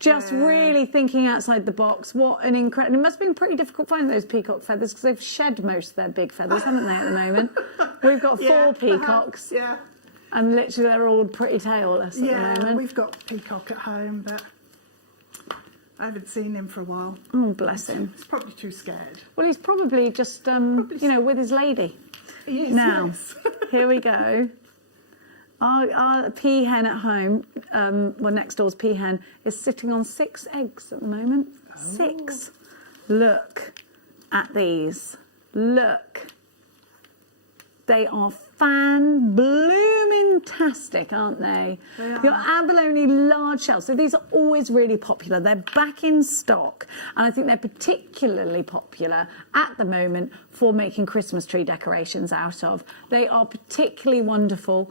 Just really thinking outside the box. What an incredible... It must have been pretty difficult finding those peacock feathers because they've shed most of their big feathers, haven't they, at the moment? We've got 4 peacocks. Yeah. And literally they're all pretty tailless at the moment. Yeah, we've got peacock at home, but I haven't seen him for a while. Oh, bless him. He's probably too scared. Well, he's probably just, you know, with his lady. He is, now, yes. Here we go. Our peahen at home, well, next door's peahen, is sitting on 6 eggs at the moment. 6. Look at these. Look. They are fan-blooming-tastic, aren't they? They are. Your abalone large shells. So these are always really popular. They're back in stock. And I think they're particularly popular at the moment for making Christmas tree decorations out of. They are particularly wonderful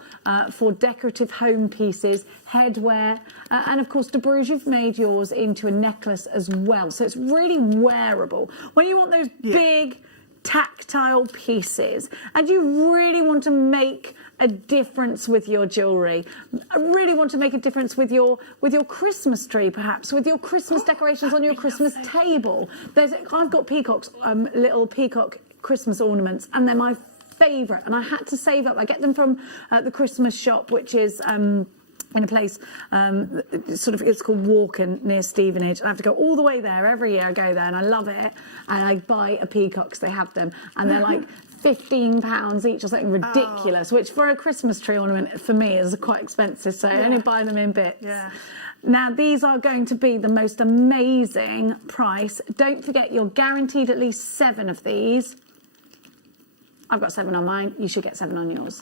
for decorative home pieces, headwear. And of course, De Bruges, you've made yours into a necklace as well. So it's really wearable. When you want those big... tactile pieces and you really want to make a difference with your jewellery, really want to make a difference with your Christmas tree, perhaps with your Christmas decorations on your Christmas table. I've got peacocks, little peacock Christmas ornaments, and they're my favourite, and I had to save up. I get them from the Christmas shop, which is in a place, it's called Walken near Stevenage. I have to go all the way there every year. I go there and I love it. And I buy a peacock because they have them. And they're like £15 each or something ridiculous, which for a Christmas tree ornament for me is quite expensive. So I only buy them in bits. Yeah. Now, these are going to be the most amazing price. Don't forget, you're guaranteed at least 7 of these. I've got 7 on mine. You should get 7 on yours.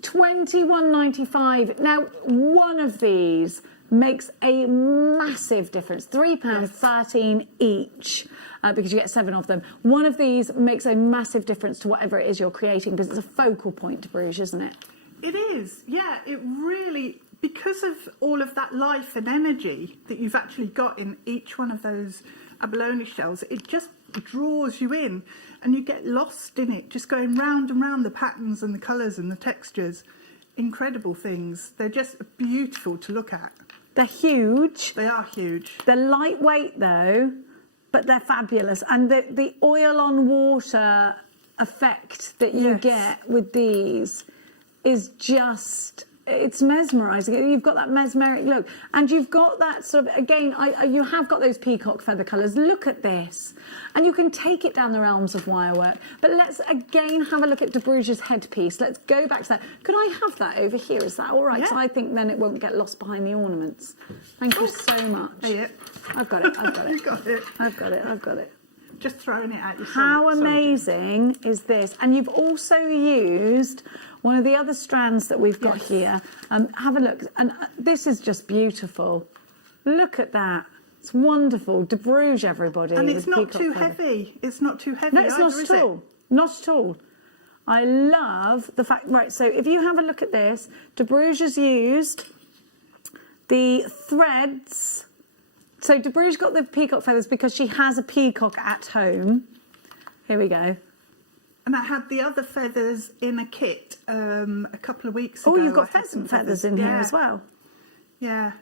£21.95. Now, one of these makes a massive difference. £3.13 each, because you get 7 of them. One of these makes a massive difference to whatever it is you're creating, because it's a focal point to Bruges, isn't it? It is, yeah. It really, because of all of that life and energy that you've actually got in each one of those abalone shells, it just draws you in. And you get lost in it, just going round and round the patterns and the colours and the textures. Incredible things. They're just beautiful to look at. They're huge. They are huge. They're lightweight though, but they're fabulous. And the oil on water effect that you get with these is just... It's mesmerising. You've got that mesmeric look. And you've got that sort of, again, you have got those peacock feather colours. Look at this. And you can take it down the realms of wirework. But let's, again, have a look at De Bruges' headpiece. Let's go back to that. Could I have that over here? Is that all right? Yeah. I think then it won't get lost behind the ornaments. Thank you so much. I've got it. I've got it. You got it. I've got it. I've got it. Just throwing it at you. How amazing is this? And you've also used... one of the other strands that we've got here, have a look, and this is just beautiful. Look at that. It's wonderful. De Bruges, everybody. And it's not too heavy. It's not too heavy. No, it's not at all. Not at all. I love the fact, right, so if you have a look at this, De Bruges has used the threads. So De Bruges got the peacock feathers because she has a peacock at home. Here we go. And I had the other feathers in a kit a couple of weeks ago. Oh, you've got pheasant feathers in here as well. Yeah.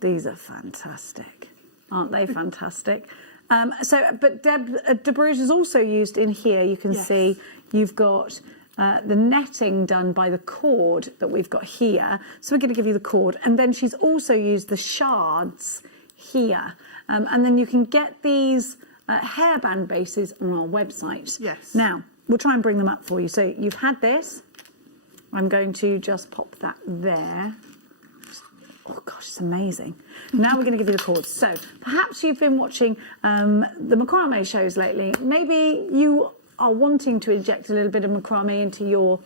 These are fantastic. Aren't they fantastic? But De Bruges is also used in here. You can see you've got the netting done by the cord that we've got here. So we're going to give you the cord. And then she's also used the shards here. And then you can get these hairband bases on our website. Yes. Now, we'll try and bring them up for you. So you've had this. I'm going to just pop that there. Oh gosh, it's amazing. Now we're going to give you the cords. So perhaps you've been watching the macrame shows lately. Maybe you are wanting to inject a little bit of macrame into your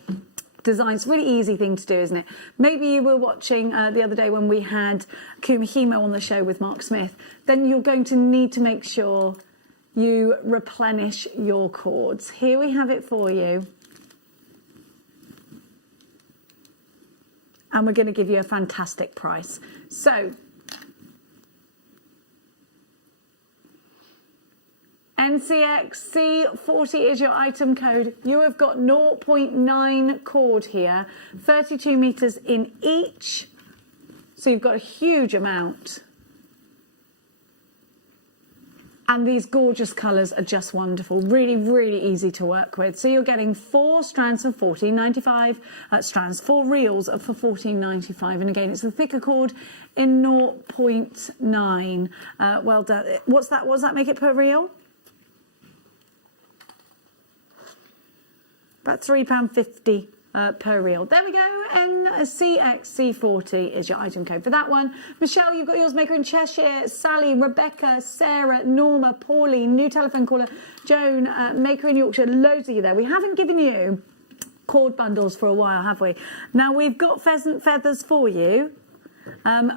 design. It's a really easy thing to do, isn't it? Maybe you were watching the other day when we had Kumihimo on the show with Mark Smith. Then you're going to need to make sure you replenish your cords. Here we have it for you. And we're going to give you a fantastic price. So, NCXC40 is your item code. You have got 0.9 cord here, 32 meters in each. So you've got a huge amount. And these gorgeous colours are just wonderful. Really, really easy to work with. So you're getting 4 strands for $14.95, strands, 4 reels for $14.95. And again, it's the thicker cord in 0.9. Well done. What's that? What does that make it per reel? About £3.50 per reel. There we go. And CXC40 is your item code for that one. Michelle, you've got yours. Maker in Cheshire. Sally, Rebecca, Sarah, Norma, Pauline, new telephone caller, Joan, Maker in Yorkshire. Loads of you there. We haven't given you cord bundles for a while, have we? Now we've got pheasant feathers for you.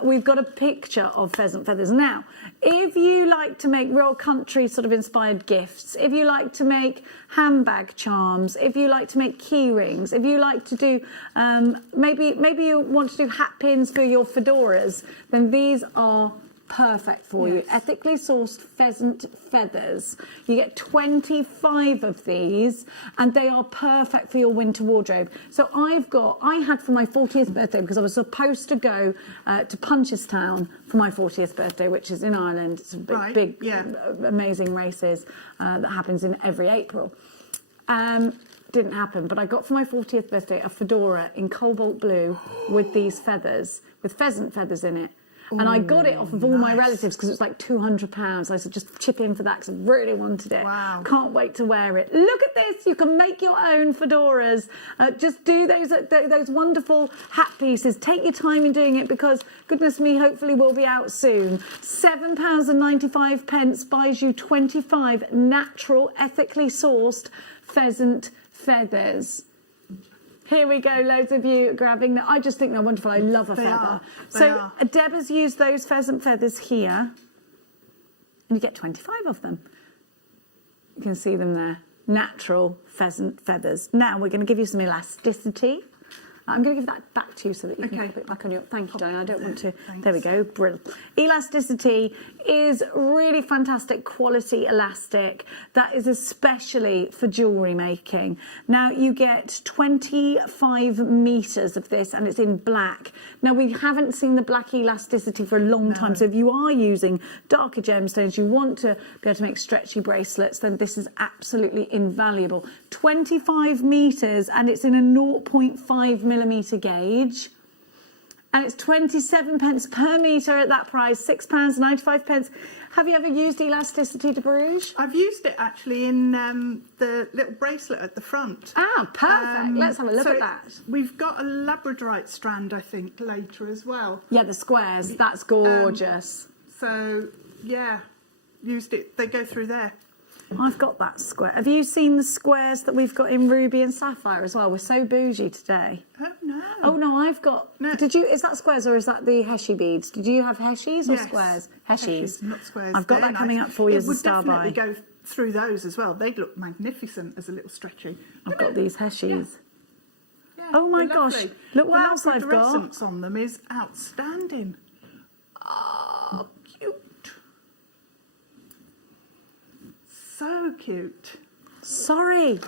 We've got a picture of pheasant feathers. Now, if you like to make real country sort of inspired gifts, if you like to make handbag charms, if you like to make key rings, if you like to do, maybe you want to do hat pins for your fedoras, then these are perfect for you. Ethically sourced pheasant feathers. You get 25 of these and they are perfect for your winter wardrobe. So I had for my 40th birthday, because I was supposed to go to Punchestown for my 40th birthday, which is in Ireland. It's a big amazing races that happens in every April. Didn't happen, but I got for my 40th birthday a fedora in cobalt blue with these feathers, with pheasant feathers in it. And I got it off of all my relatives because it was like £200. I said, just chip in for that because I really wanted it. Wow. Can't wait to wear it. Look at this. You can make your own fedoras. Just do those wonderful hat pieces. Take your time in doing it because, goodness me, hopefully we'll be out soon. £7.95 buys you 25 natural, ethically sourced pheasant feathers. Here we go, loads of you grabbing them. I just think they're wonderful. I love a feather. So Deb has used those pheasant feathers here. And you get 25 of them. You can see them there. Natural pheasant feathers. Now we're going to give you some elasticity. I'm going to give that back to you so that you can pop it back on your... Thank you, Diane. I don't want to... Thanks. There we go. Brilliant. Elasticity is really fantastic quality elastic that is especially for jewellery making. Now, you get 25 metres of this and it's in black. Now, we haven't seen the black elasticity for a long time, so if you are using darker gemstones, you want to be able to make stretchy bracelets, then this is absolutely invaluable. 25 metres and it's in a 0.5mm gauge, and it's 27p per metre at that price, £6.95. Have you ever used elasticity de Bruges? I've used it actually in the little bracelet at the front. Ah, perfect. Let's have a look at that. We've got a labradorite strand, I think, later as well. Yeah, the squares. That's gorgeous. So, yeah, used it. They go through there. I've got that square. Have you seen the squares that we've got in ruby and sapphire as well? We're so bougie today. Oh, no. Oh, no, I've got... No. Is that squares or is that the Heshy beads? Did you have Heshies or squares? Heshies. Not squares. I've got that coming up for you as a star buy. It would definitely go through those as well. They'd look magnificent as a little stretchy. I've got these Heshies. Yeah, oh, my gosh. Look what else I've got. The fluorescence on them is outstanding. Oh, cute. So cute. Sorry.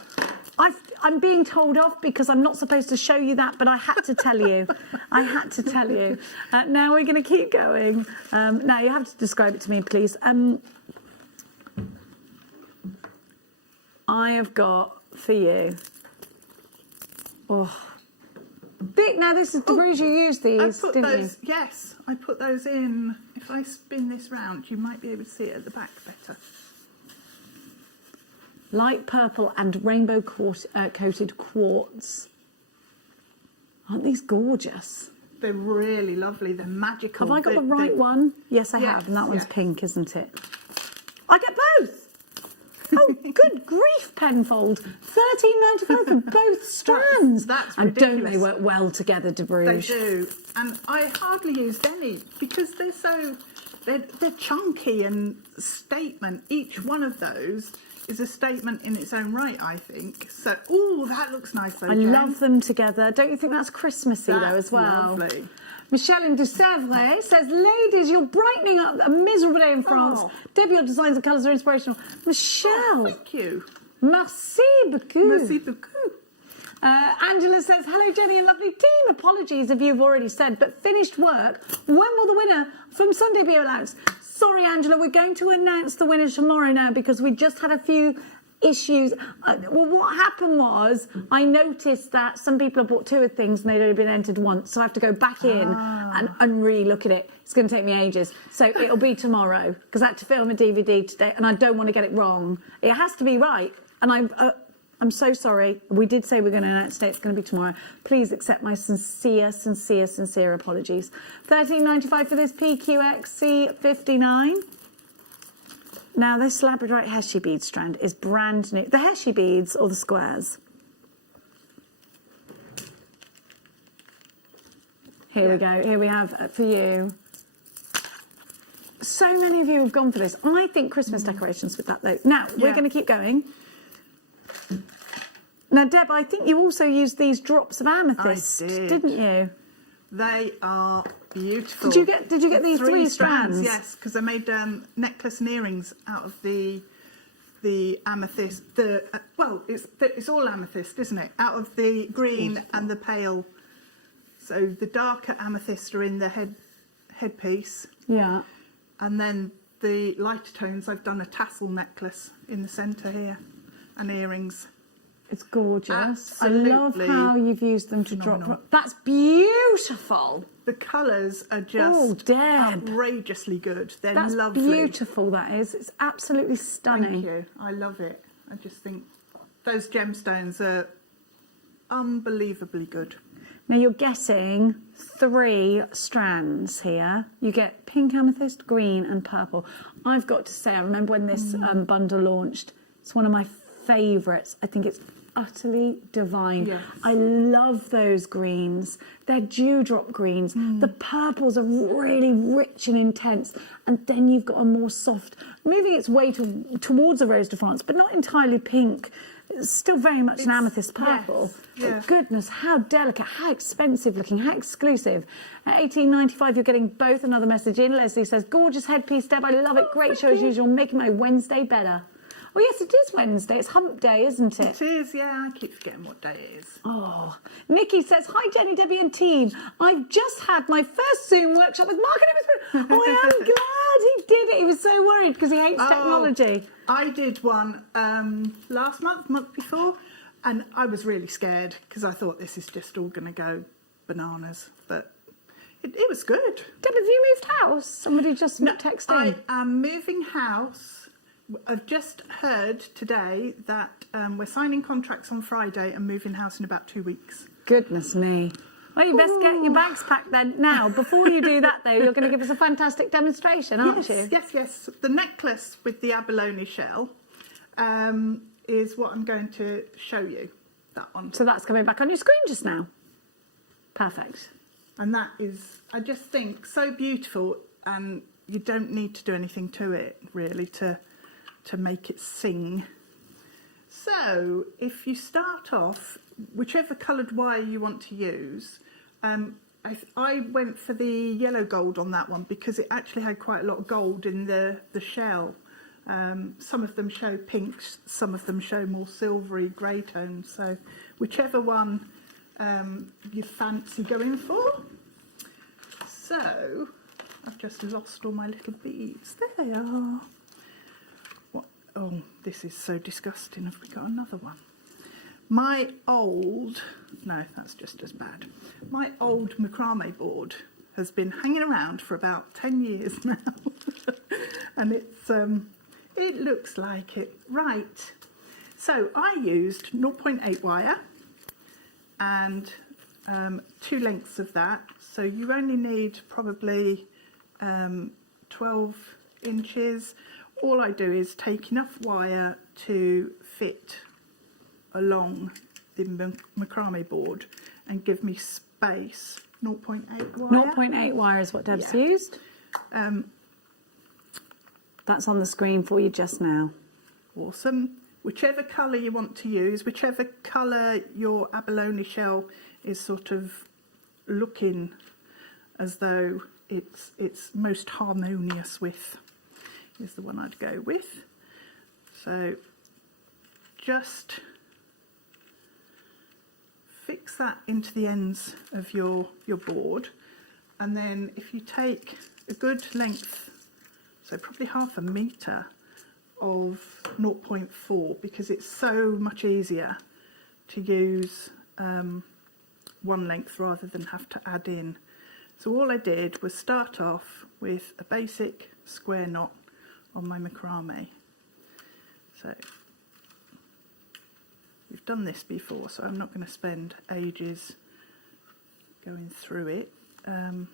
I'm being told off because I'm not supposed to show you that, but I had to tell you. I had to tell you. Now we're going to keep going. Now you have to describe it to me, please. I have got for you. Oh. Now this is the Bruges you used these, didn't you? Yes, I put those in. If I spin this round, you might be able to see it at the back better. Light purple and rainbow coated quartz. Aren't these gorgeous? They're really lovely. They're magical. Have I got the right one? Yes, I have. And that one's pink, isn't it? I get both. Oh, good grief, Penfold. £13.95 for both strands. That's ridiculous. And don't they work well together, de Bruges? They do. And I hardly used any because they're chunky and statement. Each one of those is a statement in its own right, I think. So, oh, that looks nice though, Jen. love them together. Don't you think that's Christmassy though as well? Lovely. Michelle in Dussevre says, ladies, you're brightening up a miserable day in France. Oh. Debbie, your designs and colours are inspirational. Michelle. Oh, thank you. Merci beaucoup. Merci beaucoup. Angela says, hello Jenny and lovely team. Apologies if you've already said, but finished work. When will the winner from Sunday be announced? Sorry Angela, we're going to announce the winner tomorrow now because we just had a few issues. Well, what happened was I noticed that some people have bought 2 of things and they'd only been entered once, so I have to go back in and re-look at it. It's going to take me ages, so it'll be tomorrow because I had to film a DVD today and I don't want to get it wrong. It has to be right, and I'm so sorry. We did say we're going to announce today. It's going to be tomorrow. Please accept my sincere apologies. £13.95 for this PQXC59. Now, this labradorite Heshy bead strand is brand new. The Heshy beads or the squares? Here we go. Here we have for you. So many of you have gone for this. I think Christmas decorations with that, though. Now, we're going to keep going. Now, Deb, I think you also used these drops of amethyst, didn't you? They are beautiful. Did you get these 3 strands? Yes, because I made necklace and earrings out of the amethyst. Well, it's all amethyst, isn't it? Out of the green and the pale. So the darker amethyst are in the headpiece. Yeah. And then the lighter tones, I've done a tassel necklace in the centre here, and earrings. It's gorgeous. Absolutely. I love how you've used them to drop. That's beautiful. The colours are just outrageously good. They're lovely. That's beautiful, that is. It's absolutely stunning. Thank you. I love it. I just think those gemstones are unbelievably good. Now you're getting 3 strands here. You get pink amethyst, green and purple. I've got to say, I remember when this bundle launched, it's one of my favourites. I think it's utterly divine. Yes. I love those greens. They're dewdrop greens. The purples are really rich and intense, and then you've got a more soft, moving its way towards a Rose de France, but not entirely pink. It's still very much an amethyst purple. Yes. But goodness, how delicate, how expensive looking, how exclusive. At £18.95, you're getting both. Another message in. Leslie says, gorgeous headpiece, Deb. I love it. Great show as usual, making my Wednesday better. Oh, yes, it is Wednesday. It's hump day, isn't it? It is, yeah. I keep forgetting what day it is. Oh. Nikki says, hi, Jenny, Debbie and team. I've just had my first Zoom workshop with Mark and oh, I am glad he did it. He was so worried because he hates technology. I did one last month before, and I was really scared because I thought this is just all going to go bananas. But it was good. Deb, have you moved house? Somebody just texted. I am moving house. I've just heard today that we're signing contracts on Friday and moving house in about 2 weeks. Goodness me. Well, you best get your bags packed then. Now, before you do that, though, you're going to give us a fantastic demonstration, aren't you? Yes. The necklace with the abalone shell is what I'm going to show you, that one. So that's coming back on your screen just now. Perfect. And that is, I just think, so beautiful, and you don't need to do anything to it, really, to make it sing. So if you start off, whichever coloured wire you want to use, I went for the yellow gold on that one because it actually had quite a lot of gold in the shell. Some of them show pinks, some of them show more silvery grey tones, so whichever one you fancy going for. So I've just lost all my little beads. There they are. Oh, this is so disgusting. Have we got another one? No, that's just as bad. My old macrame board has been hanging around for about 10 years now. And it looks like it. Right. So I used 0.8 wire and 2 lengths of that. So you only need probably 12 inches. All I do is take enough wire to fit along the macrame board and give me space. 0.8 wire. 0.8 wire is what Deb's used. That's on the screen for you just now. Awesome. Whichever colour you want to use, whichever colour your abalone shell is sort of looking as though it's most harmonious with, is the one I'd go with. So just fix that into the ends of your board, and then if you take a good length, so probably 1/2 metre of 0.4, because it's so much easier to use one length rather than have to add in. So all I did was start off with a basic square knot on my macrame. So we've done this before, so I'm not going to spend ages going through it. So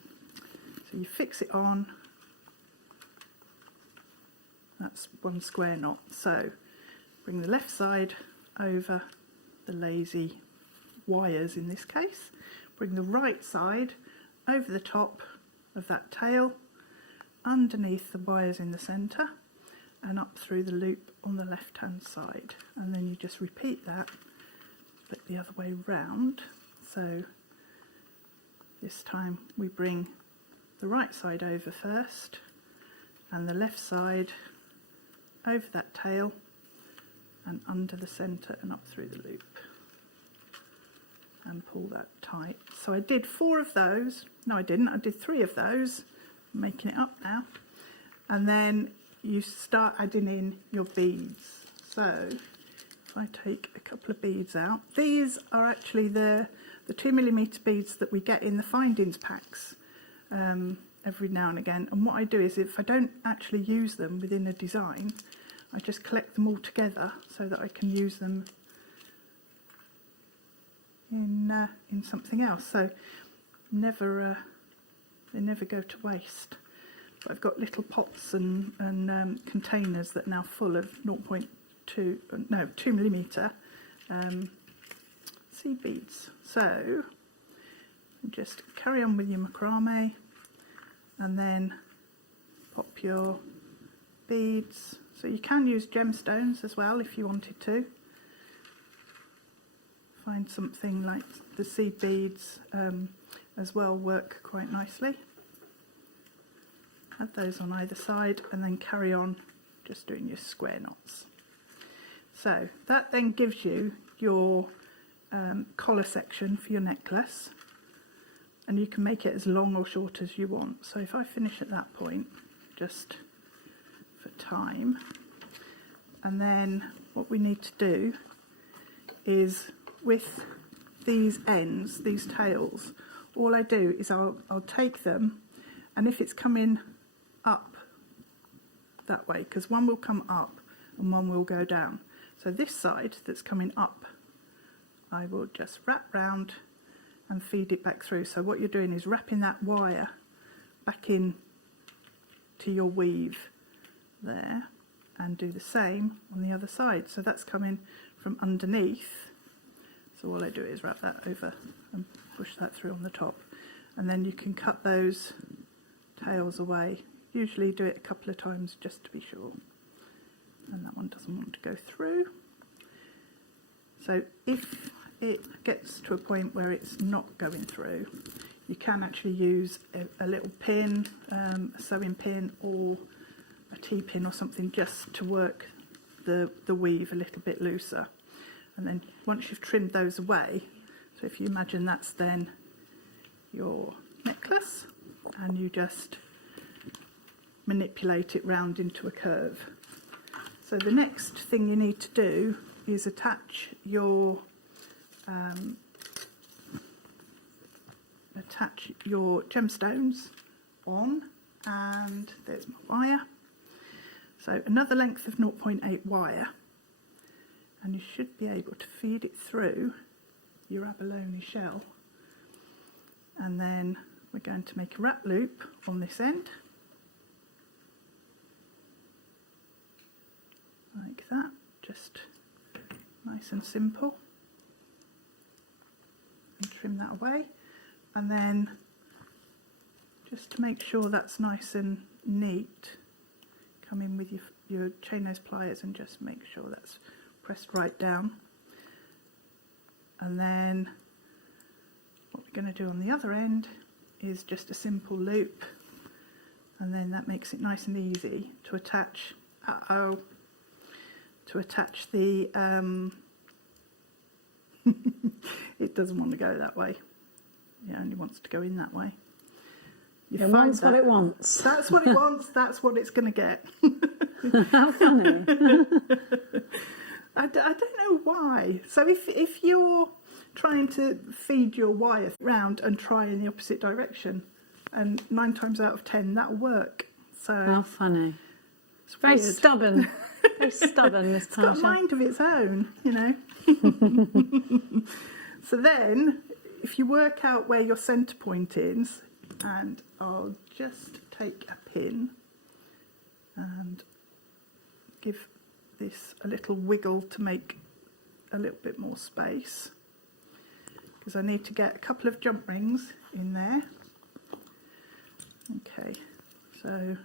you fix it on. That's one square knot. So bring the left side over the lazy wires in this case. Bring the right side over the top of that tail, underneath the wires in the centre, and up through the loop on the left hand side. And then you just repeat that, but the other way round. So this time we bring the right side over first, and the left side over that tail and under the centre and up through the loop, and pull that tight. So I did 4 of those. No, I didn't. I did 3 of those. I'm making it up now. And then you start adding in your beads. So if I take a couple of beads out, these are actually the 2mm beads that we get in the findings packs every now and again. And what I do is, if I don't actually use them within a design, I just collect them all together so that I can use them in something else. So never they never go to waste. But I've got little pots and containers that are now full of 2mm seed beads. So just carry on with your macrame, and then pop your beads. So you can use gemstones as well if you wanted to. Find something like the seed beads as well work quite nicely. Add those on either side, and then carry on just doing your square knots. So that then gives you your collar section for your necklace, and you can make it as long or short as you want. So if I finish at that point, just for time, and then what we need to do is, with these ends, these tails, all I do is I'll take them, and if it's coming up that way, because one will come up and one will go down. So this side that's coming up, I will just wrap round and feed it back through. So what you're doing is wrapping that wire back in to your weave there, and do the same on the other side. So that's coming from underneath. So all I do is wrap that over and push that through on the top. And then you can cut those tails away. Usually do it a couple of times just to be sure. And that one doesn't want to go through. So if it gets to a point where it's not going through, you can actually use a little pin, a sewing pin or a T-pin or something, just to work the weave a little bit looser. And then once you've trimmed those away, so if you imagine that's then your necklace, and you just manipulate it round into a curve. So the next thing you need to do is attach your gemstones on, and there's my wire. So another length of 0.8 wire, and you should be able to feed it through your abalone shell. And then we're going to make a wrap loop on this end, like that, just nice and simple, and trim that away. And then just to make sure that's nice and neat, come in with your chain nose pliers and just make sure that's pressed right down. And then what we're going to do on the other end is just a simple loop, and then that makes it nice and easy to attach the It doesn't want to go that way. It only wants to go in that way. It wants what it wants. That's what it wants. That's what it's going to get. How funny. I don't know why. So if you're trying to feed your wire round and try in the opposite direction, and 9 times out of 10 that'll work. So How funny. it's Very weird. stubborn. Very stubborn, Miss It's got a Tasha. mind of its own, you know. So then, if you work out where your centre point is, and I'll just take a pin and give this a little wiggle to make a little bit more space, because I need to get a couple of jump rings in there. Okay, so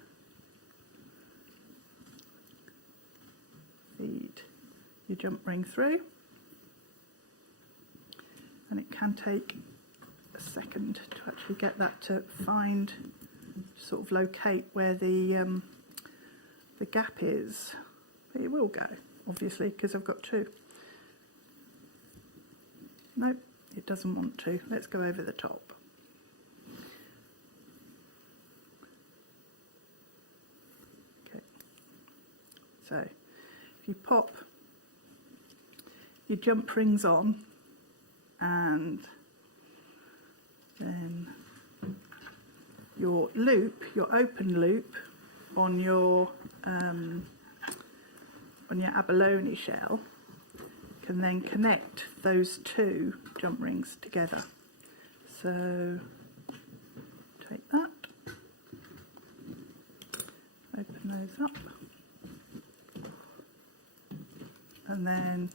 feed your jump ring through, and it can take a second to actually get that to find, sort of locate where the gap is. But it will go, obviously, because I've got 2. Nope, it doesn't want to. Let's go over the top. Okay, so if you pop your jump rings on, and then your loop, your open loop on your abalone shell, can then connect those 2 jump rings together. So take that, open those up, and then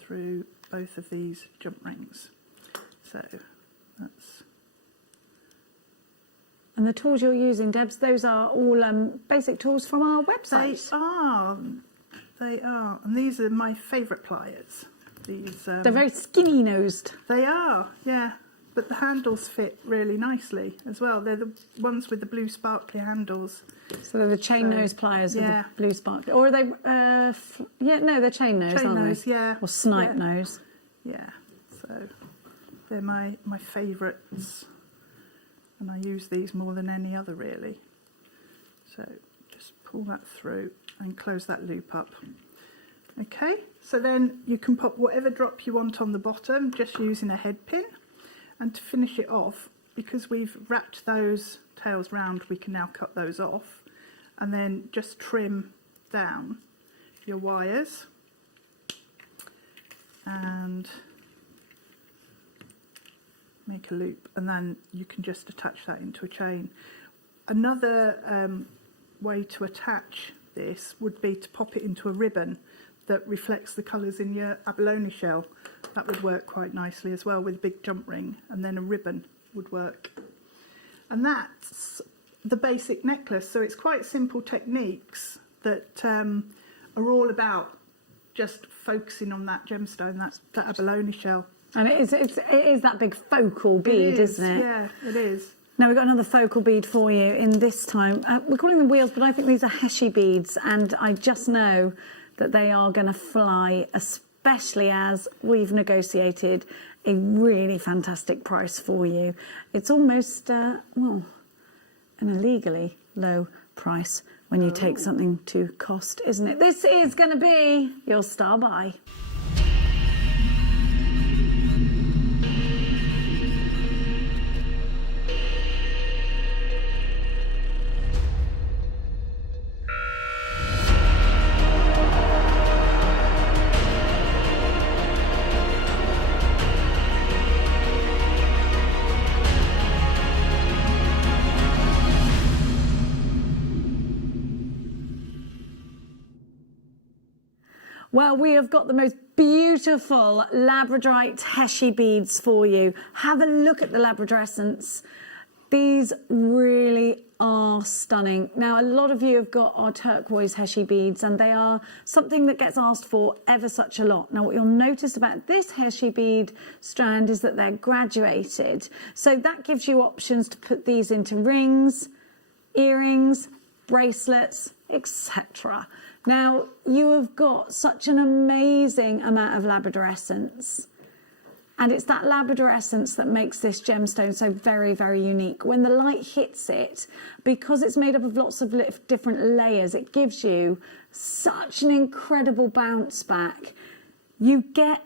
through both of these jump rings. So that's... And the tools you're using, Debs, those are all basic tools from our website. They are. And these are my favourite pliers. These, They're very skinny-nosed. They are, yeah. But the handles fit really nicely as well. They're the ones with the blue sparkly handles. So they're the chain nose pliers with yeah. the blue sparkly. Or are they, they're chain nose, Chain aren't nose, they? yeah. Or snipe Yeah. nose. Yeah, so they're my favourites. And I use these more than any other, really. So just pull that through and close that loop up. Okay, so then you can pop whatever drop you want on the bottom, just using a head pin. And to finish it off, because we've wrapped those tails round, we can now cut those off. And then just trim down your wires. And make a loop, and then you can just attach that into a chain. Another way to attach this would be to pop it into a ribbon that reflects the colours in your abalone shell. That would work quite nicely as well, with a big jump ring, and then a ribbon would work. And that's the basic necklace. So it's quite simple techniques that are all about just focusing on that gemstone, that abalone shell. And it is that big focal bead, isn't it? Yeah, it is. Now we've got another focal bead for you in this time. We're calling them wheels, but I think these are Heshi beads, and I just know that they are going to fly, especially as we've negotiated a really fantastic price for you. It's almost, an illegally low price when you take something to cost, isn't it? This is going to be your star buy. Well, we have got the most beautiful labradorite Heshi beads for you. Have a look at the labradorescence. These really are stunning. Now, a lot of you have got our turquoise Heshi beads, and they are something that gets asked for ever such a lot. Now, what you'll notice about this Heshi bead strand is that they're graduated. So that gives you options to put these into rings, earrings, bracelets, etc. Now, you have got such an amazing amount of Labrador essence. And it's that Labrador essence that makes this gemstone so very, very unique. When the light hits it, because it's made up of lots of different layers, it gives you such an incredible bounce back. You get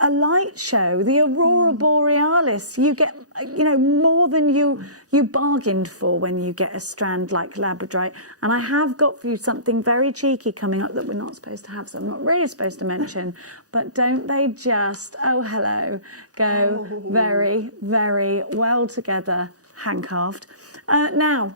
a light show, the Aurora Borealis. You get, you know, more than you bargained for when you get a strand like Labradorite. And I have got for you something very cheeky coming up that we're not supposed to have, so I'm not really supposed to mention. But don't they just, oh, hello, go very, very well together, hand-carved. Now,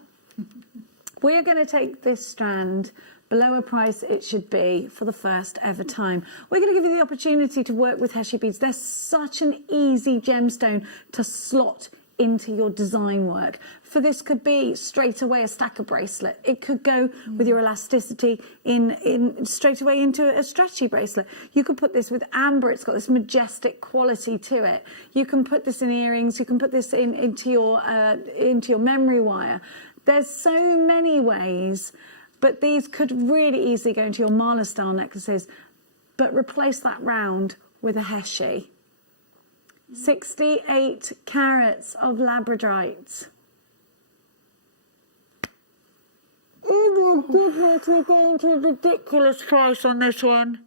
we're going to take this strand below a price it should be for the first ever time. We're going to give you the opportunity to work with Heshe beads. They're such an easy gemstone to slot into your design work. For this could be straight away a stacker bracelet. It could go with your elasticity in straight away into a stretchy bracelet. You could put this with amber. It's got this majestic quality to it. You can put this in earrings. You can put this into your memory wire. There's so many ways. But these could really easily go into your mala style necklaces, but replace that round with a Heshe. 68 carats of labradorite. Oh my goodness, we're going to a ridiculous price on this one.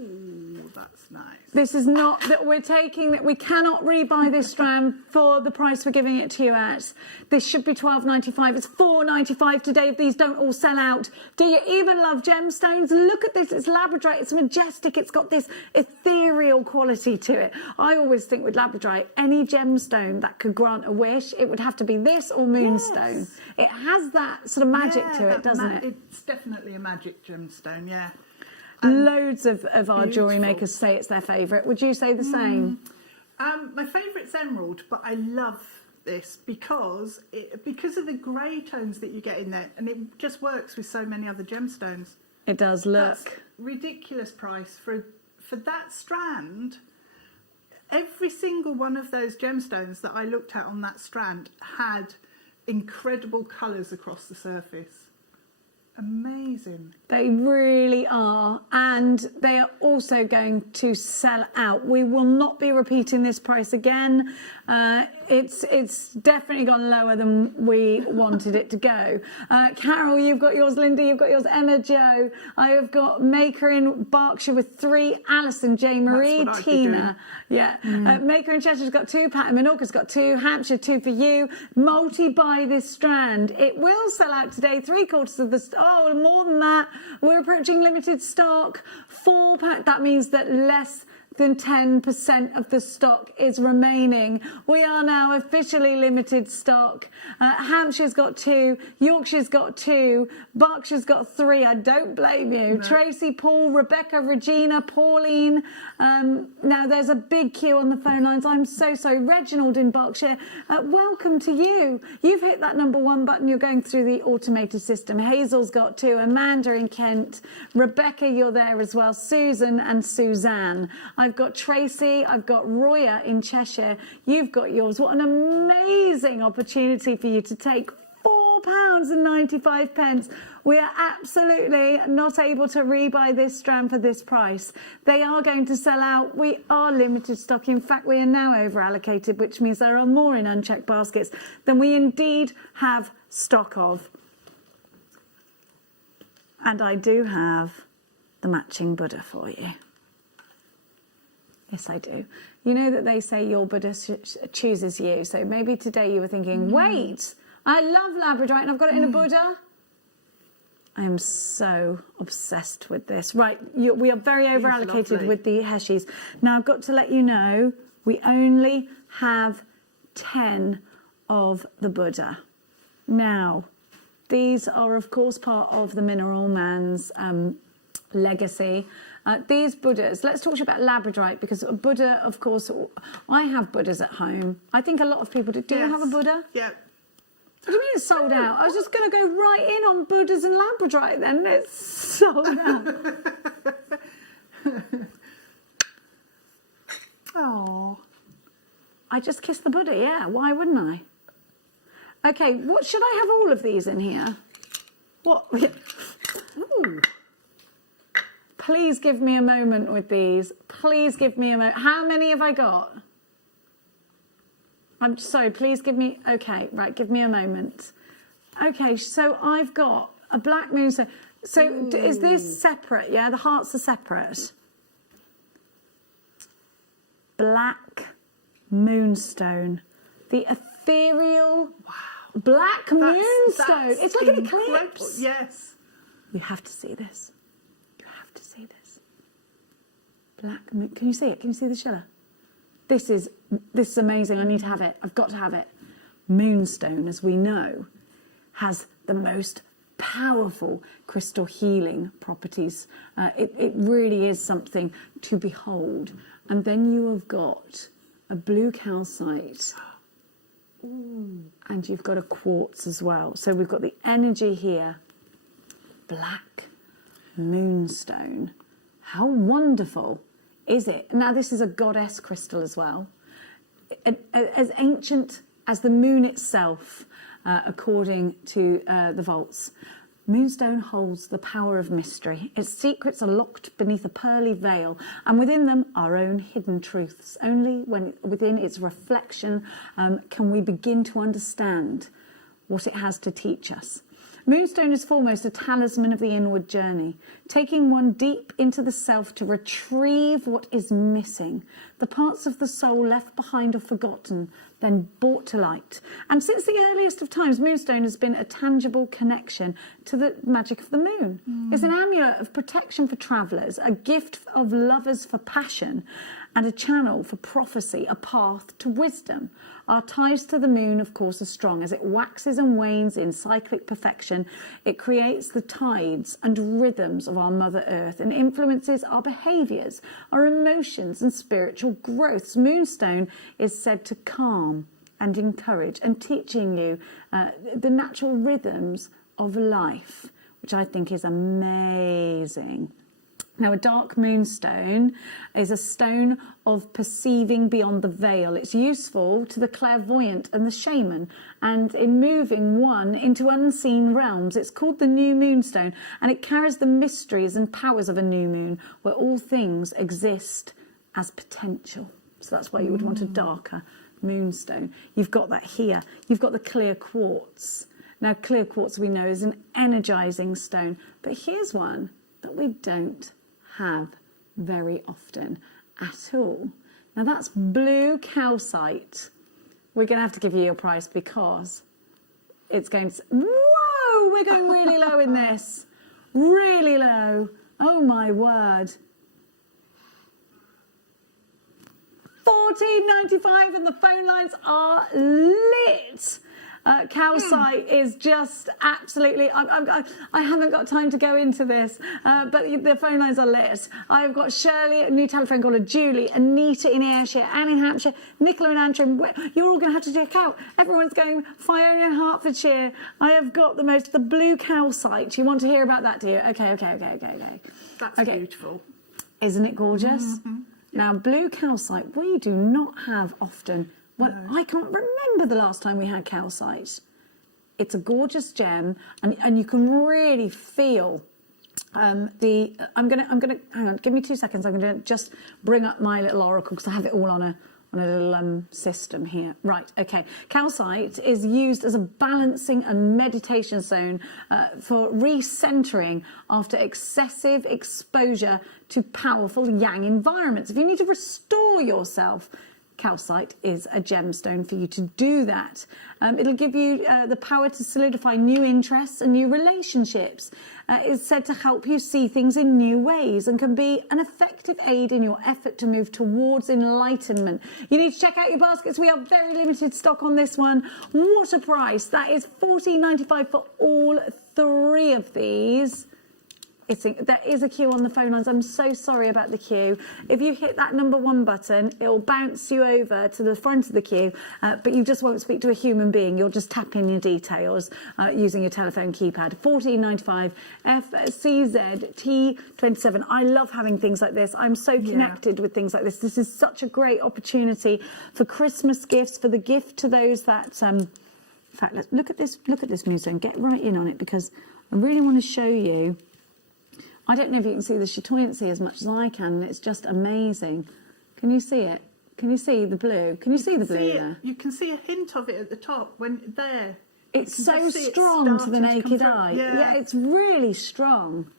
Ooh, that's nice. This is not that we're taking, that we cannot rebuy this strand for the price we're giving it to you at. This should be $12.95. It's $4.95 today if these don't all sell out. Do you even love gemstones? Look at this. It's labradorite. It's majestic. It's got this ethereal quality to it. I always think with labradorite, any gemstone that could grant a wish, it would have to be this or moonstone. Yes. It has that sort of magic to it, doesn't it? It's definitely a magic gemstone, yeah. Loads of our jewellery makers say it's their favourite. Would you say the same? My favourite's emerald, but I love this because of the grey tones that you get in there, and it just works with so many other gemstones. It does. Look. That's ridiculous price for that strand. Every single one of those gemstones that I looked at on that strand had incredible colours across the surface. Amazing. They really are, and they are also going to sell out. We will not be repeating this price again. It's definitely gone lower than we wanted it to go. Carol, you've got yours. Linda, you've got yours. Emma, Joe. I have got Maker in Berkshire with 3. Alison, Jane Marie, Tina. Yeah. Maker in Cheshire's got 2. Pat in Menorca's got 2. Hampshire, 2 for you. Multi-buy this strand. It will sell out today. 3/4 of the oh, more than that. We're approaching limited stock. 4-pack. That means that less than 10% of the stock is remaining. We are now officially limited stock. Hampshire's got 2, Yorkshire's got 2, Berkshire's got 3. I don't blame you. No. Tracy, Paul, Rebecca, Regina, Pauline. Now there's a big queue on the phone lines. I'm so sorry. Reginald in Berkshire, welcome to you. You've hit that number 1 button. You're going through the automated system. Hazel's got 2, Amanda in Kent, Rebecca, you're there as well, Susan and Suzanne. I've got Tracy, I've got Roya in Cheshire, you've got yours. What an amazing opportunity for you to take £4.95. We are absolutely not able to rebuy this strand for this price. They are going to sell out. We are limited stock. In fact, we are now over allocated, which means there are more in unchecked baskets than we indeed have stock of. And I do have the matching Buddha for you. Yes, I do. You know that they say your Buddha chooses you. So maybe today you were thinking, wait, I love labradorite and I've got it in a Buddha. I am so obsessed with this. Right, we are very over allocated with the Heshes. Now I've got to let you know, we only have 10 of the Buddha. Now, these are of course part of the Mineral Man's legacy. These Buddhas, let's talk about labradorite, because a Buddha, of course, I have Buddhas at home. I think a lot of people do. Do you have a Buddha? Yeah. What do you mean it's sold out? I was just going to go right in on Buddhas and labradorite then. It's sold out. I just kiss the Buddha, yeah. Why wouldn't I? Okay, what should I have all of these in here? What? Ooh. Please give me a moment with these. Please give me a moment. How many have I got? I'm sorry, please give me... Okay, right, give me a moment. Okay, so I've got a black moonstone. So is this separate, yeah? The hearts are separate. Black moonstone. The ethereal black moonstone. It's like an eclipse. Yes. You have to see this. You have to see this. Black moon. Can you see it? Can you see the colour? This is amazing. I need to have it. I've got to have it. Moonstone, as we know, has the most powerful crystal healing properties. It really is something to behold. And then you have got a blue calcite. And you've got a quartz as well. So we've got the energy here. Black moonstone. How wonderful is it? Now, this is a goddess crystal as well. As ancient as the moon itself, according to the vaults. Moonstone holds the power of mystery. Its secrets are locked beneath a pearly veil, and within them our own hidden truths. Only when within its reflection can we begin to understand what it has to teach us. Moonstone is foremost a talisman of the inward journey, taking one deep into the self to retrieve what is missing, the parts of the soul left behind or forgotten, then brought to light. And since the earliest of times, moonstone has been a tangible connection to the magic of the moon. It's an amulet of protection for travellers, a gift of lovers for passion, and a channel for prophecy, a path to wisdom. Our ties to the moon, of course, are strong. As it waxes and wanes in cyclic perfection, it creates the tides and rhythms of our Mother Earth and influences our behaviours, our emotions and spiritual growths. Moonstone is said to calm and encourage, and teaching you the natural rhythms of life, which I think is amazing. Now, a dark moonstone is a stone of perceiving beyond the veil. It's useful to the clairvoyant and the shaman, and in moving one into unseen realms. It's called the new moonstone, and it carries the mysteries and powers of a new moon, where all things exist as potential. So that's why you would want a darker moonstone. You've got that here. You've got the clear quartz. Now, clear quartz we know is an energizing stone, but here's one that we don't have very often at all. Now that's blue calcite. We're going to have to give you your price because it's going to... Whoa! We're going really low in this. Really low. Oh my word. $14.95 and the phone lines are lit. Calcite is just absolutely... I haven't got time to go into this, but the phone lines are lit. I've got Shirley, a new telephone caller, Julie, Anita in Ayrshire, Anne in Hampshire, Nicola in Antrim. You're all going to have to check out. Everyone's going, Fiona in Hertfordshire. I have got the blue calcite. You want to hear about that, do you? Okay. That's beautiful. Isn't it gorgeous? Now, blue calcite, we do not have often... Well, I can't remember the last time we had calcite. It's a gorgeous gem, and you can really feel I'm gonna hang on. Give me 2 seconds. I'm gonna just bring up my little oracle because I have it all on a little system here. Right. Okay. Calcite is used as a balancing and meditation zone for recentering after excessive exposure to powerful yang environments. If you need to restore yourself, calcite is a gemstone for you to do that. It'll give you the power to solidify new interests and new relationships. It's said to help you see things in new ways and can be an effective aid in your effort to move towards enlightenment. You need to check out your baskets. We have very limited stock on this one. What a price. That is $14.95 for all 3 of these. There is a queue on the phone lines. I'm so sorry about the queue. If you hit that number 1 button, it will bounce you over to the front of the queue, but you just won't speak to a human being. You'll just tap in your details using your telephone keypad. 1495 FCZT27. I love having things like this. I'm so connected with things like this. This is such a great opportunity for Christmas gifts, for the gift to those that... in fact, let's look at this moonstone. Get right in on it, because I really want to show you. I don't know if you can see the chatoyancy as much as I can, and it's just amazing. Can you see it? Can you see the blue? Can you see the blue there? You can see a hint of it at the top when there. It's so strong to the naked eye. Yeah, it's really strong.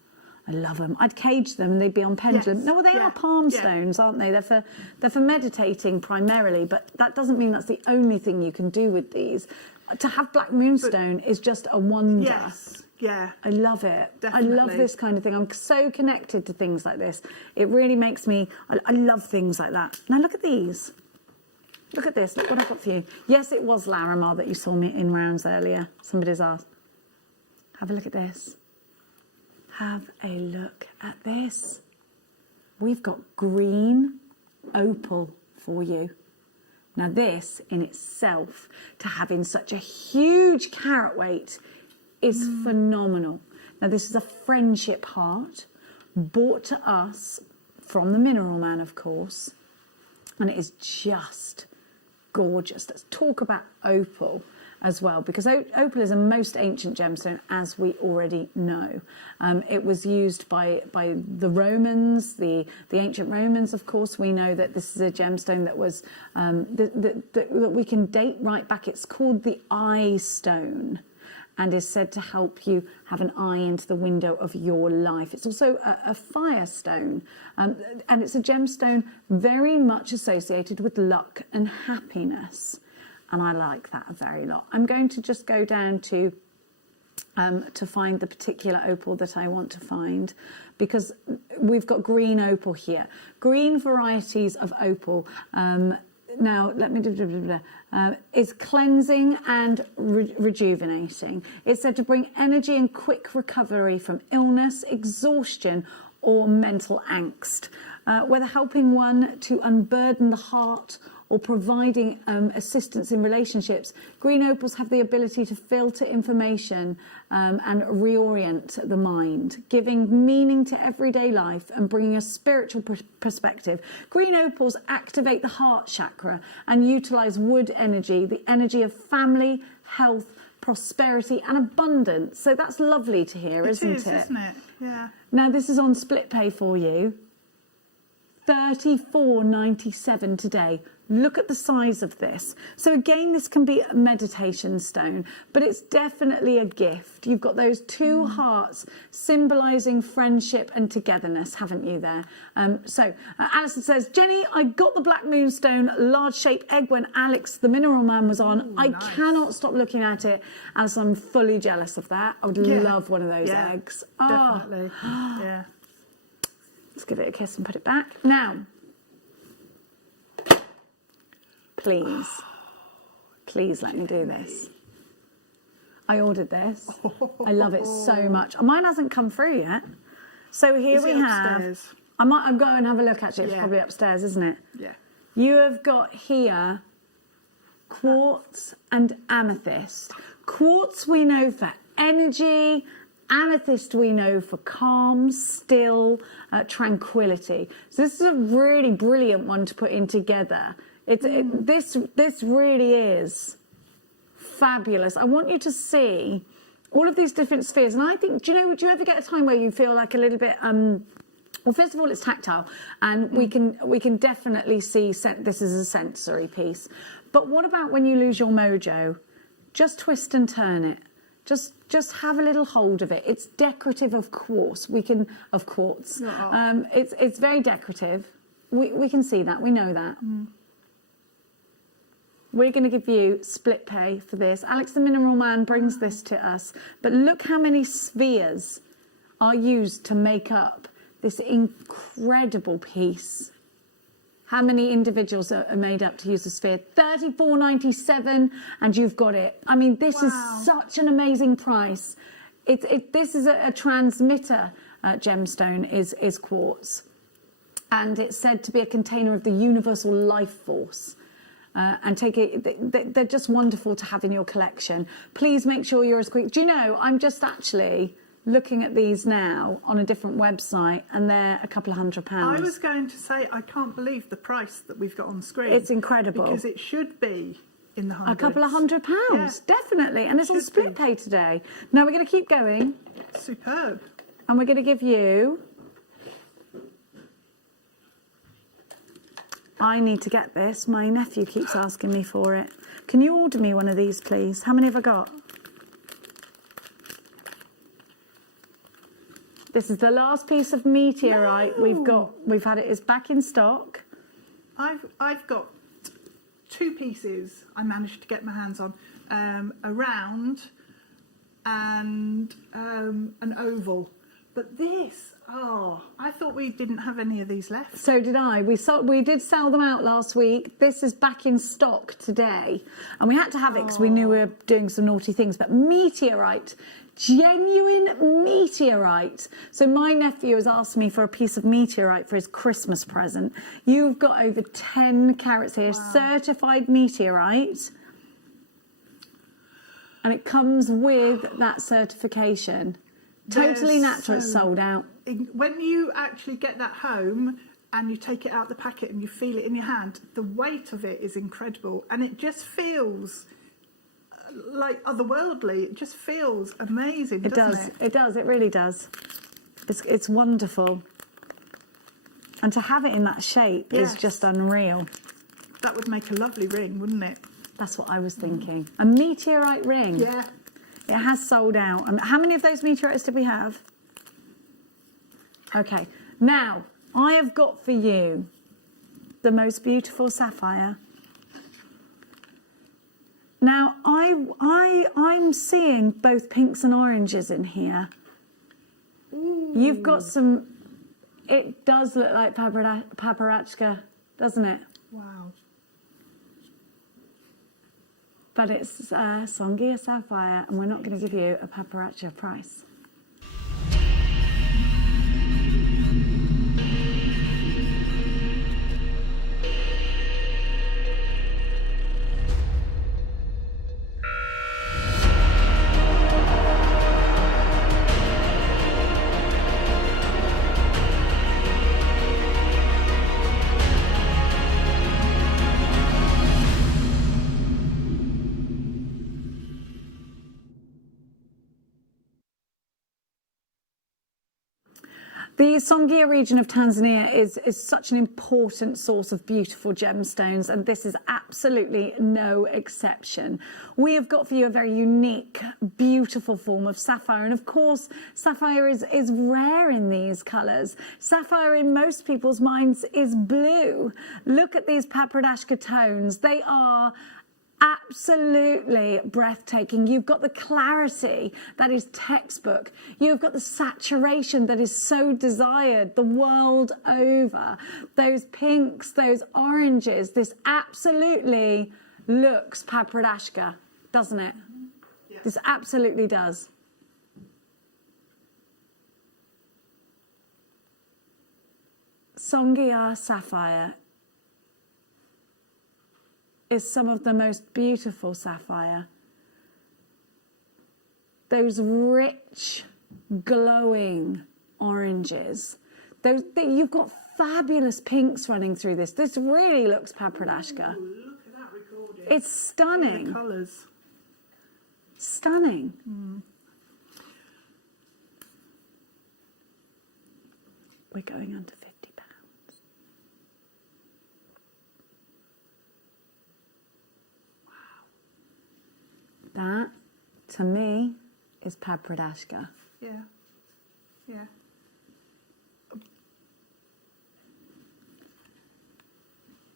I love them. I'd cage them and they'd be on pendulum. Yes. No, well, they are palm stones, aren't they? They're for meditating primarily, but that doesn't mean that's the only thing you can do with these. To have black moonstone is just a wonder. Yes. Yeah. I love it. Definitely. I love this kind of thing. I'm so connected to things like this. It really makes me... I love things like that. Now, look at these. Look at this. Look what I've got for you. Yes, it was Larimar that you saw me in rounds earlier. Somebody's asked. Have a look at this. Have a look at this. We've got green opal for you. Now, this in itself, to have in such a huge carat weight, is phenomenal. Now, this is a friendship heart bought to us from the Mineral Man, of course, and it is just gorgeous. Let's talk about opal as well, because opal is a most ancient gemstone, as we already know. It was used by the Romans, the ancient Romans, of course. We know that this is a gemstone that was that we can date right back. It's called the eye stone, and is said to help you have an eye into the window of your life. It's also a fire stone, and it's a gemstone very much associated with luck and happiness. And I like that a very lot. I'm going to just go down to find the particular opal that I want to find, because we've got green opal here. Green varieties of opal. Now, let me is cleansing and rejuvenating. It's said to bring energy and quick recovery from illness, exhaustion, or mental angst, whether helping one to unburden the heart or providing assistance in relationships. Green opals have the ability to filter information and reorient the mind, giving meaning to everyday life and bringing a spiritual perspective. Green opals activate the heart chakra and utilize wood energy, the energy of family, health, prosperity and abundance. So that's lovely to hear, isn't it? Isn't it? Yeah. Now, this is on split pay for you. $34.97 today. Look at the size of this. So again, this can be a meditation stone, but it's definitely a gift. You've got those two hearts symbolising friendship and togetherness, haven't you there? So Alison says, Jenny, I got the black moonstone large shape egg when Alex, the Mineral Man, was on. Ooh, I nice. Cannot stop looking at it. Alison, I'm fully jealous of that. I would love one of those eggs. Definitely. Yeah. Let's give it a kiss and put it back. Now, please let me do this. I ordered this. I love it so much. Mine hasn't come through yet. So here we have. Upstairs? I'll go and have a look actually. It's probably upstairs, isn't it? Yeah. You have got here quartz and amethyst. Quartz we know for energy. Amethyst we know for calm, still, tranquility. So this is a really brilliant one to put in together. This really is fabulous. I want you to see all of these different spheres. And I think, do you ever get a time where you feel like a little bit, well, first of all, it's tactile, and we can definitely see this is a sensory piece. But what about when you lose your mojo? Just twist and turn it. Just have a little hold of it. It's decorative, of course. Of quartz. It's very decorative. We can see that. We know that. We're going to give you split pay for this. Alex the Mineral Man brings this to us. But look how many spheres are used to make up this incredible piece. How many individuals are made up to use the sphere? $34.97, and you've got it. I mean, this is such an amazing price. This is a transmitter gemstone is quartz. And it's said to be a container of the universal life force. And they're just wonderful to have in your collection. Please make sure you're as quick. Do you know, I'm just actually looking at these now on a different website, and they're a couple of £100. I was going to say, I can't believe the price that we've got on screen. It's incredible. Because it should be in the hundreds. A couple of £100, yeah. Definitely. And it's on split pay today. Now we're going to keep going. Superb. And we're going to give you... I need to get this. My nephew keeps asking me for it. Can you order me one of these, please? How many have I got? This is the last piece of meteorite we've got. We've had it. It's back in stock. I've got 2 pieces I managed to get my hands on. A round and an oval. But this, I thought we didn't have any of these left. So did I. We did sell them out last week. This is back in stock today. And we had to have it because we knew we were doing some naughty things. But meteorite, genuine meteorite. So my nephew has asked me for a piece of meteorite for his Christmas present. You've got over 10 carats here, certified meteorite. And it comes with that certification. Totally natural, it's sold out. When you actually get that home and you take it out the packet and you feel it in your hand, the weight of it is incredible. And it just feels like otherworldly. It just feels amazing, doesn't it? It does, it really does. It's wonderful. And to have it in that shape is just unreal. That would make a lovely ring, wouldn't it? That's what I was thinking. A meteorite ring. Yeah. It has sold out. And how many of those meteorites did we have? Okay. Now, I have got for you the most beautiful sapphire. Now, I'm seeing both pinks and oranges in here. Ooh. You've got some... It does look like paprachka, doesn't it? Wow. But it's Songia sapphire, and we're not going to give you a paprachka price. The Songea region of Tanzania is such an important source of beautiful gemstones, and this is absolutely no exception. We have got for you a very unique, beautiful form of sapphire, and of course, sapphire is rare in these colours. Sapphire in most people's minds is blue. Look at these paprachka tones. They are absolutely breathtaking. You've got the clarity that is textbook. You've got the saturation that is so desired the world over. Those pinks, those oranges, this absolutely looks paprachka, doesn't it? Yes. This absolutely does. Songea sapphire is some of the most beautiful sapphire. Those rich, glowing oranges. You've got fabulous pinks running through this. This really looks paprachka. Ooh, look at that recording. It's stunning. The colours. Stunning. Mm. We're going under £50. That, to me, is paprachka. Yeah, yeah.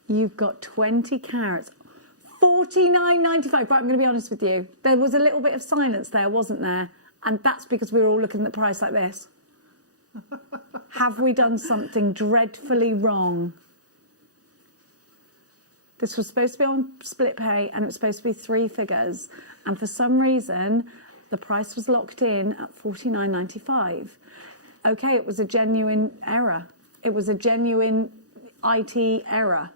You've got 20 carats, $49.95. Right, I'm going to be honest with you. There was a little bit of silence there, wasn't there? And that's because we were all looking at the price like this. Have we done something dreadfully wrong? This was supposed to be on split pay, and it was supposed to be 3 figures. And for some reason, the price was locked in at $49.95. okay, it was a genuine error. It was a genuine IT error.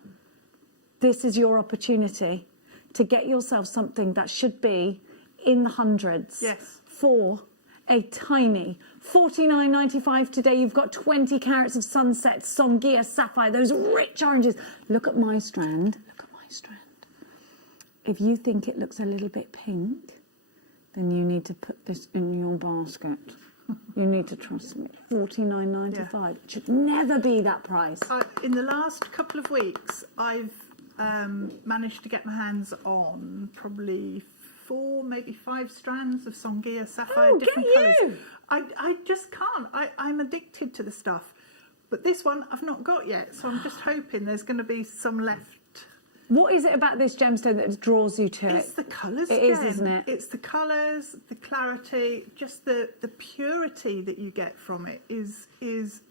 This is your opportunity to get yourself something that should be in the hundreds. Yes. For a tiny $49.95 today. You've got 20 carats of sunset, Songea sapphire, those rich oranges. Look at my strand. Look at my strand. If you think it looks a little bit pink, then you need to put this in your basket. You need to trust me. $49.95. Yeah. It should never be that price. In the last couple of weeks, I've managed to get my hands on probably 4, maybe 5 strands of Songea sapphire, Oh, different get colours. you! I just can't. I'm addicted to the stuff. But this one I've not got yet, so I'm just hoping there's going to be some left. What is it about this gemstone that draws you to it? It's the colours. It is, isn't it? It's the colours, the clarity, just the purity that you get from it is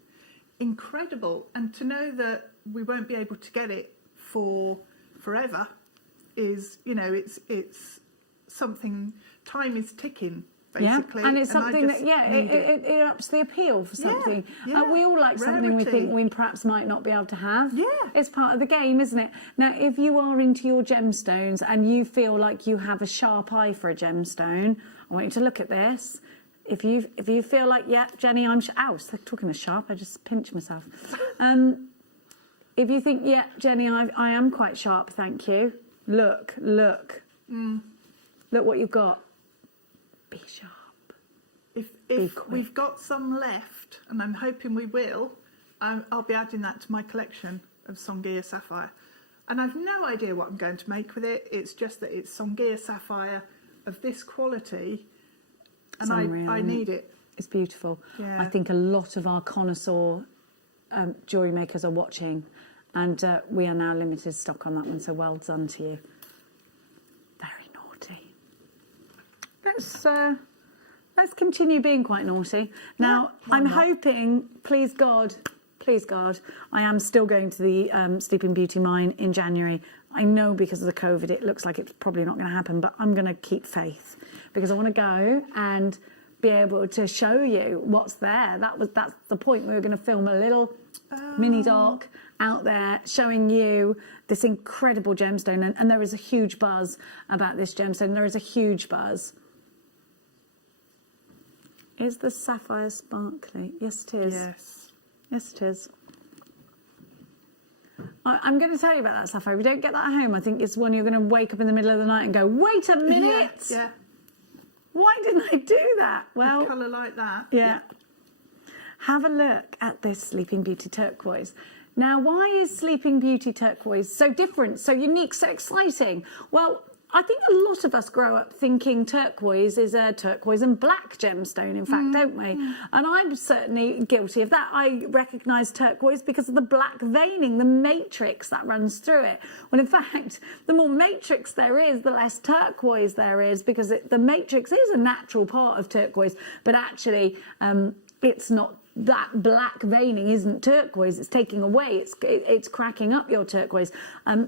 incredible. And to know that we won't be able to get it for forever is, you know, it's something. Time is ticking. Basically. Yeah, and it's something that, it ups the appeal for something. Yeah, We all like something we rarity. think we perhaps might not be able to have. Yeah. It's part of the game, isn't it? Now, if you are into your gemstones and you feel like you have a sharp eye for a gemstone, I want you to look at this. If you feel like, yeah, Jenny, ow, talking of sharp, I just pinched myself. If you think, yeah, Jenny, I am quite sharp, thank you. Look. Look what you've got. Be sharp. If we've got some left, and I'm hoping we will, I'll be adding that to my collection of Songea sapphire. And I've no idea what I'm going to make with it. It's just that it's Songea sapphire of this quality, and I need it. It's beautiful. Yeah. I think a lot of our connoisseur jewellery makers are watching, and we are now limited stock on that one, so well done to you. Very naughty. Let's continue being quite naughty. Now, I'm hoping, please God, I am still going to the Sleeping Beauty mine in January. I know because of the COVID, it looks like it's probably not going to happen, but I'm going to keep faith because I want to go and be able to show you what's there. That's the point. We were going to film a little mini doc out there showing you this incredible gemstone, and there is a huge buzz about this gemstone. There is a huge buzz. Is the sapphire sparkly? Yes, it is. Yes. Yes, it is. I'm going to tell you about that sapphire. If you don't get that at home, I think it's one you're going to wake up in the middle of the night and go, wait a minute! Yeah. Why didn't I do that? Well, A colour like that. yeah. Have a look at this Sleeping Beauty turquoise. Now, why is Sleeping Beauty turquoise so different, so unique, so exciting? Well, I think a lot of us grow up thinking turquoise is a turquoise and black gemstone, in fact, don't we? And I'm certainly guilty of that. I recognise turquoise because of the black veining, the matrix that runs through it. Well, in fact, the more matrix there is, the less turquoise there is, because the matrix is a natural part of turquoise, but actually it's not. That black veining isn't turquoise, it's taking away, it's cracking up your turquoise. I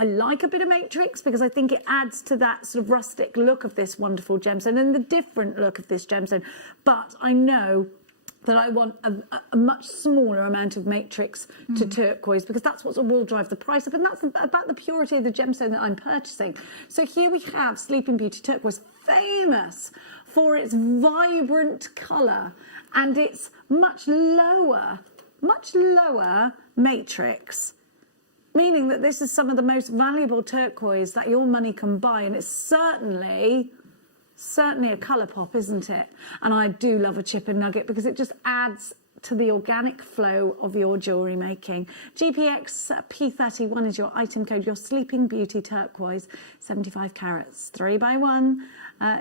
like a bit of matrix because I think it adds to that sort of rustic look of this wonderful gemstone and the different look of this gemstone. But I know that I want a much smaller amount of matrix to turquoise because that's what will drive the price up, and that's about the purity of the gemstone that I'm purchasing. So here we have Sleeping Beauty turquoise, famous for its vibrant colour and its much lower matrix, meaning that this is some of the most valuable turquoise that your money can buy, and it's certainly a colour pop, isn't it? And I do love a chip and nugget because it just adds to the organic flow of your jewellery making. GPX-P31 is your item code, your Sleeping Beauty turquoise, 75 carats, 3x1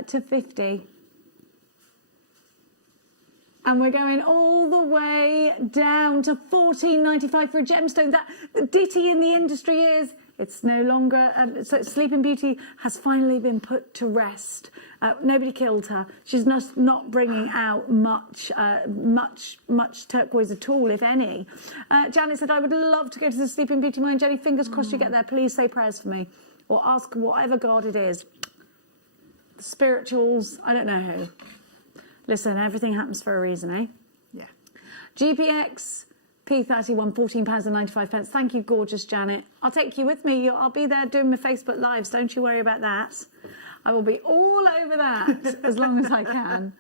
to 50. And we're going all the way down to $14.95 for a gemstone. That the ditty in the industry is, it's no longer, so Sleeping Beauty has finally been put to rest. Nobody killed her. She's not bringing out much turquoise at all, if any. Janet said, I would love to go to the Sleeping Beauty mine. Jenny, fingers crossed you get there. Please say prayers for me. Or ask whatever God it is. The spirituals, I don't know who. Listen, everything happens for a reason, eh? Yeah. GPX P31, £14.95. Thank you, gorgeous Janet. I'll take you with me. I'll be there doing my Facebook Lives. Don't you worry about that. I will be all over that as long as I can.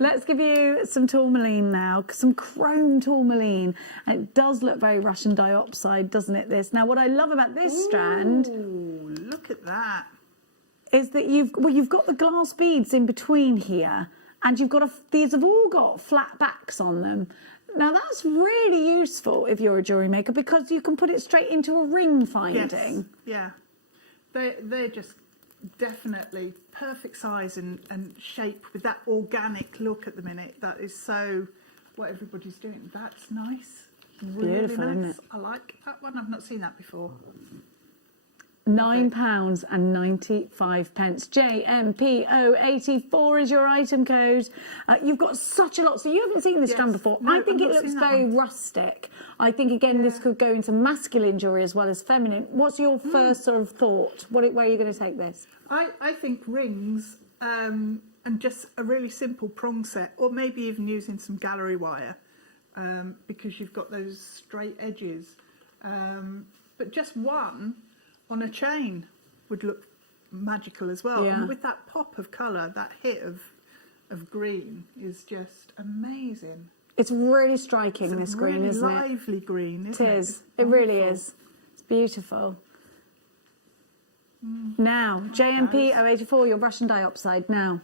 Let's give you some tourmaline now, some chrome tourmaline. And it does look very Russian diopside, doesn't it, this? Now, what I love about this strand... Ooh, look at that. ...is that you've got the glass beads in between here, and you've got these have all got flat backs on them. Now, that's really useful if you're a jewellery maker, because you can put it straight into a ring finding. Yes. Yeah. They're just definitely perfect size and shape with that organic look at the minute. That is so what everybody's doing. That's nice. Really Beautiful, nice. isn't it? I like that one. I've not seen that before. £9.95. JMPO84 is your item code. You've got such a lot. So you haven't seen this strand before. No, I think I've it not looks seen that very one. rustic. I think, again, this could go into masculine jewellery as well as feminine. What's your first sort of thought? Where are you going to take this? I think rings and just a really simple prong set, or maybe even using some gallery wire because you've got those straight edges. But just one on a chain would look magical as well. Yeah. And with that pop of colour, that hit of green is just amazing. It's really striking, It's this a green, really isn't it? lively green, isn't it? It is. It's It really wonderful. is. It's beautiful. Now, JMP084, your Russian diopside. Now,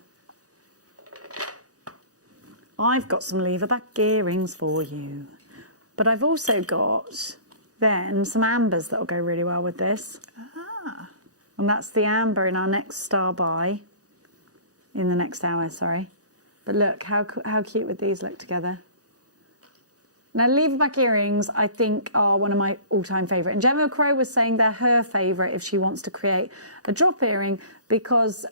I've got some lever back earrings for you, but I've also got then some ambers that will go really well with this. Ah. And that's the amber in our next star buy, in the next hour, sorry. But look, how cute would these look together? Now, leverback earrings, I think, are one of my all-time favourite. And Gemma Crow was saying they're her favourite if she wants to create a drop earring, because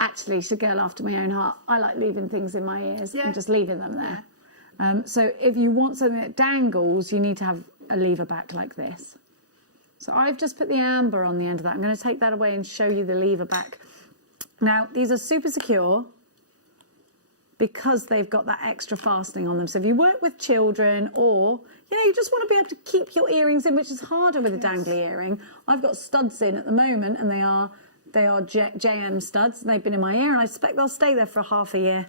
actually, she's a girl after my own heart. I like leaving things in my ears and just leaving them there. So if you want something that dangles, you need to have a lever back like this. So I've just put the amber on the end of that. I'm going to take that away and show you the lever back. Now, these are super secure, because they've got that extra fastening on them. So if you work with children, or you just want to be able to keep your earrings in, which is harder with a dangly earring. I've got studs in at the moment, and they are JM studs, and they've been in my ear, and I expect they'll stay there for half a year.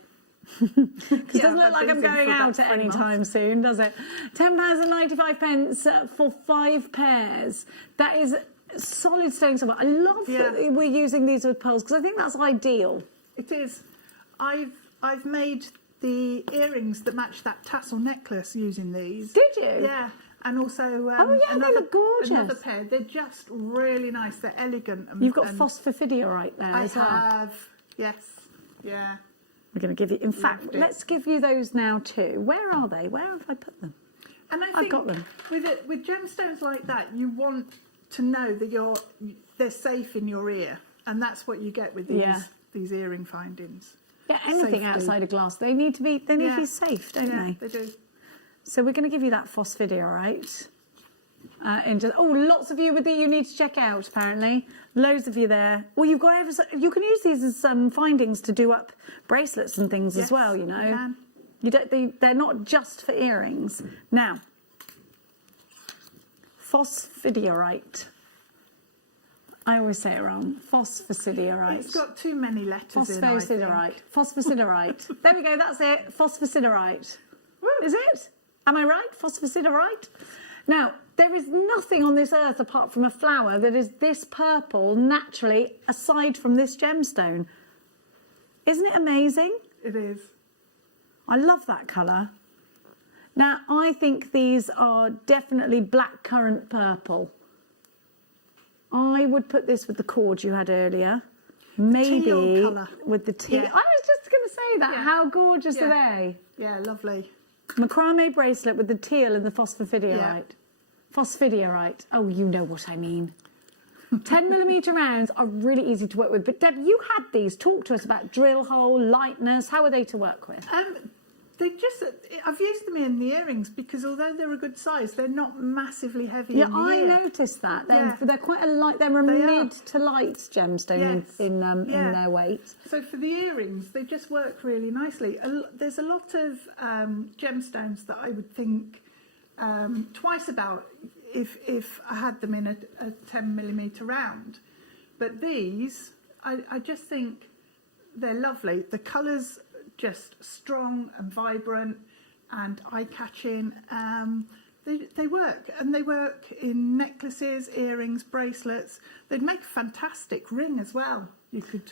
Because it doesn't look like I'm going out at any time soon, does it? £10.95 for 5 pairs. That is solid stone silver. I love that we're using these with pearls, because I think that's ideal. It is. I've made the earrings that match that tassel necklace using these. Did you? Yeah. And also they look gorgeous. Another pair. They're just really nice. They're elegant. You've got phosphophidiorite there as well. I have. Yes. Yeah. We're going to give you... In fact, let's give you those now too. Where are they? Where have I put them? And I've got them. With gemstones like that, you want to know that they're safe in your ear, and that's what you get with these earring findings. Yeah, anything Safety. outside of glass, they need to be safe, don't they? They do. So we're going to give you that phosphidierite. Lots of you you need to check out, apparently. Loads of you there. Well, you can use these as findings to do up bracelets and things as well, they're not just for earrings. Now, phosphidierite. I always say it wrong. Phosphosiderite. It's got too many letters in, I think. Phosphosiderite. There we go, that's it. Phosphosiderite. Is it? Am I right? Phosphosiderite? Now, there is nothing on this earth apart from a flower that is this purple naturally, aside from this gemstone. Isn't it amazing? It is. I love that colour. Now, I think these are definitely blackcurrant purple. I would put this with the cord you had earlier. Maybe teal colour. With the teal. Yeah. I was just going to say that. Yeah. How gorgeous are they? Yeah, lovely. Macrame bracelet with the teal and the phosphophidiorite. Yeah. Phosphidierite. Oh, you know what I mean. 10mm rounds are really easy to work with. But Deb, you had these. Talk to us about drill hole, lightness. How are they to work with? I've used them in the earrings because although they're a good size, they're not massively heavy. Yeah, in the I ear. noticed that. Yeah. They're quite a light. They're a mid to light gemstone Yes. in their weight. So for the earrings, they just work really nicely. There's a lot of gemstones that I would think twice about if I had them in a 10mm round. But these, I just think they're lovely. The colours just strong and vibrant and eye-catching. They work, and they work in necklaces, earrings, bracelets. They'd make a fantastic ring as well. You could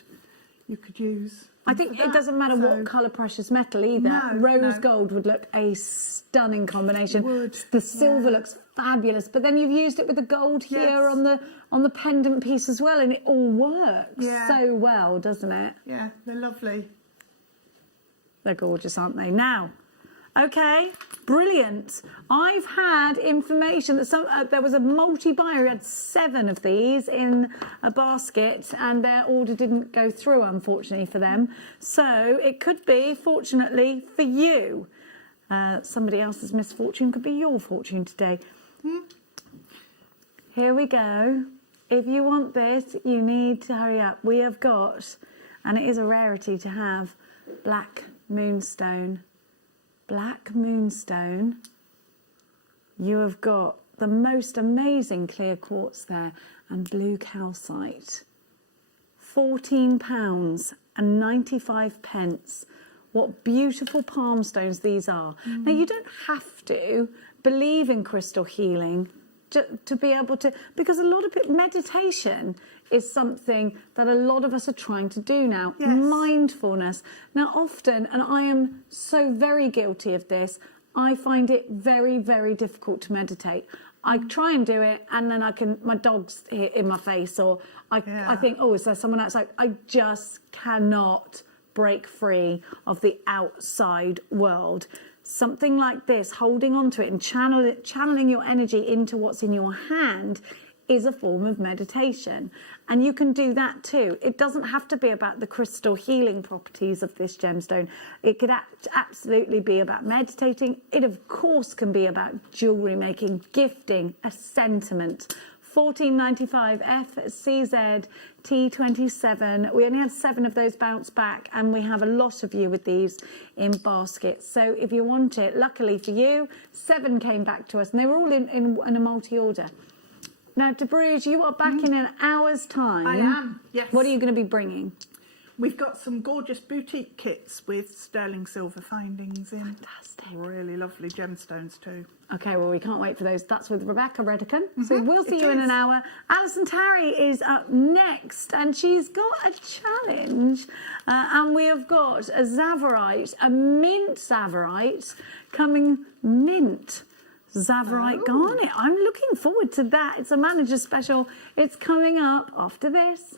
use. I think it doesn't matter what colour precious metal either. No, Rose gold would look a stunning combination. Would, the silver looks fabulous, but then you've used it with the gold here on the pendant piece as well, and it all works so well, doesn't it? Yeah, they're lovely. They're gorgeous, aren't they? Now, okay, brilliant. I've had information that there was a multi-buyer who had 7 of these in a basket and their order didn't go through, unfortunately, for them. So it could be, fortunately, for you. Somebody else's misfortune could be your fortune today. Here we go. If you want this, you need to hurry up. We have got, and it is a rarity to have, black moonstone. Black moonstone. You have got the most amazing clear quartz there, and blue calcite. £14.95. What beautiful palm stones these are. Now, you don't have to believe in crystal healing to be able to, because a lot of meditation is something that a lot of us are trying to do now. Yes. Mindfulness. Now, often, and I am so very guilty of this, I find it very, very difficult to meditate. I try and do it, and then my dog's in my face, or I think, oh, is there someone outside? I just cannot break free of the outside world. Something like this, holding on to it and channeling your energy into what's in your hand, is a form of meditation. And you can do that too. It doesn't have to be about the crystal healing properties of this gemstone. It could absolutely be about meditating. It, of course, can be about jewellery making, gifting, a sentiment. £14.95 FCZ T27. We only had 7 of those bounce back, and we have a lot of you with these in baskets. So if you want it, luckily for you, 7 came back to us, and they were all in a multi-order. Now, De Bruges, you are back in an hour's time. I am, yes. What are you going to be bringing? We've got some gorgeous boutique kits with sterling silver findings in. Fantastic. Really lovely gemstones too. Okay, well, we can't wait for those. That's with Rebecca Redican. So we'll see you in an hour. Alison Tarry is up next, and she's got a challenge. And we have got a Zavarite, a mint Zavarite, coming mint. Zavarite garnet. I'm looking forward to that. It's a manager special. It's coming up after this.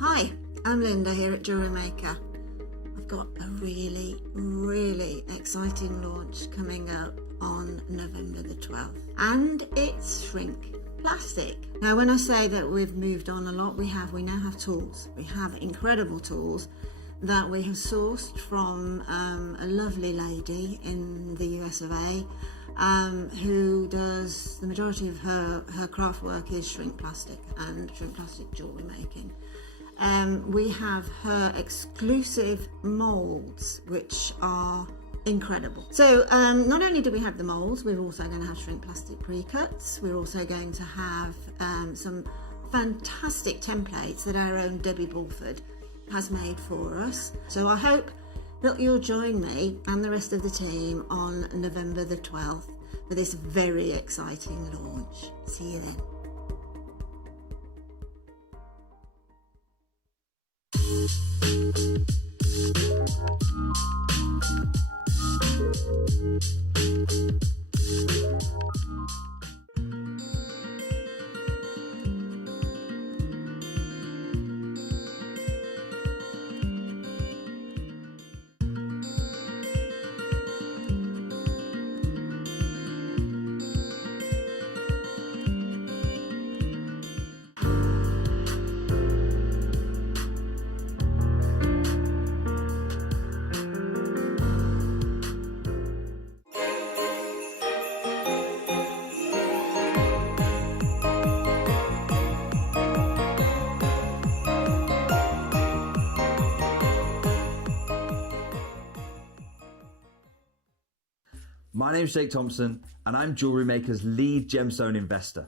Hi, I'm Linda here at Jewellery Maker. I've got a really, really exciting launch coming up on November the 12th. And it's shrink plastic. Now, when I say that we've moved on a lot, we now have tools. We have incredible tools that we have sourced from a lovely lady in the US of A who does the majority of her craft work is shrink plastic and shrink plastic jewellery making. We have her exclusive moulds, which are incredible. So not only do we have the moulds, we're also going to have shrink plastic pre-cuts. We're also going to have some fantastic templates that our own Debbie Bulford has made for us. So I hope that you'll join me and the rest of the team on November the 12th for this very exciting launch. See you then. My name's Jake Thompson and I'm Jewellery Maker's lead gemstone investor.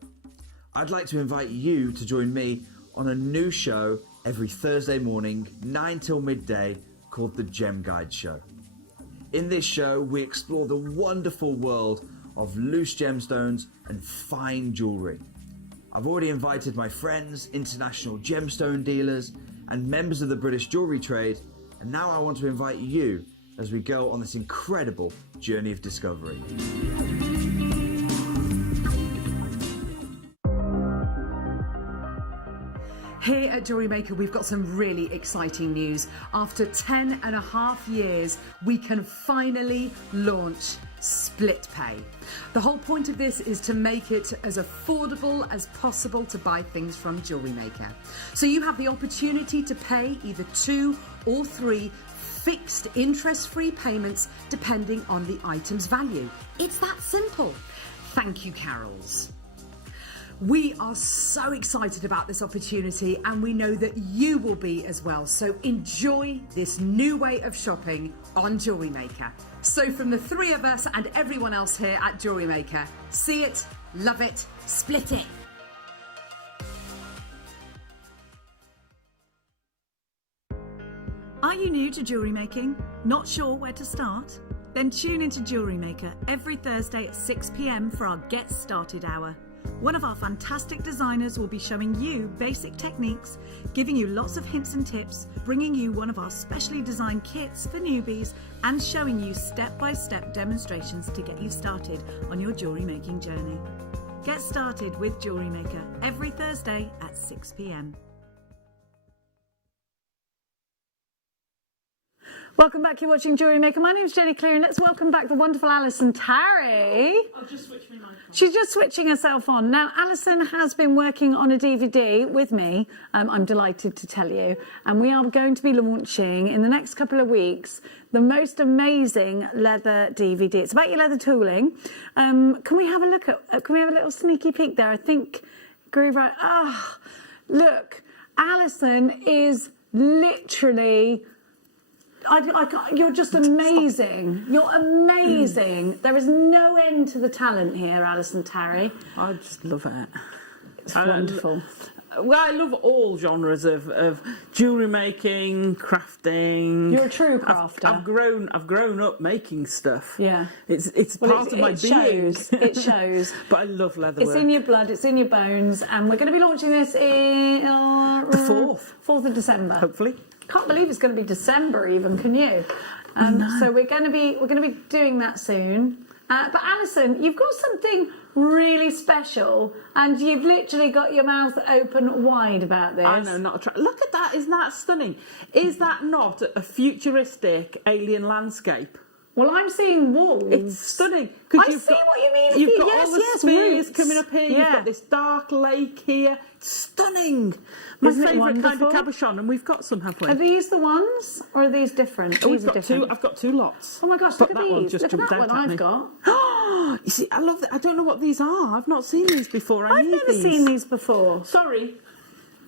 I'd like to invite you to join me on a new show every Thursday morning, 9 till midday, called the Gem Guide Show. In this show, we explore the wonderful world of loose gemstones and fine jewellery. I've already invited my friends, international gemstone dealers, and members of the British jewellery trade, and now I want to invite you as we go on this incredible journey of discovery. Here at Jewellery Maker, we've got some really exciting news. After 10.5 years, we can finally launch Split Pay. The whole point of this is to make it as affordable as possible to buy things from Jewellery Maker. So you have the opportunity to pay either 2 or 3 fixed interest-free payments depending on the item's value. It's that simple. Thank you, Carols. We are so excited about this opportunity and we know that you will be as well. So enjoy this new way of shopping on Jewellery Maker. So from the 3 of us and everyone else here at Jewellery Maker, see it, love it, split it. Are you new to jewellery making? Not sure where to start? Then tune into Jewellery Maker every Thursday at 6 p.m. for our Get Started Hour. One of our fantastic designers will be showing you basic techniques, giving you lots of hints and tips, bringing you one of our specially designed kits for newbies, and showing you step-by-step demonstrations to get you started on your jewellery making journey. Get started with Jewellery Maker every Thursday at 6 p.m. Welcome back, you're watching Jewellery Maker. My name's Jenny Cleary and let's welcome back the wonderful Alison Tarry. I'll just switch my mic on. She's just switching herself on. Now, Alison has been working on a DVD with me, I'm delighted to tell you, and we are going to be launching in the next couple of weeks the most amazing leather DVD. It's about your leather tooling. Can we have a look at, can we have a little sneaky peek there? I think, Groove right, look, Alison is literally... you're just amazing. You're amazing. There is no end to the talent here, Alison Tarry. I just love it. It's wonderful. Well, I love all genres of jewellery making, crafting. You're a true crafter. I've grown up making stuff. Yeah. It's part of my being. It shows. But I love leather It's work. in your blood, it's in your bones, and we're going to be launching this in the 4th. 4th of December. Hopefully. Can't believe it's going to be December even, can you? So we're going to be doing that soon. But Alison, you've got something really special, and you've literally got your mouth open wide about this. I know, not a look at that! Isn't that stunning? Is that not a futuristic alien landscape? Well, I'm seeing walls. It's stunning. I see what you mean. You've got all the spheres roots. coming up here. Yeah. You've got this dark lake here. It's stunning. My Isn't it favourite kind of wonderful? cabochon, and we've got some, have we? Are these the ones, or are these different? Oh, These we've are got different. 2. I've got 2 lots. Oh my gosh, But look that at one these. just Look at jumped that out one at I've me. got. You see, I love that. I don't know what these are. I've not seen these before. I've never seen these before. Sorry.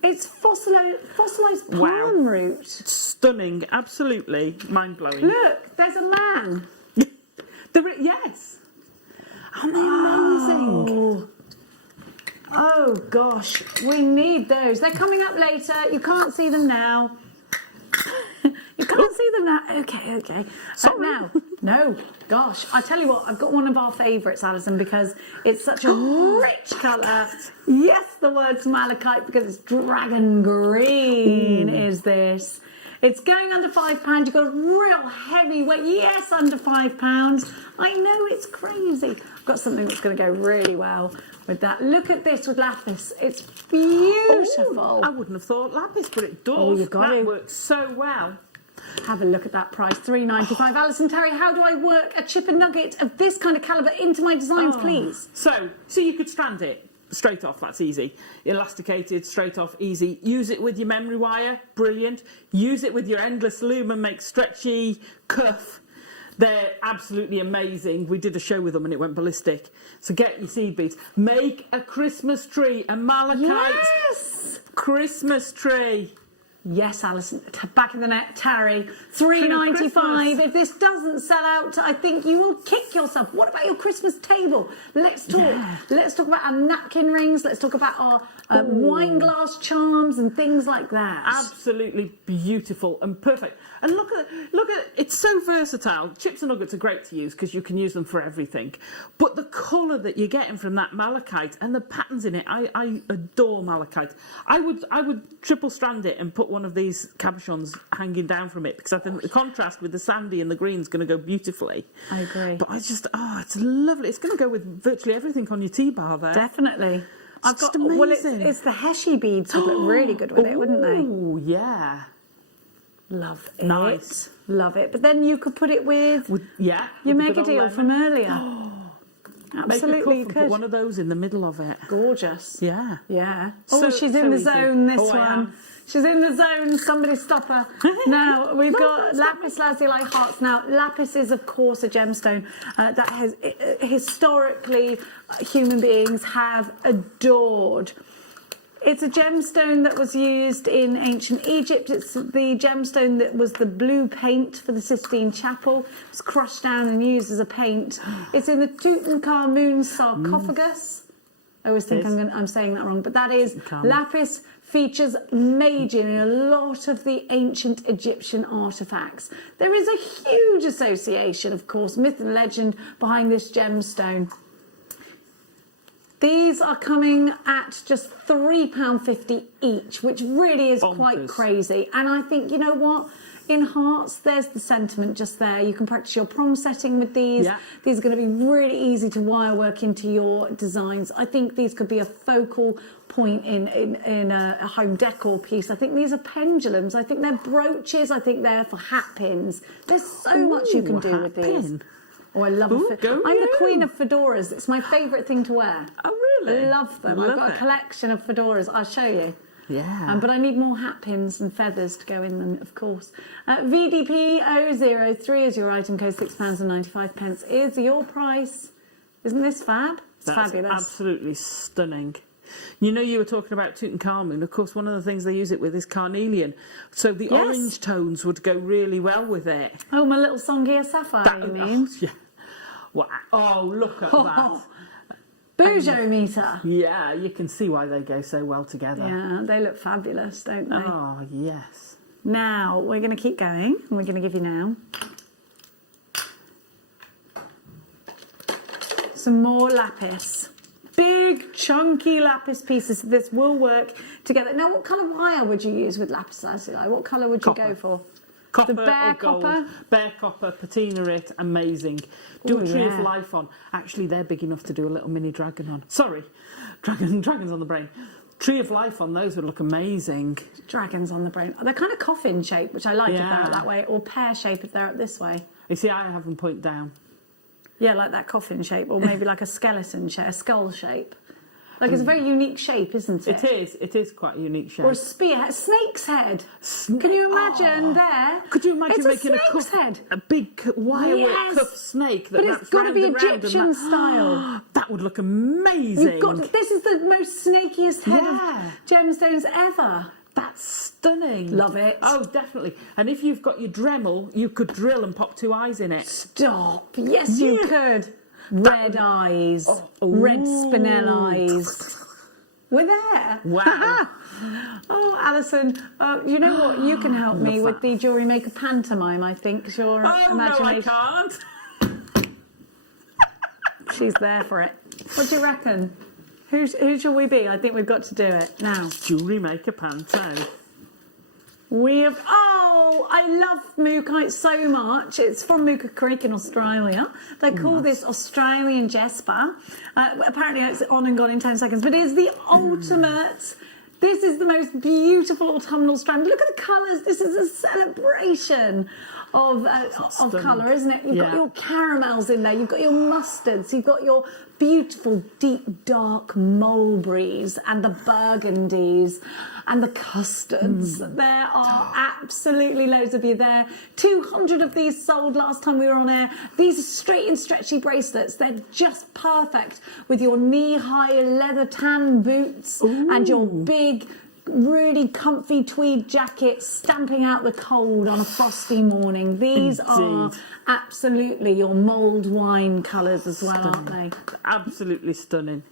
It's fossilised palm Wow. root. Stunning. Absolutely mind-blowing. Look, there's a man. Yes. Aren't they amazing? Oh gosh, we need those. They're coming up later. You can't see them now. You can't see them now. Okay. Now, no, gosh. I tell you what, I've got one of our favourites, Alison, because it's such a rich colour. Yes, the word's malachite because it's dragon green. Is this? It's going under £5. You've got a real heavy weight. Yes, under £5. I know, it's crazy. I've got something that's going to go really well with that. Look at this with lapis. It's beautiful. Oh, I wouldn't have thought lapis, but it does. Oh, you've got that to. works so well. Have a look at that price, £3.95. Alison Tarry, how do I work a chip and nugget of this kind of calibre into my designs, please? So you could strand it straight off, that's easy. Elasticated, straight off, easy. Use it with your memory wire, brilliant. Use it with your endless loom and make stretchy cuff. They're absolutely amazing. We did a show with them and it went ballistic. So get your seed beads. Make a Christmas tree, a malachite Yes! Christmas tree. Yes, Alison, back in the net, Tarry, $3.95. If this doesn't sell out, I think you will kick yourself. What about your Christmas table? Let's talk. Yeah. Let's talk about our napkin rings. Let's talk about our wine glass charms and things like that. Absolutely beautiful and perfect. And look at it's so versatile. Chips and nuggets are great to use because you can use them for everything. But the colour that you're getting from that malachite and the patterns in it, I adore malachite. I would triple strand it and put one of these cabochons hanging down from it because I think the contrast with the sandy and the green is going to go beautifully. I agree. But it's lovely. It's going to go with virtually everything on your tea bar there. Definitely. It's just amazing. Well, it's the Heshi beads would look really good with it, wouldn't they? Oh, yeah. Love it. Nice. Love it. But then you could put it with Yeah. your with mega the good old deal lemon. from earlier. Absolutely, Make a you cup and could. put one of those in the middle of it. Gorgeous. Yeah. Yeah. So- Oh, she's so in the easy. zone, this Oh, I one. am. She's in the zone. Somebody stop her. Now, we've No, got stop lapis lazuli hearts. Now, lapis is, of course, a gemstone that has historically human beings have adored. It's a gemstone that was used in ancient Egypt. It's the gemstone that was the blue paint for the Sistine Chapel. It was crushed down and used as a paint. It's in the Tutankhamun sarcophagus. I always think I'm saying that wrong, but that is lapis. Features major in a lot of the ancient Egyptian artefacts. There is a huge association, of course, myth and legend behind this gemstone. These are coming at just £3.50 each, which really is quite Bonkers. crazy. And I think, you know what? In hearts, there's the sentiment just there. You can practice your prom setting with these. Yeah. These are going to be really easy to wire work into your designs. I think these could be a focal point in a home decor piece. I think these are pendulums. I think they're brooches. I think they're for hat pins. There's so much you can do with these. Pin. Oh, I love Ooh, it. go I'm the you. queen of fedoras. It's my favourite thing to wear. Oh, really? I love them. I've got a collection of fedoras. I'll show you. Yeah. But I need more hat pins and feathers to go in them, of course. VDP003 is your item code, £6.95 is your price. Isn't this fab? It's That's fabulous. absolutely stunning. You know, you were talking about Tutankhamun. Of course, one of the things they use it with is carnelian. So the Yes. orange tones would go really well with it. Oh, my little Songia sapphire, you mean? Yeah. Wow. Oh, look at that. Bougeot meter. Yeah, you can see why they go so well together. Yeah, they look fabulous, don't they? Oh, yes. Now, we're going to keep going, and we're going to give you now some more lapis. Big, chunky lapis pieces. This will work together. Now, what colour wire would you use with lapis lazuli? What colour would you Copper. go for? Copper The bare or gold. copper? Bare copper, patina it, amazing. Do Ooh, a tree of yeah. life on. Actually, they're big enough to do a little mini dragon on. Sorry, dragons on the brain. Tree of life on those would look amazing. Dragons on the brain. They're kind of coffin shape, which I like if they're Yeah. up that way, or pear shape if they're up this way. You see, I have them point down. Yeah, like that coffin shape, or maybe like a skeleton shape, a skull shape. Like it's a very unique shape, isn't it? It is quite a unique shape. Or a spear, snake's head. Can you imagine there? Could you imagine It's making a snake's cuff, head. a big wire-work Yes. cuff snake that But it's wraps got to round be and round and Egyptian that- style. That would look amazing. You've got to, this is the most snakiest head Yeah. of gemstones ever. That's stunning. Love it. Oh, definitely. And if you've got your Dremel, you could drill and pop 2 eyes in it. Stop. Yes, you could. Red eyes. Red spinel eyes. We're there. Wow. Oh, Alison, you know what? You can help me with the Jewellery Maker pantomime, I think, 'cause your imagination. No, I can't. She's there for it. What do you reckon? Who shall we be? I think we've got to do it now. Jewellery Maker panto. We have. Oh, I love Mookite so much. It's from Mooka Creek in Australia. They call this Australian Jesper. Apparently, it's on and gone in 10 seconds, but it is the ultimate. This is the most beautiful autumnal strand. Look at the colours. This is a celebration of colour, isn't it? You've got your caramels in there. You've got your mustards. You've got your beautiful, deep, dark mulberries and the burgundies and the custards. There are absolutely loads of you there. 200 of these sold last time we were on air. These are straight and stretchy bracelets. They're just perfect with your knee-high leather tan boots and your big really comfy tweed jacket stamping out the cold on a frosty morning. These are Indeed. absolutely your mulled wine colours as well, aren't they? Absolutely stunning.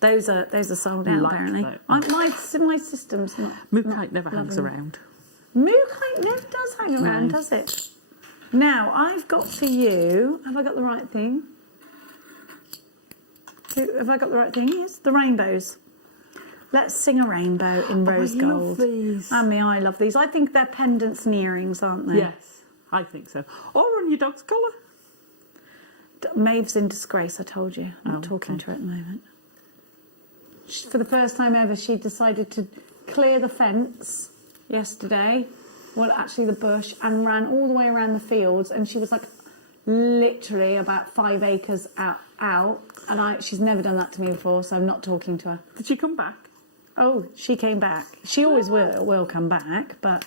Those are sold out Like apparently. that. My system's not. Moonkite never hangs loving. around. Moonkite never does hang around, does it? Now I've got for you. Have I got the right thing? Have I got the right thing? Yes, the rainbows. Let's sing a rainbow in rose I love gold. these. I love these. I think they're pendants and earrings, aren't they? Yes, I think so. Or on your dog's collar. Maeve's in disgrace, I told you. I'm not talking to her at the moment. For the first time ever, she decided to clear the fence yesterday, well, actually the bush, and ran all the way around the fields, and she was like literally about 5 acres out, and she's never done that to me before, so I'm not talking to her. Did she come back? Oh, she came back. She always will come back, but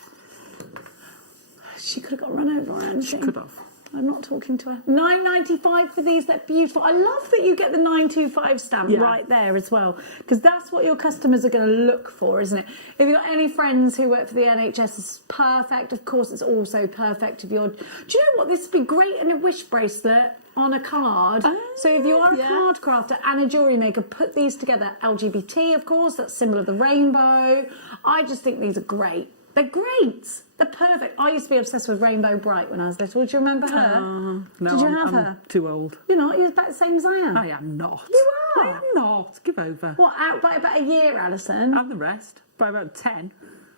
she could have got run over or anything. She could have. I'm not talking to her. $9.95 for these. They're beautiful. I love that you get the 925 stamp right there as well, because that's what your customers are going to look for, isn't it? If you've got any friends who work for the NHS, it's perfect. Of course, it's also perfect if you're... Do you know what? This would be great in a wish bracelet on a card. So if you are a card crafter and a jewellery maker, put these together. LGBT, of course, that's symbol of the rainbow. I just think these are great. They're great. They're perfect. I used to be obsessed with Rainbow Bright when I was little. Do you remember her? No, Did you have I'm her? Too old. You're not. You're about the same as I am. I am not. You are. I am not. Give over. What, out by about a year, Alison? And the rest by about 10.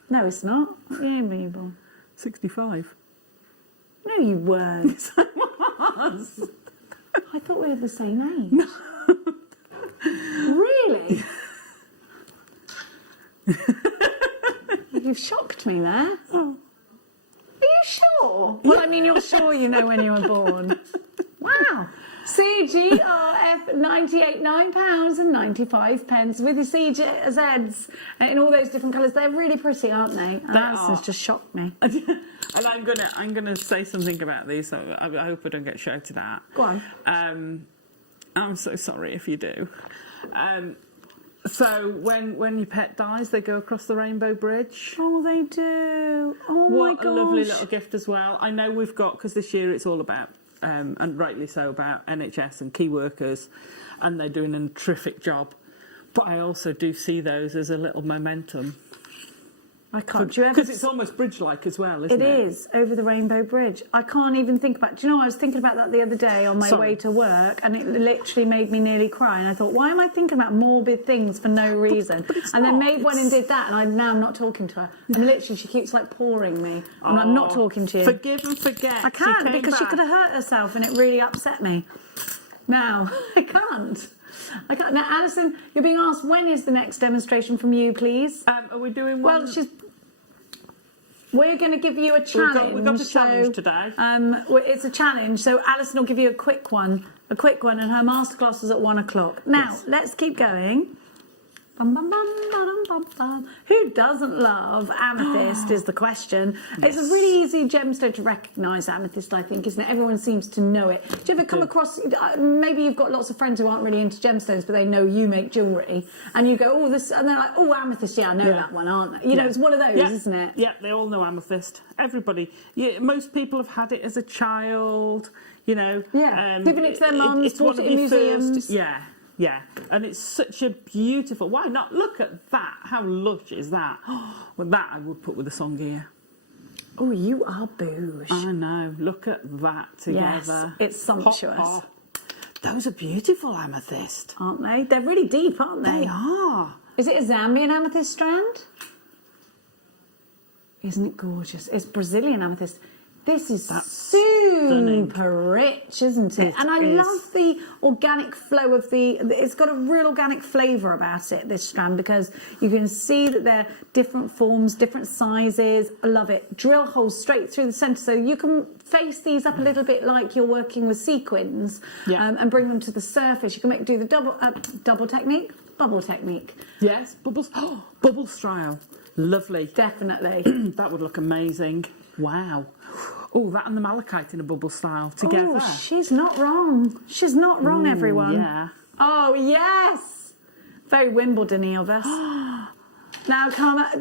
No, it's not. What year were you born? 65. No, you weren't. Yes, I was. I thought we were the same age. Really? You've shocked me there. Oh. Are you sure? Well, I mean, you're sure you know when you were born. Wow. CGRF 98, £9.95 with your CZs in all those different colours. They're really pretty, aren't they? Alison's just shocked me. And I'm gonna say something about these. So I hope I don't get shouted at. Go on. I'm so sorry if you do. So when your pet dies, they go across the Rainbow Bridge. Oh, they do. Oh, my What gosh. a lovely little gift as well. I know we've got, because this year it's all about, and rightly so, about NHS and key workers, and they're doing a terrific job. But I also do see those as a little momentum. I can't. Because it's almost bridge-like as well, isn't it? It is, over the Rainbow Bridge. I can't even think about... Do you know, I was thinking about that the other day on my way to work, and it literally made me nearly cry. And I thought, why am I thinking about morbid things for no reason? But it's and then not. Maeve went and did that, and now I'm not talking to her. And literally, she keeps, like, pouring me. And I'm not talking to you. Forgive and forget. I can't, because she could have hurt herself, and it really upset me. Now, I can't. Now, Alison, you're being asked, when is the next demonstration from you, please? Are we doing one? Well, we're going to give you a challenge. We've got a challenge today. It's a challenge, so Alison will give you a quick one, and her masterclass is at 1 o'clock. Now, let's keep going. Bum, bum, bum, bum, bum, bum. Who doesn't love amethyst is the question. Yes. It's a really easy gemstone to recognise amethyst, I think, isn't it? Everyone seems to know it. Do you ever come across, maybe you've got lots of friends who aren't really into gemstones, but they know you make jewellery, and you go, oh, this, and they're like, oh, amethyst, yeah, I know that one, aren't they? You know, it's one of those, isn't it? Yeah, they all know amethyst. Everybody. Yeah, most people have had it as a child, you know. Yeah, given it to their mums, bought it in museums. Yeah, and it's such a beautiful... Why not? Look at that. How lush is that? Well, that I would put with a song gear. Oh, you are boosh. I know. Look at that together. Yes, it's sumptuous. Pop, pop. Those are beautiful amethyst. Aren't they? They're really deep, aren't they? They are. Is it a Zambian amethyst strand? Isn't it gorgeous? It's Brazilian amethyst. This is super rich, isn't it? And I love the organic flow of it's got a real organic flavour about it, this strand, because you can see that they're different forms, different sizes. I love it. Drill holes straight through the centre, so you can face these up a little bit like you're working with sequins, and bring them to the surface. You can do the double technique, bubble technique. Yes, bubbles. Oh, bubble style. Lovely. Definitely. That would look amazing. Wow. Oh, that and the malachite in a bubble style together. Oh, she's not wrong. She's not wrong, everyone. Yeah. Oh, yes. Very Wimbledon-y of us. Now, Karma,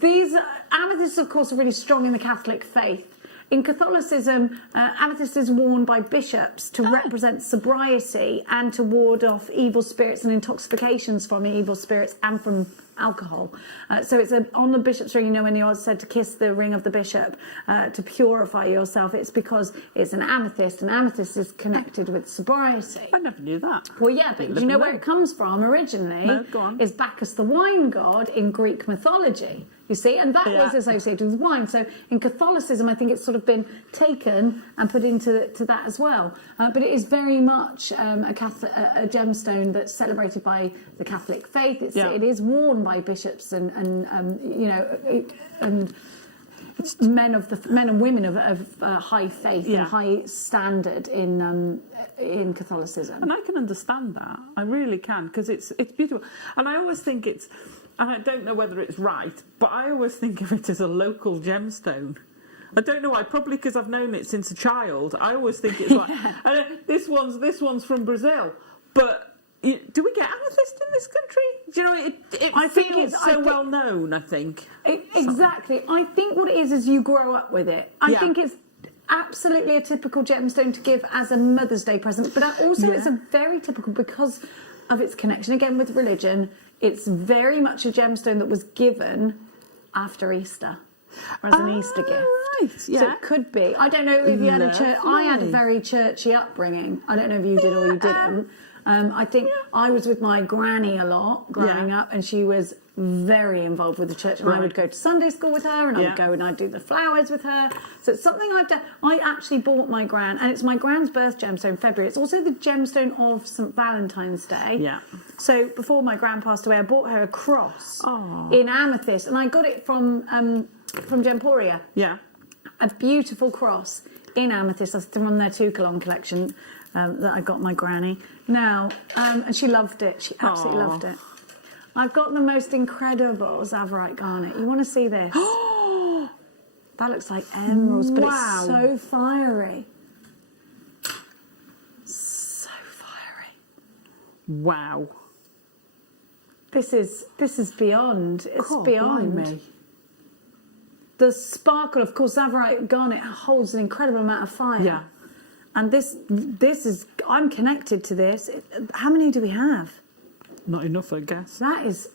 these amethysts, of course, are really strong in the Catholic faith. In Catholicism, amethyst is worn by bishops to represent sobriety and to ward off evil spirits and intoxications from evil spirits and from alcohol. So it's on the bishop's ring, you know, when you're said to kiss the ring of the bishop to purify yourself, it's because it's an amethyst, and amethyst is connected with sobriety. I never knew that. Well, yeah, but do you know where it comes from originally? No, go on. Is Bacchus the wine god in Greek mythology. You see, and that was associated with wine. So in Catholicism, I think it's sort of been taken and put into that as well. But it is very much a gemstone that's celebrated by the Catholic faith. It is worn by bishops and it's men and women of high faith and high standard in Catholicism. And I can understand that. I really can, because it's beautiful. And I always think and I don't know whether it's right, but I always think of it as a local gemstone. I don't know why. Probably because I've known it since a child. I always think it's like this one's from Brazil. But do we get amethyst in this country? Do you know it feels so well known? I think exactly. I think what it is you grow up with it. I think it's absolutely a typical gemstone to give as a Mother's Day present, but also it's a very typical because of its connection again with religion. It's very much a gemstone that was given after Easter as an Easter gift. Right, yeah. So it could be. I don't know if you had a church. I had a very churchy upbringing. I don't know if you did or you didn't. I think I was with my granny a lot growing up, and she was very involved with the church, and I would go to Sunday school with her, and I would go and I'd do the flowers with her. So it's something I've done. I actually bought my gran, and it's my gran's birth gemstone in February. It's also the gemstone of St. Valentine's Day. Yeah. So before my gran passed away, I bought her a cross in amethyst, and I got it from Gemporia. Yeah. A beautiful cross in amethyst. That's from their Toukalon collection that I got my granny. Now, and she loved it. She absolutely loved it. I've got the most incredible Zavarite garnet. You want to see this? That looks like emeralds, but it's so fiery. So fiery. Wow. This is beyond. It's beyond. Blimey. The sparkle, of course, Zavarite garnet holds an incredible amount of fire. Yeah. And this is, I'm connected to this. How many do we have? Not enough, I guess. That is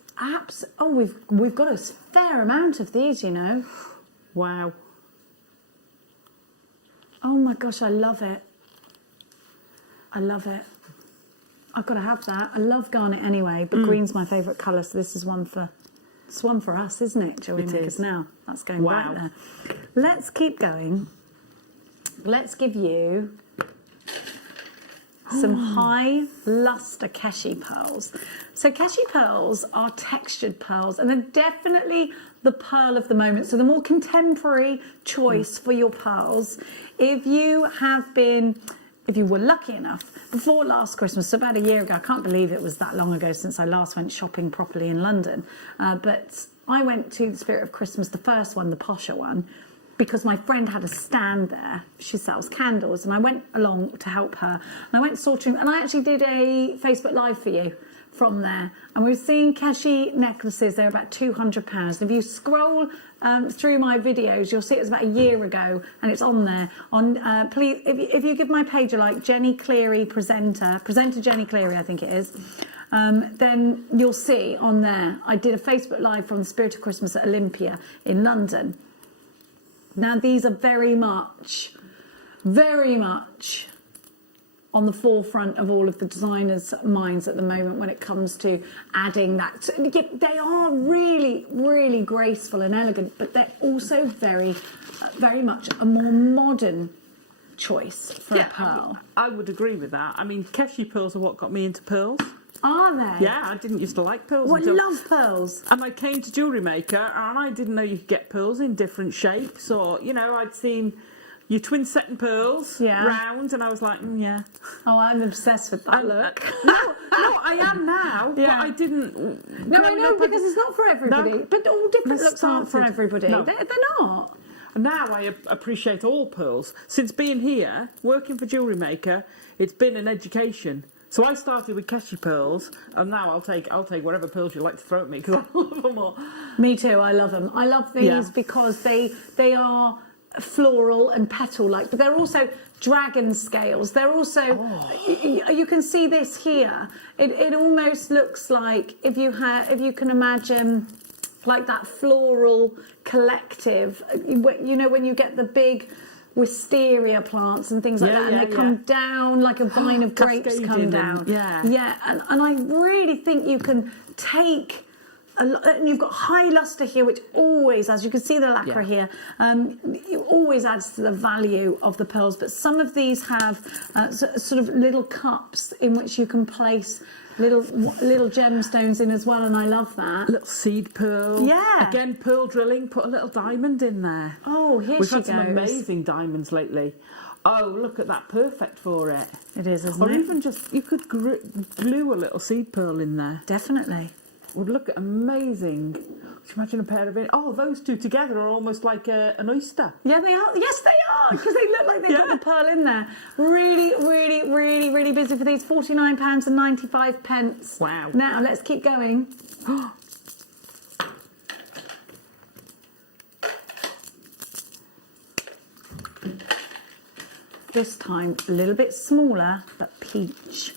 we've got a fair amount of these, you know. Wow. Oh my gosh, I love it. I love it. I've got to have that. I love garnet anyway, but green's my favourite colour, so this is one for us, isn't it, Jewellery Makers now? That's going right there. Let's keep going. Let's give you some high lustre Keshi pearls. So Keshi pearls are textured pearls, and they're definitely the pearl of the moment. So the more contemporary choice for your pearls. If you were lucky enough, before last Christmas, so about a year ago, I can't believe it was that long ago since I last went shopping properly in London, but I went to the Spirit of Christmas, the first one, the posher one, because my friend had a stand there. She sells candles, and I went along to help her. And I went sorting, and I actually did a Facebook Live for you from there. And we were seeing Keshi necklaces. They're about £200. And if you scroll through my videos, you'll see it was about a year ago, and it's on there. Please, if you give my page a like, Jenny Cleary presenter Jenny Cleary, I think it is. Then you'll see on there. I did a Facebook Live from the Spirit of Christmas at Olympia in London. Now, these are very much on the forefront of all of the designers' minds at the moment when it comes to adding that. So, they are really, really graceful and elegant, but they're also very, very much a more modern choice for a pearl. I would agree with that. I mean, Keshi pearls are what got me into pearls. Are they? Yeah, I didn't used to like pearls. I love pearls. And I came to Jewellery Maker, and I didn't know you could get pearls in different shapes. Or, you know, I'd seen your twin setting pearls round, and I was like, yeah. Oh, I'm obsessed with that look. No, I am now, but I didn't. No, I know, because it's not for everybody. No, but all different looks aren't for everybody. No. They're not. Now I appreciate all pearls. Since being here, working for Jewellery Maker, it's been an education. So I started with Keshi pearls, and now I'll take whatever pearls you like to throw at me, because I love them all. Me too. I love them. I love these because they are floral and petal-like, but they're also dragon scales. They're also you can see this here. It almost looks like if you can imagine like that floral collective. You know, when you get the big wisteria plants and things like that, and they come down like a vine of grapes come down. And I really think you can take and you've got high luster here, which always, as you can see the lacquer here, it always adds to the value of the pearls. But some of these have sort of little cups in which you can place little gemstones in as well, and I love that. Little seed pearl. Yeah. Again, pearl drilling, put a little diamond in there. Oh, here We've she had some goes. amazing diamonds lately. Oh, look at that, perfect for it. It is, isn't or it? Or even just, you could glue a little seed pearl in there. Definitely. Would look amazing. Could you imagine a pair of it? Oh, those two together are almost like an oyster. Yeah, they are. Yes, they are, because they look like they've got the pearl in there. Really, really, really, really busy for these. £49.95. Wow. Now, let's keep going. This time, a little bit smaller, but peach.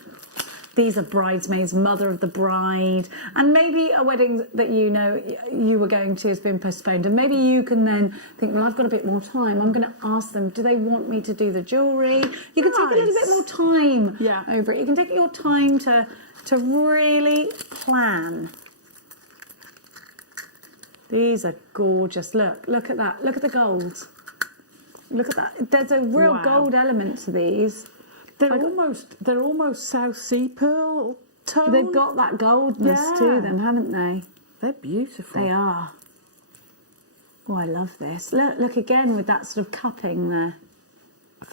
These are bridesmaids, mother of the bride, and maybe a wedding that you know you were going to has been postponed, and maybe you can then think, well, I've got a bit more time. I'm going to ask them, do they want me to do the jewellery? You can take a little bit more time over it. You can take your time to really plan. These are gorgeous. Look at that. Look at the gold. Look at that. There's a real gold element to these. They're almost South Sea pearl tone. They've got that goldness to them, haven't they? They're beautiful. They are. Oh, I love this. Look again with that sort of cupping there.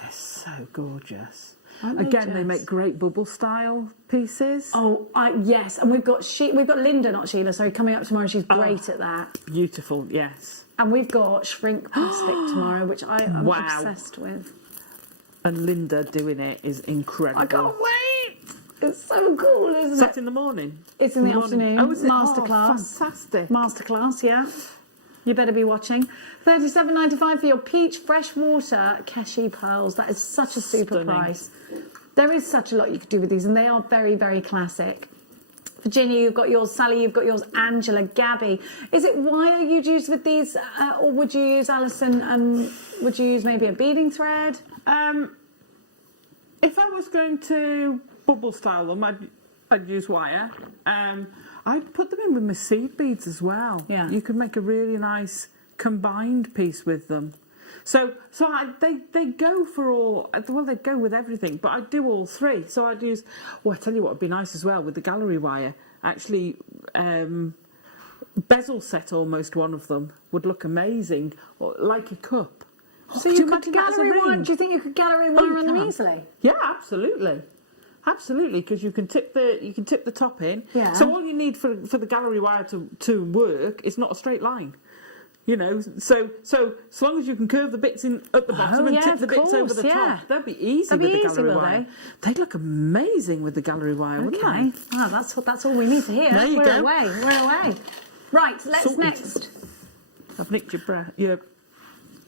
They're so gorgeous. Again, they make great bubble style pieces. Oh, yes. And we've got Linda, not Sheila, sorry, coming up tomorrow. She's great at that. Beautiful, yes. And we've got shrink plastic tomorrow, which I'm obsessed with. And Linda doing it is incredible. I can't wait. It's so cool, isn't it? Is that in the morning? It's in the afternoon. Oh, is it? Masterclass. Oh, fantastic. Masterclass, yeah. You better be watching. £37.95 for your peach freshwater Keshi pearls. That is such a super price. There is such a lot you could do with these, and they are very, very classic. Virginia, you've got yours. Sally, you've got yours. Angela, Gabby. Is it wire you'd use with these, or would you use, Alison, would you use maybe a beading thread? If I was going to bubble style them, I'd use wire. I'd put them in with my seed beads as well. Yeah. You could make a really nice combined piece with them. So they go for all, well, they go with everything, but I'd do all three. So I'd use, I tell you what would be nice as well with the gallery wire, actually, bezel set almost one of them would look amazing, or like a cup. So you could gallery wire, do you think you could gallery wire on them easily? Yeah, absolutely. Absolutely, because you can tip the top in. Yeah. So all you need for the gallery wire to work is not a straight line. You know, so as long as you can curve the bits in at the bottom and tip the bits over the top, they'd be easy with the gallery wire. They'd look amazing with the gallery wire, wouldn't they? Wow, that's all we need to hear. There you go. We're away. Right, let's next. I've nicked your bra.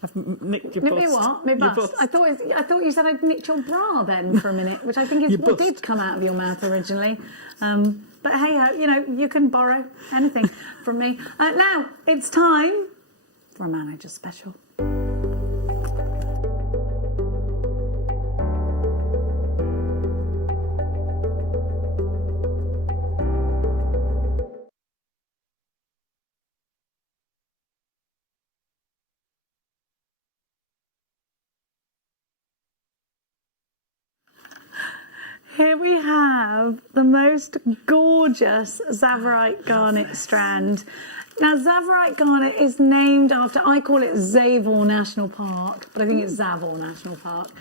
I've nicked your Nick bust. me what? My bust. I thought you said I'd nicked your bra then for a minute, which I think is what did come out of your mouth originally. But hey ho, you know, you can borrow anything from me. Now it's time for a manager special. Here we have the most gorgeous Tsavorite garnet strand. Now, Tsavorite garnet is named after, I call it Zavor National Park, but I think it's Zavor National Park.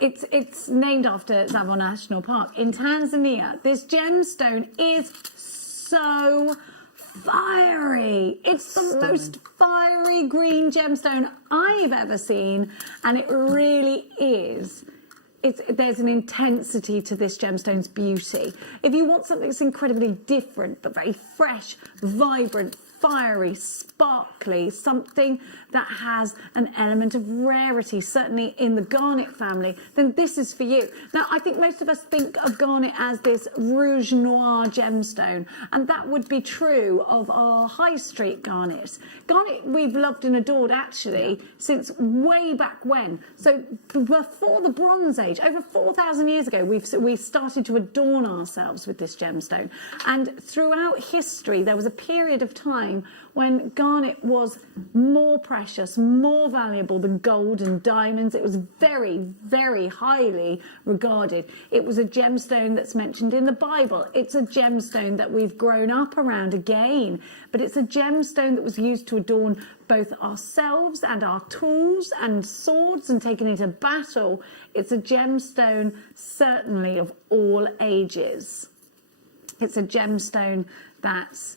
It's named after Zavor National Park in Tanzania. This gemstone is so fiery. It's the most fiery green gemstone I've ever seen, and it really is there's an intensity to this gemstone's beauty. If you want something that's incredibly different, but very fresh, vibrant, fiery, sparkly, something that has an element of rarity, certainly in the garnet family, then this is for you. Now, I think most of us think of garnet as this rouge noir gemstone, and that would be true of our high street garnets. Garnet we've loved and adored, actually, since way back when. So before the Bronze Age, over 4,000 years ago, we started to adorn ourselves with this gemstone. And throughout history, there was a period of time when garnet was more precious, more valuable than gold and diamonds. It was very, very highly regarded. It was a gemstone that's mentioned in the Bible. It's a gemstone that we've grown up around again, but it's a gemstone that was used to adorn both ourselves and our tools and swords and taken into battle. It's a gemstone certainly of all ages. It's a gemstone that's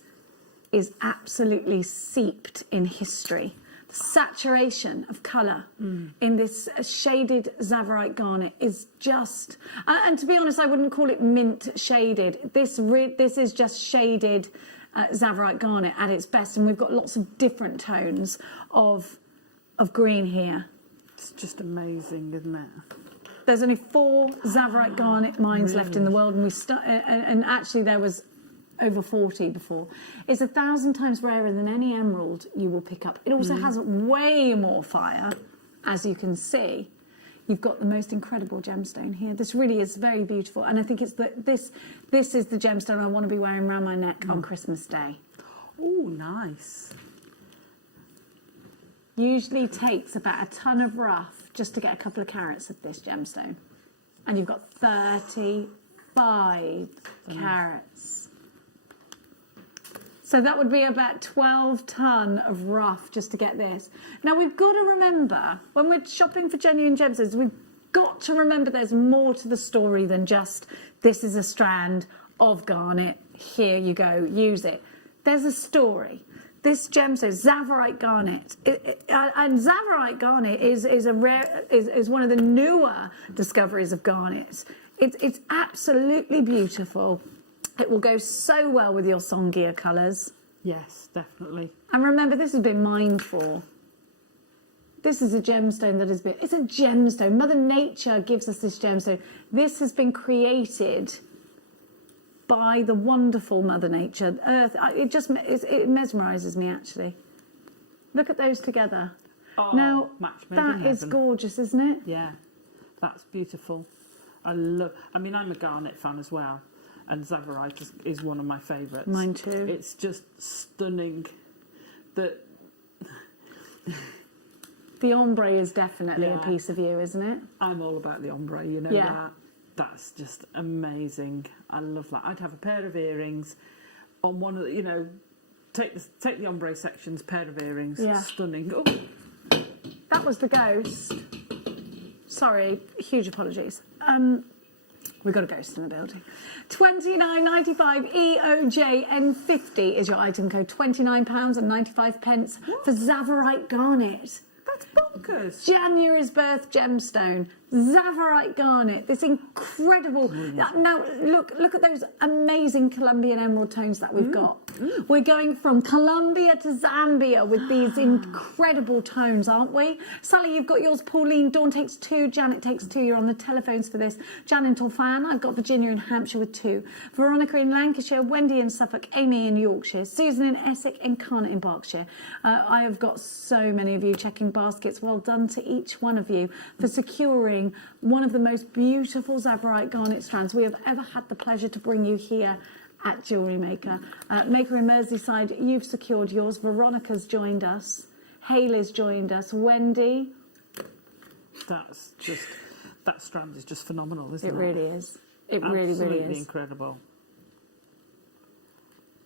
absolutely seeped in history. The saturation of colour in this shaded Tsavorite garnet is just... and to be honest, I wouldn't call it mint shaded. This is just shaded Tsavorite garnet at its best, and we've got lots of different tones of green here. It's just amazing, isn't it? There's only 4 Tsavorite garnet mines left in the world, and and actually there was over 40 before. It's 1,000 times rarer than any emerald you will pick up. It also has way more fire, as you can see. You've got the most incredible gemstone here. This really is very beautiful, and I think it's this is the gemstone I want to be wearing around my neck on Christmas Day. Oh, nice. Usually takes about a ton of rough just to get a couple of carats of this gemstone, and you've got 35 carats. So that would be about 12 ton of rough just to get this. Now, we've got to remember, when we're shopping for genuine gemstones, we've got to remember there's more to the story than just, this is a strand of garnet, here you go, use it. There's a story. This gemstone, Tsavorite garnet, and Tsavorite garnet is one of the newer discoveries of garnets. It's absolutely beautiful. It will go so well with your Songia colours. Yes, definitely. And remember, this has been mined for. This is a gemstone that has been... It's a gemstone. Mother Nature gives us this gemstone. This has been created by the wonderful Mother Nature. Earth, it mesmerises me, actually. Look at those together. Oh, now, match made that in is heaven. gorgeous, isn't it? Yeah, that's beautiful. I'm a garnet fan as well. And Tsavorite is one of my favourites. Mine too. It's just stunning. The ombre is definitely a piece of you, isn't it? I'm all about the ombre, you know that. That's just amazing. I love that. I'd have a pair of earrings on one of the, take the ombre sections, pair of earrings. Yeah. Stunning. Oh. That was the ghost. Sorry, huge apologies. We've got a ghost in the building. £29.95 EOJN50 is your item code. £29.95 for Tsavorite garnet. That's bonkers. January's birth gemstone, Tsavorite garnet. This incredible. Now look at those amazing Colombian emerald tones that we've got. We're going from Colombia to Zambia with these incredible tones, aren't we? Sally, you've got yours. Pauline, Dawn takes 2. Janet takes 2. You're on the telephones for this. Jan in Torfan. I've got Virginia in Hampshire with 2. Veronica in Lancashire. Wendy in Suffolk. Amy in Yorkshire. Susan in Essex. And Carnot in Berkshire. I have got so many of you checking baskets. Well done to each one of you for securing one of the most beautiful Tsavorite garnet strands we have ever had the pleasure to bring you here at Jewellery Maker. Maker in Merseyside, you've secured yours. Veronica's joined us. Haley's joined us. Wendy. That strand is just phenomenal, isn't it? It really is. It Absolutely really is. Incredible.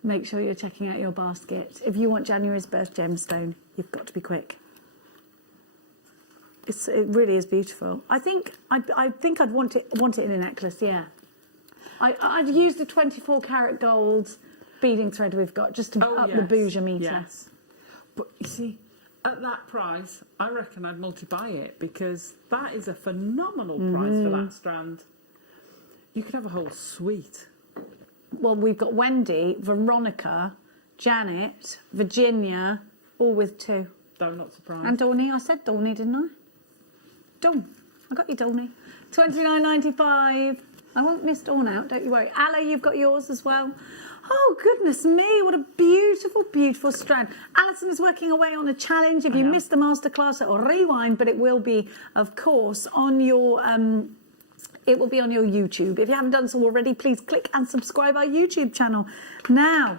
Make sure you're checking out your basket. If you want January's birth gemstone, you've got to be quick. It really is beautiful. I think I'd want it in a necklace. Yeah, I'd use the 24 karat gold beading thread we've got just to up the bouger meter. Yes, but you see, At that price, I reckon I'd multi-buy it, because that is a phenomenal price for that strand. You could have a whole suite. Well, we've got Wendy, Veronica, Janet, Virginia, all with 2. I'm not surprised. And Dawney, I said Dawney, didn't I? Dawn, I got you, Dawney. $29.95. I won't miss Dawn out, don't you worry. Alla, you've got yours as well. Oh, goodness me, what a beautiful, beautiful strand. Alison is working away on a challenge. If you missed the masterclass, it will rewind, but it will be, of course, on your... it will be on your YouTube. If you haven't done so already, please click and subscribe our YouTube channel. Now,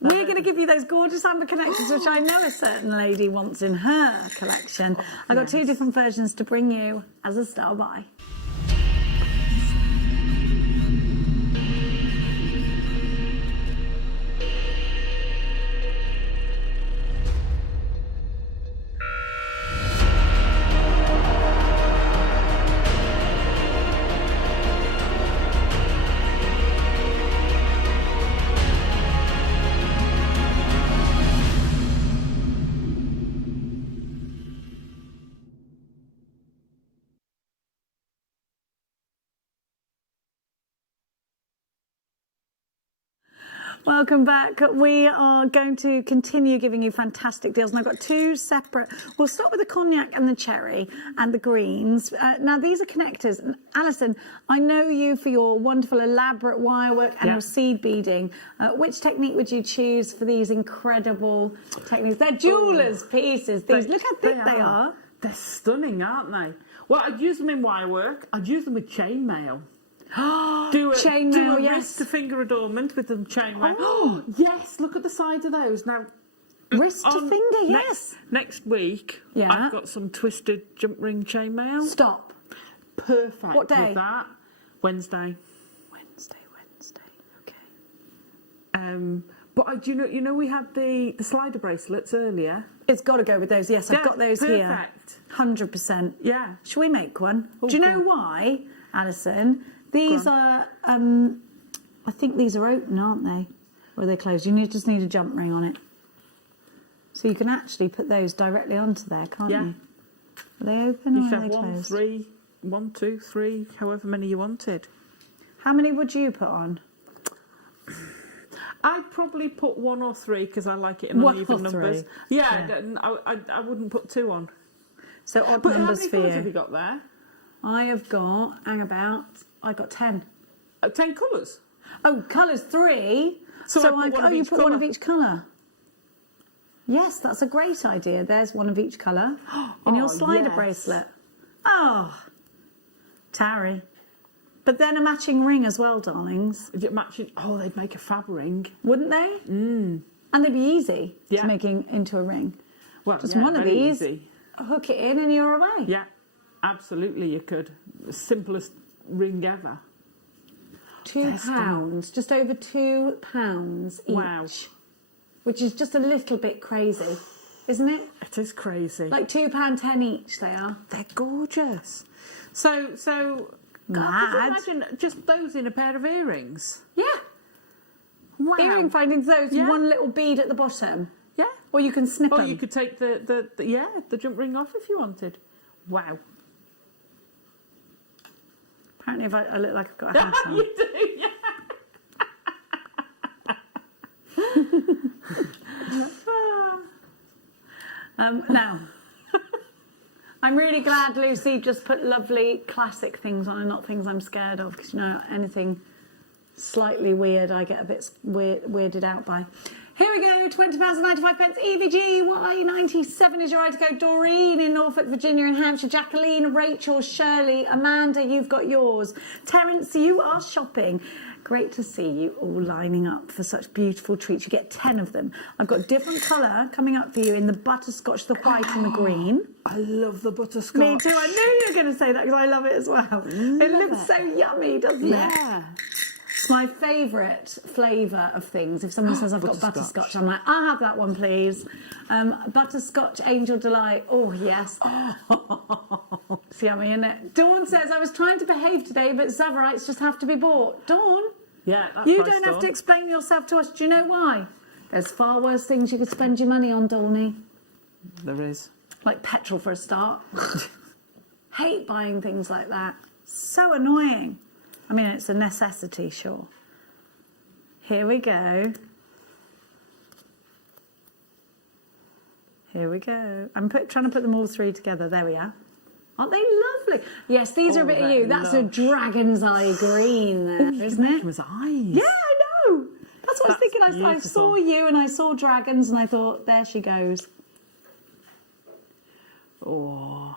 we're going to give you those gorgeous amber connectors, which I know a certain lady wants in her collection. I've got 2 different versions to bring you as a style buy. Welcome back. We are going to continue giving you fantastic deals. And I've got 2 separate. We'll start with the cognac and the cherry and the greens. Now, these are connectors. And Alison, I know you for your wonderful elaborate wire work and your seed beading. Which technique would you choose for these incredible techniques? They're jewellers' pieces. These, look how thick they are. They're stunning, aren't they? Well, I'd use them in wire work. I'd use them with chainmail. Do a wrist to finger adornment with the chainmail. Oh, yes, look at the size of those. Now, wrist to finger, yes. Next week, I've got some twisted jump ring chainmail. Stop. Perfect. What day? With that. Wednesday. Okay. But you know, we had the slider bracelets earlier. It's got to go with those. Yes, I've got those here. 100%. Yeah. Shall we make one? Oh, do you know why, Alison? These are, I think these are open, aren't they? Or are they closed? You just need a jump ring on it. So you can actually put those directly onto there, can't you? Are they open or are they closed? 1, 2, 3, however many you wanted. How many would you put on? I'd probably put 1 or 3 because I like it in uneven numbers. Yeah. I wouldn't put 2 on. So odd but numbers how for many you. Have you got there? I have got, I got 10. 10 colours? Oh, colours 3. So you put one of each colour. Yes, that's a great idea. There's one of each colour in your slider bracelet. Oh, Tarry. But then a matching ring as well, darlings. Matching? Oh, they'd make a fab ring. Wouldn't they? Mm. And they'd be easy to make into a ring. Well, just one of these, easy. Hook it in and you're away. Yeah, absolutely you could. The simplest ring ever. £2, just over £2 each. Wow. Which is just a little bit crazy, isn't it? It is crazy. Like £2.10 each they are. They're gorgeous. So mad. God, could you imagine just those in a pair of earrings? Yeah. Wow. Earring findings, those, one little bead at the bottom. Yeah. Or you can snip them. Or you could take the jump ring off if you wanted. Wow. Apparently I look like I've got a hat on. You do, yeah. Now, I'm really glad Lucy just put lovely classic things on and not things I'm scared of, because you know, anything slightly weird I get a bit weirded out by. Here we go, £20.95. EVG Y97 is your right to go. Doreen in Norfolk, Virginia and Hampshire. Jacqueline, Rachel, Shirley, Amanda, you've got yours. Terence, you are shopping. Great to see you all lining up for such beautiful treats. You get 10 of them. I've got different colour coming up for you in the butterscotch, the white and the green. I love the butterscotch. Me too. I knew you were going to say that because I love it as well. It looks so yummy, doesn't it? Yeah. It's my favourite flavour of things. If someone says I've got butterscotch, I'm like, I'll have that one, please. Butterscotch Angel Delight. Oh, yes. It's yummy, isn't it? Dawn says, I was trying to behave today, but Zavarites just have to be bought. Dawn? Yeah, you don't have to explain yourself to us. Do you know why? There's far worse things you could spend your money on, Dawny. there is. Like petrol for a start. Hate buying things like that. So annoying. I mean, it's a necessity, sure. Here we go. Here we go. I'm trying to put them all three together. There we are. Aren't they lovely? Yes, these are a bit of you. That's a dragon's eye green there, isn't it? Dragon's eyes. Yeah, I know. That's what I was thinking. I beautiful. saw you and I saw dragons and I thought, there she goes. Oh,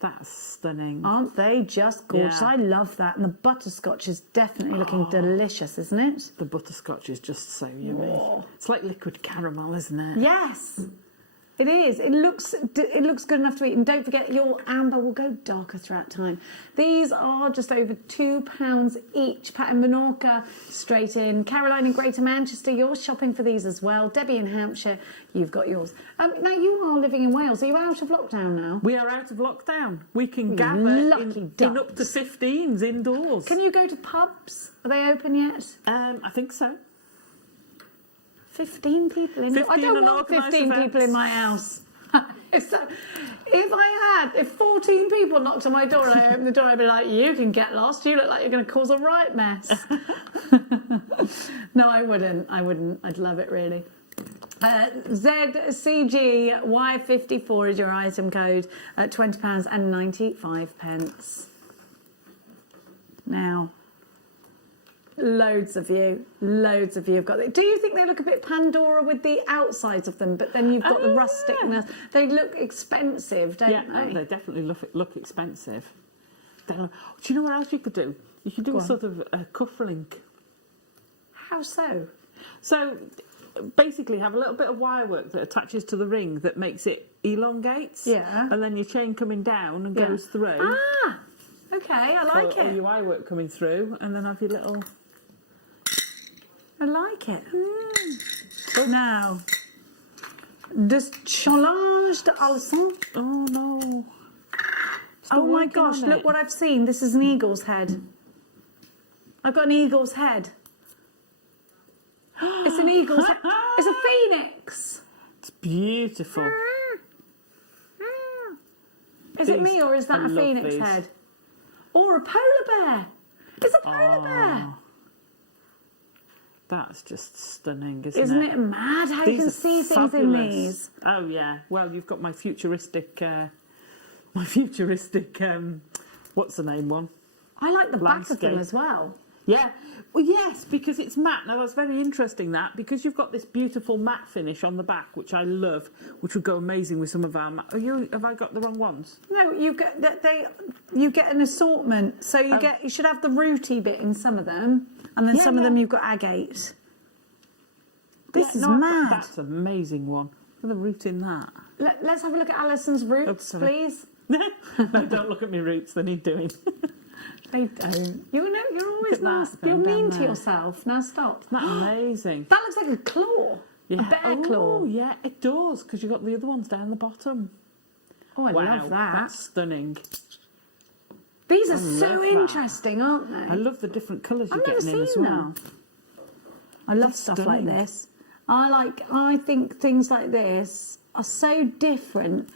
that's stunning. Aren't they just gorgeous? Yeah. I love that. And the butterscotch is definitely looking delicious, isn't it? The butterscotch is just so yummy. Oh. It's like liquid caramel, isn't it? Yes. It is. It looks good enough to eat. And don't forget, your amber will go darker throughout time. These are just over £2 each. Pat in Menorca, straight in. Caroline in Greater Manchester, you're shopping for these as well. Debbie in Hampshire, you've got yours. Now, you are living in Wales. Are you out of lockdown now? We are out of lockdown. We can You gather lucky in up to ducks. 15s indoors. Can you go to pubs? Are they open yet? I think so. 15 people in. 15 I don't want unorganised 15 people events. in my house. If 14 people knocked on my door and I opened the door, I'd be like, you can get lost. You look like you're going to cause a right mess. No, I wouldn't. I'd love it, really. ZCGY54 is your item code at £20.95. Now, loads of you have got it. Do you think they look a bit Pandora with the outsides of them, but then you've got the rusticness? They look expensive, don't they? They definitely look expensive. Do you know what else you could do? You could do a sort of a cufflink. How so? So basically have a little bit of wire work that attaches to the ring that makes it elongates. Yeah. And then your chain coming down and goes through. Ah, okay, I like Or it. your wire work coming through, and then have your little... I like it. Now, this challenge de Alison. Oh no. Oh my working gosh, on look it. what I've seen. This is an eagle's head. I've got an eagle's head. It's an eagle's head. It's a phoenix. It's beautiful. Is it These- me or is that I a love phoenix these. head? Or a polar bear? It's a polar bear. That's just stunning, isn't Isn't it mad how you These can are see things fabulous. in these? Oh yeah. Well, you've got my futuristic, what's the name one? I like the back of them Landscape. as well. Yeah. Well, yes, because it's matte. Now, that's very interesting, that, because you've got this beautiful matte finish on the back, which I love, which would go amazing with some of our matte. Have I got the wrong ones? No, you get an assortment. So you should have the rooty bit in some of them, and then some of them you've got agate. This is mad. That's an amazing one. Look at the root in that. Let's have a look at Alison's roots, sorry. please. No, don't look at me roots. They need doing. They don't. You're always Look at that nasty. You're going down mean to there. yourself. Now stop. Isn't that amazing? That looks like a claw. Yeah. A bear claw. Oh, yeah, it does, because you've got the other ones down the bottom. Oh, I Wow, love that. that's stunning. These are love so that. interesting, aren't they? I love the different colours you're I've never getting in as seen well. them. I love That's stuff stunning. like this. I think things like this are so different.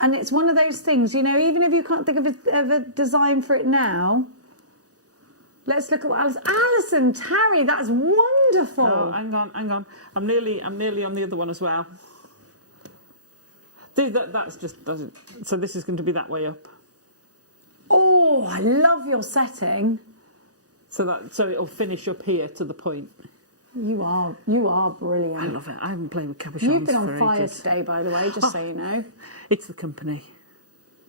And it's one of those things, even if you can't think of a design for it now, let's look at what Alison Tarry, that's wonderful. Oh, hang on. I'm nearly on the other one as well. That's just doesn't. So this is going to be that way up. Oh, I love your setting. So it'll finish up here to the point. You are brilliant. I love it. I haven't played with cabochons You've been on for fire ages. today, by the way, just so you know. It's the company.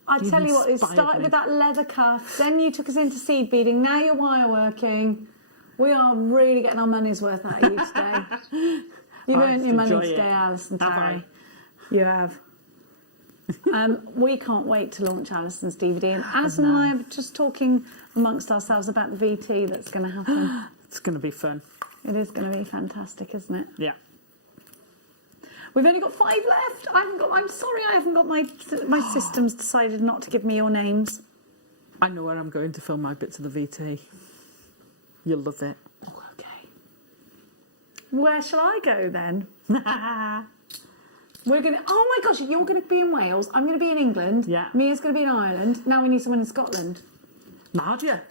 I You tell you what, it inspired started me. with that leather cuff, then you took us into seed beading, now you're wire working. We are really getting our money's worth out of you today. You've I earned just your money enjoy it. today, Alison Have Tarry. I? You have. We can't wait to launch Alison's DVD. And Alison and I are just talking amongst ourselves about the VT that's going to happen. It's going to be fun. It is going to be fantastic, isn't it? Yeah. We've only got 5 left. I'm sorry, I haven't got my system's decided not to give me your names. I know where I'm going to film my bits of the VT. You'll love it. Oh, okay. Where shall I go then? We're going to... Oh, my gosh, you're going to be in Wales. I'm going to be in England. Yeah. Mia's going to be in Ireland. Now we need someone in Scotland. Nadia.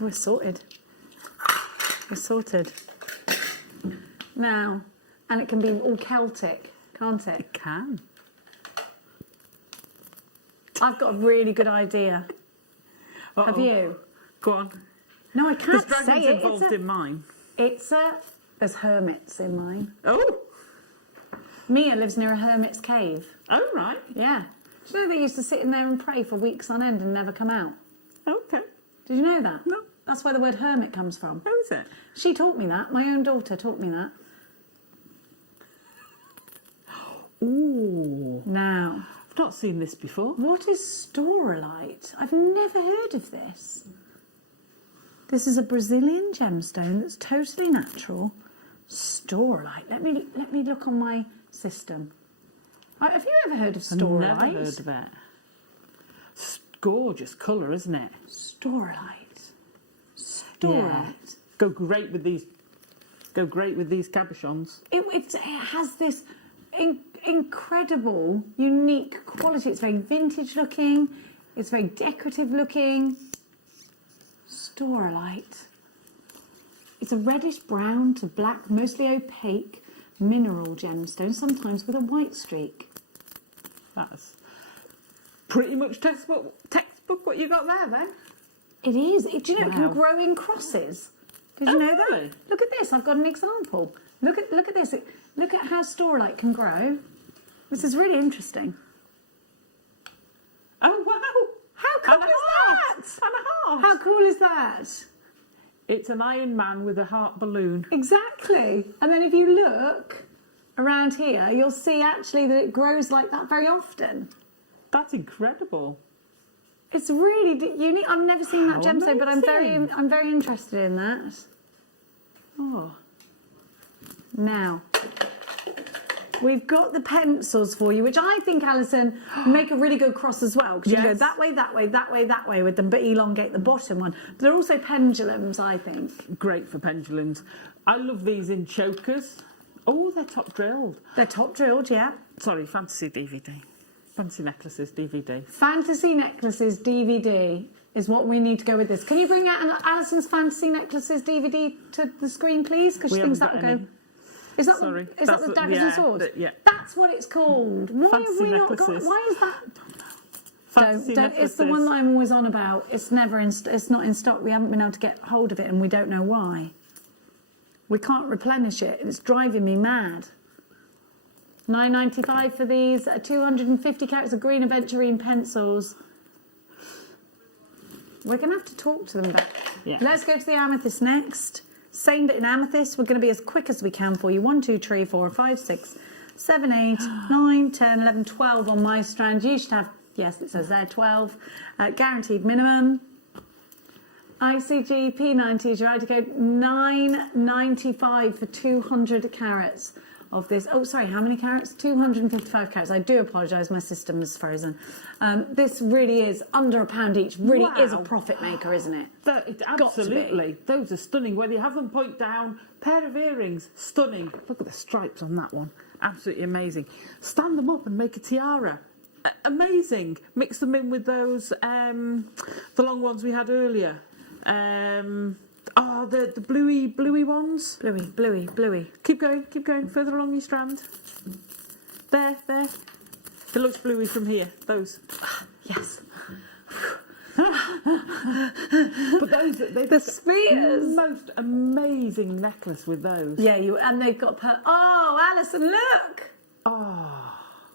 We're sorted. We're sorted. Now, and it can be all Celtic, can't it? Can. I've got a really good idea. Uh-oh. Have you? Go on. No, I There's can't dragons say it. involved in mine. There's hermits in mine. Oh. Mia lives near a hermit's cave. Oh, right. Yeah. Do you know they used to sit in there and pray for weeks on end and never come out? Okay. Did you know that? No. That's where the word hermit comes from. How is it? She taught me that. My own daughter taught me that. Ooh. Now, I've not seen this before. what is storolite? I've never heard of this. This is a Brazilian gemstone that's totally natural. Storolite. Let me look on my system. Have you ever heard of storolite? Never heard of it. Gorgeous colour, isn't it? Storolite. Storolite. Go great with these cabochons. It has this incredible, unique quality. It's very vintage looking. It's very decorative looking. Storolite. It's a reddish brown to black, mostly opaque mineral gemstone, sometimes with a white streak. That's pretty much textbook what you got there then. It is. Do you know it can Wow. grow in crosses? Did you Oh, know really? that? Look at this. I've got an example. Look at this. Look at how storolite can grow. This is really interesting. Oh wow! How cool And a is heart! that? And a heart! How cool is that? It's an Iron Man with a heart balloon. Exactly. And then if you look around here, you'll see actually that it grows like that very often. That's incredible. It's really unique. I've never seen that How gemstone, but I'm amazing. very interested in that. Oh. Now, we've got the pencils for you, which I think, Alison, make a really good cross as well. Because you can go Yes. that way, that way, that way, that way with them, but elongate the bottom one. But they're also pendulums, I think. Great for pendulums. I love these in chokers. Oh, they're top drilled. They're top drilled, yeah. Sorry, fantasy DVD. Fancy necklaces DVD. Fantasy necklaces DVD is what we need to go with this. Can you bring out Alison's fantasy necklaces DVD to the screen, please? Because she We thinks haven't that will got go. any. Is that Sorry. the That's daggers and yeah, swords? yeah. That's what it's called. Why Fantasy have we not got? necklaces. Why is that? Fantasy Don't. necklaces. It's the one that I'm always on about. It's never in. It's not in stock. We haven't been able to get hold of it, and we don't know why. We can't replenish it. It's driving me mad. £9.95 for these. 250 carats of green aventurine pencils. We're going to have to talk to them about. Yeah. Let's go to the amethyst next. Same bit in amethyst. We're going to be as quick as we can for you. 1, 2, 3, 4, 5, 6, 7, 8, 9, 10, 11, 12 on my strand. You should have, yes, it says there, 12. Guaranteed minimum. ICG P90 is your ID code. £9.95 for 200 carats of this. Oh, sorry, how many carats? 255 carats. I do apologise, my system is frozen. This really is under £1 each. Really is a Wow. profit maker, isn't it? Absolutely. Those are stunning. Whether you have them point down, pair of earrings, stunning. Look at the stripes on that one. Absolutely amazing. Stand them up and make a tiara. Amazing. Mix them in with those, the long ones we had earlier. The bluey ones. Bluey. Keep going, further along your strand. There. It looks bluey from here, those. Yes. But they've The spheres. most amazing necklace with those. Yeah, and they've got oh, Alison, look. Oh.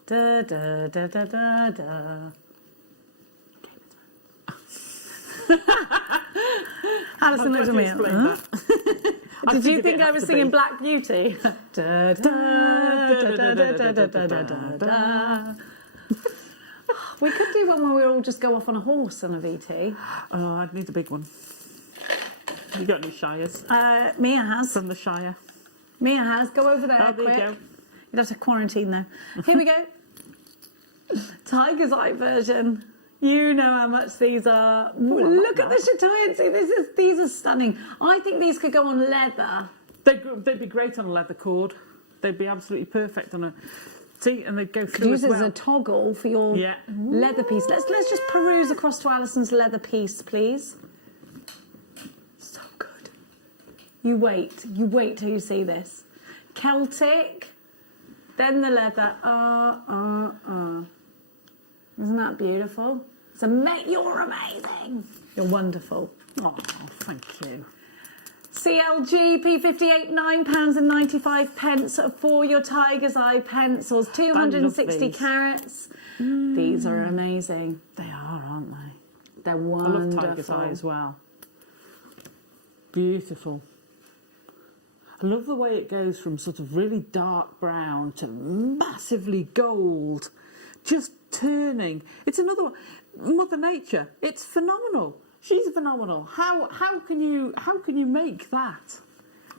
Da da da da da da. Alison looked at me. Explain Huh? that. Did you figured think it I had was to singing be. Black Beauty? Da, da, da, da, da, da, da, da, da. We could do one where we all just go off on a horse on a VT. Oh, I'd need a big one. You got any shires Mia has. from the Shire? Mia has. Go over there Oh, there quick. you go. You'd have to quarantine though. Here we go. Tiger's Eye version. You know how much these are. Look at the chatoyancy. These are stunning. I think these could go on leather. They'd be great on a leather cord. They'd be absolutely perfect on a... See, and they'd go Could through use as it as well. a toggle for your Yeah. leather piece. Let's just peruse across to Alison's leather piece, please. So good. You wait till you see this. Celtic, then the leather. Isn't that beautiful? You're amazing. You're wonderful. Oh, thank you. CLG P58, £9.95 for your Tiger's Eye pencils, 260 these. carats. These are amazing. They are, aren't they? They're I wonderful. love Tiger's Eye as well. Beautiful. I love the way it goes from sort of really dark brown to massively gold. Just turning. It's another one. Mother Nature. It's phenomenal. She's phenomenal. How can you make that?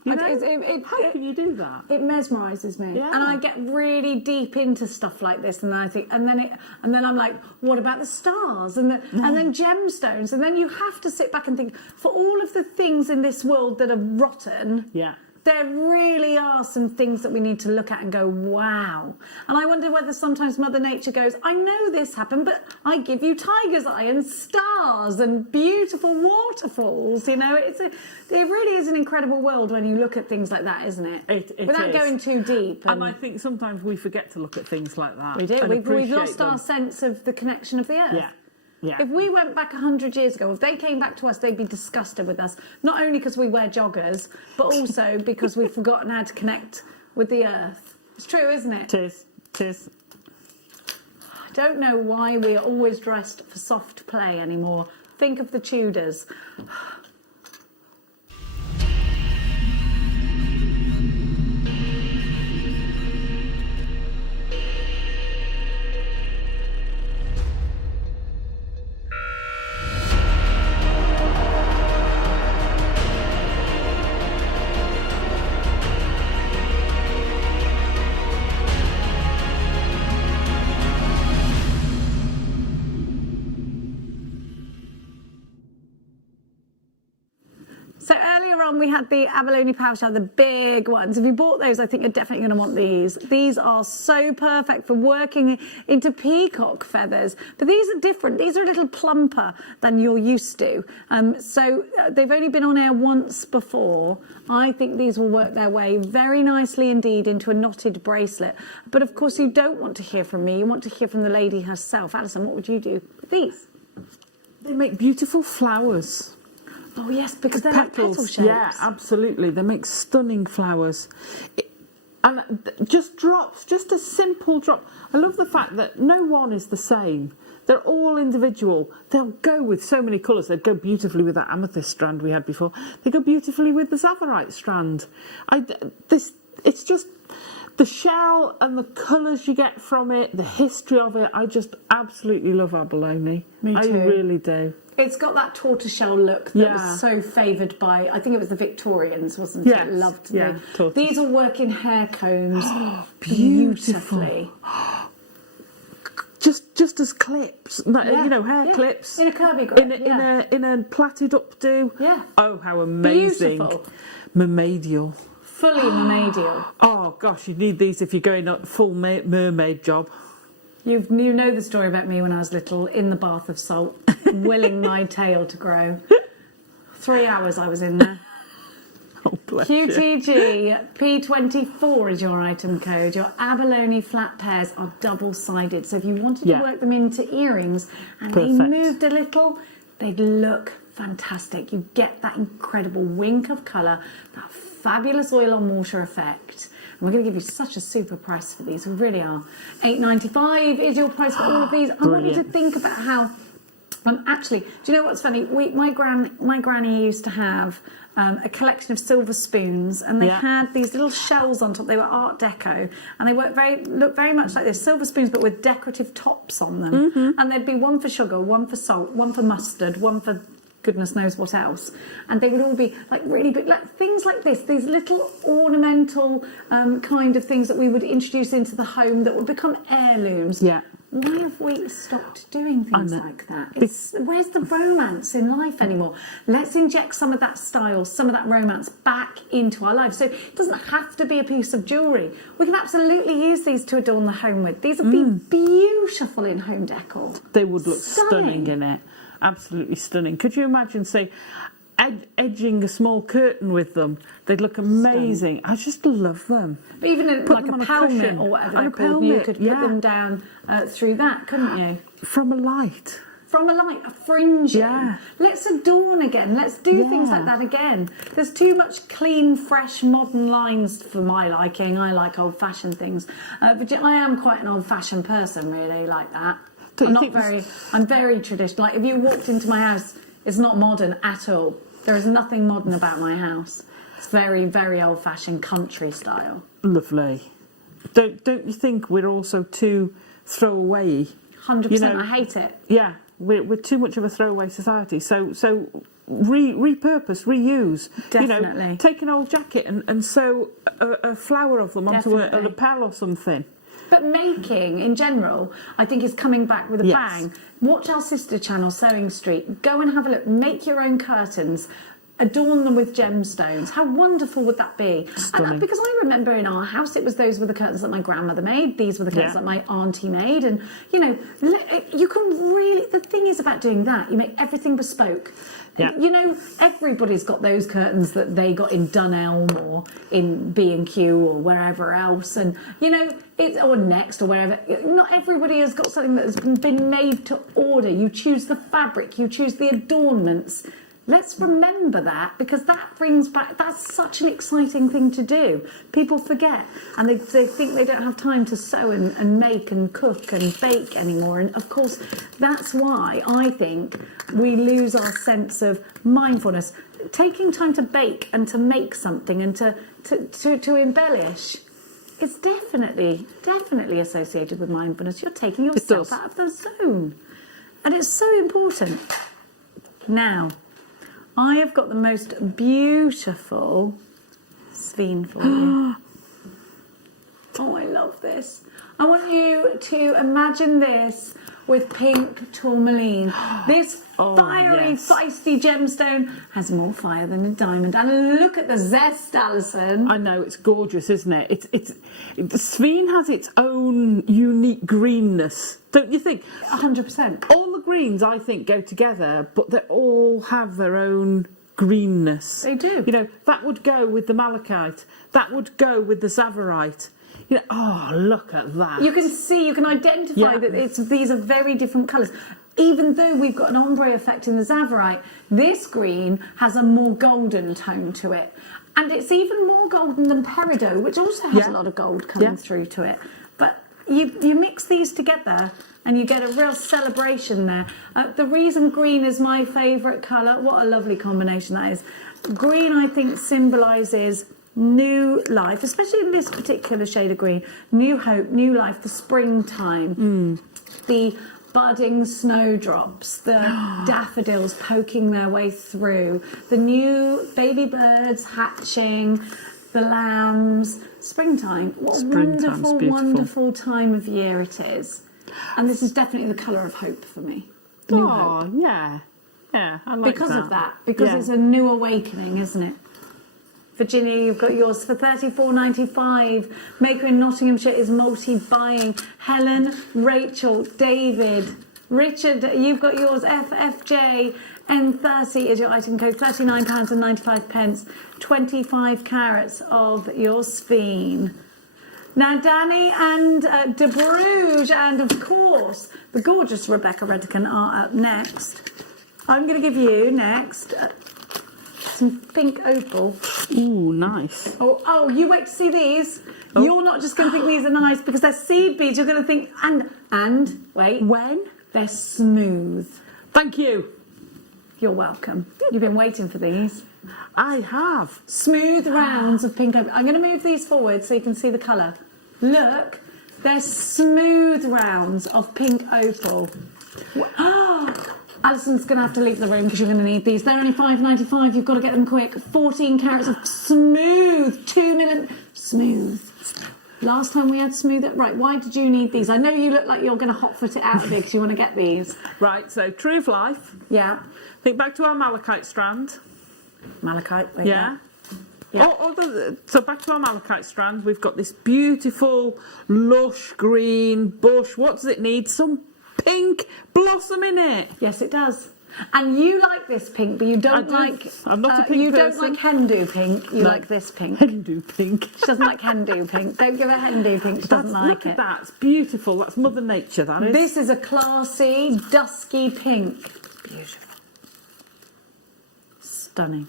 You know? How can you do that? It mesmerises me, Yeah. and I get really deep into stuff like this, and then I think, and then I'm like, what about the stars, and then gemstones, and then you have to sit back and think, for all of the things in this world that are rotten, Yeah. there really are some things that we need to look at and go, wow. And I wonder whether sometimes Mother Nature goes, I know this happened, but I give you Tiger's Eye and stars and beautiful waterfalls. You know, it really is an incredible world when you look at things like that, isn't it? It Without is. going too deep. And I think sometimes we forget to look at things like that. we do. and We've appreciate lost our them. sense of the connection of the earth. Yeah. Yeah. If we went back 100 years ago, if they came back to us, they'd be disgusted with us. Not only because we wear joggers, but also because we've forgotten how to connect with the earth. It's true, isn't it? Tis. I don't know why we are always dressed for soft play anymore. Think of the Tudors. So earlier on we had the abalone power shell, the big ones. If you bought those, I think you're definitely going to want these. These are so perfect for working into peacock feathers. But these are different. These are a little plumper than you're used to. So they've only been on air once before. I think these will work their way very nicely indeed into a knotted bracelet. But of course you don't want to hear from me. You want to hear from the lady herself. Alison, what would you do with these? They make beautiful flowers. Oh yes, because they're like petal shapes. Yeah, absolutely. They make stunning flowers. And just drops, just a simple drop. I love the fact that no one is the same. They're all individual. They'll go with so many colours. They'd go beautifully with that amethyst strand we had before. They go beautifully with the Zavarite strand. It's just the shell and the colours you get from it, the history of it. I just absolutely love abalone. Me too. I really do. It's got that tortoiseshell look that was so favoured by, I think it was the Victorians, wasn't Yes, it? Loved yeah, them. tortoise. These will work in hair combs beautifully. Just as clips, hair clips. In a curvy grip, in a plaited updo. Yeah. Oh, how amazing. Beautiful. Mermaidial. Fully mermaidial. Oh gosh, you need these if you're going up full mermaid job. You know the story about me when I was little, in the bath of salt, willing my tail to grow. 3 hours I was in there. Oh, bless you. QTG P24 is your item code. Your abalone flat pairs are double-sided. So if you wanted to work them into earrings and they moved a little, they'd look fantastic. You get that incredible wink of colour, that fabulous oil on water effect. And we're going to give you such a super price for these. We really are. $8.95 is your price for all of these. I want you to think about how... actually, do you know what's funny? My granny used to have a collection of silver spoons, and they had these little shells on top. They were Art Deco, and they looked very much like this, silver spoons, but with decorative tops on them. Mm-hmm. And there'd be one for sugar, one for salt, one for mustard, one for goodness knows what else. And they would all be like really big, like things like this, these little ornamental kind of things that we would introduce into the home that would become heirlooms. Yeah. Why have we stopped doing things know. like that? Where's the romance in life anymore? Let's inject some of that style, some of that romance back into our lives. So it doesn't have to be a piece of jewellery. We can absolutely use these to adorn the home with. These would be beautiful in home decor. They would look stunning in it. Absolutely stunning. Could you imagine, say, edging a small curtain with them? They'd look amazing. I just love them. But even like a pelmet or whatever they're called, you could put them down through that, couldn't you? From a light. From a light, a fringing. Yeah. Let's adorn again. Let's do things like that again. There's too much clean, fresh, modern lines for my liking. I like old-fashioned things. But I am quite an old-fashioned person, really, like that. I'm very traditional. Like, if you walked into my house, it's not modern at all. There is nothing modern about my house. It's very, very old-fashioned country style. Lovely. Don't you think we're also too throwaway? 100%. I hate it. Yeah, we're too much of a throwaway society. So repurpose, reuse. Definitely. Take an old jacket and sew a flower of them onto a lapel or something. But making, in general, I think is coming back with a bang. Watch our sister channel, Sewing Street. Go and have a look. Make your own curtains. Adorn them with gemstones. How wonderful would that be? And because I remember in our house, those were the curtains that my grandmother made. These were the curtains that my auntie made. And, you can really... The thing is about doing that, you make everything bespoke. Yeah. Everybody's got those curtains that they got in Dunelm or in B&Q or wherever else. And, or Next or wherever. Not everybody has got something that has been made to order. You choose the fabric. You choose the adornments. Let's remember that, because that brings back... That's such an exciting thing to do. People forget, and they think they don't have time to sew and make and cook and bake anymore. And, of course, that's why I think we lose our sense of mindfulness. Taking time to bake and to make something and to embellish is definitely associated with mindfulness. You're taking yourself out of the zone. And it's so important. Now... I have got the most beautiful skein for you. Oh, I love this. I want you to imagine this with pink tourmaline. This fiery, feisty gemstone has more fire than a diamond. And look at the zest, Alison. I know, it's gorgeous, isn't it? The skein has its own unique greenness, don't you think? 100%. All the greens, I think, go together, but they all have their own greenness. They do. That would go with the malachite. That would go with the tsavorite. Oh, look at that. You can identify that these are very different colours. Even though we've got an ombre effect in the tsavorite, this green has a more golden tone to it. And it's even more golden than peridot, which also has a lot of gold coming through to it. But you mix these together and you get a real celebration there. The reason green is my favourite colour, what a lovely combination that is. Green, I think, symbolises new life, especially in this particular shade of green. New hope, new life, the springtime, the budding snowdrops, the daffodils poking their way through, the new baby birds hatching, the lambs. Springtime. What a wonderful, wonderful time of year it is. And this is definitely the colour of hope for me. New hope. Yeah, I like because of that. Because it's a new awakening, isn't it? Virginia, you've got yours for £34.95. Maker in Nottinghamshire is multi-buying. Helen, Rachel, David, Richard, you've got yours. FFJ N30 is your item code. £39.95. 25 carats of your skein. Now, Danny and De Bruges, and of course, the gorgeous Rebecca Redican are up next. I'm going to give you next some pink opal. Ooh, nice. Oh, you wait to see these. Oh. You're not just going to think these are nice because they're seed beads. You're going to think, and wait. When? They're smooth. Thank you. You're welcome. You've been waiting for these. I have. Smooth rounds of pink opal. I'm going to move these forward so you can see the colour. Look, they're smooth rounds of pink opal. Alison's going to have to leave the room because you're going to need these. They're only £5.95. You've got to get them quick. 14 carats of smooth, 2 minute smooth. Last time we had smooth it. Right, why did you need these? I know you look like you're going to hot foot it out of it because you want to get these. Right, so true of life. Yeah. Think back to our malachite strand. Malachite. Wait, Yeah. Yeah. So back to our malachite strand, we've got this beautiful, lush green bush. What does it need? Some pink blossom in it. Yes, it does. And you like this pink, but you don't like. I'm not a pink You person. don't like hen-do pink. You like this pink. Hen-do pink. She doesn't like hen-do pink. Don't give her hen-do pink. She doesn't like Look it. at that. It's beautiful. That's Mother Nature, that is. This is a classy, dusky pink. Beautiful. Stunning.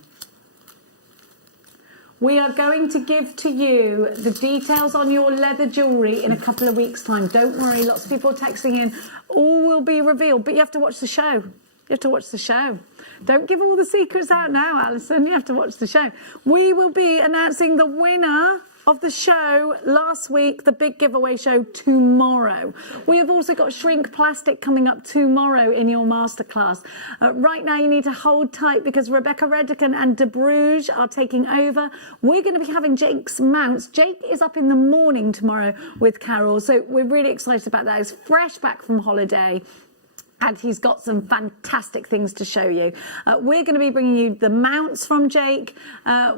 We are going to give to you the details on your leather jewellery in a couple of weeks' time. Don't worry, lots of people are texting in. All will be revealed, but you have to watch the show. You have to watch the show. Don't give all the secrets out now, Alison. You have to watch the show. We will be announcing the winner of the show last week, the big giveaway show tomorrow. We have also got shrink plastic coming up tomorrow in your masterclass. Right now you need to hold tight because Rebecca Redican and De Bruges are taking over. We're going to be having Jake's mounts. Jake is up in the morning tomorrow with Carol, so we're really excited about that. He's fresh back from holiday. And he's got some fantastic things to show you. We're going to be bringing you the mounts from Jake.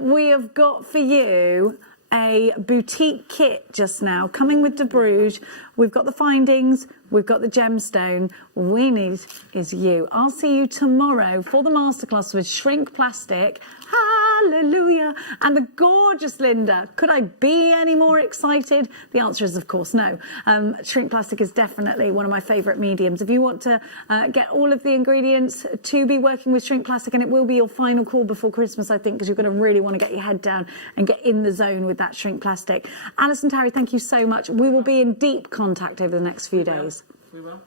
We have got for you a boutique kit just now coming with De Bruges. We've got the findings, we've got the gemstone. All we need is you. I'll see you tomorrow for the masterclass with shrink plastic. Hallelujah. And the gorgeous Linda. Could I be any more excited? The answer is, of course, no. Shrink plastic is definitely one of my favourite mediums. If you want to get all of the ingredients to be working with shrink plastic, and it will be your final call before Christmas, I think, because you're going to really want to get your head down and get in the zone with that shrink plastic. Alison Tarry, thank you so much. We will be in deep contact over the next few days. We will.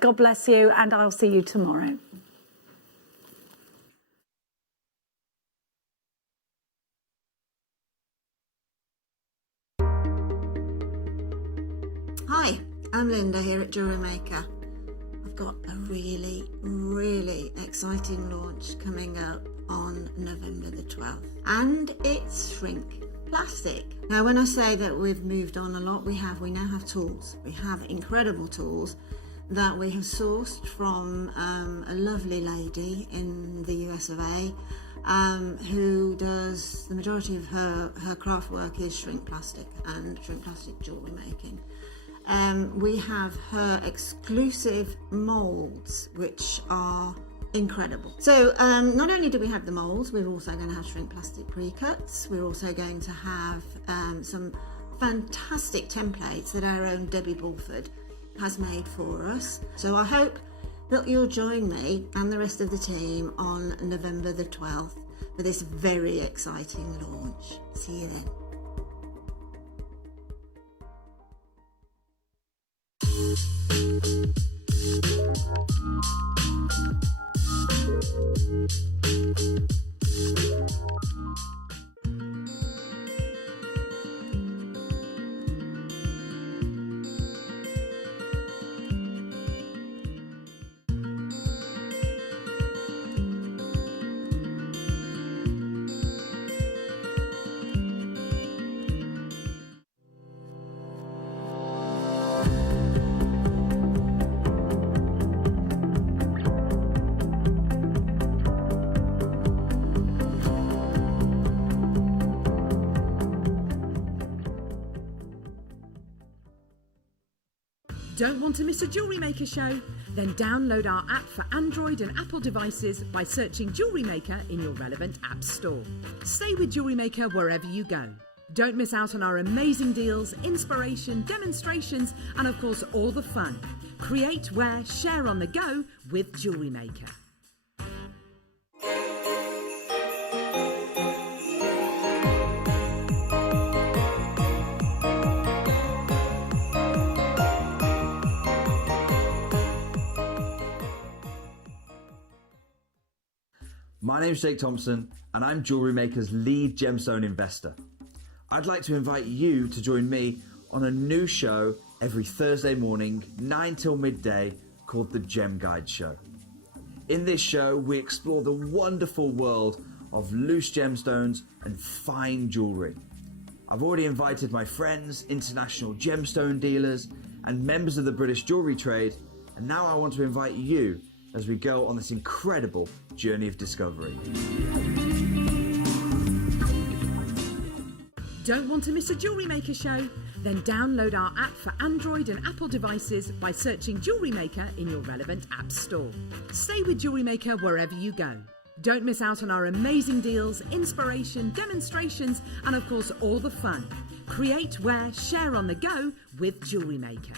God bless you, and I'll see you tomorrow. Hi, I'm Linda here at Jewellery Maker. I've got a really, really exciting launch coming up on November the 12th. And it's shrink plastic. Now, when I say that we've moved on a lot, we now have tools. We have incredible tools that we have sourced from a lovely lady in the US of A who does the majority of her craft work is shrink plastic and shrink plastic jewellery making. We have her exclusive moulds, which are incredible. So not only do we have the moulds, we're also going to have shrink plastic pre-cuts. We're also going to have some fantastic templates that our own Debbie Bulford has made for us. So I hope that you'll join me and the rest of the team on November the 12th for this very exciting launch. See you then. Don't want to miss a Jewellery Maker show? Then download our app for Android and Apple devices by searching Jewellery Maker in your relevant app store. Stay with Jewellery Maker wherever you go. Don't miss out on our amazing deals, inspiration, demonstrations, and of course all the fun. Create, wear, share on the go with Jewellery Maker. My name's Jake Thompson and I'm Jewellery Maker's lead gemstone investor. I'd like to invite you to join me on a new show every Thursday morning, 9 till midday, called The Gem Guide Show. In this show, we explore the wonderful world of loose gemstones and fine jewellery. I've already invited my friends, international gemstone dealers, and members of the British jewellery trade, and now I want to invite you as we go on this incredible journey of discovery. Don't want to miss a Jewellery Maker show? Then download our app for Android and Apple devices by searching Jewellery Maker in your relevant app store. Stay with Jewellery Maker wherever you go. Don't miss out on our amazing deals, inspiration, demonstrations, and of course all the fun. Create, wear, share on the go with Jewellery Maker.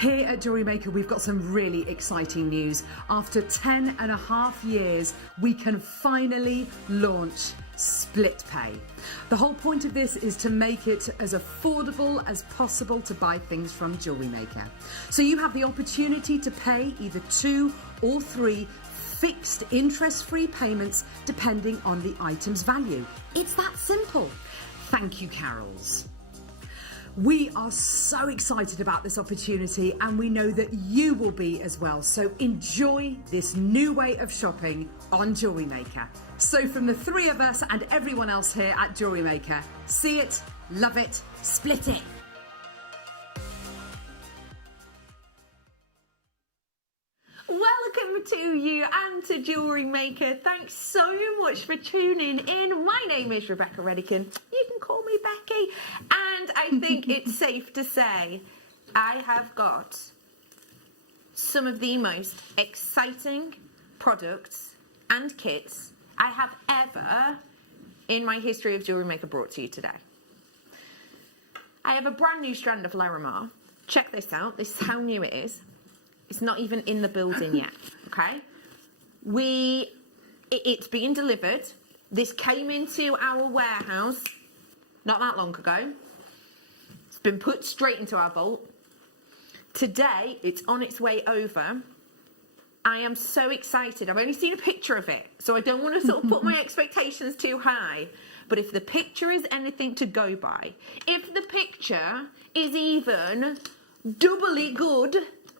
Here at Jewellery Maker, we've got some really exciting news. After 10.5 years, we can finally launch split pay. The whole point of this is to make it as affordable as possible to buy things from Jewellery Maker. So you have the opportunity to pay either 2 or 3 fixed interest-free payments depending on the item's value. It's that simple. Thank you, Carols. We are so excited about this opportunity and we know that you will be as well. So enjoy this new way of shopping on Jewellery Maker. So from the 3 of us and everyone else here at Jewellery Maker, see it, love it, split it. Welcome to you and to Jewellery Maker. Thanks so much for tuning in. My name is Rebecca Redican. You can call me Becky. And I think it's safe to say I have got some of the most exciting products and kits I have ever in my history of Jewellery Maker brought to you today. I have a brand new strand of Larimar. Check this out. This is how new it is. It's not even in the building yet, okay? It's being delivered. This came into our warehouse not that long ago. It's been put straight into our vault. Today, it's on its way over. I am so excited. I've only seen a picture of it, so I don't want to sort of put my expectations too high. But if the picture is anything to go by, if the picture is even doubly good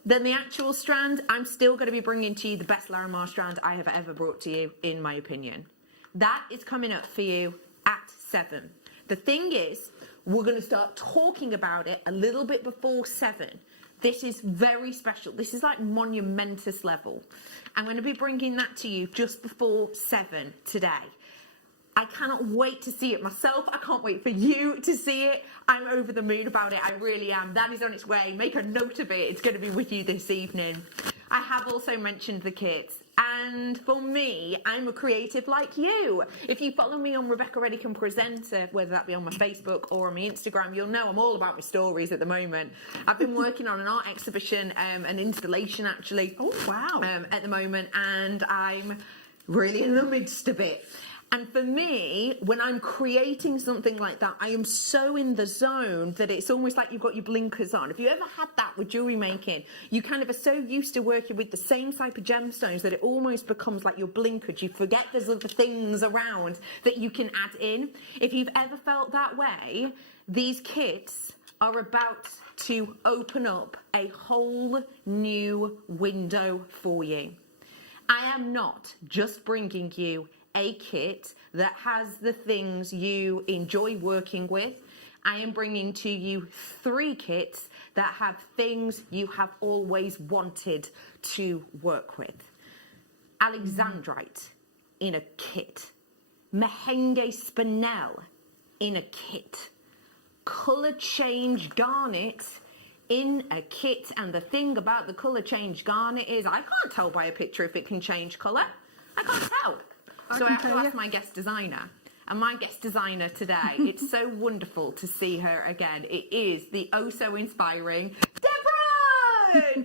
than the actual strand, I'm still going to be bringing to you the best Larimar strand I have ever brought to you, in my opinion. That is coming up for you at 7. The thing is, we're going to start talking about it a little bit before 7. This is very special. This is like monumentous level. I'm going to be bringing that to you just before 7 today. I cannot wait to see it myself. I can't wait for you to see it. I'm over the moon about it. I really am. That is on its way. Make a note of it. It's going to be with you this evening. I have also mentioned the kits. And for me, I'm a creative like you. If you follow me on Rebecca Redican Presenter, whether that be on my Facebook or on my Instagram, you'll know I'm all about my stories at the moment. I've been working on an art exhibition, an installation actually. Oh, wow. At the moment, and I'm really in the midst of it. And for me, when I'm creating something like that, I am so in the zone that it's almost like you've got your blinkers on. If you ever had that with jewellery making, you kind of are so used to working with the same type of gemstones that it almost becomes like you're blinkered. You forget there's other things around that you can add in. If you've ever felt that way, these kits are about to open up a whole new window for you. I am not just bringing you a kit that has the things you enjoy working with. I am bringing to you 3 kits that have things you have always wanted to work with. Alexandrite in a kit. Mehenge Spinel in a kit. Colour change garnet in a kit. And the thing about the colour change garnet is I can't tell by a picture if it can change colour. I can't tell. So I have to ask my guest designer. And my guest designer today, it's so wonderful to see her again. It is the oh so inspiring Deborah!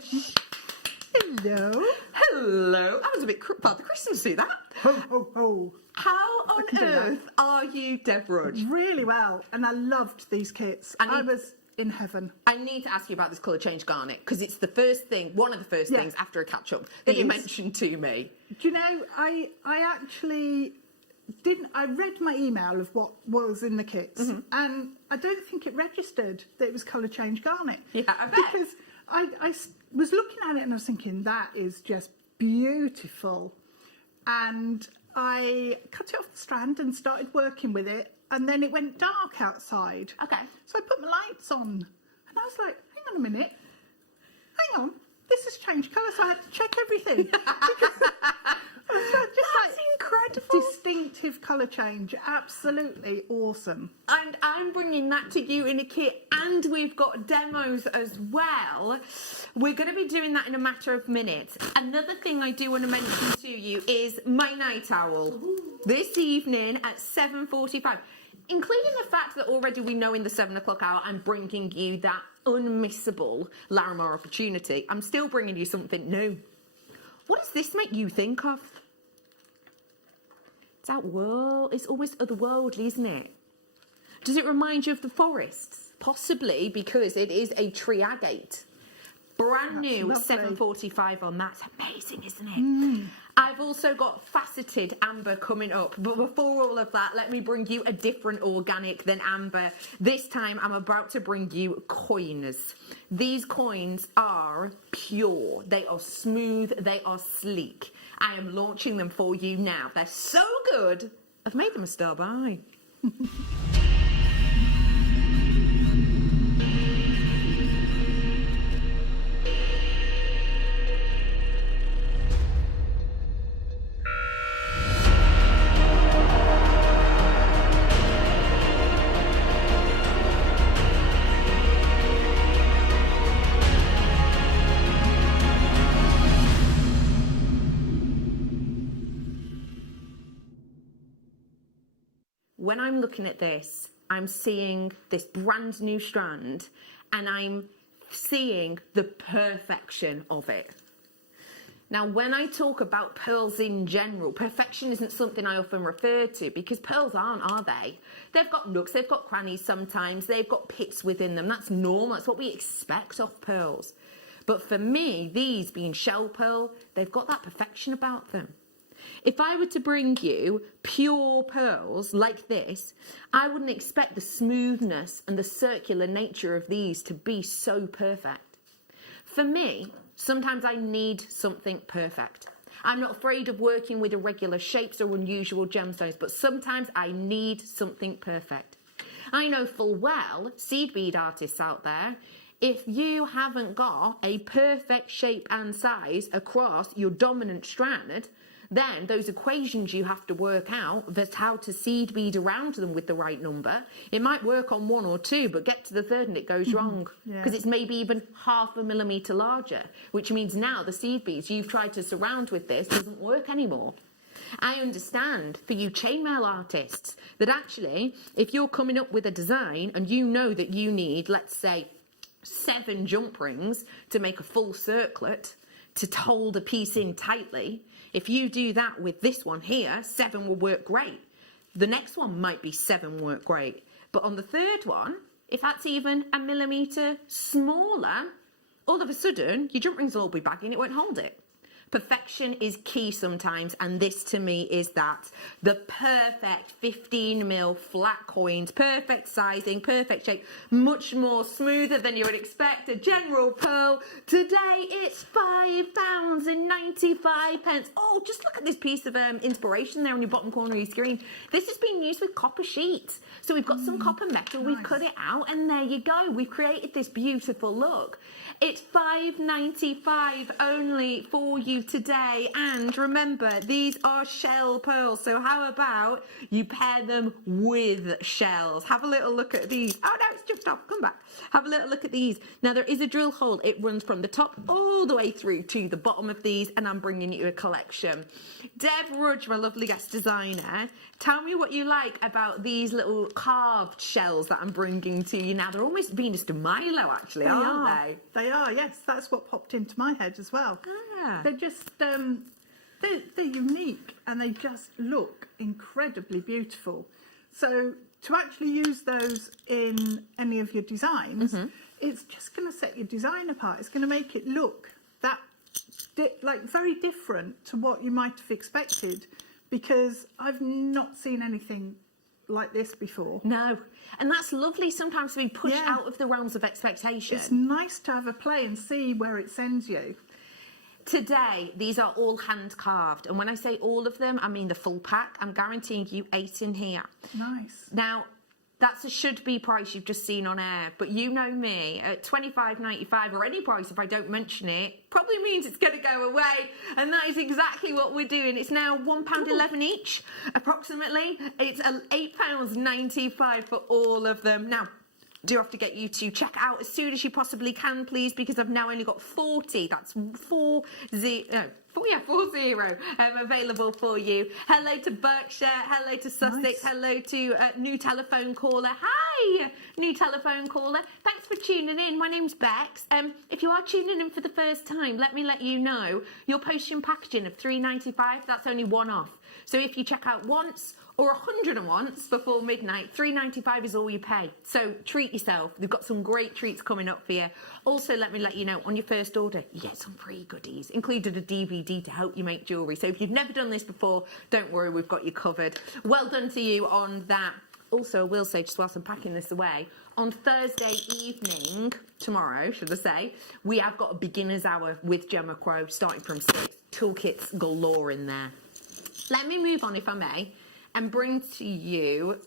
Hello. Hello. I was a bit Father Christmas, see that? Ho, ho, ho. How on can do that. earth are you, Deborah? Really well. And I loved these kits. I was in heaven. I need to ask you about this colour change garnet, because it's the first thing, one of the first things after a catch-up that you mentioned to me. Do you know, I actually didn't, I read my email of what was in the kits, and I don't think it registered that it was colour change garnet. Yeah, I bet. Because I was looking at it and I was thinking, that is just beautiful. And I cut it off the strand and started working with it, and then it went dark outside. Okay. So I put my lights on, and I was like, hang on a minute, hang on, this has changed colour, so I had to check everything. That's incredible. Distinctive colour change, absolutely awesome. And I'm bringing that to you in a kit, and we've got demos as well. We're going to be doing that in a matter of minutes. Another thing I do want to mention to you is my night owl. This evening at 7:45, including the fact that already we know in the 7 o'clock hour I'm bringing you that unmissable Larimar opportunity. I'm still bringing you something new. What does this make you think of? It's outworld. It's always otherworldly, isn't it? Does it remind you of the forests? Possibly, because it is a tree agate. Brand new, That's lovely. 7:45 on. That's amazing, isn't it? I've also got faceted amber coming up. But before all of that, let me bring you a different organic than amber. This time, I'm about to bring you coins. These coins are pure. They are smooth. They are sleek. I am launching them for you now. They're so good. I've made them a star buy. When I'm looking at this, I'm seeing this brand new strand, and I'm seeing the perfection of it. Now, when I talk about pearls in general, perfection isn't something I often refer to, because pearls aren't, are they? They've got nooks, they've got crannies sometimes, they've got pits within them. That's normal, that's what we expect of pearls. But for me, these being shell pearl, they've got that perfection about them. If I were to bring you pure pearls like this, I wouldn't expect the smoothness and the circular nature of these to be so perfect. For me, sometimes I need something perfect. I'm not afraid of working with irregular shapes or unusual gemstones, but sometimes I need something perfect. I know full well, seed bead artists out there, if you haven't got a perfect shape and size across your dominant strand, then those equations you have to work out, that's how to seed bead around them with the right number. It might work on 1 or 2, but get to the 3rd and it goes wrong, because it's maybe even 0.5 millimetre larger, which means now the seed beads you've tried to surround with this doesn't work anymore. I understand for you chainmail artists that actually, if you're coming up with a design and you know that you need, let's say, 7 jump rings to make a full circlet to hold a piece in tightly, if you do that with this one here, 7 will work great. The next one might be 7 work great. But on the 3rd one, if that's even 1 millimetre smaller, all of a sudden, your jump rings will all be baggy and it won't hold it. Perfection is key sometimes, and this to me is that. The perfect 15mm flat coins, perfect sizing, perfect shape, much more smoother than you would expect. A general pearl. Today it's £5.95. Oh, just look at this piece of inspiration there on your bottom corner of your screen. This has been used with copper sheets. So we've got some copper metal, we've cut it out, and there you go. We've created this beautiful look. It's £5.95 only for you today, and remember, these are shell pearls, so how about you pair them with shells? Have a little look at these. Oh no, it's jumped off, come back. Have a little look at these. Now there is a drill hole. It runs from the top all the way through to the bottom of these, and I'm bringing you a collection. Deb Rudge, my lovely guest designer, tell me what you like about these little carved shells that I'm bringing to you now. They're almost Venus de Milo, actually, aren't they? They are, yes. That's what popped into my head as well. Ah. They're just, they're unique, and they just look incredibly beautiful. So to actually use those in any of your designs, it's just going to set your design apart. It's going to make it look that very different to what you might have expected, because I've not seen anything like this before. No, and that's lovely sometimes to be pushed out of the realms of expectation. It's nice to have a play and see where it sends you. Today, these are all hand carved. And when I say all of them, I mean the full pack. I'm guaranteeing you 8 in here. Nice. Now, that's a should-be price you've just seen on air, but you know me, at $25.95 or any price if I don't mention it, probably means it's going to go away, and that is exactly what we're doing. It's now £1.11 each, approximately. It's £8.95 for all of them. Now, do have to get you to check out as soon as you possibly can, please, because I've now only got 40. That's 40 available for you. Hello to Berkshire. Hello to Sussex. Nice. Hello to new telephone caller. Hi, new telephone caller. Thanks for tuning in. My name's Bex. If you are tuning in for the first time, let me let you know your postage and packaging of $3.95. That's only one off. So if you check out once or 100 and once before midnight, $3.95 is all you pay. So treat yourself. They've got some great treats coming up for you. Also, let me let you know, on your first order, you get some free goodies, included a DVD to help you make jewellery. So if you've never done this before, don't worry, we've got you covered. Well done to you on that. Also, I will say, just whilst I'm packing this away, on Thursday evening, tomorrow, should I say, we have got a beginner's hour with Gemma Crow, starting from 6. Toolkits galore in there. Let me move on, if I may, and bring to you,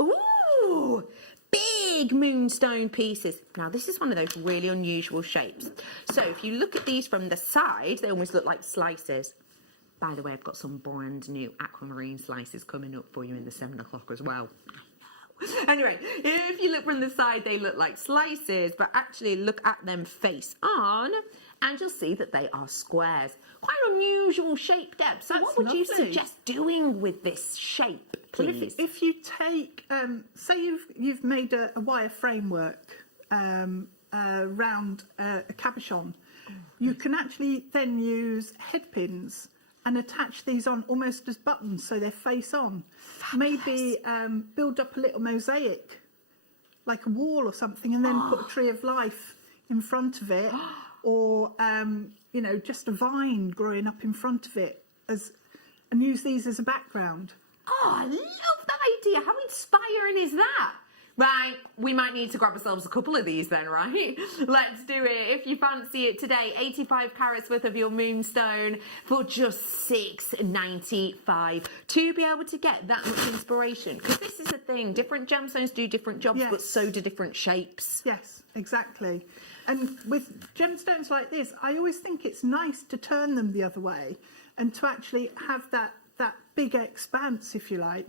ooh, big moonstone pieces. Now, this is one of those really unusual shapes. So if you look at these from the side, they almost look like slices. By the way, I've got some brand new aquamarine slices coming up for you in the 7 o'clock as well. I know. Anyway, if you look from the side, they look like slices, but actually look at them face on, and you'll see that they are squares. Quite an unusual shape, Deb. So what would you lovely. suggest doing with this shape, Well, please? if you take, say you've made a wire framework around a cabochon, you can actually then use head pins and attach these on almost as buttons, so they're face on. Maybe build up a little mosaic, like a wall or something, and then put a tree of life in front of it, or you know, just a vine growing up in front of it, and use these as a background. Oh, I love that idea. How inspiring is that? Right, we might need to grab ourselves a couple of these then, right? Let's do it. If you fancy it today, 85 carats worth of your moonstone for just $6.95 to be able to get that much inspiration. Because this is a thing, different gemstones do different jobs, Yes. but so do different shapes. Yes, exactly. And with gemstones like this, I always think it's nice to turn them the other way and to actually have that bigger expanse, if you like,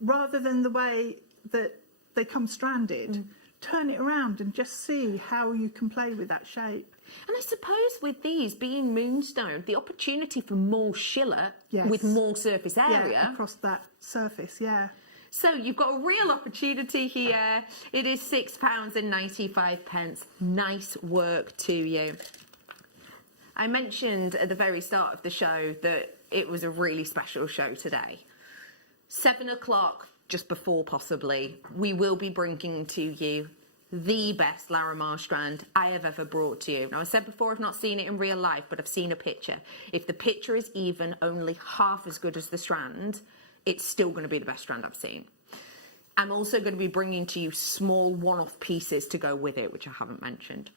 rather than the way that they come stranded. Turn it around and just see how you can play with that shape. And I suppose with these being moonstone, the opportunity for more schiller Yes. with more surface area. Yeah, across that surface, yeah. So you've got a real opportunity here. It is £6.95. Nice work to you. I mentioned at the very start of the show that it was a really special show today. 7 o'clock, just before possibly, we will be bringing to you the best Larimar strand I have ever brought to you. Now, I said before I've not seen it in real life, but I've seen a picture. If the picture is even only half as good as the strand, it's still going to be the best strand I've seen. I'm also going to be bringing to you small one-off pieces to go with it, which I haven't mentioned.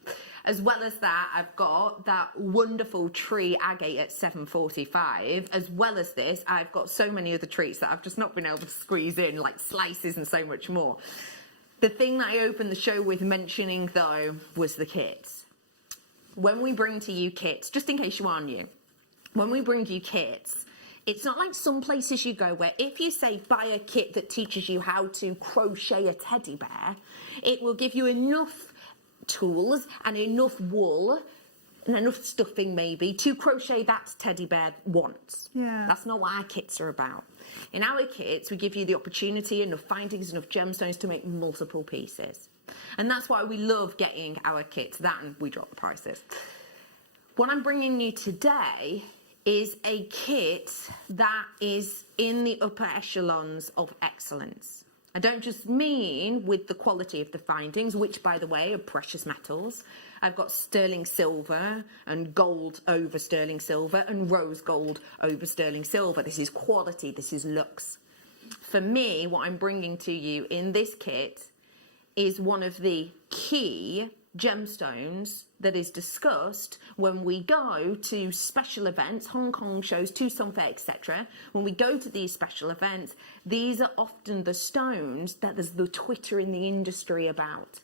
As well as that, I've got that wonderful tree agate at $7.45. As well as this, I've got so many other treats that I've just not been able to squeeze in, like slices and so much more. The thing that I opened the show with mentioning, though, was the kits. When we bring to you kits, just in case you are new, when we bring you kits, it's not like some places you go where if you say buy a kit that teaches you how to crochet a teddy bear, it will give you enough tools and enough wool and enough stuffing maybe to crochet that teddy bear once. Yeah. That's not what our kits are about. In our kits, we give you the opportunity, enough findings, enough gemstones to make multiple pieces. And that's why we love getting our kits. That and we drop the prices. What I'm bringing you today is a kit that is in the upper echelons of excellence. I don't just mean with the quality of the findings, which, by the way, are precious metals. I've got sterling silver and gold over sterling silver and rose gold over sterling silver. This is quality. This is luxe. For me, what I'm bringing to you in this kit is one of the key gemstones that is discussed when we go to special events, Hong Kong shows, Tucson Fair, etc. When we go to these special events, these are often the stones that there's the Twitter in the industry about.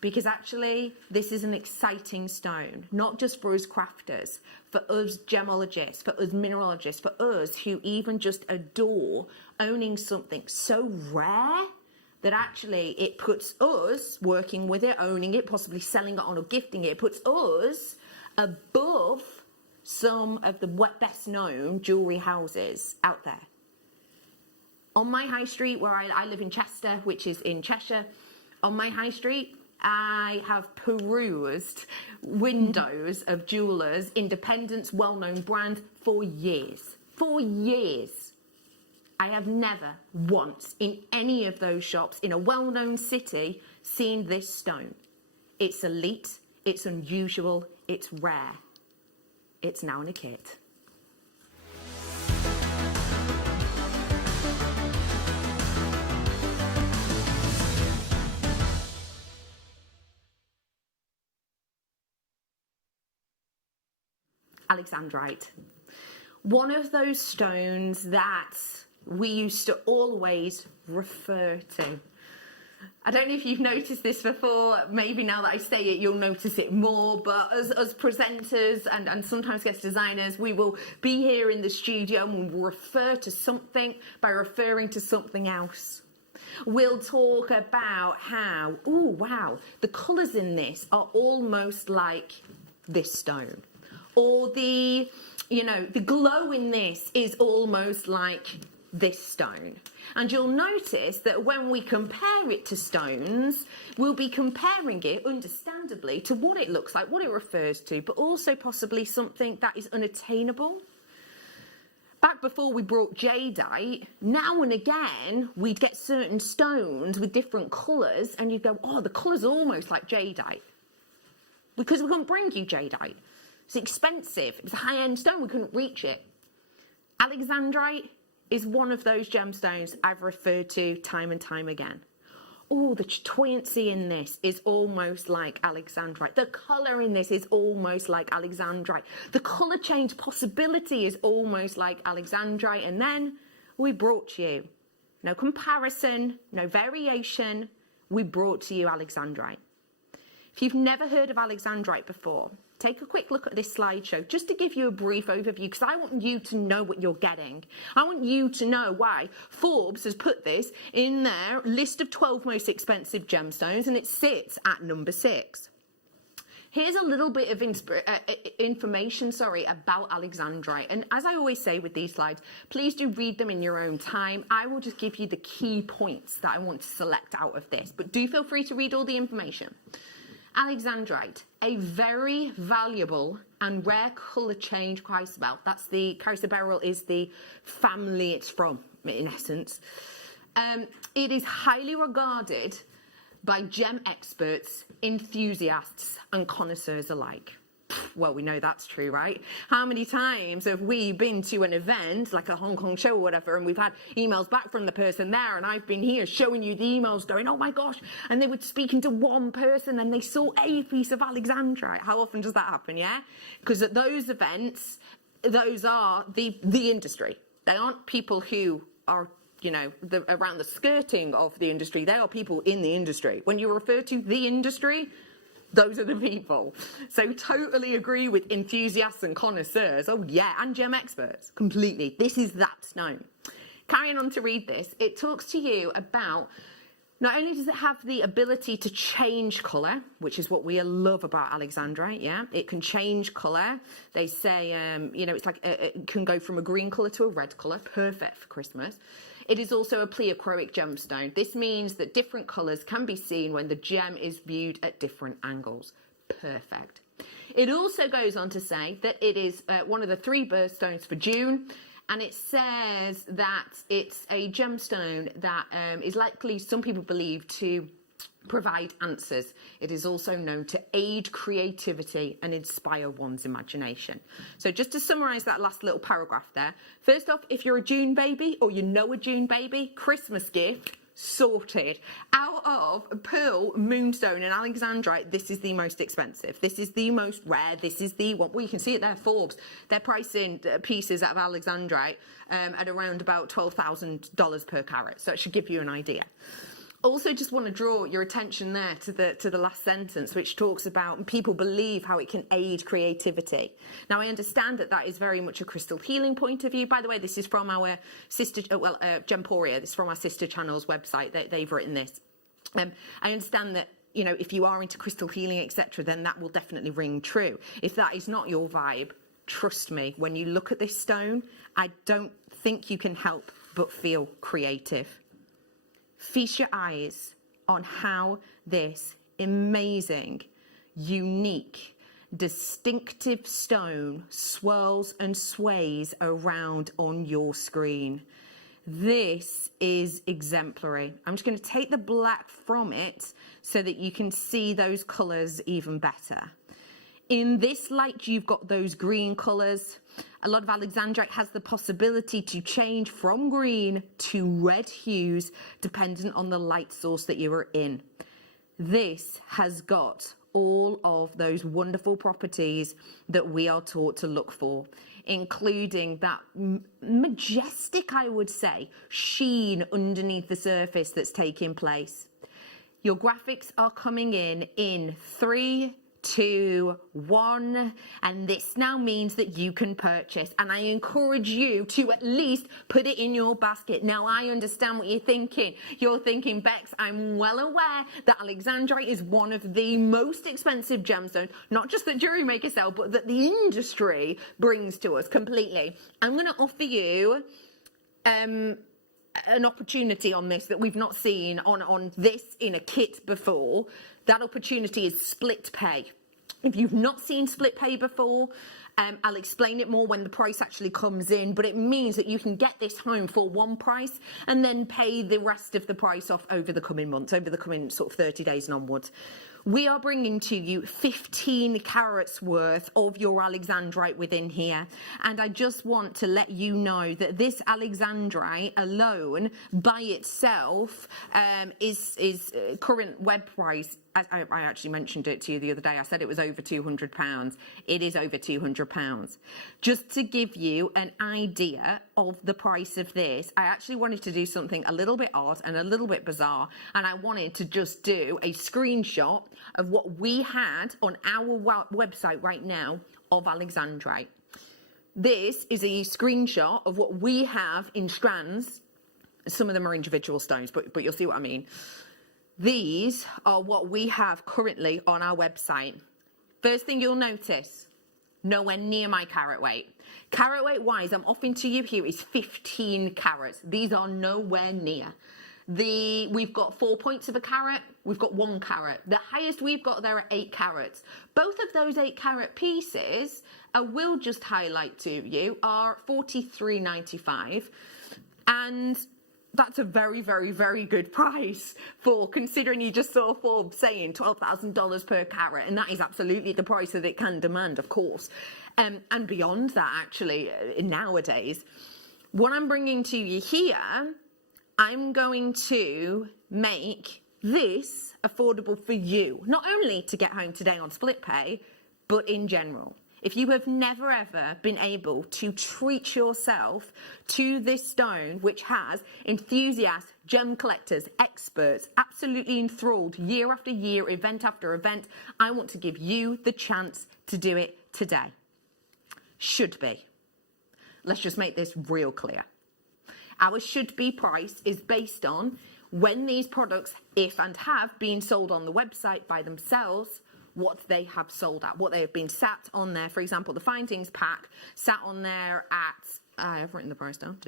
Because actually, this is an exciting stone, not just for us crafters, for us gemologists, for us mineralogists, for us who even just adore owning something so rare that actually it puts us working with it, owning it, possibly selling it on or gifting it, puts us above some of the best known jewellery houses out there. On my high street, where I live in Chester, which is in Cheshire, on my high street, I have perused windows of jewellers, independents, well-known brands for years. For years. I have never once in any of those shops in a well-known city seen this stone. It's elite, it's unusual, it's rare. It's now in a kit. Alexandrite. One of those stones that we used to always refer to. I don't know if you've noticed this before, maybe now that I say it you'll notice it more, but as presenters and sometimes guest designers, we will be here in the studio and we'll refer to something by referring to something else. We'll talk about how, oh wow, the colours in this are almost like this stone. Or the glow in this is almost like this stone. And you'll notice that when we compare it to stones, we'll be comparing it, understandably, to what it looks like, what it refers to, but also possibly something that is unattainable. Back before we brought jadeite, now and again, we'd get certain stones with different colours, and you'd go, oh, the colour's almost like jadeite. Because we couldn't bring you jadeite. It's expensive. It was a high-end stone. We couldn't reach it. Alexandrite is one of those gemstones I've referred to time and time again. Oh, the buoyancy in this is almost like Alexandrite. The colour in this is almost like Alexandrite. The colour change possibility is almost like Alexandrite. And then we brought you, no comparison, no variation, we brought to you Alexandrite. If you've never heard of Alexandrite before, take a quick look at this slideshow just to give you a brief overview, because I want you to know what you're getting. I want you to know why Forbes has put this in their list of 12 most expensive gemstones, and it sits at number 6. Here's a little bit of information about Alexandrite. And as I always say with these slides, please do read them in your own time. I will just give you the key points that I want to select out of this, but do feel free to read all the information. Alexandrite, a very valuable and rare colour change chrysobel. That's the chrysoberyl is the family it's from, in essence. It is highly regarded by gem experts, enthusiasts, and connoisseurs alike. Well, we know that's true, right? How many times have we been to an event, like a Hong Kong show or whatever, and we've had emails back from the person there, and I've been here showing you the emails going, oh my gosh, and they were speaking to one person and they saw a piece of Alexandrite. How often does that happen, yeah? Because at those events, those are the industry. They aren't people who are around the skirting of the industry. They are people in the industry. When you refer to the industry, those are the people. So totally agree with enthusiasts and connoisseurs. Oh yeah, and gem experts, completely. This is that stone. Carrying on to read this, it talks to you about, not only does it have the ability to change colour, which is what we love about Alexandrite, yeah? It can change colour. They say, it's like, it can go from a green colour to a red colour, perfect for Christmas. It is also a pleochroic gemstone. This means that different colours can be seen when the gem is viewed at different angles. Perfect. It also goes on to say that it is one of the 3 birthstones for June, and it says that it's a gemstone that is likely, some people believe, to provide answers. It is also known to aid creativity and inspire one's imagination. So just to summarise that last little paragraph there, first off, if you're a June baby or you know a June baby, Christmas gift, sorted. Out of pearl, moonstone and alexandrite, this is the most expensive. This is the most rare. This is the one. Well, you can see it there, Forbes. They're pricing pieces out of alexandrite at around about $12,000 per carat. So it should give you an idea. Also, just want to draw your attention there to the last sentence, which talks about people believe how it can aid creativity. Now, I understand that is very much a crystal healing point of view. By the way, this is from our sister, Gemporia. This is from our sister channel's website. They've written this. I understand that, you know, if you are into crystal healing, etc., then that will definitely ring true. If that is not your vibe, trust me, when you look at this stone, I don't think you can help but feel creative. Feast your eyes on how this amazing, unique, distinctive stone swirls and sways around on your screen. This is exemplary. I'm just going to take the black from it so that you can see those colours even better. In this light, you've got those green colours. A lot of alexandrite has the possibility to change from green to red hues dependent on the light source that you are in. This has got all of those wonderful properties that we are taught to look for, including that majestic, I would say, sheen underneath the surface that's taking place. Your graphics are coming in 3, 2, 1, and this now means that you can purchase, and I encourage you to at least put it in your basket. Now, I understand what you're thinking. You're thinking, Bex, I'm well aware that alexandrite is one of the most expensive gemstones, not just that Jewellery Maker sell, but that the industry brings to us completely. I'm going to offer you an opportunity on this that we've not seen on this in a kit before. That opportunity is split pay. If you've not seen split pay before, I'll explain it more when the price actually comes in, but it means that you can get this home for one price and then pay the rest of the price off over the coming months, over the coming sort of 30 days and onwards. We are bringing to you 15 carats worth of your alexandrite within here. And I just want to let you know that this alexandrite alone by itself is current web price. I actually mentioned it to you the other day. I said it was over £200. It is over £200. Just to give you an idea of the price of this, I actually wanted to do something a little bit odd and a little bit bizarre. And I wanted to just do a screenshot of what we had on our website right now of alexandrite. This is a screenshot of what we have in strands. Some of them are individual stones, but you'll see what I mean. These are what we have currently on our website. First thing you'll notice, nowhere near my carat weight. Carat weight wise, I'm offering to you here is 15 carats. These are nowhere near. We've got 4 points of a carat, we've got 1 carat. The highest we've got there are 8 carats. Both of those 8 carat pieces, I will just highlight to you, are $43.95. And that's a very, very, very good price for considering you just saw Forbes saying $12,000 per carat, and that is absolutely the price that it can demand, of course. And beyond that, actually, nowadays, what I'm bringing to you here, I'm going to make this affordable for you, not only to get home today on split pay, but in general. If you have never ever been able to treat yourself to this stone, which has enthusiasts, gem collectors, experts, absolutely enthralled year after year, event after event, I want to give you the chance to do it today. Should be. Let's just make this real clear. Our should be price is based on when these products, if and have been sold on the website by themselves, what they have sold at, what they have been sat on there. For example, the Findings pack sat on there at, I've written the price down.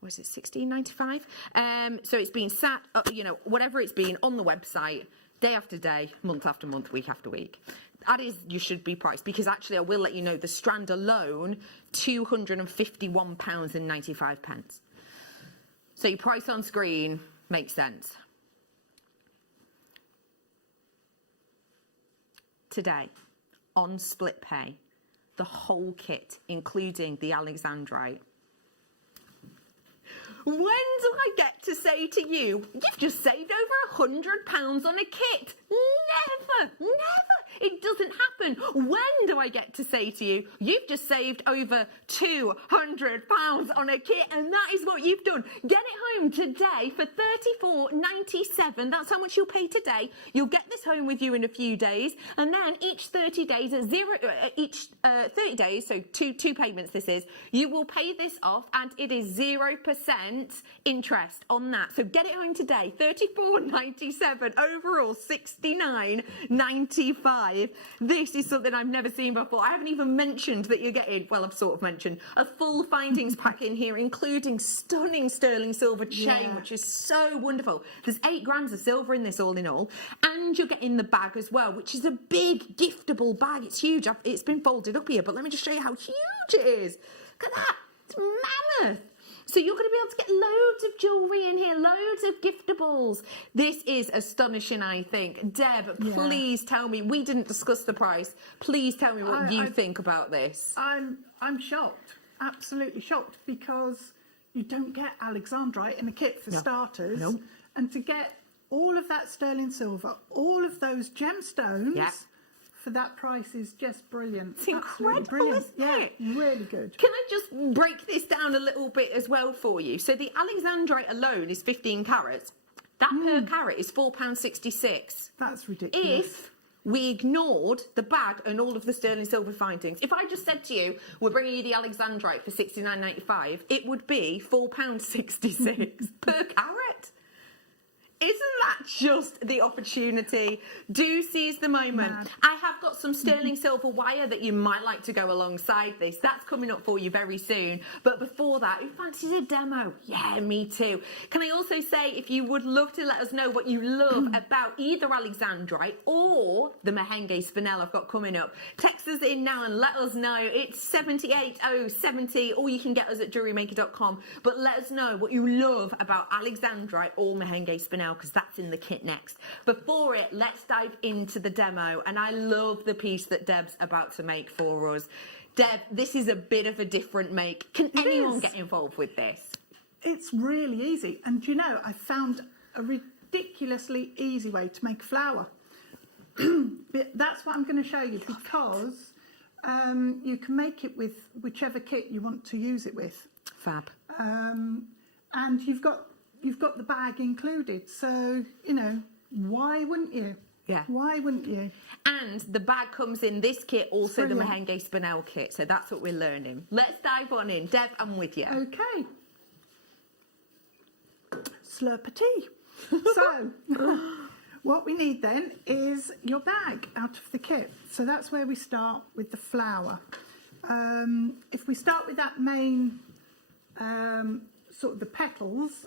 Was it $16.95? So it's been sat, whatever it's been on the website, day after day, month after month, week after week. That is, you should be priced, because actually I will let you know the strand alone, £251.95. So your price on screen makes sense. Today, on split pay, the whole kit, including the alexandrite, when do I get to say to you, you've just saved over £100 on a kit? Never, never. It doesn't happen. When do I get to say to you, you've just saved over £200 on a kit, and that is what you've done. Get it home today for $34.97. That's how much you'll pay today. You'll get this home with you in a few days, and then each 30 days, each 30 days, so two payments this is, you will pay this off, and it is 0% interest on that. So get it home today. $34.97, overall $69.95. This is something I've never seen before. I haven't even mentioned that you're getting, well, I've sort of mentioned, a full findings pack in here, including stunning sterling silver chain, which is so wonderful. There's 8 grams of silver in this all in all, and you're getting the bag as well, which is a big giftable bag. It's huge. It's been folded up here, but let me just show you how huge it is. Look at that. It's mammoth. So you're going to be able to get loads of jewellery in here, loads of giftables. This is astonishing, I think. Deb, please tell me. We didn't discuss the price. Please tell me what you think about this. I'm shocked, absolutely shocked, because you don't get alexandrite in a kit for starters. No. And to get all of that sterling silver, all of those gemstones... for that price is just brilliant. It's incredible, brilliant. isn't it? Really good. Can I just break this down a little bit as well for you? So the alexandrite alone is 15 carats. That per carat is £4.66. That's ridiculous. If we ignored the bag and all of the sterling silver findings, if I just said to you, we're bringing you the alexandrite for £69.95, it would be £4.66 per carat. Isn't that just the opportunity? Do seize the moment. Mad. I have got some sterling silver wire that you might like to go alongside this. That's coming up for you very soon. But before that, who fancies a demo? Yeah, me too. Can I also say, if you would love to let us know what you love about either alexandrite or the Mahenge spinel I've got coming up, text us in now and let us know. It's 78070, or you can get us at JewelleryMaker.com. But let us know what you love about alexandrite or Mahenge spinel, because that's in the kit next. Before it, let's dive into the demo, and I love the piece that Deb's about to make for us. Deb, this is a bit of a different make. Can anyone get involved with this? It's really easy, and do you know, I found a ridiculously easy way to make a flower. But that's what I'm going to show you, because you can make it with whichever kit you want to use it with. Fab. And you've got the bag included, so, you know, why wouldn't you? Yeah. Why wouldn't you? And the bag comes in this kit, also Brilliant. the Mahenge spinel kit, so that's what we're learning. Let's dive on in. Deb, I'm with you. Okay. Slurpity. So, what we need then is your bag out of the kit. So that's where we start with the flower. If we start with that main... sort of the petals,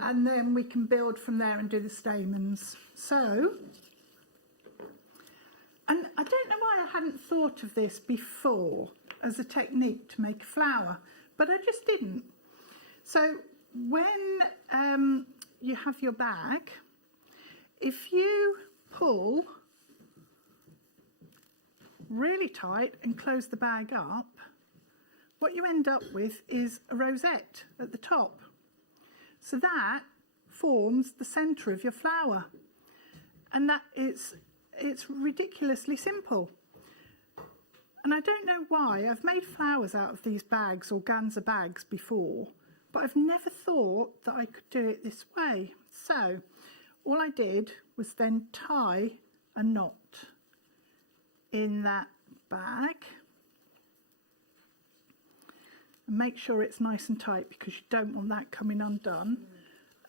and then we can build from there and do the stamens. So, and I don't know why I hadn't thought of this before as a technique to make a flower, but I just didn't. So when you have your bag, if you pull really tight and close the bag up, what you end up with is a rosette at the top. So that forms the centre of your flower. And that it's ridiculously simple. And I don't know why, I've made flowers out of these bags, organza bags, before, but I've never thought that I could do it this way. So all I did was then tie a knot in that bag. And make sure it's nice and tight, because you don't want that coming undone.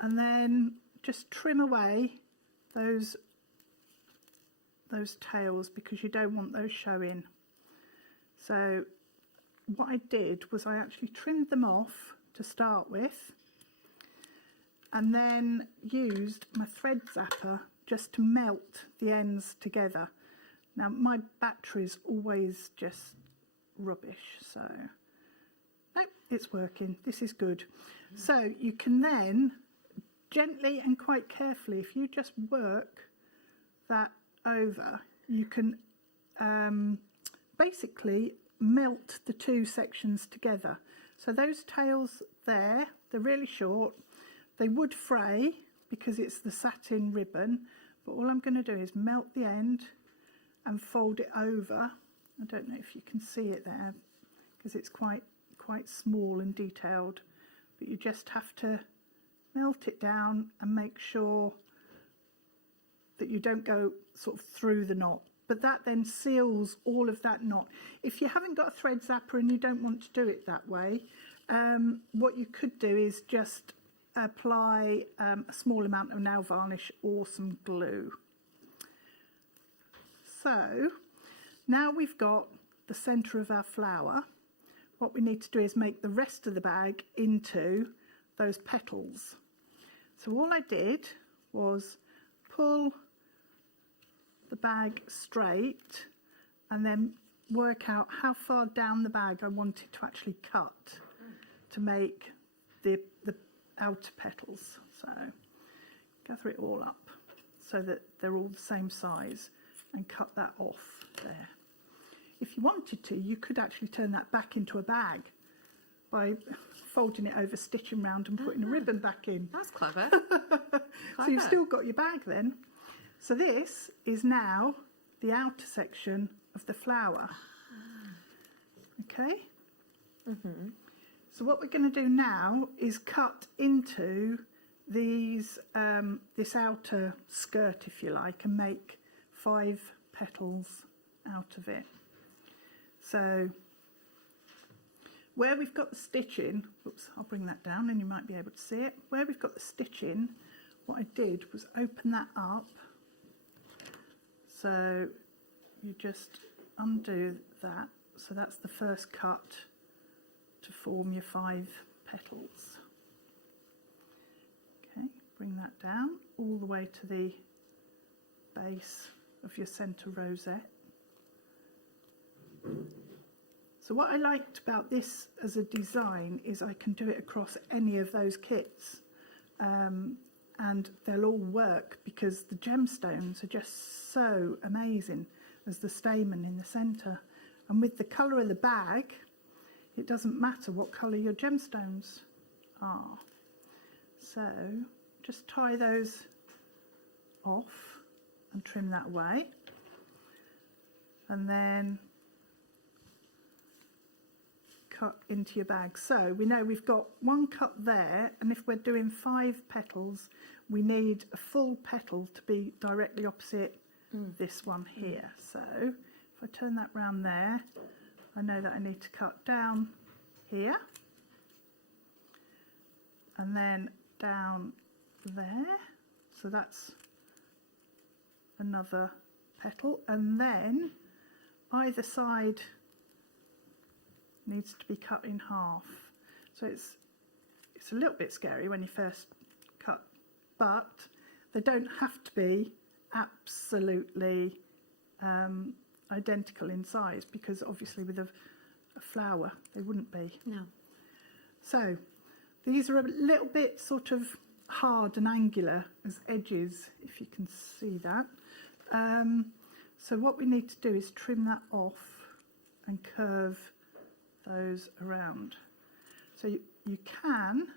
And then just trim away those tails, because you don't want those showing. So what I did was I actually trimmed them off to start with, and then used my thread zapper just to melt the ends together. Now my battery's always just rubbish, so nope, it's working. This is good. So you can then gently and quite carefully, if you just work that over, you can basically melt the two sections together. So those tails there, they're really short. They would fray because it's the satin ribbon, but all I'm going to do is melt the end and fold it over. I don't know if you can see it there because it's quite small and detailed, but you just have to melt it down and make sure that you don't go sort of through the knot. But that then seals all of that knot. If you haven't got a thread zapper and you don't want to do it that way, what you could do is just apply a small amount of nail varnish or some glue. So now we've got the centre of our flower. What we need to do is make the rest of the bag into those petals. So all I did was pull the bag straight and then work out how far down the bag I wanted to actually cut to make the outer petals. So gather it all up so that they're all the same size and cut that off there. If you wanted to, you could actually turn that back into a bag by folding it over, stitching round and putting a ribbon back in. That's clever. So you've still got your bag then. So this is now the outer section of the flower. Okay? So what we're going to do now is cut into these this outer skirt, if you like, and make 5 petals out of it. So where we've got the stitching, oops, I'll bring that down and you might be able to see it. Where we've got the stitching, what I did was open that up. So you just undo that. So that's the first cut to form your 5 petals. Okay, bring that down all the way to the base of your centre rosette. So what I liked about this as a design is I can do it across any of those kits, and they'll all work because the gemstones are just so amazing as the stamen in the centre. And with the colour of the bag, it doesn't matter what colour your gemstones are. So just tie those off and trim that away. And then cut into your bag. So we know we've got 1 cut there, and if we're doing 5 petals, we need a full petal to be directly opposite this one here. So if I turn that round there, I know that I need to cut down here and then down there. So that's another petal, and then either side needs to be cut in half. So it's a little bit scary when you first cut, but they don't have to be absolutely identical in size, because obviously with a flower they wouldn't be. No. So these are a little bit sort of hard and angular as edges, if you can see that. So what we need to do is trim that off and curve those around. So you can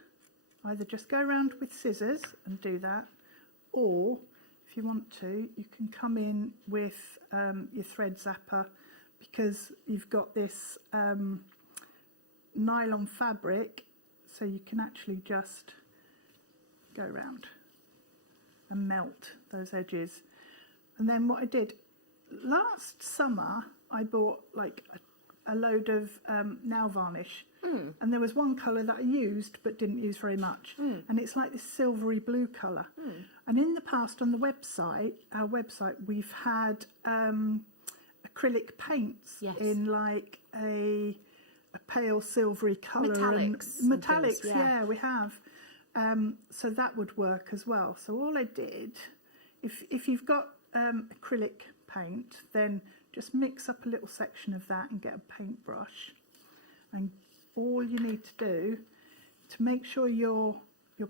either just go around with scissors and do that, or if you want to, you can come in with your thread zapper, because you've got this nylon fabric, so you can actually just go around and melt those edges. And then what I did last summer, I bought like a load of nail varnish, and there was one colour that I used but didn't use very much, and it's like this silvery blue colour. And in the past on the website, our website, we've had acrylic paints in like a pale silvery colour. Metallics, yeah, we have. So that would work as well. So all I did, if you've got acrylic paint, then just mix up a little section of that and get a paintbrush, and all you need to do to make sure your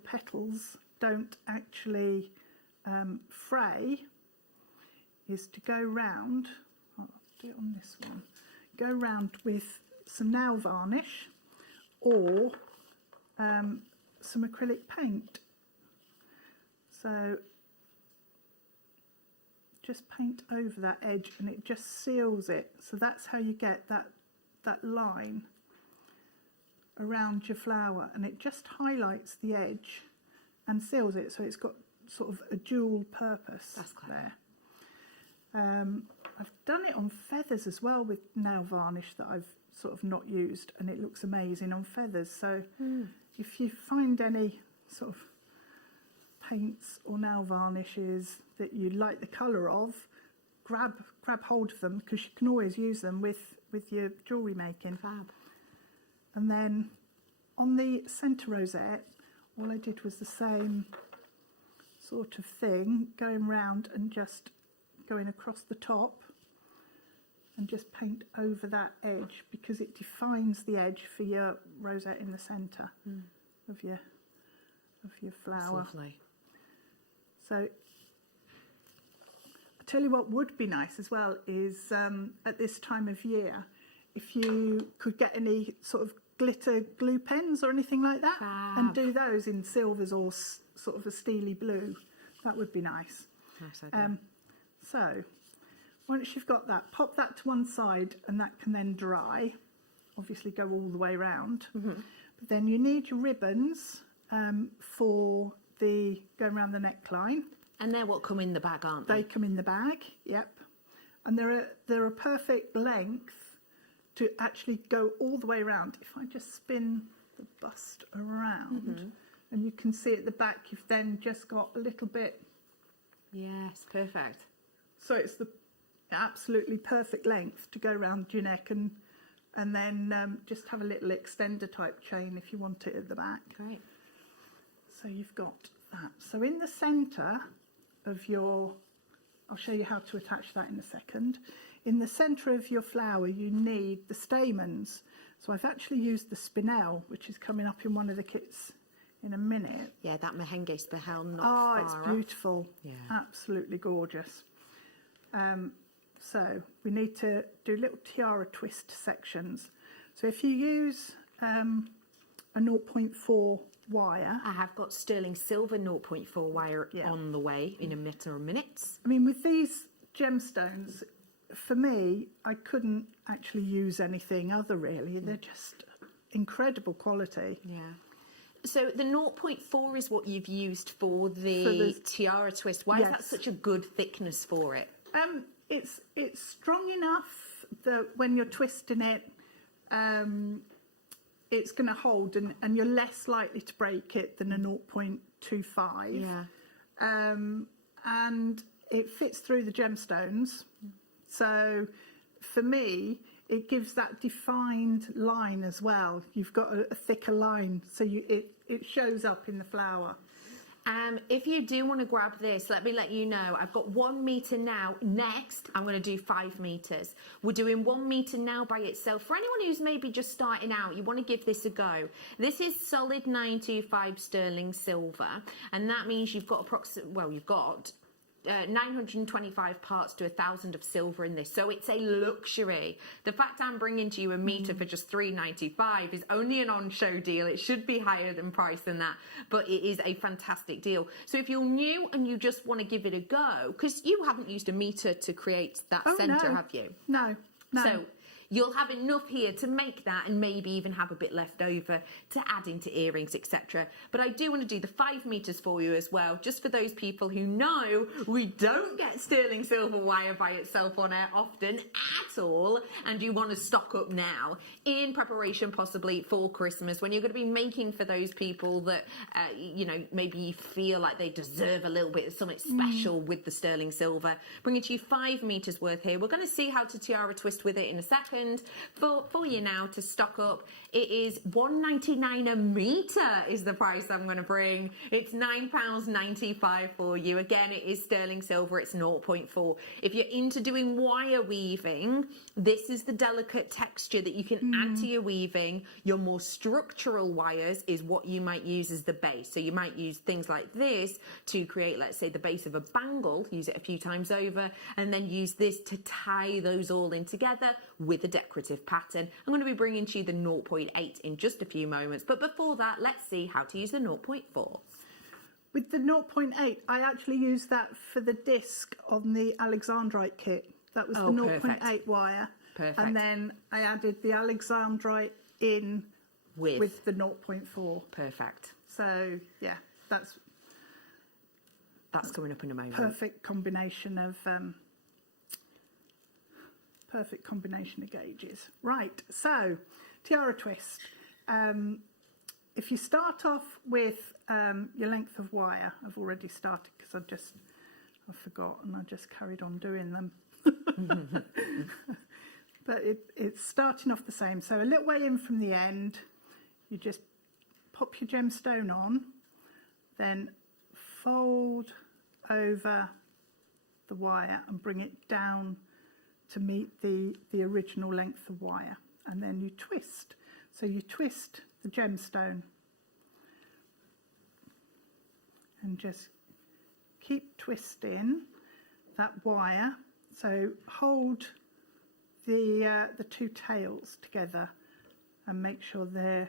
petals don't actually fray is to go round, I'll do it on this one, go round with some nail varnish or some acrylic paint. So just paint over that edge and it just seals it. So that's how you get that line around your flower, and it just highlights the edge and seals it, so it's got sort of a dual purpose. That's clever. There. I've done it on feathers as well with nail varnish that I've sort of not used, and it looks amazing on feathers. So if you find any sort of paints or nail varnishes that you like the colour of, grab hold of them, because you can always use them with your jewellery making. Fab. And then on the centre rosette, all I did was the same sort of thing, going round and just going across the top and just paint over that edge, because it defines the edge for your rosette in the centre of your flower. That's lovely. So I tell you what would be nice as well is at this time of year, if you could get any sort of glitter glue pens or anything like that, and do those in silvers or sort of a steely blue, that would be nice. Nice idea. So once you've got that, pop that to one side, and that can then dry. Obviously go all the way around. But then you need your ribbons for the going around the neckline. And they're what come in the bag, aren't they? They come in the bag, yep. And they're a perfect length to actually go all the way around. If I just spin the bust around, and you can see at the back, you've then just got a little bit. Yes, perfect. So it's the absolutely perfect length to go around your neck, and then just have a little extender type chain if you want it at the back. Great. So you've got that. So in the centre of your, I'll show you how to attach that in a second. In the centre of your flower, you need the stamens. So I've actually used the spinel, which is coming up in one of the kits in a minute. Yeah, that mehengue spinel, not Oh, far it's off. beautiful. Yeah. Absolutely gorgeous. So we need to do little tiara twist sections. So if you use a 0.4 wire. I have got sterling silver 0.4 wire on the way in a matter of minutes. I mean, with these gemstones, for me, I couldn't actually use anything other really. They're just incredible quality. Yeah. So the 0.4 is what you've used for the tiara twist. Why is that such a good thickness for it? It's strong enough that when you're twisting it, it's going to hold, and you're less likely to break it than a 0.25. Yeah. And it fits through the gemstones. So for me, it gives that defined line as well. You've got a thicker line, so it shows up in the flower. If you do want to grab this, let me let you know. I've got 1 metre now. Next, I'm going to do 5 metres. We're doing 1 metre now by itself. For anyone who's maybe just starting out, you want to give this a go. This is solid 925 sterling silver, and that means you've got you've got 925 parts to 1,000 of silver in this, so it's a luxury. The fact I'm bringing to you a metre for just $3.95 is only an on-show deal. It should be higher than price than that, but it is a fantastic deal. So if you're new and you just want to give it a go, because you haven't used a metre to create that centre, have you? No. So you'll have enough here to make that, and maybe even have a bit left over to add into earrings, etc. But I do want to do the 5 metres for you as well, just for those people who know we don't get sterling silver wire by itself on air often at all, and you want to stock up now in preparation possibly for Christmas, when you're going to be making for those people that maybe you feel like they deserve a little bit of something special with the sterling silver. Bringing to you 5 metres worth here. We're going to see how to tiara twist with it in a second. For you now to stock up, it is £1.99 a metre is the price I'm going to bring. It's £9.95 for you. Again, it is sterling silver. It's 0.4. If you're into doing wire weaving, this is the delicate texture that you can add to your weaving. Your more structural wires is what you might use as the base. So you might use things like this to create, let's say, the base of a bangle. Use it a few times over, and then use this to tie those all in together with the decorative pattern. I'm going to be bringing to you the 0.8 in just a few moments, but before that, let's see how to use the 0.4. With the 0.8, I actually used that for the disc on the Alexandrite kit. That was the 0.8 wire. Perfect. And then I added the Alexandrite in with the 0.4. Perfect. So, yeah, that's coming up in a moment. perfect combination of gauges. Right, so tiara twist. If you start off with your length of wire, I've already started because I forgot and I just carried on doing them. But it's starting off the same. So a little way in from the end, you just pop your gemstone on, then fold over the wire and bring it down to meet the original length of wire. And then you twist. So you twist the gemstone and just keep twisting that wire. So hold the two tails together and make sure they're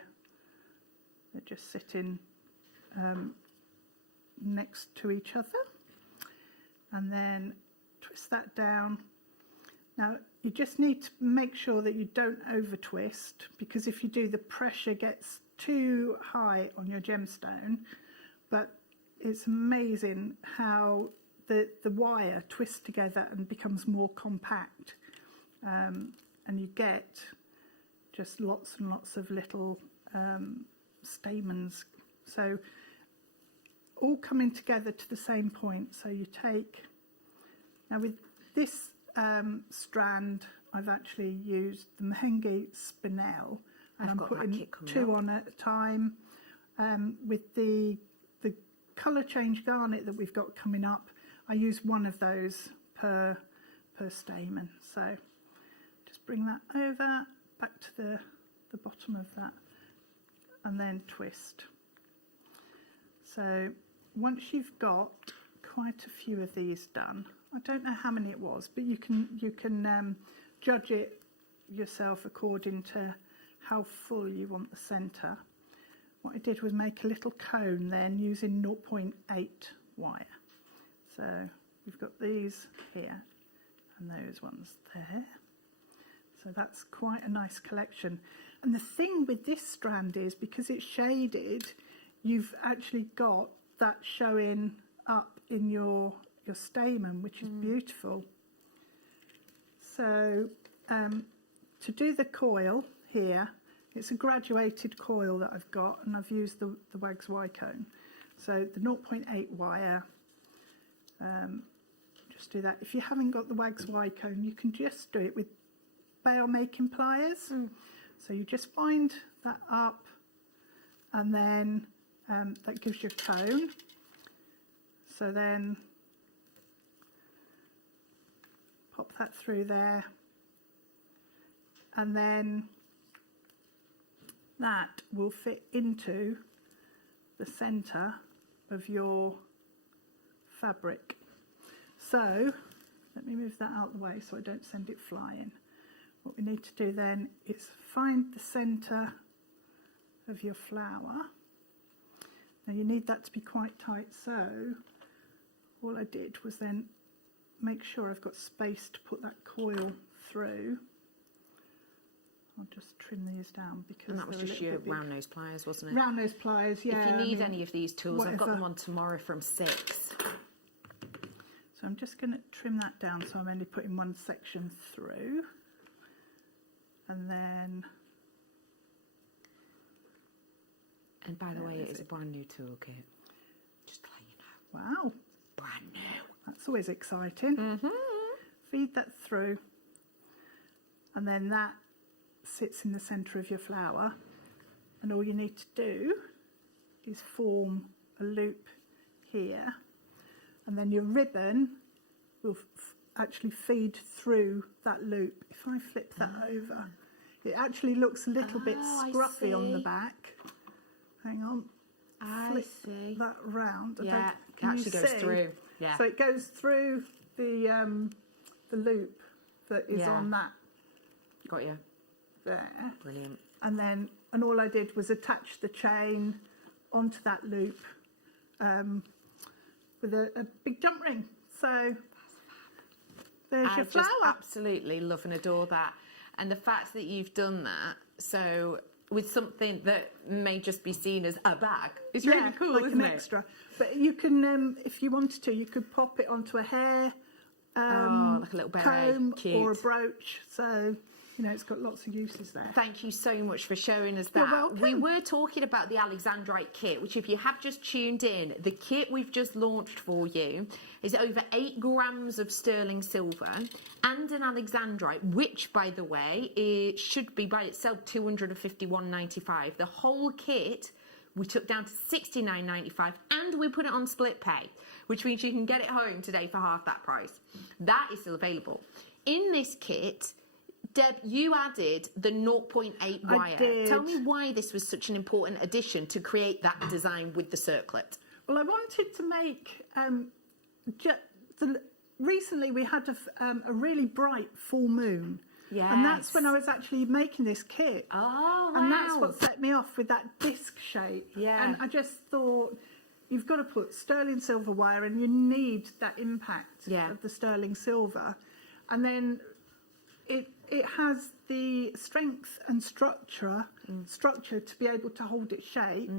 just sitting next to each other, and then twist that down. Now you just need to make sure that you don't over twist, because if you do, the pressure gets too high on your gemstone. But it's amazing how the wire twists together and becomes more compact, and you get just lots and lots of little stamens. So all coming together to the same point. So you take, now with this strand, I've actually used the Mahenge Spinel, and I'm putting two on at a time. With the colour change garnet that we've got coming up, I use one of those per stamen. So just bring that over, back to the bottom of that, and then twist. So once you've got quite a few of these done, I don't know how many it was, but you can judge it yourself according to how full you want the centre. What I did was make a little cone then using 0.8 wire. So we've got these here and those ones there. So that's quite a nice collection. And the thing with this strand is, because it's shaded, you've actually got that showing up in your stamen, which is beautiful. So to do the coil here, it's a graduated coil that I've got, and I've used the Wags Y-cone. So the 0.8 wire, just do that. If you haven't got the Wags Y-cone, you can just do it with bail making pliers. So you just wind that up, and then that gives you a cone. So then pop that through there, and then that will fit into the centre of your fabric. So let me move that out of the way so I don't send it flying. What we need to do then is find the centre of your flower. Now you need that to be quite tight, so all I did was then make sure I've got space to put that coil through. I'll just trim these down because and that was just your round nose pliers, wasn't it? Round nose pliers, yeah. If you need any of these tools, I've got them on tomorrow from 6. So I'm just going to trim that down, so I'm only putting one section through. And then... And by the way, it is a brand new toolkit. Just to let you know. Wow. Brand new. That's always exciting. Feed that through. And then that sits in the centre of your flower, and all you need to do is form a loop here, and then your ribbon will actually feed through that loop. If I flip that over, it actually looks a little bit scruffy on the back. Hang on. I see. That round. Yeah, it actually goes through. Yeah. So it goes through the loop that is on that Got you. there. Brilliant. And all I did was attach the chain onto that loop with a big jump ring. So there's your flower. Just absolutely love and adore that. And the fact that you've done that, so with something that may just be seen as a bag, is really cool, like isn't an it? extra. But you can, if you wanted to, you could pop it onto a hair like a little beret. comb Cute. or a brooch. So, you know, it's got lots of uses there. Thank you so much for showing us You're that. welcome. We were talking about the Alexandrite kit, which if you have just tuned in, the kit we've just launched for you is over 8 grams of sterling silver and an Alexandrite, which, by the way, it should be by itself $251.95. The whole kit we took down to $69.95 and we put it on split pay, which means you can get it home today for half that price. That is still available. In this kit, Deb, you added the 0.8 wire. I did. Tell me why this was such an important addition to create that design with the circlet. Well, I wanted to make recently we had a really bright full moon. Yes. And that's when I was actually making this kit. Oh, wow. And that's what set me off with that disc shape. Yeah. And I just thought, you've got to put sterling silver wire and you need that impact of the sterling silver. And then it has the strength and structure to be able to hold its shape,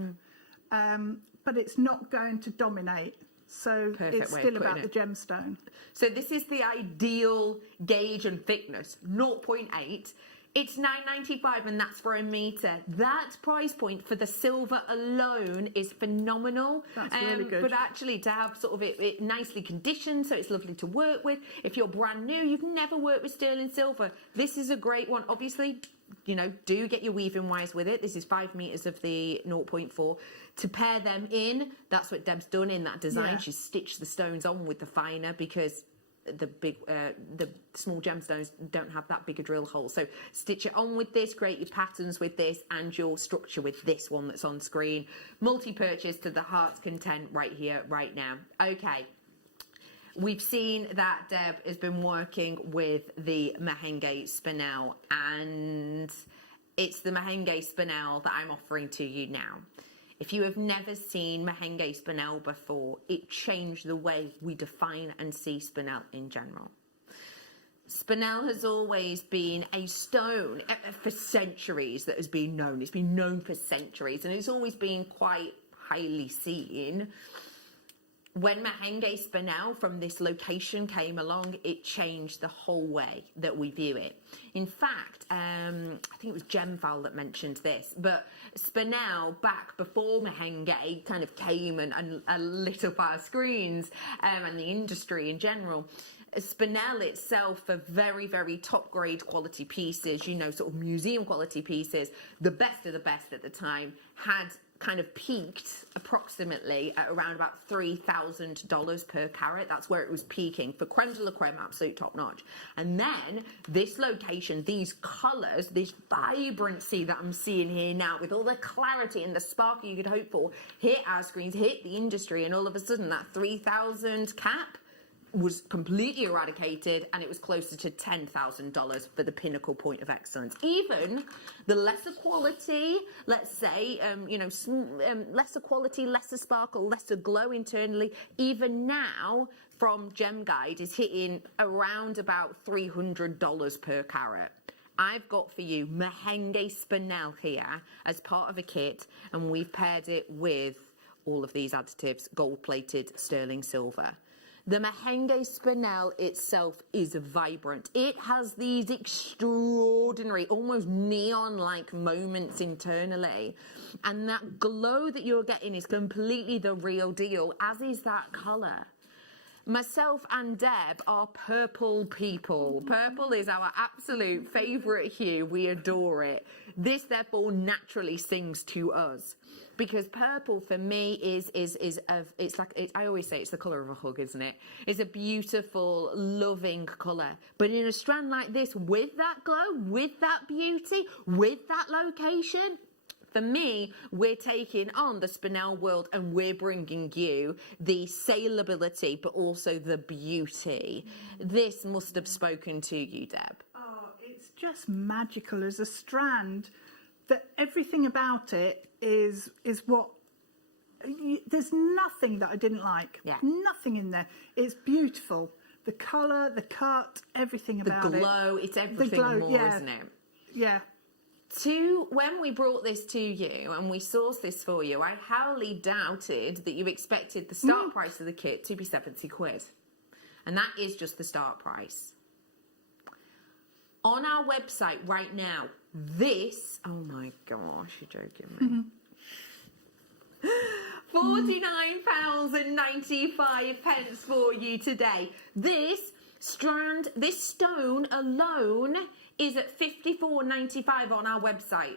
but it's not going to dominate. So it's still about the gemstone. So this is the ideal gauge and thickness, 0.8. It's $9.95 and that's for a metre. That price point for the silver alone is phenomenal. That's really good. But actually to have sort of it nicely conditioned so it's lovely to work with. If you're brand new, you've never worked with sterling silver, this is a great one. Obviously, you know, do get your weaving wires with it. This is 5 metres of the 0.4. To pair them in, that's what Deb's done in that design. Yeah. She's stitched the stones on with the finer because the small gemstones don't have that big a drill hole. So stitch it on with this, create your patterns with this and your structure with this one that's on screen. Multi-purchase to the heart's content right here, right now. Okay. We've seen that Deb has been working with the Mahenge Spinel, and it's the Mahenge Spinel that I'm offering to you now. If you have never seen Mahenge Spinel before, it changed the way we define and see Spinel in general. Spinel has always been a stone for centuries that has been known. It's been known for centuries, and it's always been quite highly seen. When Mahenge Spinel from this location came along, it changed the whole way that we view it. In fact, I think it was Gemfal that mentioned this, but Spinel, back before Mahenge kind of came and lit up our screens and the industry in general, Spinel itself for very, very top grade quality pieces, you know, sort of museum quality pieces, the best of the best at the time, had kind of peaked approximately at around about $3,000 per carat. That's where it was peaking for creme de la creme, absolute top notch. And then this location, these colours, this vibrancy that I'm seeing here now with all the clarity and the sparkle you could hope for, hit our screens, hit the industry, and all of a sudden that 3,000 cap was completely eradicated and it was closer to $10,000 for the pinnacle point of excellence. Even the lesser quality, let's say, lesser quality, lesser sparkle, lesser glow internally, even now from Gem Guide is hitting around about $300 per carat. I've got for you Mahenge Spinel here as part of a kit, and we've paired it with all of these additives, gold-plated sterling silver. The Mahenge Spinel itself is vibrant. It has these extraordinary, almost neon-like moments internally. And that glow that you're getting is completely the real deal, as is that colour. Myself and Deb are purple people. Purple is our absolute favourite hue. We adore it. This, therefore, naturally sings to us. Because purple for me I always say it's the colour of a hug, isn't it? It's a beautiful, loving colour. But in a strand like this, with that glow, with that beauty, with that location, for me, we're taking on the Spinel world and we're bringing you the saleability, but also the beauty. This must have spoken to you, Deb. Oh, it's just magical as a strand. That everything about it is what. There's nothing that I didn't like. Yeah. Nothing in there. It's beautiful. The colour, the cut, everything about it. The glow, it's everything more, isn't it? Yeah. When we brought this to you and we sourced this for you, I hardly doubted that you expected the start price of the kit to be 70 quid. And that is just the start price. On our website right now, this, oh my gosh, you're joking me. £49.95 for you today. This stone alone is at £54.95 on our website.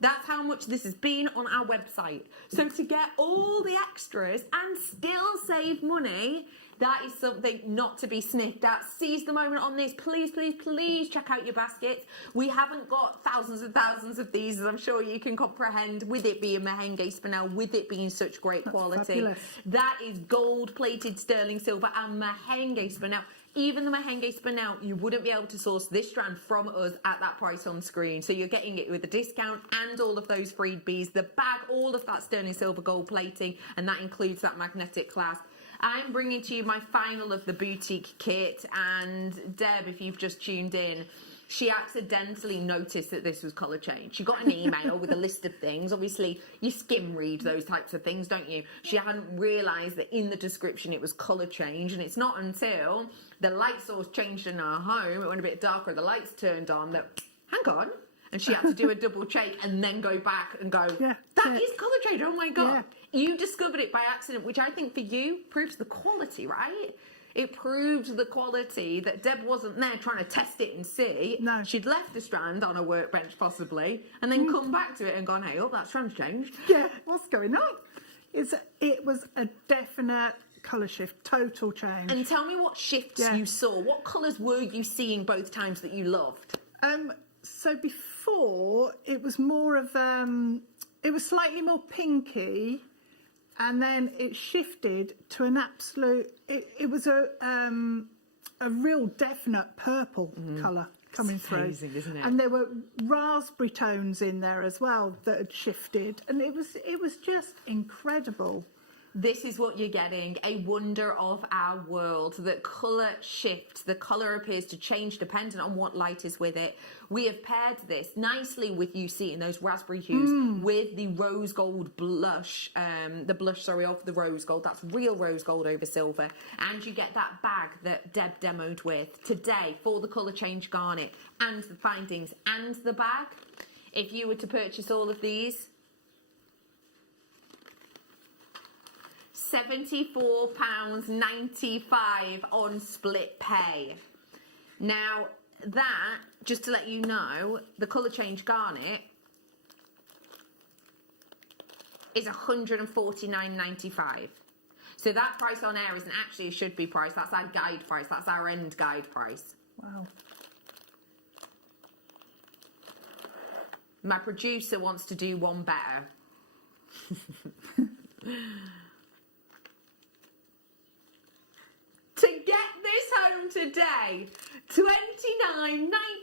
That's how much this has been on our website. So to get all the extras and still save money, that is something not to be sniffed at. Seize the moment on this. Please, please, please check out your baskets. We haven't got thousands and thousands of these, as I'm sure you can comprehend, with it being Mahenge Spinel, with it being such great quality. Fabulous. That is gold-plated sterling silver and Mahenge Spinel. Even the Mahenge Spinel, you wouldn't be able to source this strand from us at that price on screen. So you're getting it with a discount and all of those freebies, the bag, all of that sterling silver gold plating, and that includes that magnetic clasp. I'm bringing to you my final of the boutique kit, and Deb, if you've just tuned in, she accidentally noticed that this was colour change. She got an email with a list of things. Obviously, you skim read those types of things, don't you? She hadn't realised that in the description it was colour change, and it's not until the light source changed in her home, it went a bit darker, the lights turned on, that, hang on, and she had to do a double check and then go back and go, that is colour change, oh my God. Yeah. You discovered it by accident, which I think for you proves the quality, right? It proved the quality that Deb wasn't there trying to test it and see. No. She'd left the strand on a workbench possibly and then come back to it and gone, hey, oh, that strand's changed. Yeah, what's going on? It was a definite colour shift, total change. And tell me what shifts you saw. What colours were you seeing both times that you loved? So before, it was more of, it was slightly more pinky, and then it shifted to an absolute, it was a real definite purple colour coming through. Amazing, isn't it? And there were raspberry tones in there as well that had shifted, and it was just incredible. This is what you're getting, a wonder of our world. The colour shifts, the colour appears to change depending on what light is with it. We have paired this nicely with you seeing those raspberry hues with the rose gold blush, of the rose gold. That's real rose gold over silver. And you get that bag that Deb demoed with today for the colour change garnet and the findings and the bag. If you were to purchase all of these, £74.95 on split pay. Now, that, just to let you know, the colour change garnet is £149.95. So that price on air isn't actually a should-be price. That's our guide price. That's our end guide price. Wow. My producer wants to do one better. To get this home today,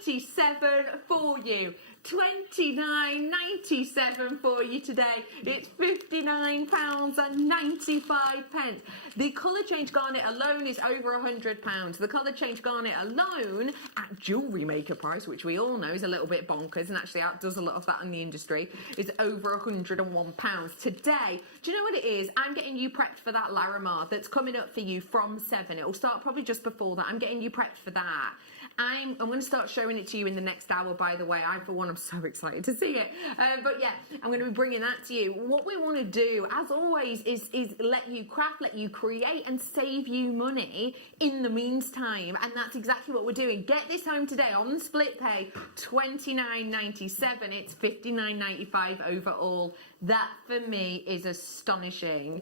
£29.97 for you. £29.97 for you today. It's £59.95. The colour change garnet alone is over £100. The colour change garnet alone at Jewellery Maker price, which we all know is a little bit bonkers and actually outdoes a lot of that in the industry, is over £101. Today, do you know what it is? I'm getting you prepped for that Larimar that's coming up for you from 7. It will start probably just before that. I'm getting you prepped for that. I'm going to start showing it to you in the next hour, by the way. For one, I'm so excited to see it. But yeah, I'm going to be bringing that to you. What we want to do, as always, is let you craft, let you create and save you money in the meantime. And that's exactly what we're doing. Get this home today on split pay, £29.97. It's £59.95 overall. That, for me, is astonishing.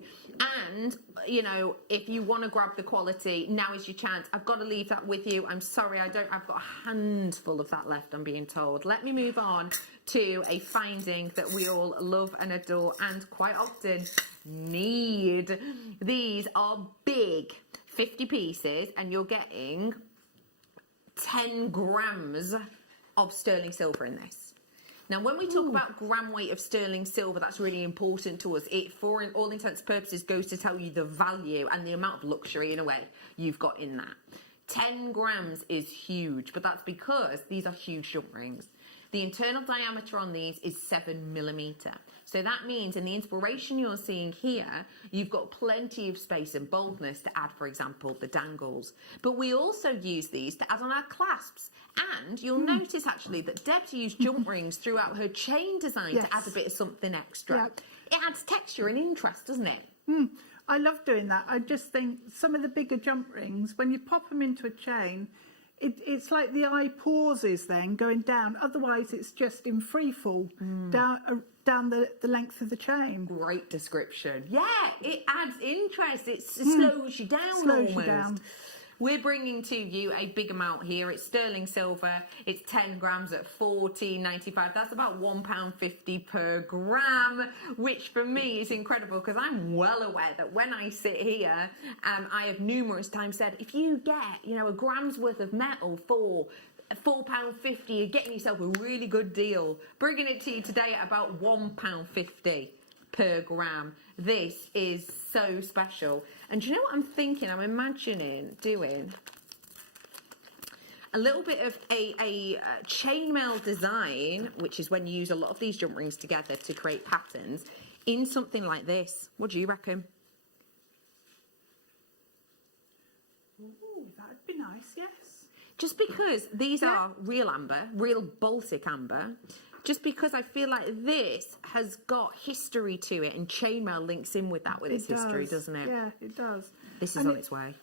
And, you know, if you want to grab the quality, now is your chance. I've got to leave that with you. I'm sorry, I've got a handful of that left, I'm being told. Let me move on to a finding that we all love and adore and quite often need. These are big 50 pieces, and you're getting 10 grams of sterling silver in this. Now, when we talk about gram weight of sterling silver, that's really important to us. It, for all intents and purposes, goes to tell you the value and the amount of luxury, in a way, you've got in that. 10 grams is huge, but that's because these are huge jump rings. The internal diameter on these is 7mm. So that means in the inspiration you're seeing here, you've got plenty of space and boldness to add, for example, the dangles. But we also use these to add on our clasps. And you'll notice actually that Deb's used jump rings throughout her chain design to add a bit of something extra. Yeah. It adds texture and interest, doesn't it? I love doing that. I just think some of the bigger jump rings, when you pop them into a chain, it's like the eye pauses then going down. Otherwise, it's just in free fall down the length of the chain. Great description. Yeah, it adds interest. It slows you down Slows almost. you down. We're bringing to you a big amount here. It's sterling silver. It's 10 grams at $14.95. That's about £1.50 per gram, which for me is incredible because I'm well aware that when I sit here, I have numerous times said, if you get, a gram's worth of metal for £4.50, you're getting yourself a really good deal. Bringing it to you today at about £1.50 per gram. This is so special. And do you know what I'm thinking? I'm imagining doing a little bit of a chainmail design, which is when you use a lot of these jump rings together to create patterns, in something like this. What do you reckon? Ooh, that'd be nice, yes. Just because these are real amber, real Baltic amber, just because I feel like this has got history to it, and chainmail links in with that, with its history, doesn't it? Yeah, it does. This is on its way.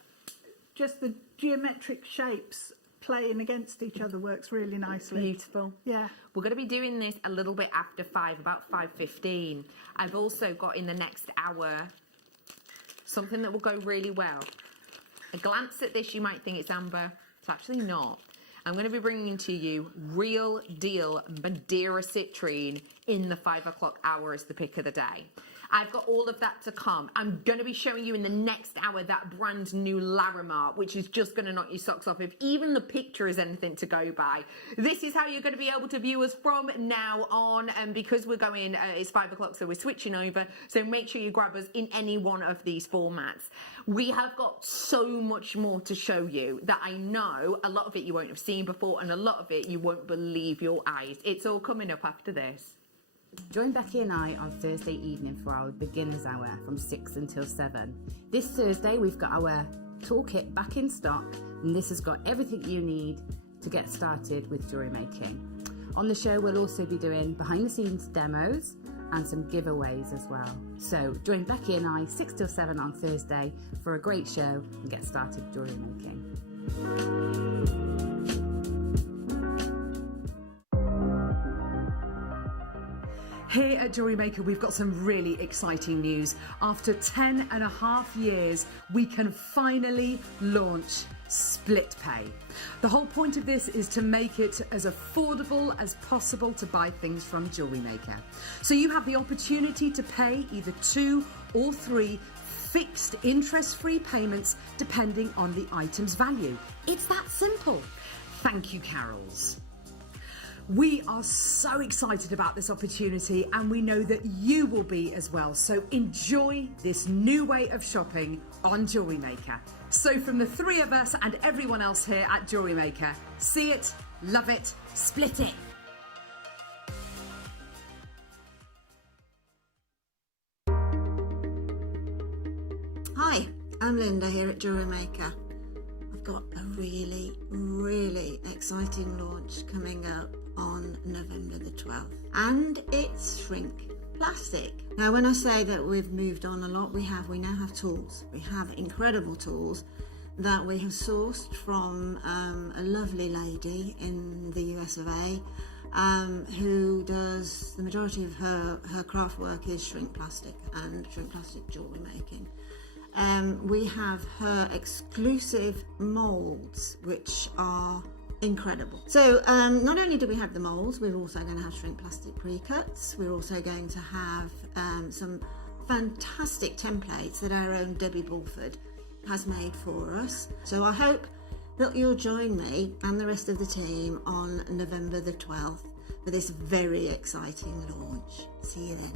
Just the geometric shapes playing against each other works really nicely. Beautiful. Yeah. We're going to be doing this a little bit after 5, about 5:15. I've also got in the next hour something that will go really well. A glance at this, you might think it's amber. It's actually not. I'm going to be bringing to you real deal Madeira citrine in the 5 o'clock hour as the pick of the day. I've got all of that to come. I'm going to be showing you in the next hour that brand new Larimar, which is just going to knock your socks off if even the picture is anything to go by. This is how you're going to be able to view us from now on, and because we're going, it's 5 o'clock, so we're switching over, so make sure you grab us in any one of these formats. We have got so much more to show you that I know a lot of it you won't have seen before, and a lot of it you won't believe your eyes. It's all coming up after this. Join Becky and I on Thursday evening for our beginners hour from 6 until 7. This Thursday we've got our toolkit back in stock, and this has got everything you need to get started with jewellery making. On the show we'll also be doing behind the scenes demos and some giveaways as well. So join Becky and I 6 till 7 on Thursday for a great show and get started jewellery making. Here at Jewellery Maker, we've got some really exciting news. After 10 and a half years, we can finally launch split pay. The whole point of this is to make it as affordable as possible to buy things from Jewellery Maker. So you have the opportunity to pay either 2 or 3 fixed interest-free payments depending on the item's value. It's that simple. Thank you, Carols. We are so excited about this opportunity, and we know that you will be as well. So enjoy this new way of shopping on Jewellery Maker. So from the 3 of us and everyone else here at Jewellery Maker, see it, love it, split it. Hi, I'm Linda here at Jewellery Maker. I've got a really, really exciting launch coming up on November the 12th, and it's shrink plastic. Now when I say that we've moved on a lot, we now have tools. We have incredible tools that we have sourced from a lovely lady in the US of A who does the majority of her craft work is shrink plastic and shrink plastic jewellery making. We have her exclusive moulds, which are incredible. So not only do we have the moulds, we're also going to have shrink plastic pre-cuts. We're also going to have some fantastic templates that our own Debbie Bulford has made for us. So I hope that you'll join me and the rest of the team on November the 12th for this very exciting launch. See you then.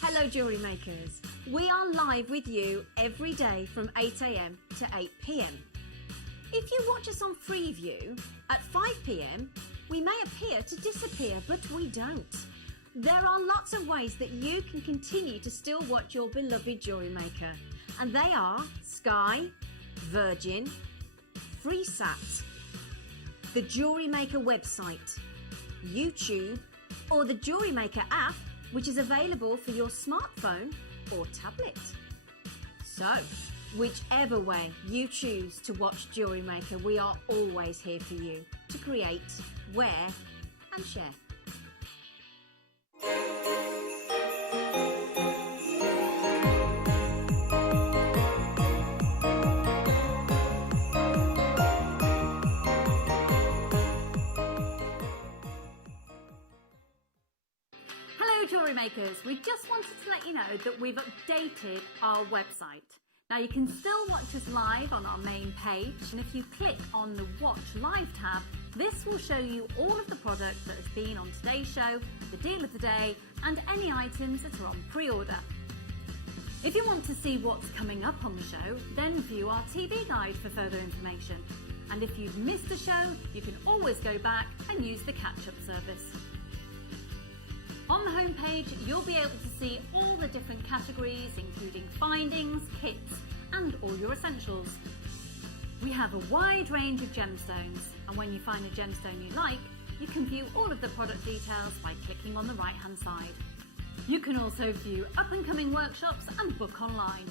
Hello Jewellery Makers. We are live with you every day from 8 a.m. to 8 p.m. If you watch us on Freeview at 5 p.m, we may appear to disappear, but we don't. There are lots of ways that you can continue to still watch your beloved Jewellery Maker, and they are Sky, Virgin, FreeSat, the Jewellery Maker website, YouTube, or the Jewellery Maker app, which is available for your smartphone or tablet. So, whichever way you choose to watch Jewellery Maker, we are always here for you to create, wear and share. Jewellery Makers, we just wanted to let you know that we've updated our website. Now you can still watch us live on our main page, and if you click on the Watch Live tab, this will show you all of the product that has been on today's show, the deal of the day, and any items that are on pre-order. If you want to see what's coming up on the show, then view our TV guide for further information. And if you've missed a show, you can always go back and use the catch-up service. On the homepage, you'll be able to see all the different categories, including findings, kits, and all your essentials. We have a wide range of gemstones, and when you find a gemstone you like, you can view all of the product details by clicking on the right-hand side. You can also view up-and-coming workshops and book online.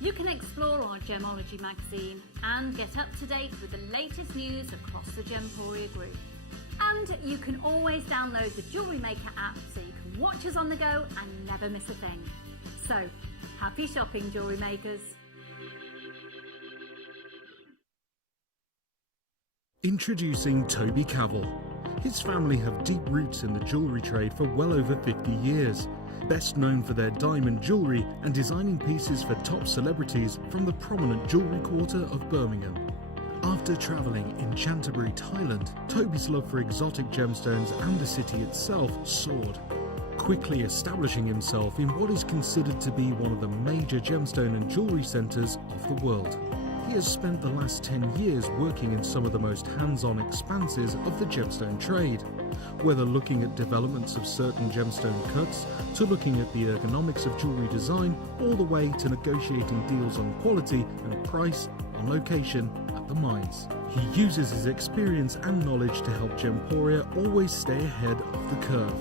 You can explore our Gemology magazine and get up to date with the latest news across the Gemporia group. And you can always download the Jewellery Maker app so you can watch us on the go and never miss a thing. So, happy shopping, Jewellery Makers. Introducing Toby Cavell. His family have deep roots in the jewellery trade for well over 50 years. Best known for their diamond jewellery and designing pieces for top celebrities from the prominent jewellery quarter of Birmingham. After travelling in Chanterbury, Thailand, Toby's love for exotic gemstones and the city itself soared, quickly establishing himself in what is considered to be one of the major gemstone and jewellery centres of the world. He has spent the last 10 years working in some of the most hands-on expanses of the gemstone trade, whether looking at developments of certain gemstone cuts, to looking at the ergonomics of jewellery design, all the way to negotiating deals on quality and price on location at the mines. He uses his experience and knowledge to help Gemporia always stay ahead of the curve.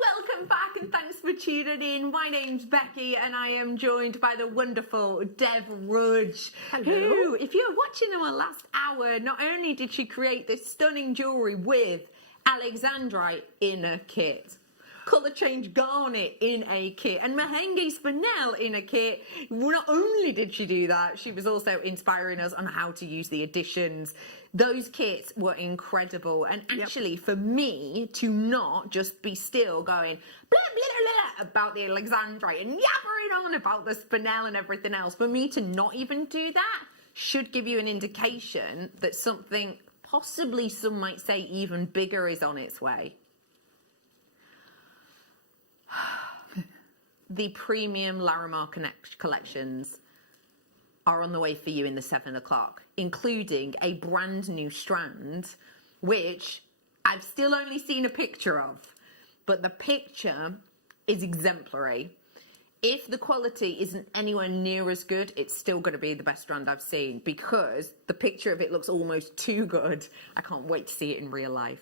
Welcome back and thanks for tuning in. My name's Becky and I am joined by the wonderful Dev Rudge. Hello. Who, if you're watching our last hour, not only did she create this stunning jewellery with Alexandrite in a kit, colour change garnet in a kit, and Mahenge spinel in a kit. Not only did she do that, she was also inspiring us on how to use the additions. Those kits were incredible, and actually for me to not just be still going blah blah blah, blah about the Alexandrite and yabbering on about the spinel and everything else, for me to not even do that should give you an indication that something, possibly some might say even bigger, is on its way. The premium Larimar collections are on the way for you in the 7 o'clock, including a brand new strand, which I've still only seen a picture of, but the picture is exemplary. If the quality isn't anywhere near as good, it's still going to be the best strand I've seen, because the picture of it looks almost too good. I can't wait to see it in real life.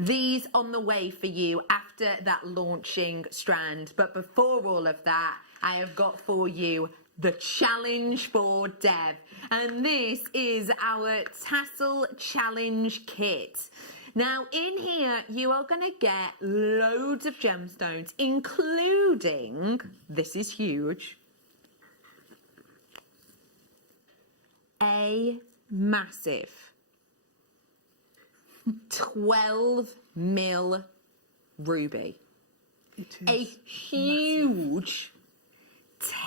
These on the way for you after that launching strand. But before all of that, I have got for you the challenge for Dev. And this is our Tassel Challenge Kit. Now, in here, you are going to get loads of gemstones, including, this is huge, a massive 12 mil ruby. It is a huge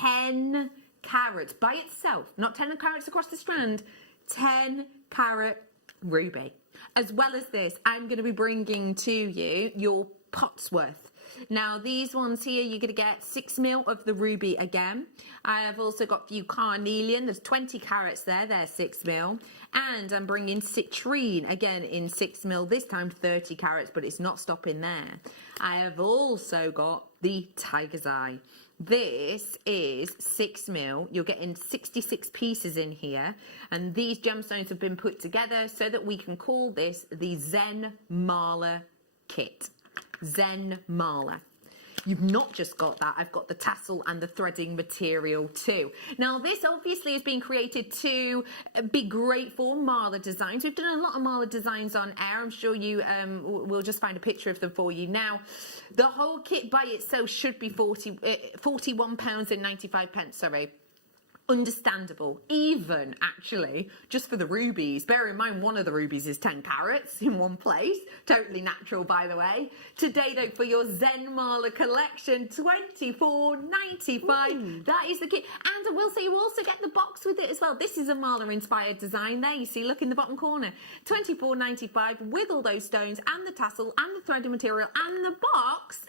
10 carats by itself, not 10 carats across the strand, 10 carat ruby. As well as this, I'm going to be bringing to you your pot's worth. Now, these ones here, you're going to get 6 mil of the ruby again. I have also got for you carnelian. There's 20 carats there. They're 6 mil. And I'm bringing citrine, again, in 6 mil. This time 30 carats, but it's not stopping there. I have also got the tiger's eye. This is 6 mil. You're getting 66 pieces in here. And these gemstones have been put together so that we can call this the Zen Mala kit. Zen Mala. You've not just got that, I've got the tassel and the threading material too. Now this obviously has been created to be great for mala designs. We've done a lot of mala designs on air. I'm sure you will just find a picture of them for you now. The whole kit by itself should be £41.95, sorry. Understandable, even actually just for the rubies. Bear in mind, one of the rubies is 10 carats in one place, totally natural, by the way. Today though, for your Zen Mala collection, £24.95. That is the kit. And I will say you also get the box with it as well. This is a Mala inspired design there, you see, look in the bottom corner. £24.95 with all those stones and the tassel and the threading material and the box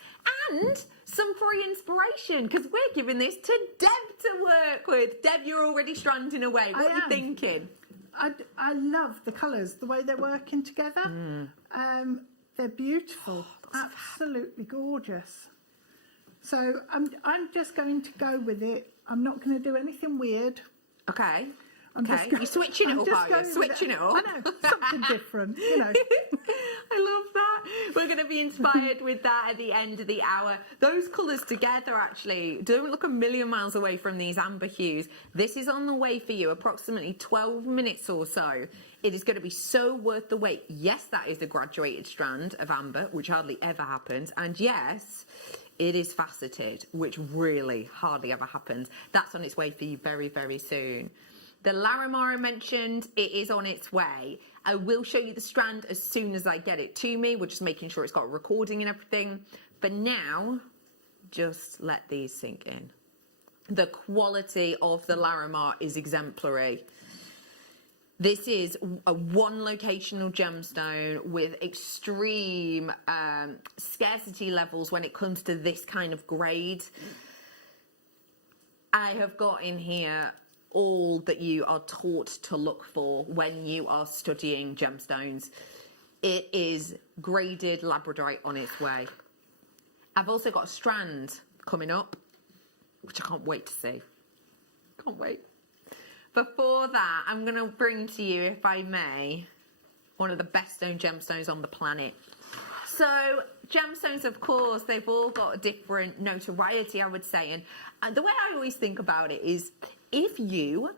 and some free inspiration, because we're giving this to Deb to work with. Deb, you're already stranding away. What are you thinking? I love the colours, the way they're working together. They're beautiful, absolutely gorgeous. So I'm just going to go with it. I'm not going to do anything weird. Okay. You're switching it up, are you? Switching it up. I know, something different, you know. I love that. We're going to be inspired with that at the end of the hour. Those colours together actually don't look a million miles away from these amber hues. This is on the way for you, approximately 12 minutes or so. It is going to be so worth the wait. Yes, that is a graduated strand of amber, which hardly ever happens. And yes, it is faceted, which really hardly ever happens. That's on its way for you very, very soon. The Larimar I mentioned, it is on its way. I will show you the strand as soon as I get it to me. We're just making sure it's got a recording and everything. For now, just let these sink in. The quality of the Larimar is exemplary. This is a one locational gemstone with extreme scarcity levels when it comes to this kind of grade. I have got in here all that you are taught to look for when you are studying gemstones. It is graded labradorite on its way. I've also got a strand coming up, which I can't wait to see. Can't wait. Before that, I'm going to bring to you, if I may, one of the best known gemstones on the planet. So gemstones, of course, they've all got a different notoriety, I would say. And the way I always think about it is, if you,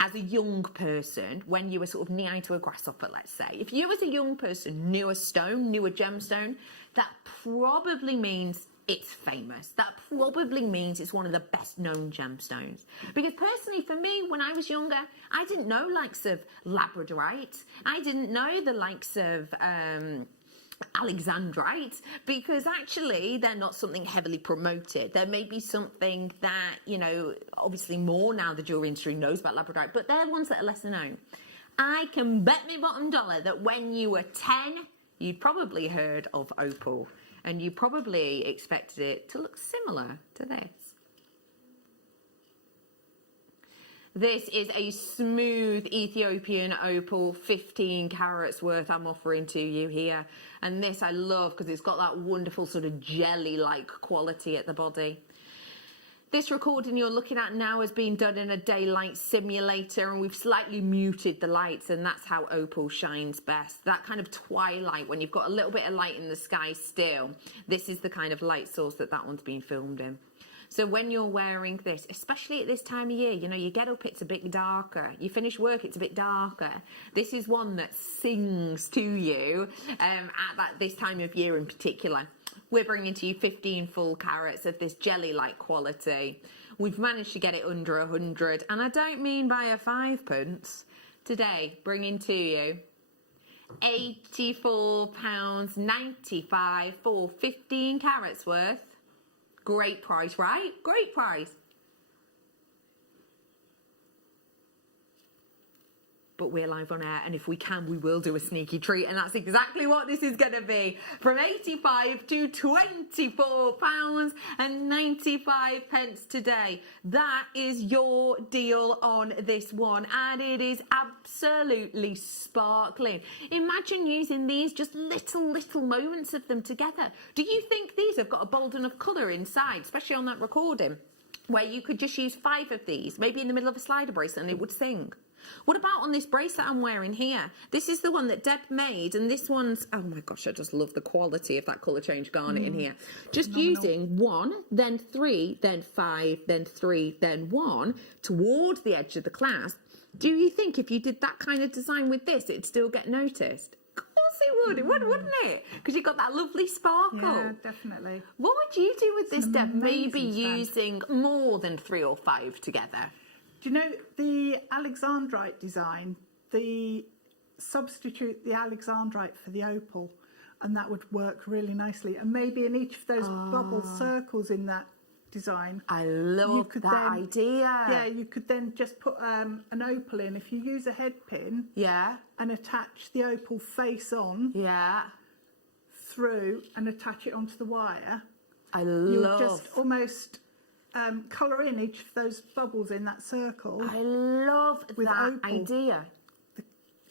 as a young person, when you were sort of knee-high to a grasshopper, let's say, if you as a young person knew a stone, knew a gemstone, that probably means it's famous. That probably means it's one of the best known gemstones. Because personally, for me, when I was younger, I didn't know likes of labradorite. I didn't know the likes of alexandrite, because actually they're not something heavily promoted. There may be something that, you know, obviously more now the jewelry industry knows about labradorite, but they're ones that are lesser known. I can bet me bottom dollar that when you were 10, you'd probably heard of opal, and you probably expected it to look similar to this. This is a smooth Ethiopian opal, 15 carats worth I'm offering to you here. And this I love because it's got that wonderful sort of jelly-like quality at the body. This recording you're looking at now has been done in a daylight simulator, and we've slightly muted the lights, and that's how opal shines best. That kind of twilight, when you've got a little bit of light in the sky still, this is the kind of light source that one's been filmed in. So when you're wearing this, especially at this time of year, you know, you get up, it's a bit darker. You finish work, it's a bit darker. This is one that sings to you at this time of year in particular. We're bringing to you 15 full carats of this jelly-like quality. We've managed to get it under 100, and I don't mean by a 5p. Today, bringing to you £84.95 for 15 carats worth Great price, right? Great price. But we're live on air, and if we can, we will do a sneaky treat, and that's exactly what this is going to be. From £85 to £24.95 today. That is your deal on this one, and it is absolutely sparkling. Imagine using these, just little moments of them together. Do you think these have got a bold enough colour inside, especially on that recording, where you could just use 5 of these, maybe in the middle of a slider bracelet, and it would sing? What about on this bracelet I'm wearing here? This is the one that Deb made, and this one's, oh my gosh, I just love the quality of that colour change garnet in here. Just using 1, then 3, then 5, then 3, then 1 towards the edge of the clasp. Do you think if you did that kind of design with this, it'd still get noticed? Of course it would, wouldn't it? Because you've got that lovely sparkle. Yeah, definitely. What would you do with this, Deb? Maybe amazing using more than 3 or 5 together? Do you know the Alexandrite design? The substitute the Alexandrite for the opal, and that would work really nicely. And maybe in each of those bubble circles in that design, I love that idea. Yeah, you could then just put an opal in. If you use a head pin, and attach the opal face on, through and attach it onto the wire. You'll just almost colour in each of those bubbles in that circle. I love that opal. idea.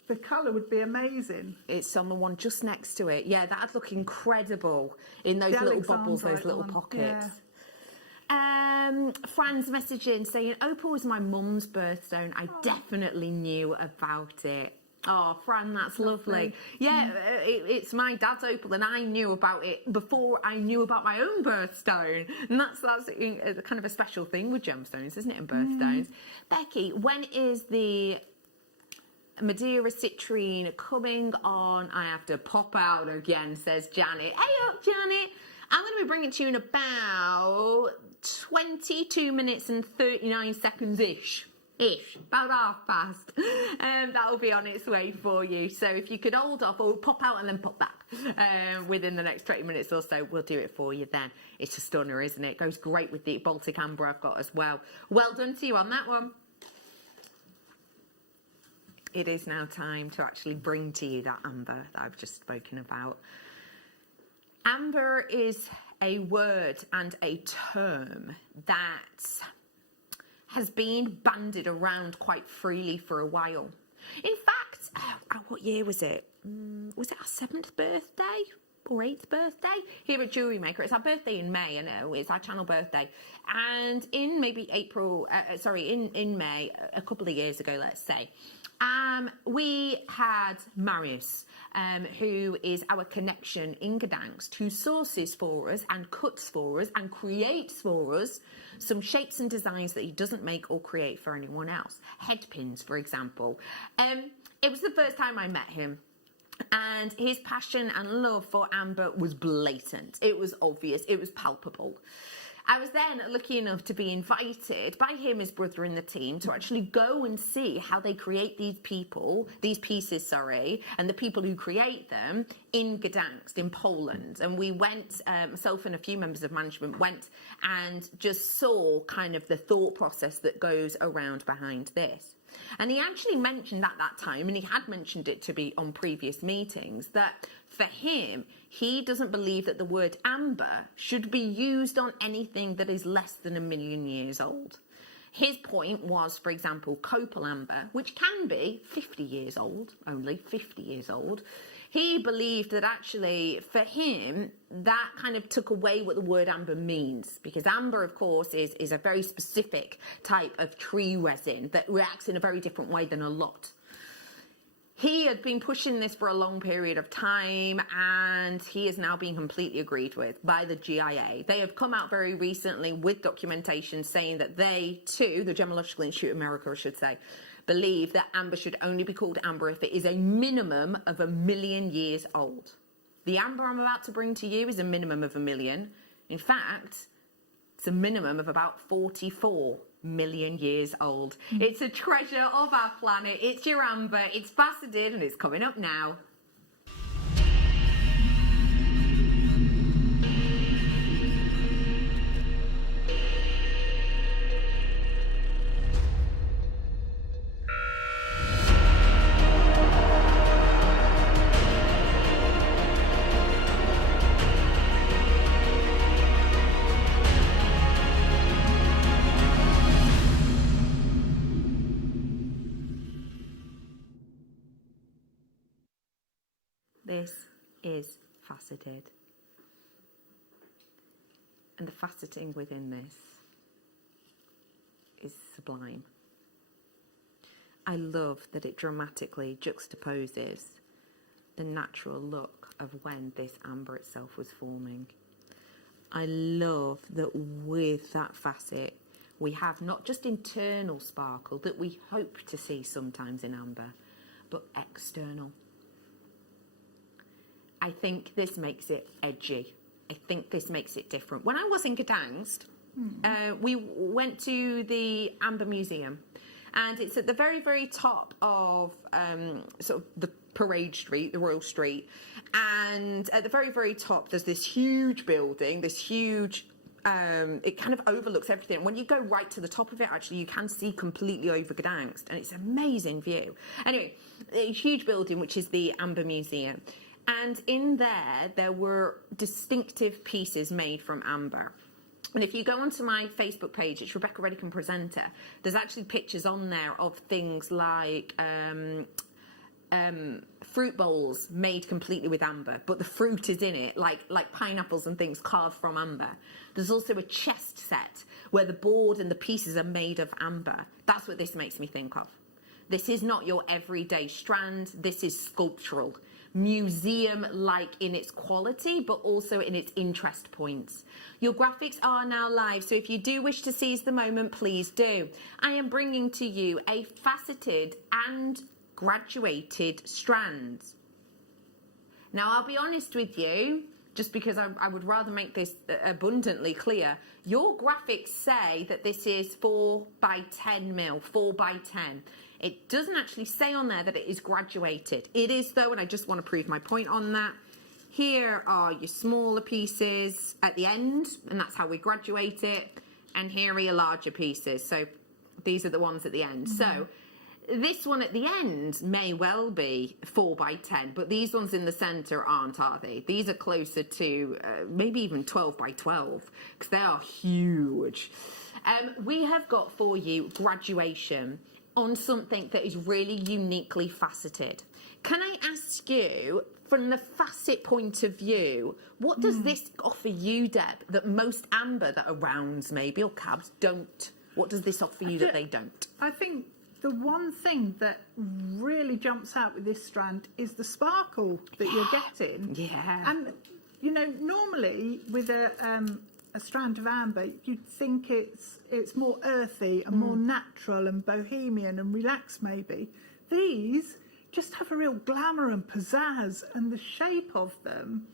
The colour would be amazing. It's on the one just next to it. Yeah, that'd look incredible in those little bubbles, those little pockets. Fran's messaging saying, opal was my mum's birthstone. I definitely knew about it. Oh, Fran, that's lovely. Yeah, it's my dad's opal, and I knew about it before I knew about my own birthstone. And that's kind of a special thing with gemstones, isn't it, and birthstones? Becky, when is the Madeira citrine coming on? I have to pop out again, says Janet. Hey up, Janet. I'm going to be bringing it to you in about 22 minutes and 39 seconds-ish. About past. That will be on its way for you. So if you could hold off or pop out and then pop back within the next 20 minutes or so, we'll do it for you then. It's a stunner, isn't it? Goes great with the Baltic Amber I've got as well. Well done to you on that one. It is now time to actually bring to you that amber that I've just spoken about. Amber is a word and a term that has been bandied around quite freely for a while. In fact, what year was it? Was it our 7th birthday or 8th birthday here at Jewellery Maker? It's our birthday in May, I know, it's our channel birthday. And in maybe in May, a couple of years ago, let's say, we had Marius, who is our connection in Gdansk, who sources for us and cuts for us and creates for us some shapes and designs that he doesn't make or create for anyone else. Head pins, for example. It was the first time I met him, and his passion and love for amber was blatant. It was obvious. It was palpable. I was then lucky enough to be invited by him, his brother in the team, to actually go and see how they create these pieces, and the people who create them in Gdansk, in Poland. And we went, myself and a few members of management went and just saw kind of the thought process that goes around behind this. And he actually mentioned at that time, and he had mentioned it to be on previous meetings, that for him, he doesn't believe that the word amber should be used on anything that is less than 1 million years old. His point was, for example, copal amber, which can be 50 years old, only 50 years old. He believed that actually, for him, that kind of took away what the word amber means, because amber, of course, is a very specific type of tree resin that reacts in a very different way than a lot. He had been pushing this for a long period of time, and he is now being completely agreed with by the GIA. They have come out very recently with documentation saying that they, too, the Gemological Institute of America, I should say, believe that amber should only be called amber if it is a minimum of 1 million years old. The amber I'm about to bring to you is a minimum of 1 million. In fact, it's a minimum of about 44 million years old. It's a treasure of our planet. It's your amber. It's faceted, and it's coming up now. This is faceted. And the faceting within this is sublime. I love that it dramatically juxtaposes the natural look of when this amber itself was forming. I love that with that facet, we have not just internal sparkle that we hope to see sometimes in amber, but external. I think this makes it edgy. I think this makes it different. When I was in Gdansk, we went to the Amber Museum, and it's at the very, very top of sort of the Parade Street, the Royal Street, and at the very, very top there's this huge building, this huge it kind of overlooks everything. When you go right to the top of it, actually, you can see completely over Gdansk, and it's an amazing view. Anyway, a huge building, which is the Amber Museum. And in there were distinctive pieces made from amber. And if you go onto my Facebook page, it's Rebecca Redican Presenter, there's actually pictures on there of things like fruit bowls made completely with amber, but the fruit is in it, like pineapples and things carved from amber. There's also a chest set where the board and the pieces are made of amber. That's what this makes me think of. This is not your everyday strand. This is sculptural, museum-like in its quality, but also in its interest points. Your graphics are now live, so if you do wish to seize the moment, please do. I am bringing to you a faceted and graduated strand. Now, I'll be honest with you, just because I would rather make this abundantly clear. Your graphics say that this is 4 by 10 mil, 4 by 10. It doesn't actually say on there that it is graduated. It is though, and I just want to prove my point on that. Here are your smaller pieces at the end, and that's how we graduate it. And here are your larger pieces. So these are the ones at the end. So this one at the end may well be 4 by 10, but these ones in the centre aren't, are they? These are closer to maybe even 12 by 12, because they are huge. We have got for you graduation on something that is really uniquely faceted. Can I ask you, from the facet point of view, what does this offer you, Deb, that most amber that are rounds maybe, or cabs, don't? What does this offer you that they don't? I think the one thing that really jumps out with this strand is the sparkle that you're getting. Yeah. And, you know, normally with a strand of amber, you'd think it's more earthy and more natural and bohemian and relaxed maybe. These just have a real glamour and pizzazz, and the shape of them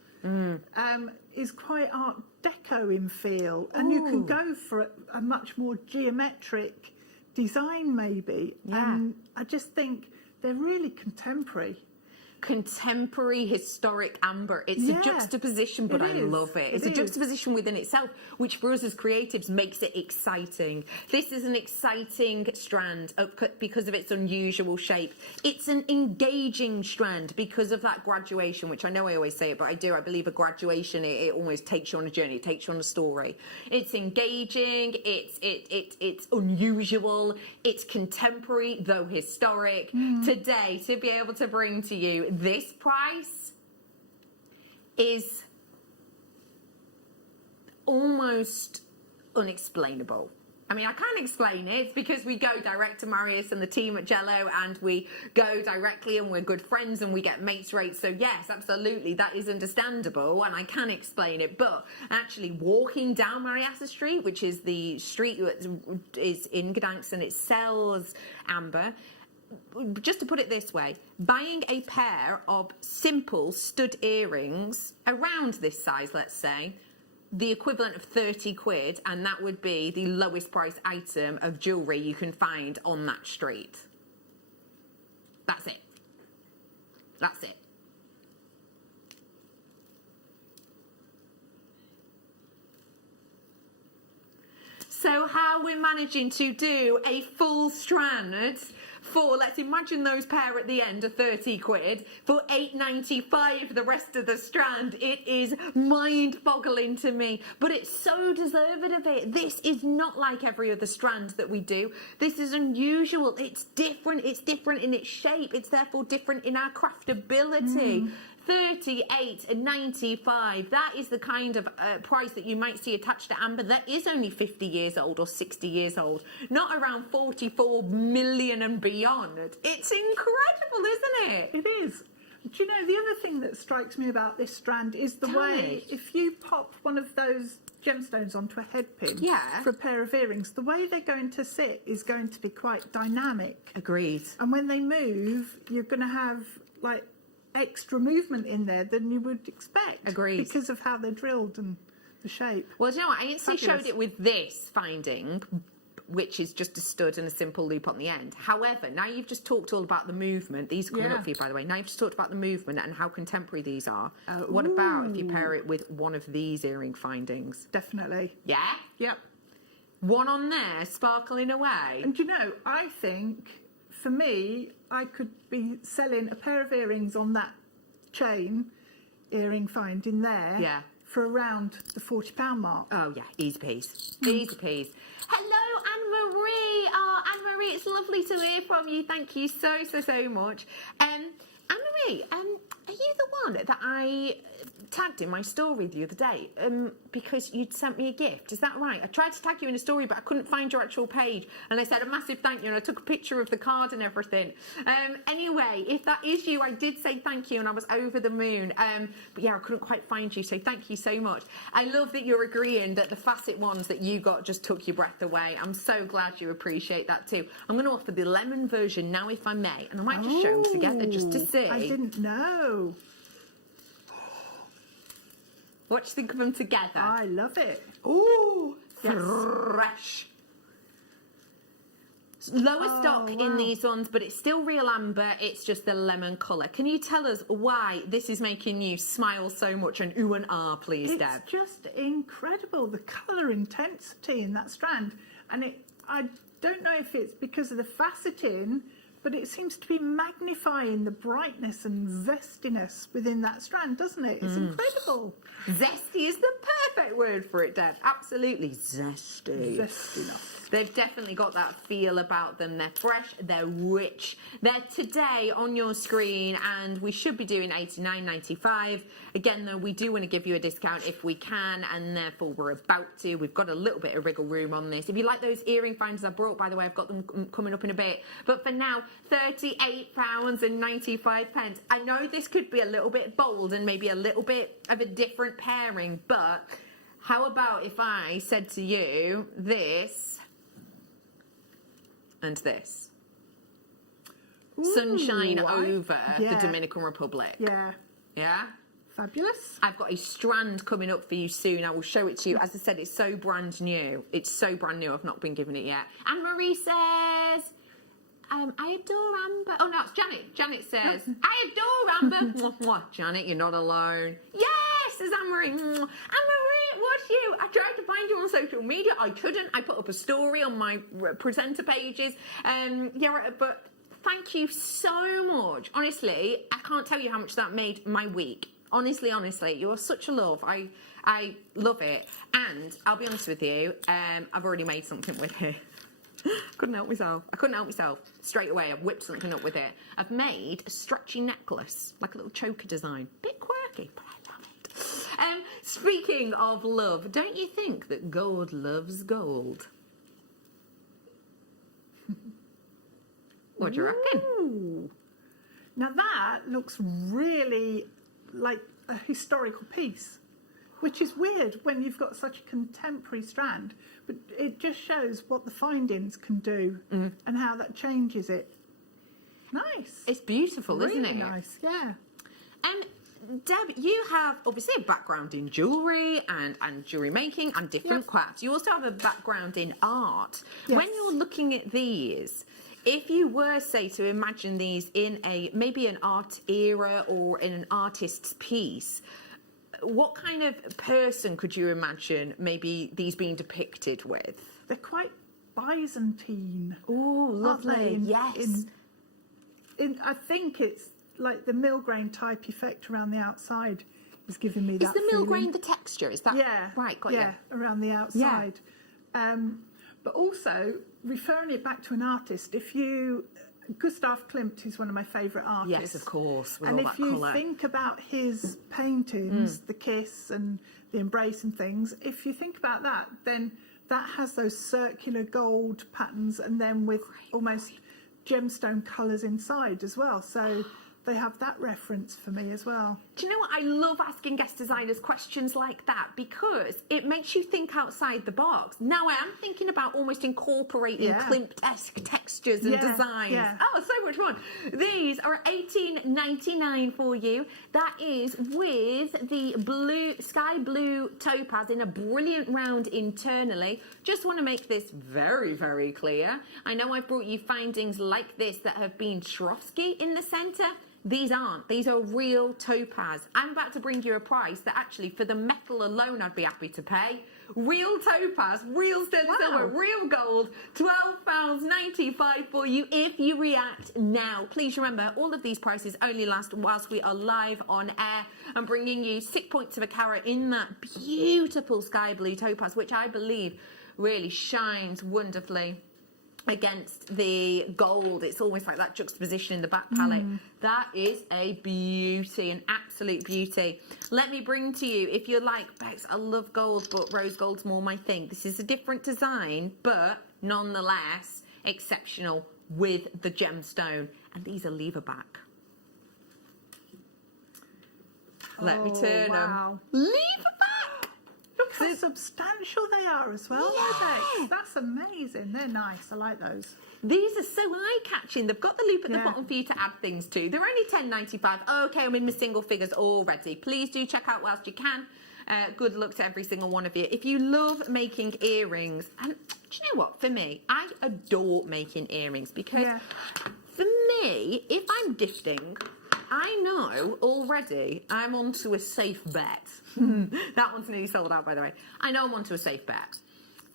is quite Art Deco in feel. And you can go for a much more geometric design maybe. Yeah. And I just think they're really contemporary. Contemporary historic amber. It's a juxtaposition, but I love it. It's a juxtaposition within itself, which for us as creatives makes it exciting. This is an exciting strand because of its unusual shape. It's an engaging strand because of that graduation, which I know I always say it, but I do. I believe a graduation, it almost takes you on a journey. It takes you on a story. It's engaging. It's unusual. It's contemporary, though historic. Today, to be able to bring to you this price is almost unexplainable. I mean, I can't explain it. It's because we go direct to Marius and the team at Jello, and we go directly, and we're good friends, and we get mates rates. So yes, absolutely, that is understandable, and I can explain it. But actually walking down Mariassa Street, which is the street that is in Gdansk, and it sells amber, just to put it this way, buying a pair of simple stud earrings around this size, let's say, the equivalent of 30 quid, and that would be the lowest price item of jewellery you can find on that street. That's it. That's it. So how we're managing to do a full strand for, let's imagine those pair at the end are 30 quid, for £8.95 the rest of the strand. It is mind-boggling to me, but it's so deserved of it. This is not like every other strand that we do. This is unusual. It's different in its shape. It's therefore different in our craftability. $38.95. That is the kind of price that you might see attached to amber that is only 50 years old or 60 years old, not around 44 million and beyond. It's incredible, isn't it? It is. Do you know, the other thing that strikes me about this strand is the way, if you pop one of those gemstones onto a head pin for a pair of earrings, the way they're going to sit is going to be quite dynamic. Agreed. And when they move, you're going to have like extra movement in there than you would expect. Agreed. Because of how they're drilled and the shape. Well, do you know what? I instantly Fabulous. showed it with this finding, which is just a stud and a simple loop on the end. However, now you've just talked all about the movement. These are coming up for you, by the way. Now you've just talked about the movement and how contemporary these are. What about if you pair it with one of these earring findings? Definitely. Yeah? Yep. One on there, sparkling away. And do you know, I think, for me, I could be selling a pair of earrings on that chain earring find in there for around the £40 mark. Oh, yeah, easy peas. Easy peas. Hello, Anne-Marie. Oh, Anne-Marie, it's lovely to hear from you. Thank you so much. Anne-Marie, are you the one that I tagged in my story the other day because you'd sent me a gift? Is that right? I tried to tag you in a story, but I couldn't find your actual page. And I said a massive thank you, and I took a picture of the card and everything. Anyway, if that is you, I did say thank you, and I was over the moon. But yeah, I couldn't quite find you, so thank you so much. I love that you're agreeing that the facet ones that you got just took your breath away. I'm so glad you appreciate that too. I'm going to offer the lemon version now, if I may, and I might just show them together just to see. I didn't know. What do you think of them together? I love it. Ooh, Yes. fresh. Lower stock in these ones, but it's still real amber. It's just the lemon colour. Can you tell us why this is making you smile so much and ooh and ah, please, Deb? It's just incredible, the colour intensity in that strand. And I don't know if it's because of the faceting, but it seems to be magnifying the brightness and zestiness within that strand, doesn't it? It's incredible. Zesty is the perfect word for it, Deb. Absolutely zesty. Zestiness. They've definitely got that feel about them. They're fresh, they're rich. They're today on your screen, and we should be doing $89.95. Again, though, we do want to give you a discount if we can, and therefore we're about to. We've got a little bit of wriggle room on this. If you like those earring finders I brought, by the way, I've got them coming up in a bit. But for now, £38.95. I know this could be a little bit bold and maybe a little bit of a different pairing, but how about if I said to you this and this? Sunshine over the Dominican Republic. Yeah. Yeah? Fabulous. I've got a strand coming up for you soon. I will show it to you. As I said, it's so brand new. It's so brand new. I've not been given it yet. Anne-Marie says, I adore amber. Oh, no, it's Janet. Janet says, I adore amber. Mwah, mwah. Janet, you're not alone. Yes, says Anne-Marie. Mwah. Anne-Marie, it was you. I tried to find you on social media. I couldn't. I put up a story on my presenter pages. But thank you so much. Honestly, I can't tell you how much that made my week. Honestly, you're such a love. I love it. And I'll be honest with you, I've already made something with it. Couldn't help myself. I couldn't help myself. Straight away, I've whipped something up with it. I've made a stretchy necklace, like a little choker design. Bit quirky, but I love it. Speaking of love, don't you think that gold loves gold? What do you reckon? Ooh. Now that looks really like a historical piece, which is weird when you've got such a contemporary strand, but it just shows what the findings can do and how that changes it. Nice. It's beautiful, really isn't it? Nice, yeah. Deb, you have obviously a background in jewellery and jewellery making and different crafts. You also have a background in art. Yes. When you're looking at these, if you were, say, to imagine these in maybe an art era or in an artist's piece, what kind of person could you imagine maybe these being depicted with? They're quite Byzantine. Oh, lovely. Yes. I think it's like the mill-grain type effect around the outside is giving me that Is the mill-grain the texture? Is that right? Got you. Around the outside. But also, referring it back to an artist, if you Gustav Klimt is one of my favourite artists. Yes, of course, with and all if that you colour. think about his paintings, the kiss and the embrace and things, if you think about that, then that has those circular gold patterns and then with almost gemstone colours inside as well. So they have that reference for me as well. Do you know what? I love asking guest designers questions like that because it makes you think outside the box. Now I am thinking about almost incorporating Klimt-esque textures and designs. Yeah. Oh, so much fun. These are $18.99 for you. That is with the sky blue topaz in a brilliant round internally. Just want to make this very, very clear. I know I've brought you findings like this that have been Swarovski in the centre. These aren't. These are real topaz. I'm about to bring you a price that actually, for the metal alone, I'd be happy to pay. Real topaz, real sterling silver, real gold, £12.95 for you if you react now. Please remember, all of these prices only last whilst we are live on air. I'm bringing you 6 points of a carat in that beautiful sky blue topaz, which I believe really shines wonderfully against the gold. It's almost like that juxtaposition in the back palette. That is a beauty, an absolute beauty. Let me bring to you, if you're like, Bex, I love gold, but rose gold's more my thing. This is a different design, but nonetheless exceptional with the gemstone. And these are lever back. Let me turn them. Lever back! Look how substantial they are as well, aren't they? That's amazing. They're nice. I like those. These are so eye-catching. They've got the loop at the bottom for you to add things to. They're only $10.95. Okay, I'm in my single figures already. Please do check out whilst you can. Good luck to every single one of you. If you love making earrings, and do you know what? For me, I adore making earrings because for me, if I'm gifting, I know already I'm onto a safe bet. That one's nearly sold out, by the way. I know I'm onto a safe bet.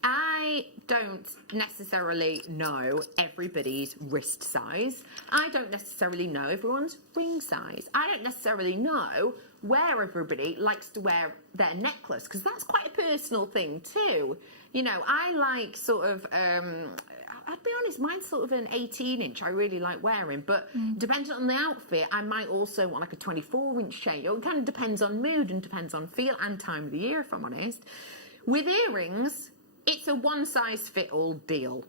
I don't necessarily know everybody's wrist size. I don't necessarily know everyone's ring size. I don't necessarily know where everybody likes to wear their necklace, because that's quite a personal thing too. You know, I like sort of, I'll be honest, mine's sort of an 18-inch I really like wearing, but depending on the outfit, I might also want like a 24-inch chain. It kind of depends on mood and depends on feel and time of the year, if I'm honest. With earrings, it's a one-size-fit-all deal.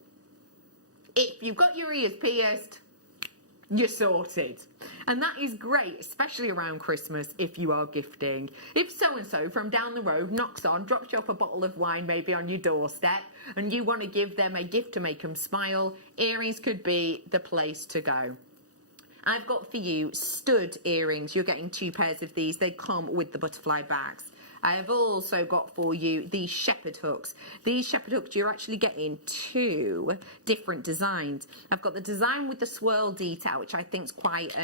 If you've got your ears pierced, you're sorted. And that is great, especially around Christmas if you are gifting. If so-and-so from down the road knocks on, drops you off a bottle of wine maybe on your doorstep, and you want to give them a gift to make them smile, earrings could be the place to go. I've got for you stud earrings. You're getting 2 pairs of these. They come with the butterfly bags. I have also got for you these shepherd hooks. These shepherd hooks, you're actually getting 2 different designs. I've got the design with the swirl detail, which I think is quite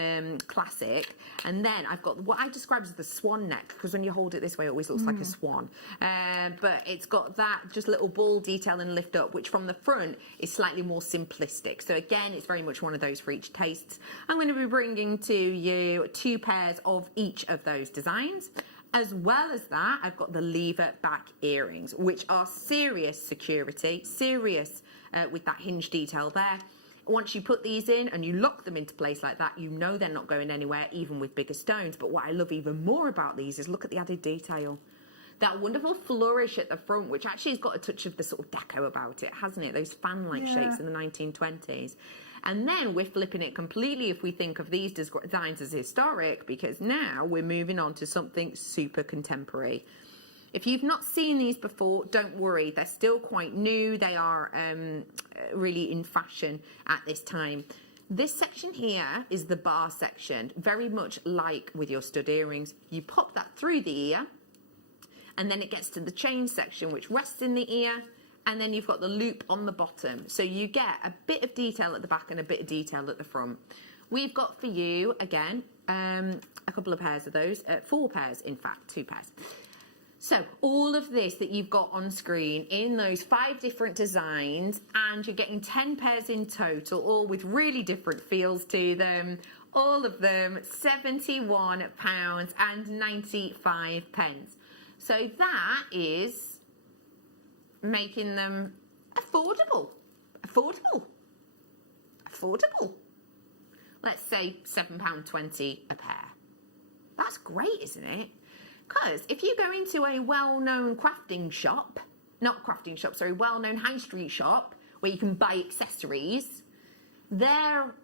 classic. And then I've got what I describe as the swan neck, because when you hold it this way, it always looks like a swan. But it's got that just little ball detail and lift up, which from the front is slightly more simplistic. So again, it's very much one of those for each taste. I'm going to be bringing to you 2 pairs of each of those designs. As well as that, I've got the lever back earrings, which are serious security, serious with that hinge detail there. Once you put these in and you lock them into place like that, you know they're not going anywhere, even with bigger stones. But what I love even more about these is look at the added detail. That wonderful flourish at the front, which actually has got a touch of the sort of deco about it, hasn't it? Those fan-like shapes in the 1920s. And then we're flipping it completely if we think of these designs as historic, because now we're moving on to something super contemporary. If you've not seen these before, don't worry. They're still quite new. They are really in fashion at this time. This section here is the bar section, very much like with your stud earrings. You pop that through the ear, and then it gets to the chain section, which rests in the ear. And then you've got the loop on the bottom. So you get a bit of detail at the back and a bit of detail at the front. We've got for you, again, a couple of pairs of those. 4 pairs, in fact, 2 pairs. So all of this that you've got on screen in those 5 different designs, and you're getting 10 pairs in total, all with really different feels to them. All of them £71.95. So that is making them affordable. let's say £7.20 a pair. That's great, isn't it? Because if you go into a well-known well-known high street shop where you can buy accessories, they're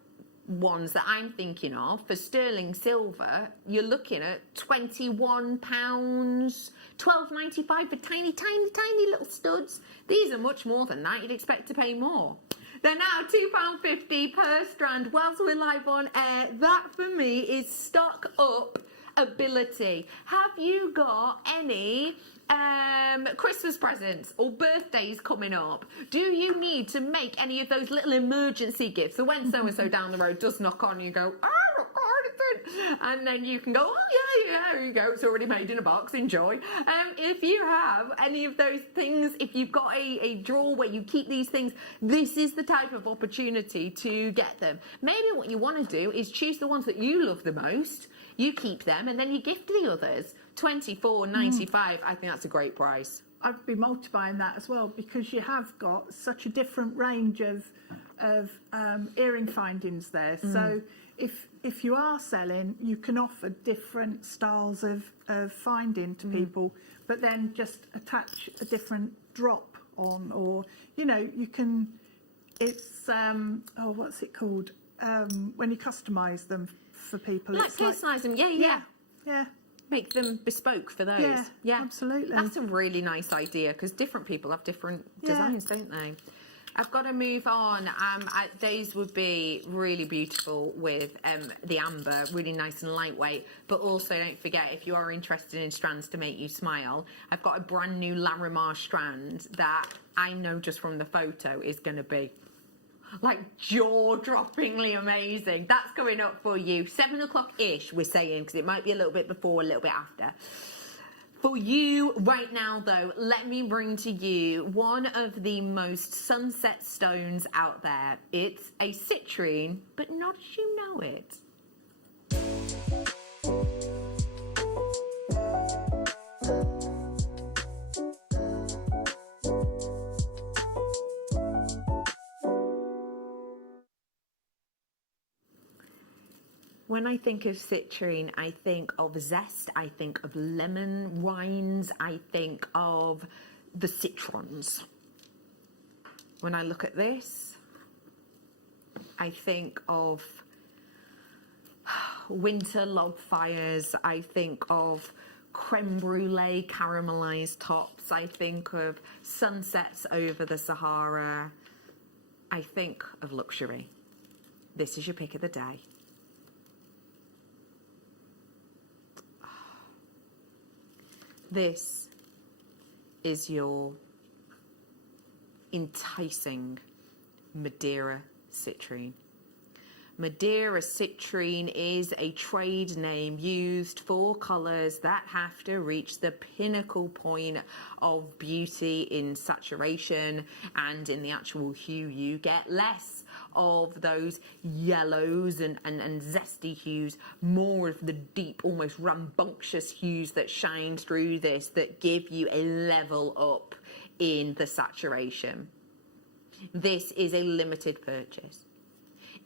ones that I'm thinking of for sterling silver, you're looking at £21, £12.95 for tiny little studs. These are much more than that. You'd expect to pay more. They're now £2.50 per strand whilst we're live on air. That for me is stock up ability. Have you got any Christmas presents or birthdays coming up? Do you need to make any of those little emergency gifts? So when so-and-so down the road does knock on, you go, and then you can go, oh yeah, here you go, it's already made in a box, enjoy. If you have any of those things, if you've got a drawer where you keep these things, this is the type of opportunity to get them. Maybe what you want to do is choose the ones that you love the most, you keep them, and then you gift the others. $24.95, I think that's a great price. I'd be multiplying that as well, because you have got such a different range of earring findings there. So if you are selling, you can offer different styles of finding to people, but then just attach a different drop on, or you can. It's what's it called? When you customise them for people, Like it's personalise them, yeah. Make them bespoke for those. Yeah, absolutely. That's a really nice idea, because different people have different designs, don't they? I've got to move on. Those would be really beautiful with the amber, really nice and lightweight. But also, don't forget, if you are interested in strands to make you smile, I've got a brand new Larimar strand that I know just from the photo is going to be like jaw-droppingly amazing. That's coming up for you. 7 o'clock-ish, we're saying, because it might be a little bit before, a little bit after. For you right now, though, let me bring to you one of the most sunset stones out there. It's a citrine, but not as you know it. When I think of citrine, I think of zest, I think of lemon wines, I think of the citrons. When I look at this, I think of winter log fires, I think of creme brulee caramelized tops, I think of sunsets over the Sahara, I think of luxury. This is your pick of the day. This is your enticing Madeira citrine. Madeira citrine is a trade name used for colours that have to reach the pinnacle point of beauty in saturation and in the actual hue. You get less of those yellows and zesty hues, more of the deep, almost rambunctious hues that shine through this, that give you a level up in the saturation. This is a limited purchase.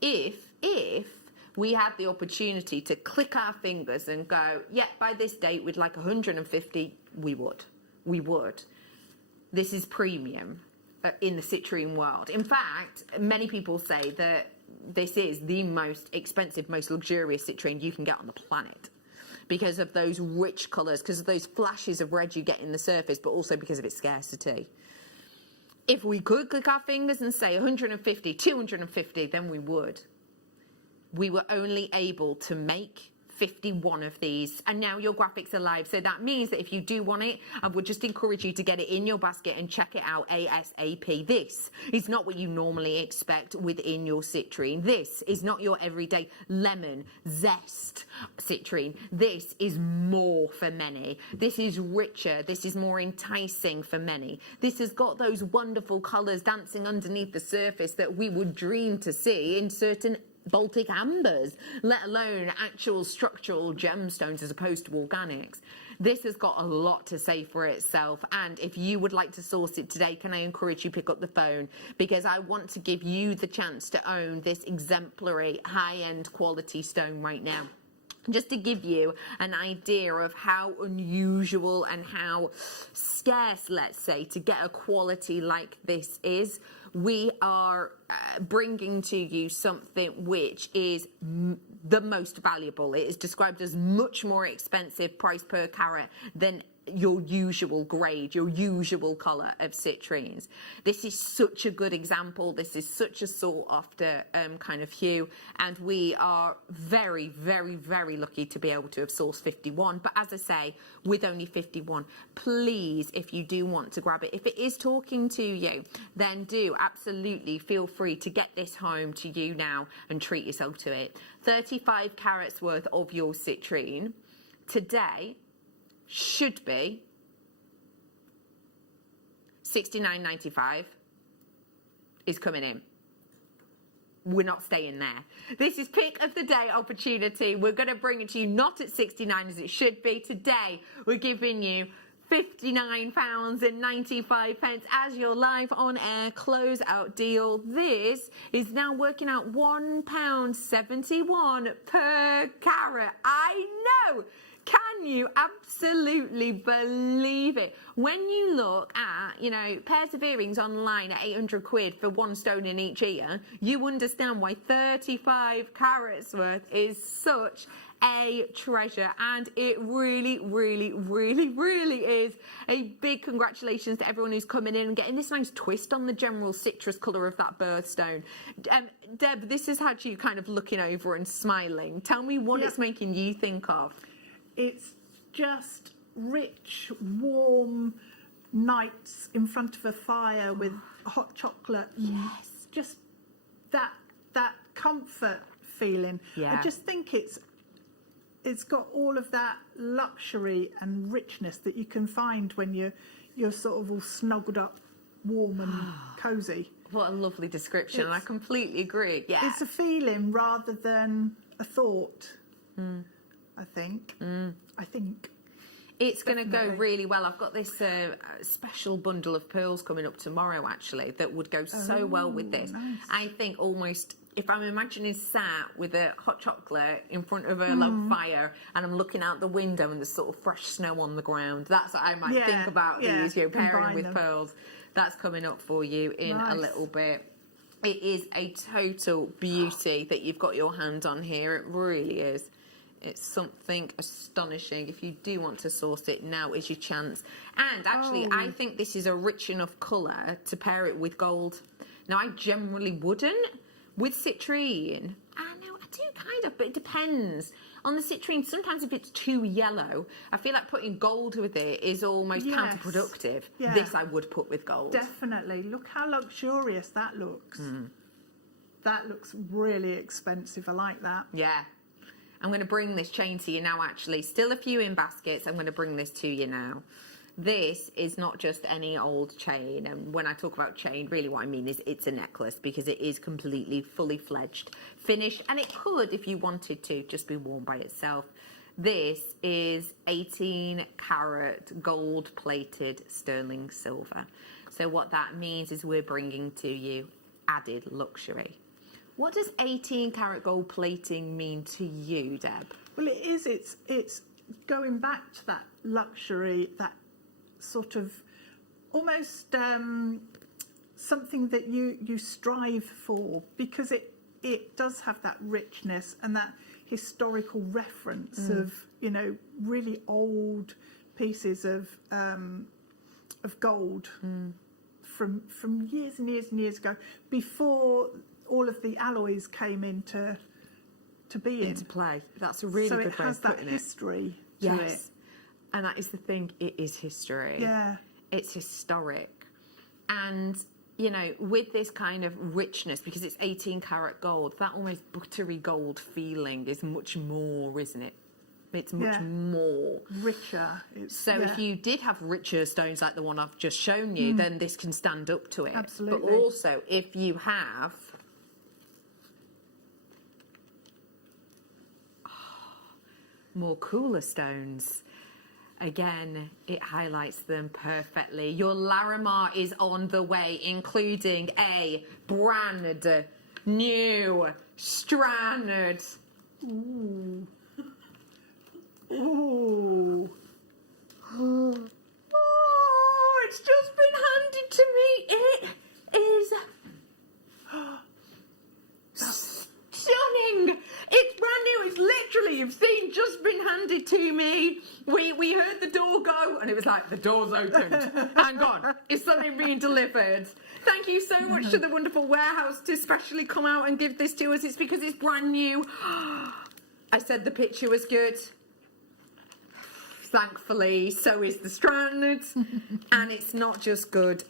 If we had the opportunity to click our fingers and go, yeah, by this date we'd like 150, we would. This is premium in the citrine world. In fact, many people say that this is the most expensive, most luxurious citrine you can get on the planet, because of those rich colours, because of those flashes of red you get in the surface, but also because of its scarcity. If we could click our fingers and say 150, 250, then we would. We were only able to make 51 of these, and now your graphics are live, so that means that if you do want it, I would just encourage you to get it in your basket and check it out ASAP. This is not what you normally expect within your citrine. This is not your everyday lemon zest citrine. This is more for many. This is richer. This is more enticing for many. This has got those wonderful colours dancing underneath the surface that we would dream to see in certain Baltic ambers, let alone actual structural gemstones as opposed to organics. This has got a lot to say for itself, and if you would like to source it today, can I encourage you pick up the phone, because I want to give you the chance to own this exemplary high-end quality stone right now. Just to give you an idea of how unusual and how scarce, let's say, to get a quality like this is, we are bringing to you something which is the most valuable. It is described as much more expensive price per carat than your usual grade, your usual colour of citrines. This is such a good example. This is such a sought after kind of hue, and we are very, very, very lucky to be able to have sourced 51. But as I say, with only 51, please, if you do want to grab it, if it is talking to you, then do absolutely feel free to get this home to you now and treat yourself to it. 35 carats worth of your citrine today should be $69.95 is coming in. We're not staying there. This is pick of the day opportunity. We're going to bring it to you not at 69 as it should be. Today we're giving you £59.95 as your live on air closeout deal. This is now working out £1.71 per carat. I know. Can you absolutely believe it? When you look at, you know, pairs of earrings online at 800 quid for one stone in each ear, you understand why 35 carats worth is such a treasure. And it really, really, really, really is. A big congratulations to everyone who's coming in and getting this nice twist on the general citrus colour of that birthstone. Deb, this has had you kind of looking over and smiling. Tell me what it's making you think of. It's just rich, warm nights in front of a fire with hot chocolate. Yes. Just that comfort feeling. Yeah. I just think it's got all of that luxury and richness that you can find when you're sort of all snuggled up, warm and cosy. What a lovely description. And I completely agree. Yeah. It's a feeling rather than a thought. I think. It's going to go really well. I've got this special bundle of pearls coming up tomorrow, actually, that would go so well with this. Nice. I think almost, if I'm imagining sat with a hot chocolate in front of a log fire and I'm looking out the window and there's sort of fresh snow on the ground, that's what I might think about these, you know, pairing with pearls. That's coming up for you in a little bit. It is a total beauty that you've got your hand on here. It really is. It's something astonishing. If you do want to source it, now is your chance. And actually, I think this is a rich enough colour to pair it with gold. Now, I generally wouldn't. With citrine, I do kind of, but it depends. On the citrine, sometimes if it's too yellow, I feel like putting gold with it is almost counterproductive. Yeah. This I would put with gold. Definitely. Look how luxurious that looks. That looks really expensive. I like that. Yeah. I'm going to bring this chain to you now, actually. Still a few in baskets. I'm going to bring this to you now. This is not just any old chain. And when I talk about chain, really what I mean is it's a necklace, because it is completely fully fledged, finished. And it could, if you wanted to, just be worn by itself. This is 18 carat gold plated sterling silver. So what that means is we're bringing to you added luxury. What does 18 carat gold plating mean to you, Deb? Well, it is. It's going back to that luxury, that sort of almost something that you strive for, because it does have that richness and that historical reference of, you know, really old pieces of gold from years and years and years ago, before all of the alloys came into play. That's a really good way of putting it. So it has that history to it. And that is the thing, it is history. Yeah. It's historic. And, you know, with this kind of richness, because it's 18 carat gold, that almost buttery gold feeling is much more, isn't it? It's much more. Richer. If you did have richer stones like the one I've just shown you, then this can stand up to it. Absolutely. But also, if you have more cooler stones, again, it highlights them perfectly. Your Larimar is on the way, including a brand new strand. Ooh. Ooh. Oh, it's just been handed to me. It is stunning. It's brand new. It's literally, you've seen, just been handed to me. We heard the door go and it was like, the door's opened. Hang on, is something being delivered? Thank you so much to the wonderful warehouse to specially come out and give this to us. It's because it's brand new. I said the picture was good. Thankfully, so is the strand. And it's not just good,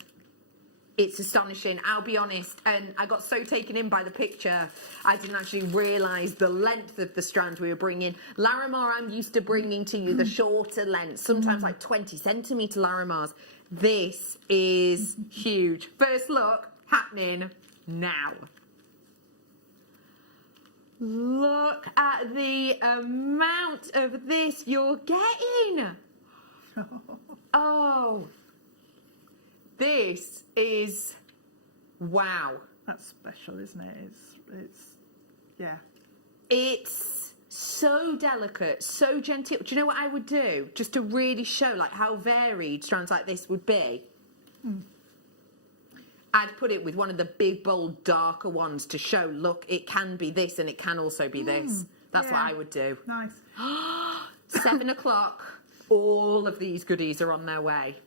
it's astonishing. I'll be honest, and I got so taken in by the picture, I didn't actually realise the length of the strand we were bringing. Larimar, I'm used to bringing to you the shorter length, sometimes like 20 centimetre Larimars. This is huge. First look happening now. Look at the amount of this you're getting. Oh, this is wow. That's special, isn't it? It's yeah. It's so delicate, so genteel. Do you know what I would do just to really show like how varied strands like this would be? I'd put it with one of the big, bold, darker ones to show, look, it can be this and it can also be this. That's what I would do. Nice. 7 o'clock, all of these goodies are on their way.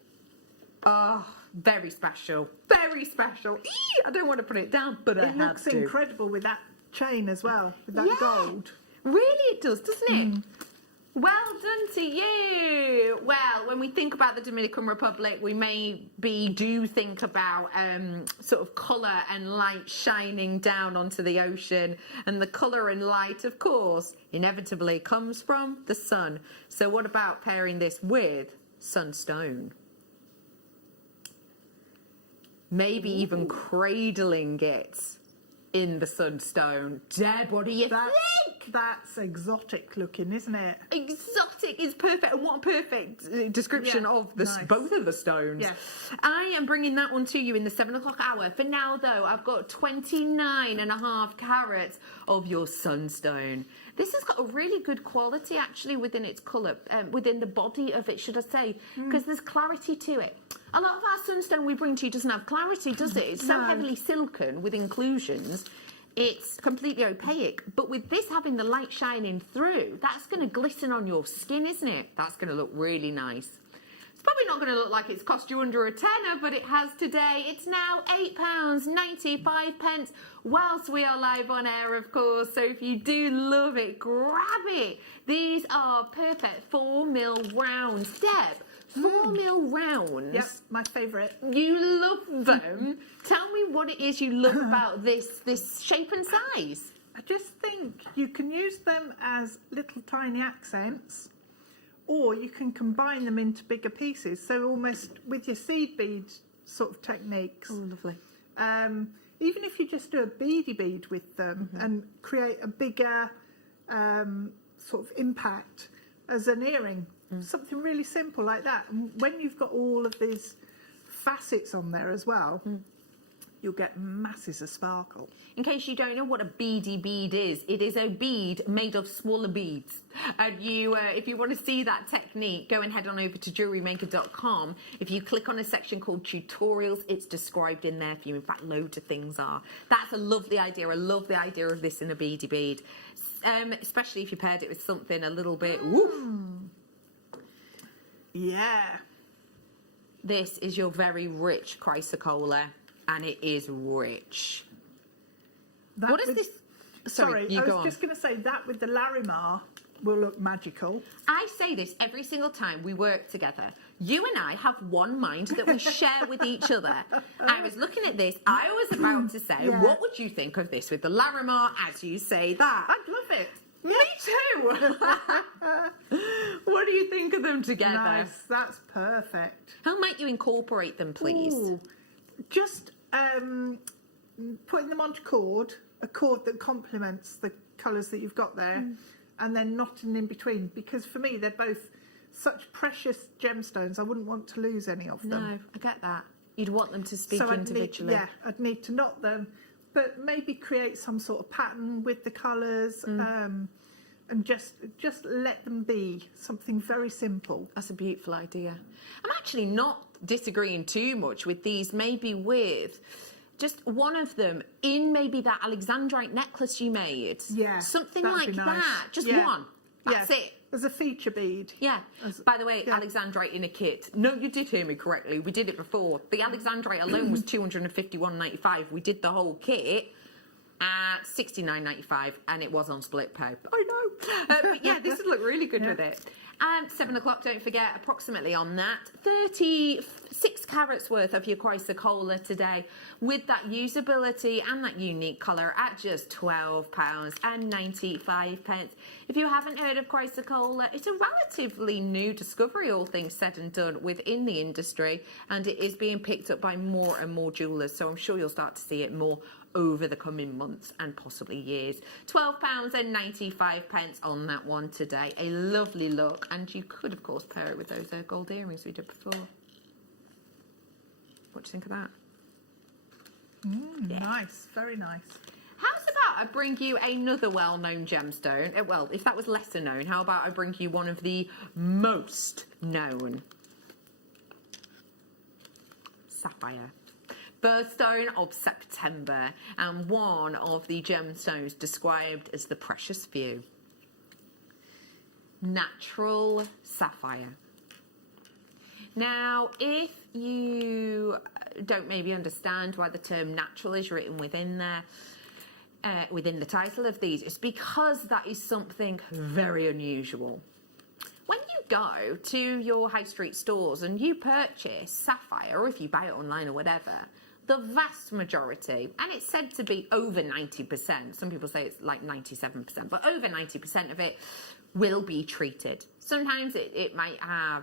Oh, very special. Very special. Eee, I don't want to put it down, but I It have looks to. incredible with that chain as well, with that gold. Really it does, doesn't it? Well done to you. Well, when we think about the Dominican Republic, we maybe do think about sort of colour and light shining down onto the ocean. And the colour and light, of course, inevitably comes from the sun. So what about pairing this with sunstone? Maybe even cradling it in the sunstone. Deb, what do you think? That's exotic looking, isn't it? Exotic is perfect, and what a perfect description of the both of the stones. Yes. I am bringing that one to you in the 7 o'clock hour. For now, though, I've got 29.5 carats of your sunstone. This has got a really good quality, actually, within its colour, within the body of it, should I say, because there's clarity to it. A lot of our sunstone we bring to you doesn't have clarity, does it? It's so heavily silken with inclusions. It's completely opaque, but with this having the light shining through, that's going to glisten on your skin, isn't it? That's going to look really nice. It's probably not going to look like it's cost you under a tenner, but it has today. It's now £8.95 whilst we are live on air, of course. So if you do love it, grab it. These are perfect 4mm rounds. Deb, 4mm rounds. Yep, my favourite. You love them. Tell me what it is you love about this shape and size. I just think you can use them as little tiny accents, or you can combine them into bigger pieces. So almost with your seed bead sort of techniques. Oh, lovely. Even if you just do a beady bead with them and create a bigger sort of impact as an earring. Something really simple like that. And when you've got all of these facets on there as well, you'll get masses of sparkle. In case you don't know what a beady bead is, it is a bead made of smaller beads. And you, if you want to see that technique, go and head on over to JewelleryMaker.com. If you click on a section called tutorials, it's described in there for you. In fact, loads of things are. That's a lovely idea. I love the idea of this in a beady bead, especially if you paired it with something a little bit woof. Yeah. This is your very rich chrysocolla, and it is rich. That What is with- this? Sorry, you I go was on. just going to say that with the Larimar will look magical. I say this every single time we work together. You and I have one mind that we share with each other. I was looking at this. I was about to say, Yeah. what would you think of this with the Larimar as you say that? I'd love it. Me too. What do you think of them together? Nice, that's perfect. How might you incorporate them, please? Ooh. Just putting them onto cord, a cord that complements the colours that you've got there, and then knotting in between. Because for me, they're both such precious gemstones. I wouldn't want to lose any of them. No, I get that. You'd want them to speak So individually. I'd need to knot them, but maybe create some sort of pattern with the colours, and just let them be something very simple. That's a beautiful idea. I'm actually not disagreeing too much with these, maybe with just one of them in maybe that Alexandrite necklace you made. Yeah, something that'd like be nice. that. Just Yeah. one. That's it. As a feature bead. Yeah. By the way, Alexandrite in a kit. No, you did hear me correctly. We did it before. The Alexandrite alone was $251.95. We did the whole kit at $69.95, and it was on split pay. I know. But yeah, this would look really good with it. 7 o'clock, don't forget, approximately on that. 36 carats worth of your Chrysocolla today, with that usability and that unique colour at just £12.95. If you haven't heard of Chrysocolla, it's a relatively new discovery, all things said and done, within the industry, and it is being picked up by more and more jewellers, so I'm sure you'll start to see it more over the coming months and possibly years. £12.95 on that one today. A lovely look, and you could of course pair it with those gold earrings we did before. What do you think of that? Nice, very nice. How's about I bring you another well-known gemstone? Well, if that was lesser known, how about I bring you one of the most known? Sapphire. Birthstone of September, and one of the gemstones described as the precious few. Natural sapphire. Now, if you don't maybe understand why the term natural is written within there, within the title of these, it's because that is something very unusual. When you go to your high street stores and you purchase sapphire, or if you buy it online or whatever, the vast majority, and it's said to be over 90%, some people say it's like 97%, but over 90% of it will be treated. Sometimes it might have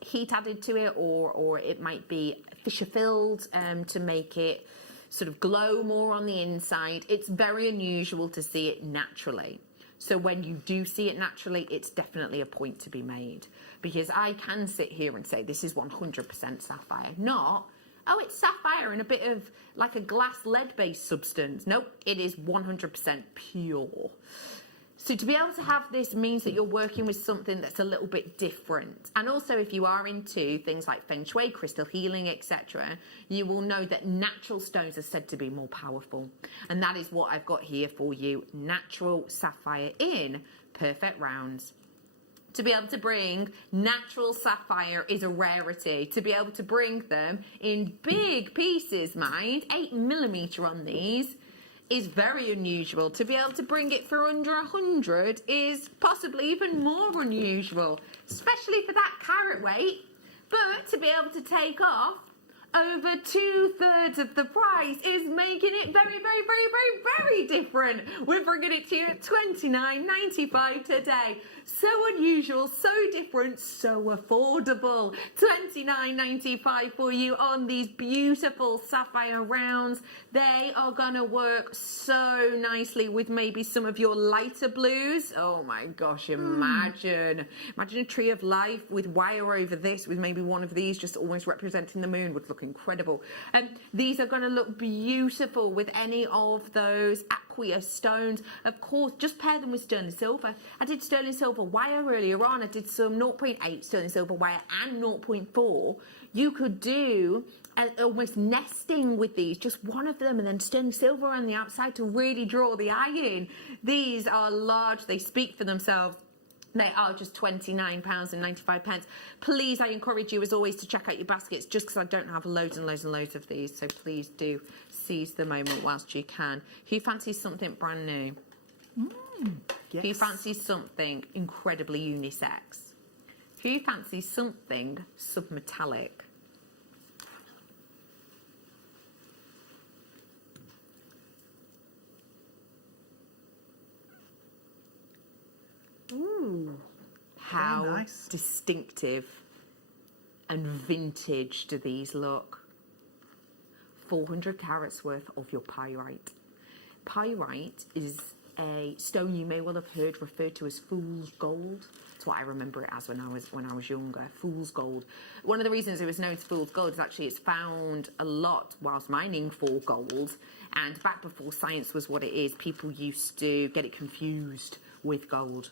heat added to it, or it might be fissure filled to make it sort of glow more on the inside. It's very unusual to see it naturally. So when you do see it naturally, it's definitely a point to be made, because I can sit here and say this is 100% sapphire, not, oh, it's sapphire and a bit of like a glass lead-based substance. Nope, it is 100% pure. So to be able to have this means that you're working with something that's a little bit different. And also, if you are into things like feng shui, crystal healing, etc., you will know that natural stones are said to be more powerful. And that is what I've got here for you. Natural sapphire in perfect rounds. To be able to bring natural sapphire is a rarity. To be able to bring them in big pieces, mind, 8mm on these, is very unusual. To be able to bring it for under 100 is possibly even more unusual, especially for that carat weight. But to be able to take off over 2/3 of the price is making it very, very, very, very, very different. We're bringing it to you at $29.95 today. So unusual, so different, so affordable. $29.95 for you on these beautiful sapphire rounds. They are going to work so nicely with maybe some of your lighter blues. Oh my gosh, imagine a tree of life with wire over this, with maybe one of these just almost representing the moon, would look incredible. And these are going to look beautiful with any of those aqueous stones. Of course, just pair them with sterling silver. I did sterling silver wire earlier on. I did some 0.8 sterling silver wire and 0.4. You could do almost nesting with these, just one of them, and then sterling silver on the outside to really draw the eye in. These are large. They speak for themselves. They are just £29.95. Please, I encourage you, as always, to check out your baskets, just because I don't have loads and loads and loads of these. So please do seize the moment whilst you can. Who fancies something brand new? Yes. Who fancies something incredibly unisex? Who fancies something submetallic? Ooh, how nice. Distinctive and vintage do these look? 400 carats worth of your pyrite. Pyrite is a stone you may well have heard referred to as fool's gold. That's what I remember it as when I was younger. Fool's gold. One of the reasons it was known as fool's gold is actually it's found a lot whilst mining for gold. And back before science was what it is, people used to get it confused with gold.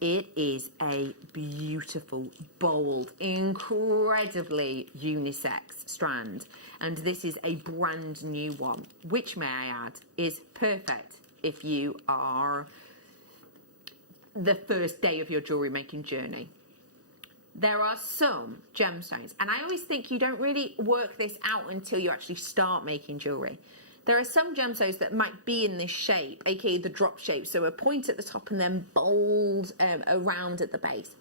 It is a beautiful, bold, incredibly unisex strand. And this is a brand new one, which, may I add, is perfect if you are the first day of your jewellery making journey. There are some gemstones, and I always think you don't really work this out until you actually start making jewellery. There are some gemstones that might be in this shape, aka the drop shape, so a point at the top and then bold around at the base.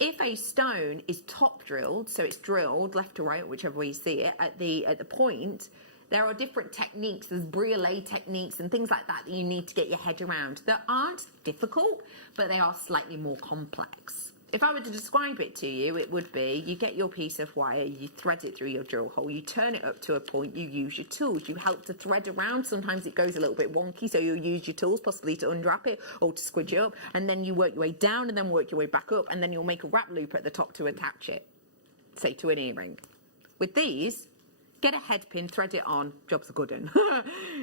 If a stone is top drilled, so it's drilled left to right, whichever way you see it, at the point, there are different techniques. There's briolet techniques and things like that that you need to get your head around. That aren't difficult, but they are slightly more complex. If I were to describe it to you, it would be, you get your piece of wire, you thread it through your drill hole, you turn it up to a point, you use your tools, you help to thread around. Sometimes it goes a little bit wonky, so you'll use your tools possibly to unwrap it or to squidge it up, and then you work your way down and then work your way back up, and then you'll make a wrap loop at the top to attach it, say to an earring. With these, get a head pin, thread it on, job's a good one.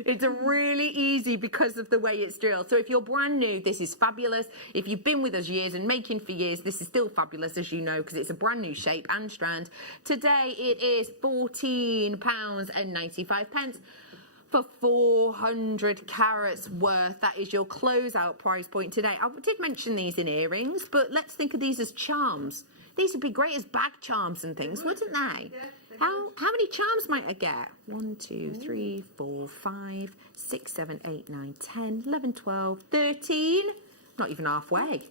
It's really easy because of the way it's drilled. So if you're brand new, this is fabulous. If you've been with us years and making for years, this is still fabulous, as you know, because it's a brand new shape and strand. Today it is £14.95 for 400 carats worth. That is your closeout price point today. I did mention these in earrings, but let's think of these as charms. These would be great as bag charms and things, wouldn't they? Yeah. How many charms might I get? 1, 2, 3, 4, 5, 6, 7, 8, 9, 10, 11, 12, 13. Not even halfway.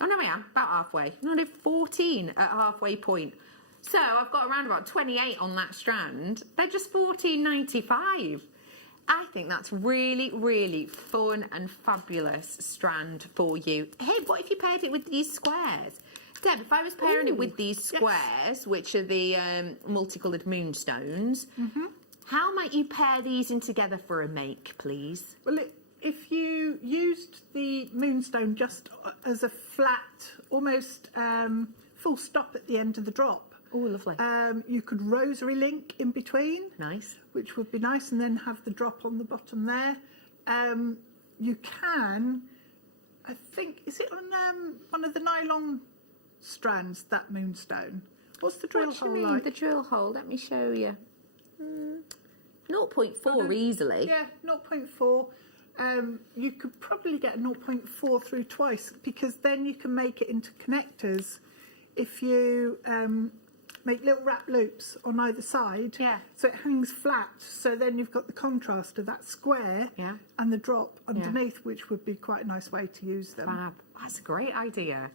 Oh, no, I am. About halfway. Not even 14 at halfway point. So I've got around about 28 on that strand. They're just £14.95. I think that's really, really fun and fabulous strand for you. Hey, what if you paired it with these squares? Deb, if I was pairing it with these squares, which are the multicoloured moonstones, how might you pair these in together for a make, please? Well, if you used the moonstone just as a flat, almost full stop at the end of the drop. Oh, lovely. You could rosary link in between. Nice. Which would be nice, and then have the drop on the bottom there. You can, I think, is it on one of the nylon strands, that moonstone? What's the drill hole like? The drill hole, let me show you. 0.4 easily. Yeah, 0.4. You could probably get a 0.4 through twice, because then you can make it into connectors if you make little wrap loops on either side. Yeah. So it hangs flat, so then you've got the contrast of that square and the drop underneath, which would be quite a nice way to use them. Fab. That's a great idea.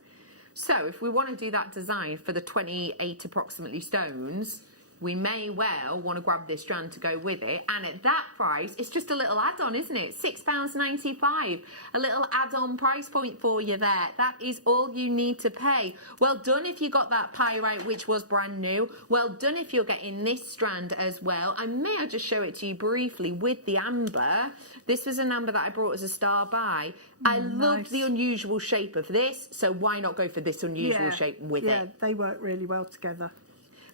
So if we want to do that design for the 28 approximately stones, we may well want to grab this strand to go with it. And at that price, it's just a little add-on, isn't it? £6.95. A little add-on price point for you there. That is all you need to pay. Well done if you got that pyrite, which was brand new. Well done if you're getting this strand as well. And may I just show it to you briefly with the amber. This was an amber that I brought as a star buy. I loved the unusual shape of this, so why not go for this unusual shape with it? Yeah, they work really well together.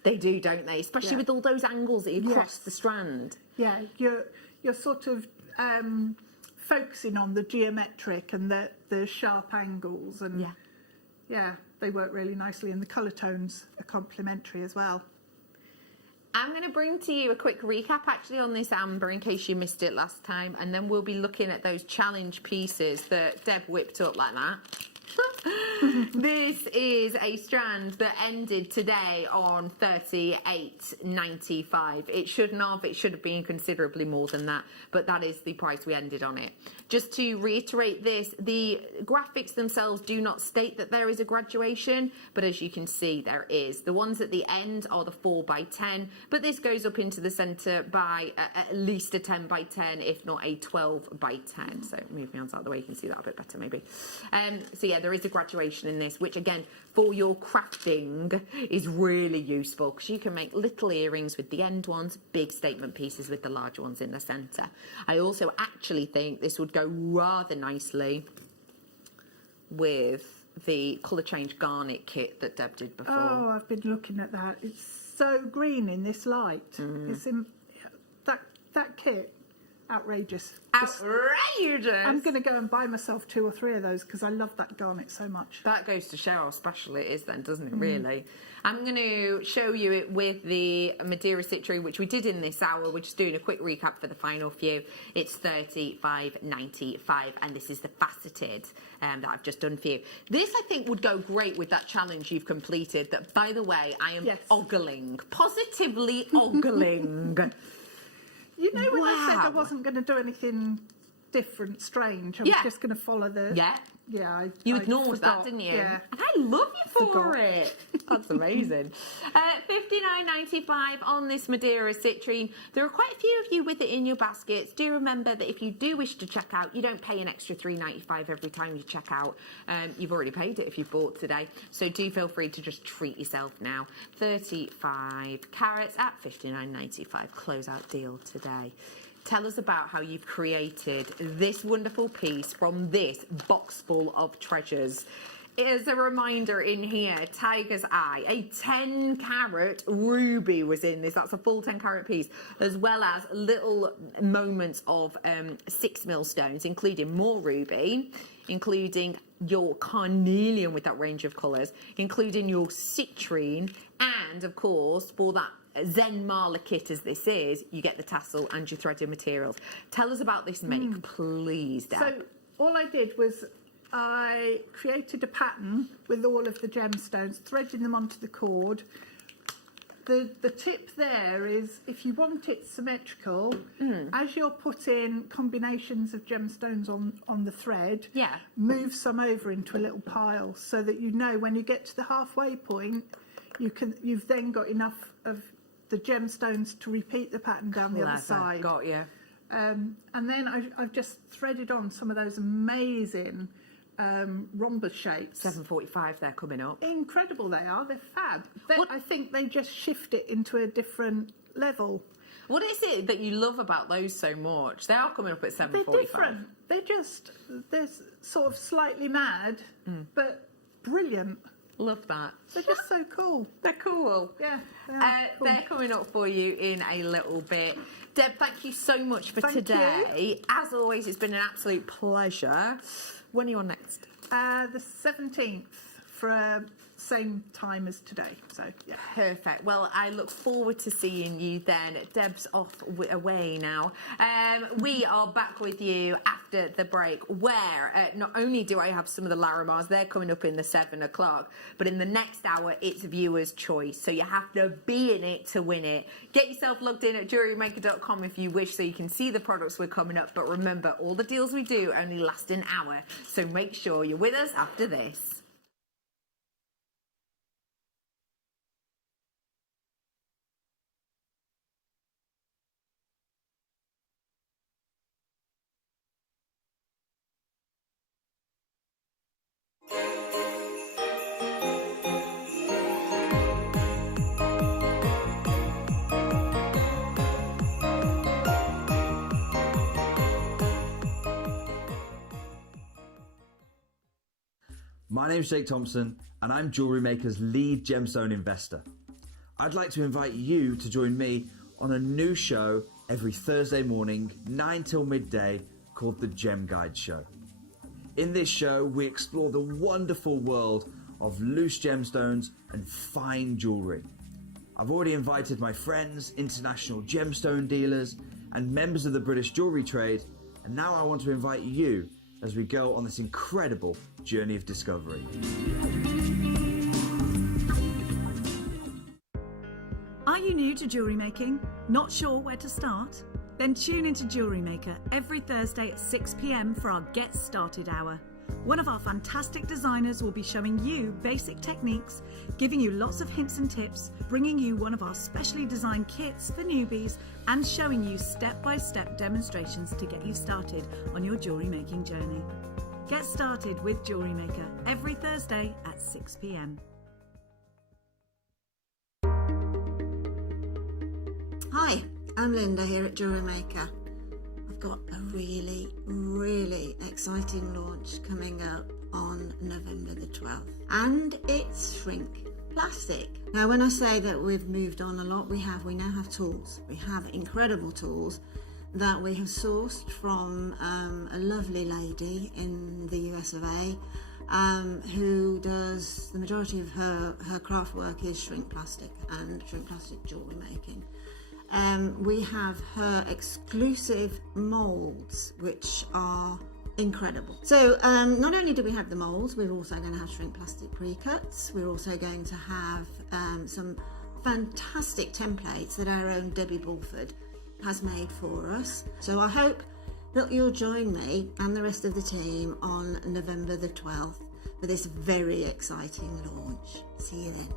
They do, don't they? Especially with all those angles that you cross the strand. Yeah, you're sort of focusing on the geometric and the sharp angles, and yeah, they work really nicely, and the colour tones are complementary as well. I'm going to bring to you a quick recap actually on this amber in case you missed it last time, and then we'll be looking at those challenge pieces that Deb whipped up like that. This is a strand that ended today on £38.95. It shouldn't have. It should have been considerably more than that, but that is the price we ended on it. Just to reiterate this, the graphics themselves do not state that there is a graduation, but as you can see, there is. The ones at the end are the 4x10, but this goes up into the centre by at least a 10x10, if not a 12x10. So move my hands out of the way, you can see that a bit better maybe. So yeah, there there is a graduation in this, which again, for your crafting is really useful because you can make little earrings with the end ones, big statement pieces with the larger ones in the centre. I also actually think this would go rather nicely with the colour change garnet kit that Deb did before. Oh, I've been looking at that. It's so green in this light. It's in that kit. Outrageous. Outrageous! I'm going to go and buy myself 2 or 3 of those because I love that garnet so much. That goes to show how special it is then, doesn't it, really? I'm going to show you it with the Madeira citrine, which we did in this hour. We're just doing a quick recap for the final few. It's $35.95, and this is the faceted that I've just done for you. This, I think, would go great with that challenge you've completed that, by the way, I am ogling. Positively ogling. You know when I said I wasn't going to do anything different, strange? I was just going to follow the... Yeah. You ignored that, didn't you? Yeah. And I love you for it. That's amazing. $59.95 on this Madeira citrine. There are quite a few of you with it in your baskets. Do remember that if you do wish to check out, you don't pay an extra $3.95 every time you check out. You've already paid it if you bought today. So do feel free to just treat yourself now. 35 carats at $59.95. Closeout deal today. Tell us about how you've created this wonderful piece from this box full of treasures. As a reminder in here, Tiger's Eye, a 10 carat ruby was in this. That's a full 10 carat piece, as well as little moments of 6mm stones, including more ruby, including your carnelian with that range of colours, including your citrine, and of course, for that Zen Mala kit as this is, you get the tassel and your threaded materials. Tell us about this make, please, Deb. So all I did was I created a pattern with all of the gemstones, threading them onto the cord. The tip there is if you want it symmetrical, as you're putting combinations of gemstones on the thread, move some over into a little pile so that you know when you get to the halfway point, you've then got enough of the gemstones to repeat the pattern down the other side. Got you. And then I've just threaded on some of those amazing rhombus shapes. 745 they're coming up. Incredible they are. They're fab. I think they just shift it into a different level. What is it that you love about those so much? They are coming up at 745. They're different. They're sort of slightly mad, but brilliant. Love that. They're just so cool. They're cool. Yeah. Cool. They're coming up for you in a little bit. Deb, thank you so much for today. As always, it's been an absolute pleasure. When are you on next? The 17th for same time as today. So, yeah. Perfect. Well, I look forward to seeing you then. Deb's off away now. We are back with you after the break, where not only do I have some of the Larimars, they're coming up in the 7 o'clock, but in the next hour, it's viewer's choice. So you have to be in it to win it. Get yourself logged in at JewelleryMaker.com if you wish, so you can see the products we're coming up. But remember, all the deals we do only last an hour. So make sure you're with us after this. My name's Jake Thompson, and I'm Jewellery Maker's lead gemstone investor. I'd like to invite you to join me on a new show every Thursday morning, 9 till midday, called the Gem Guide Show. In this show, we explore the wonderful world of loose gemstones and fine jewellery. I've already invited my friends, international gemstone dealers, and members of the British jewellery trade, and now I want to invite you as we go on this incredible journey of discovery. Are you new to jewellery making? Not sure where to start? Then tune into Jewellery Maker every Thursday at 6 p.m. for our Get Started Hour. One of our fantastic designers will be showing you basic techniques, giving you lots of hints and tips, bringing you one of our specially designed kits for newbies, and showing you step-by-step demonstrations to get you started on your jewellery making journey. Get started with Jewellery Maker every Thursday at 6 p.m. Hi, I'm Linda here at Jewellery Maker. I've got a really, really exciting launch coming up on November the 12th, and it's shrink plastic. Now, when I say that we've moved on a lot, we now have tools. We have incredible tools that we have sourced from a lovely lady in the US of A, who does the majority of her craft work is shrink plastic and shrink plastic jewellery making. We have her exclusive moulds, which are incredible. So not only do we have the moulds, we're also going to have shrink plastic pre-cuts. We're also going to have some fantastic templates that our own Debbie Bulford has made for us. So I hope that you'll join me and the rest of the team on November the 12th for this very exciting launch. See you then.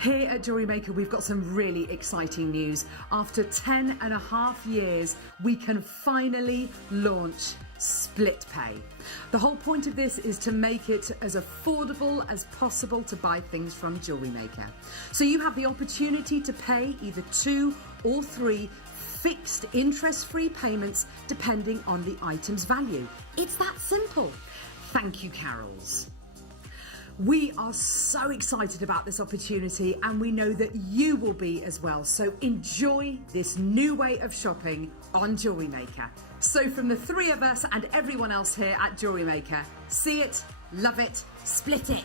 Here at Jewellery Maker, we've got some really exciting news. After 10 and a half years, we can finally launch split pay. The whole point of this is to make it as affordable as possible to buy things from Jewellery Maker. So you have the opportunity to pay either 2 or 3 fixed interest-free payments depending on the item's value. It's that simple. Thank you, Carols. We are so excited about this opportunity, and we know that you will be as well. So enjoy this new way of shopping on Jewellery Maker. So from the 3 of us and everyone else here at Jewellery Maker, see it, love it, split it.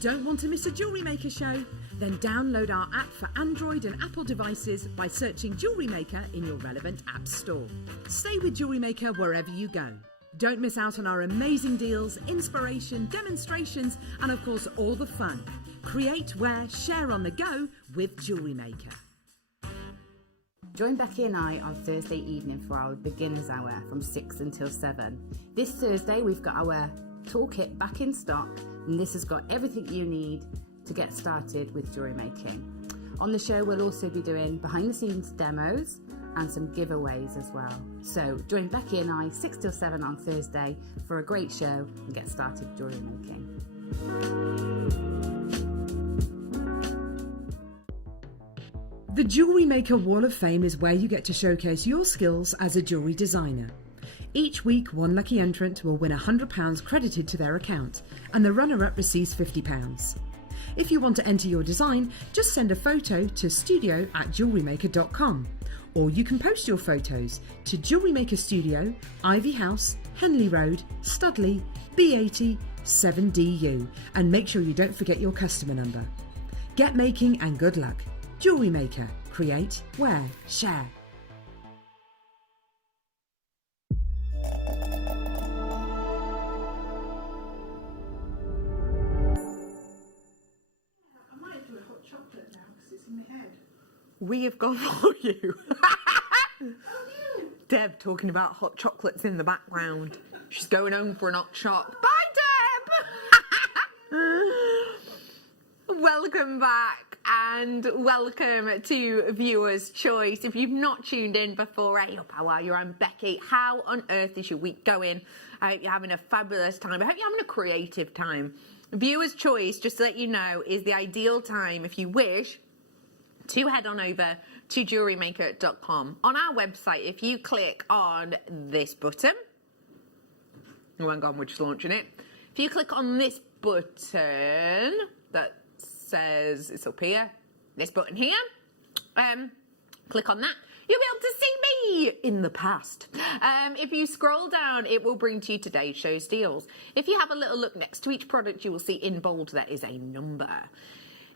Don't want to miss a Jewellery Maker show? Then download our app for Android and Apple devices by searching Jewellery Maker in your relevant app store. Stay with Jewellery Maker wherever you go. Don't miss out on our amazing deals, inspiration, demonstrations, and of course all the fun. Create, wear, share on the go with Jewellery Maker. Join Becky and I on Thursday evening for our beginners hour from 6 until 7. This Thursday we've got our toolkit back in stock, and this has got everything you need to get started with jewellery making. On the show we'll also be doing behind the scenes demos and some giveaways as well. So join Becky and I 6 till 7 on Thursday for a great show and get started jewellery making. The Jewellery Maker Wall of Fame is where you get to showcase your skills as a jewellery designer. Each week, one lucky entrant will win £100 credited to their account, and the runner-up receives £50. If you want to enter your design, just send a photo to studio@jewellerymaker.com, or you can post your photos to Jewellery Maker Studio, Ivy House, Henley Road, Studley, B80 7DU, and make sure you don't forget your customer number. Get making and good luck. Jewellery Maker. Create, wear, share. We have gone for you. Deb talking about hot chocolates in the background. She's going home for an hot choc. Bye, Deb! Welcome back and welcome to Viewer's Choice. If you've not tuned in before, hey up, how are you? I'm Becky. How on earth is your week going? I hope you're having a fabulous time. I hope you're having a creative time. Viewer's Choice, just to let you know, is the ideal time if you wish to head on over to JewelleryMaker.com. On our website, if you click on this button, oh, hang on, we're just launching it. If you click on this button that says, it's up here, this button here, click on that. You'll be able to see me in the past. If you scroll down, it will bring to you today's show's deals. If you have a little look next to each product, you will see in bold there is a number.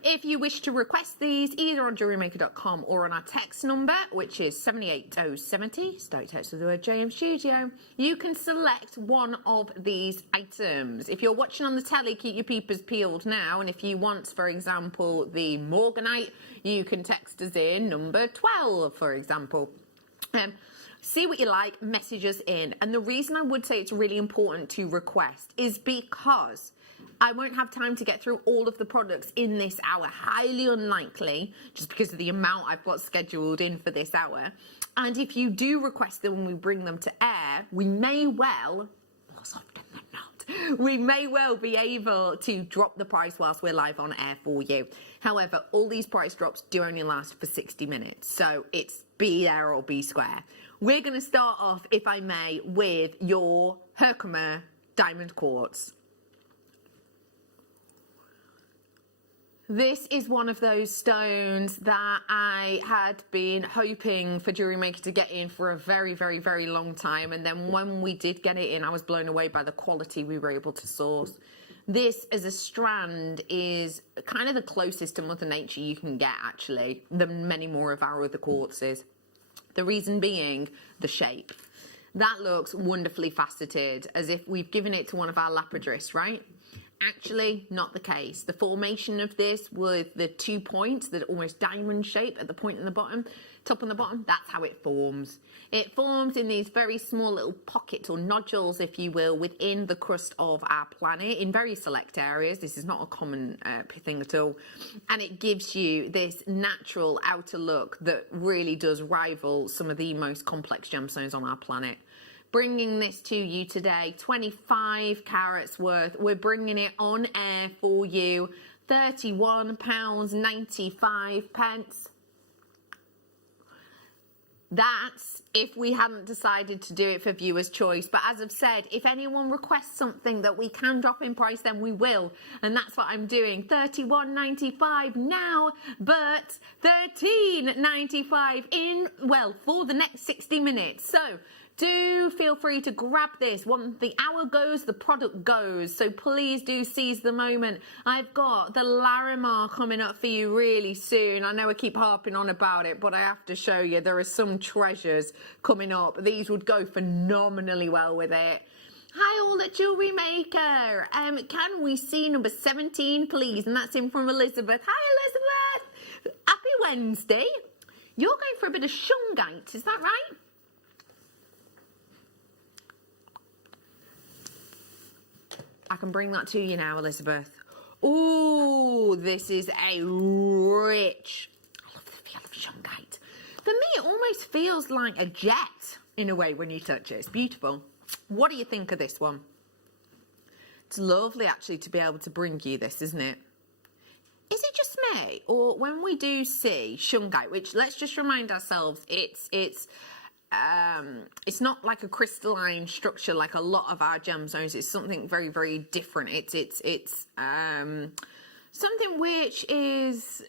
If you wish to request these either on JewelleryMaker.com or on our text number, which is 78070, start text with the word JM Studio, you can select one of these items. If you're watching on the telly, keep your peepers peeled now. And if you want, for example, the Morganite, you can text us in number 12, for example. See what you like, message us in. And the reason I would say it's really important to request is because I won't have time to get through all of the products in this hour. Highly unlikely, just because of the amount I've got scheduled in for this hour. And if you do request them when we bring them to air, we may well, more often than not, we may well be able to drop the price whilst we're live on air for you. However, all these price drops do only last for 60 minutes. So it's be there or be square. We're going to start off, if I may, with your Herkimer diamond quartz. This is one of those stones that I had been hoping for Jewellery Maker to get in for a very, very, very long time. And then when we did get it in, I was blown away by the quality we were able to source. This as a strand is kind of the closest to Mother Nature you can get, actually, than many more of our other quartzes. The reason being the shape. That looks wonderfully faceted, as if we've given it to one of our lapidarists, right? Actually, not the case. The formation of this with the 2 points, the almost diamond shape at the point and the bottom, top and the bottom, that's how it forms. It forms in these very small little pockets or nodules, if you will, within the crust of our planet in very select areas. This is not a common thing at all. And it gives you this natural outer look that really does rival some of the most complex gemstones on our planet. Bringing this to you today, 25 carats worth. We're bringing it on air for you, £31.95. That's if we hadn't decided to do it for viewers' choice. But as I've said, if anyone requests something that we can drop in price, then we will. And that's what I'm doing. £31.95 now, but £13.95 in, well, for the next 60 minutes. So do feel free to grab this. Once the hour goes, the product goes. So please do seize the moment. I've got the Larimar coming up for you really soon. I know I keep harping on about it, but I have to show you there are some treasures coming up. These would go phenomenally well with it. Hi all at Jewellery Maker. Can we see number 17, please? And that's in from Elizabeth. Hi, Elizabeth. Happy Wednesday. You're going for a bit of shungite, is that right? I can bring that to you now, Elizabeth. Ooh, this is a rich, I love the feel of shungite. For me, it almost feels like a jet in a way when you touch it. It's beautiful. What do you think of this one? It's lovely, actually, to be able to bring you this, isn't it? Is it just me? Or when we do see shungite, which let's just remind ourselves, it's not like a crystalline structure like a lot of our gemstones. It's something very, very different. It's something which is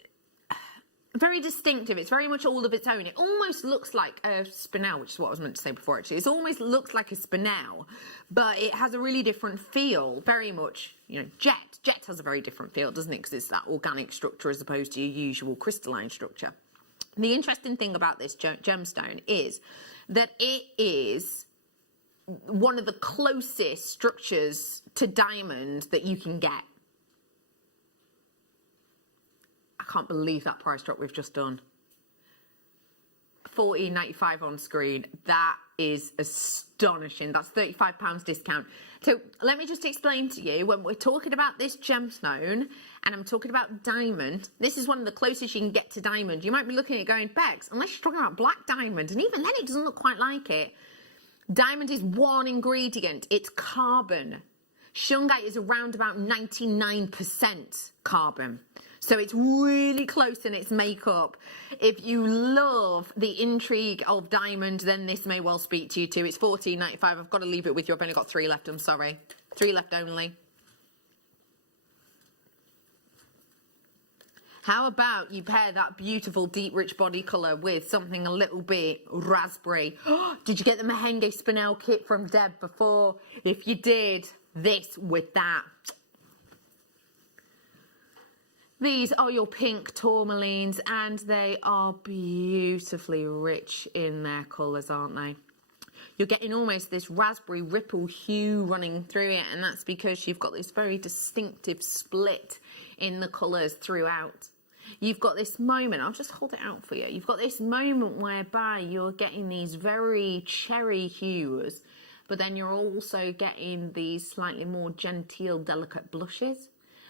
very distinctive. It's very much all of its own. It almost looks like a spinel, which is what I was meant to say before, actually. It almost looks like a spinel, but it has a really different feel. Very much, you know, jet. Jet has a very different feel, doesn't it? Because it's that organic structure as opposed to your usual crystalline structure. The interesting thing about this gemstone is that it is one of the closest structures to diamond that you can get. I can't believe that price drop we've just done. £14.95 on screen. That is astonishing. That's £35 discount. So let me just explain to you, when we're talking about this gemstone and I'm talking about diamond, this is one of the closest you can get to diamond. You might be looking at it going, Bex, unless you're talking about black diamond, and even then it doesn't look quite like it. Diamond is one ingredient. It's carbon. Shungite is around about 99% carbon. So it's really close in its makeup. If you love the intrigue of diamond, then this may well speak to you too. It's £14.95. I've got to leave it with you. I've only got 3 left. I'm sorry. 3 left only. How about you pair that beautiful deep rich body colour with something a little bit raspberry? Did you get the Mahenge Spinel kit from Deb before? If you did, this with that. These are your pink tourmalines, and they are beautifully rich in their colours, aren't they? You're getting almost this raspberry ripple hue running through it, and that's because you've got this very distinctive split in the colours throughout. You've got this moment, I'll just hold it out for you. You've got this moment whereby you're getting these very cherry hues, but then you're also getting these slightly more genteel, delicate blushes.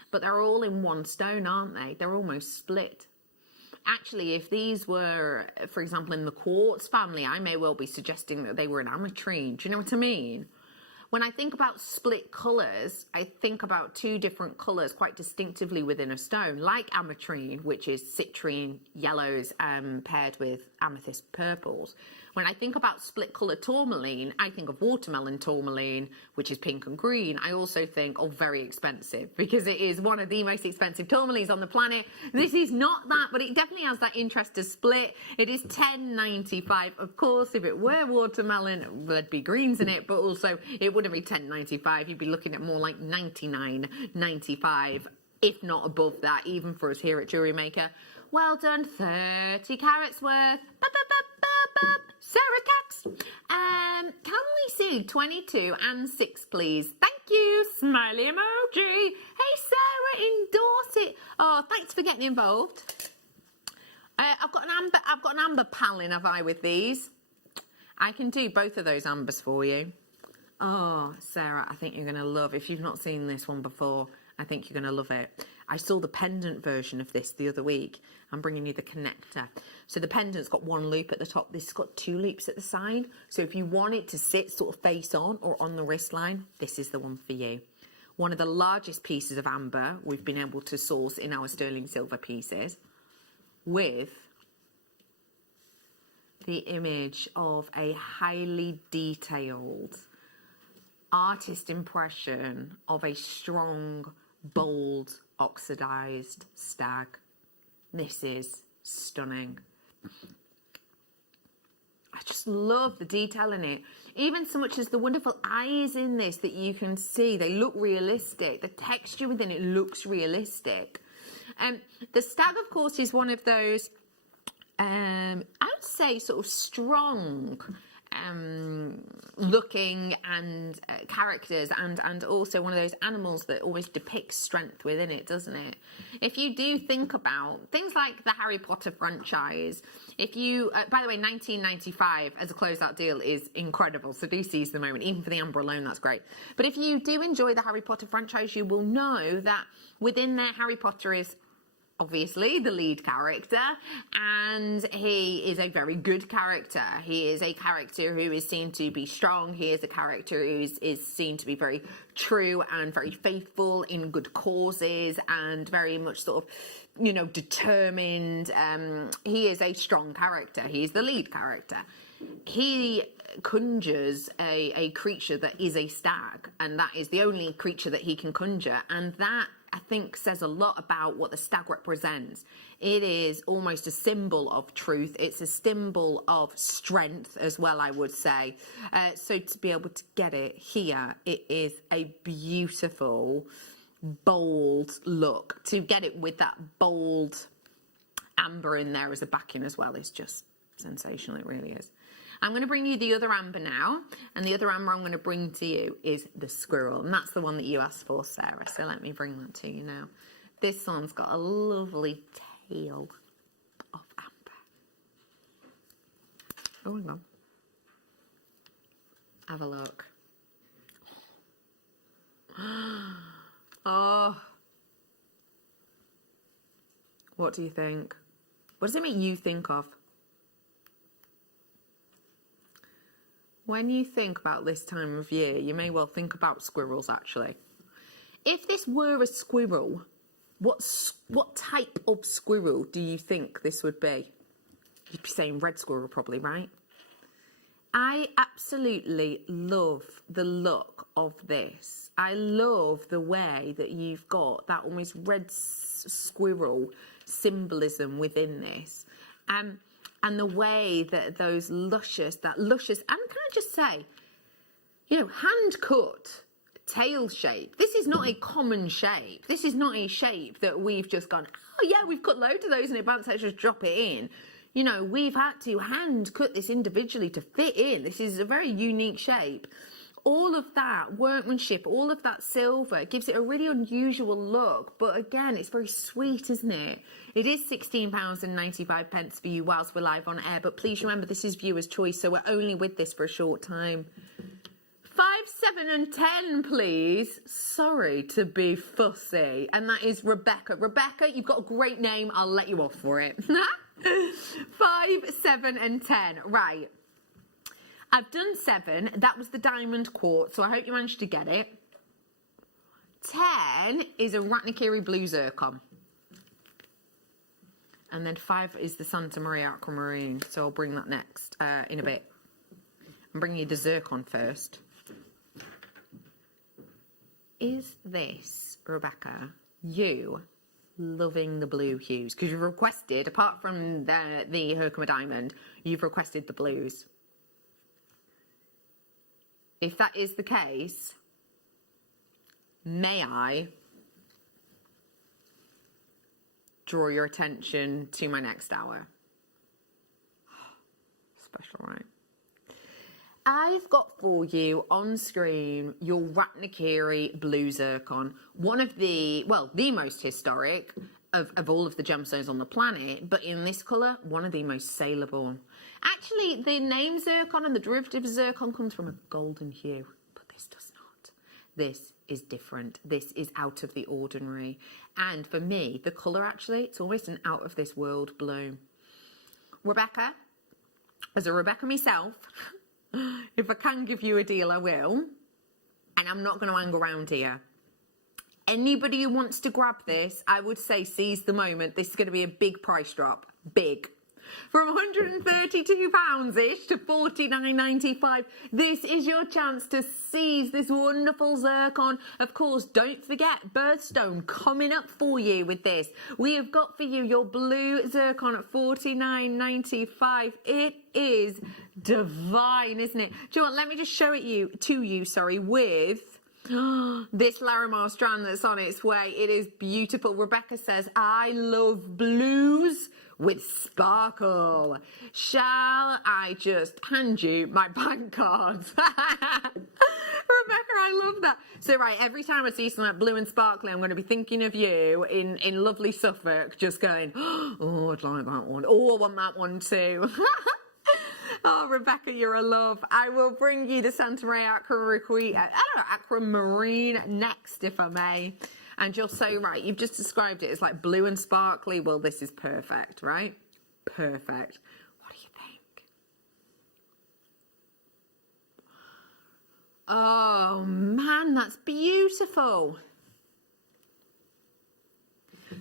But they're all in one stone, aren't they? They're almost split. Actually, if these were, for example, in the quartz family, I may well be suggesting that they were an ametrine. Do you know what I mean? When I think about split colours, I think about two different colours quite distinctively within a stone, like ametrine, which is citrine yellows paired with amethyst purples. When I think about split colour tourmaline, I think of watermelon tourmaline, which is pink and green. I also think of very expensive, because it is one of the most expensive tourmalines on the planet. This is not that, but it definitely has that interest to split. It is $10.95. Of course, if it were watermelon, there'd be greens in it, but also it wouldn't be $10.95. You'd be looking at more like $99.95, if not above that, even for us here at Jewellery Maker. Well done, 30 carats worth. Sarah Cax. Can we see 22 and 6, please? Thank you. Smiley emoji. Hey, Sarah, endorse it. Oh, thanks for getting involved. I've got an amber paling, have I, with these? I can do both of those ambers for you. Oh, Sarah, I think you're going to love, if you've not seen this one before, I think you're going to love it. I saw the pendant version of this the other week. I'm bringing you the connector. So the pendant's got one loop at the top. This has got 2 loops at the side. So if you want it to sit sort of face on or on the wrist line, this is the one for you. One of the largest pieces of amber we've been able to source in our sterling silver pieces, with the image of a highly detailed artist impression of a strong, bold, oxidized stag. This is stunning. I just love the detail in it. Even so much as the wonderful eyes in this that you can see, they look realistic. The texture within it looks realistic. The stag, of course, is one of those, I would say, sort of strong looking and characters, and also one of those animals that always depicts strength within it, doesn't it? If you do think about things like the Harry Potter franchise, if you by the way, 1995 as a closeout deal is incredible, so do seize the moment. Even for the amber alone, that's great. But if you do enjoy the Harry Potter franchise, you will know that within there, Harry Potter is obviously the lead character, and he is a very good character. He is a character who is seen to be strong. He is a character who is seen to be very true and very faithful in good causes, and very much sort of, you know, determined. He is a strong character. He is the lead character. He conjures a creature that is a stag, and that is the only creature that he can conjure, and that, I think, says a lot about what the stag represents. It is almost a symbol of truth. It's a symbol of strength as well, I would say. So to be able to get it here, it is a beautiful, bold look. To get it with that bold amber in there as a backing as well is just sensational. It really is. I'm going to bring you the other amber now, and the other amber I'm going to bring to you is the squirrel, and that's the one that you asked for, Sarah, so let me bring that to you now. This one's got a lovely tail of amber. Oh, hang on. Have a look. Oh. What do you think? What does it make you think of? When you think about this time of year, you may well think about squirrels, actually. If this were a squirrel, what type of squirrel do you think this would be? You'd be saying red squirrel, probably, right? I absolutely love the look of this. I love the way that you've got that almost red squirrel symbolism within this. And the way that those luscious, and can I just say, you know, hand cut tail shape. This is not a common shape. This is not a shape that we've just gone, oh yeah, we've cut loads of those in advance, let's just drop it in. You know, we've had to hand cut this individually to fit in. This is a very unique shape. all of that workmanship, all of that silver, it gives it a really unusual look. But again, it's very sweet, isn't it? It is £16.95 for you whilst we're live on air. But please remember, this is viewer's choice, so we're only with this for a short time. 5, 7 and 10, please. Sorry to be fussy. And that is Rebecca. Rebecca, you've got a great name. I'll let you off for it. 5, 7 and 10. Right. I've done 7. That was the diamond quartz, so I hope you managed to get it. 10 is a Ratnakiri blue zircon. And then 5 is the Santa Maria aquamarine, so I'll bring that next in a bit. I'm bringing you the zircon first. Is this, Rebecca, you loving the blue hues? Because you've requested, apart from the Herkimer diamond, you've requested the blues. If that is the case, may I draw your attention to my next hour? Special, right? I've got for you on screen your Ratnakiri blue zircon, one of the most historic of all of the gemstones on the planet, but in this colour, one of the most saleable. Actually, the name zircon and the derivative zircon comes from a golden hue, but this does not. This is different. This is out of the ordinary. And for me, the colour actually, it's almost an out of this world blue. Rebecca, as a Rebecca myself, if I can give you a deal, I will. And I'm not going to hang around here. Anybody who wants to grab this, I would say seize the moment. This is going to be a big price drop. Big. From £132-ish to $49.95. This is your chance to seize this wonderful zircon. Of course, don't forget birthstone coming up for you with this. We have got for you your blue zircon at $49.95. It is divine, isn't it? Do you know what? Let me just show it to you, with this Larimar strand that's on its way. It is beautiful. Rebecca says, I love blues with sparkle. Shall I just hand you my bank cards? Rebecca, I love that. So right, every time I see something like blue and sparkly, I'm going to be thinking of you in lovely Suffolk, just going, oh, I'd like that one. Oh, I want that one too. Oh, Rebecca, you're a love. I will bring you the Santa Maria aquamarine next, if I may. And you're so right. You've just described it as like blue and sparkly. Well, this is perfect, right? Perfect. What do you think? Oh, man, that's beautiful.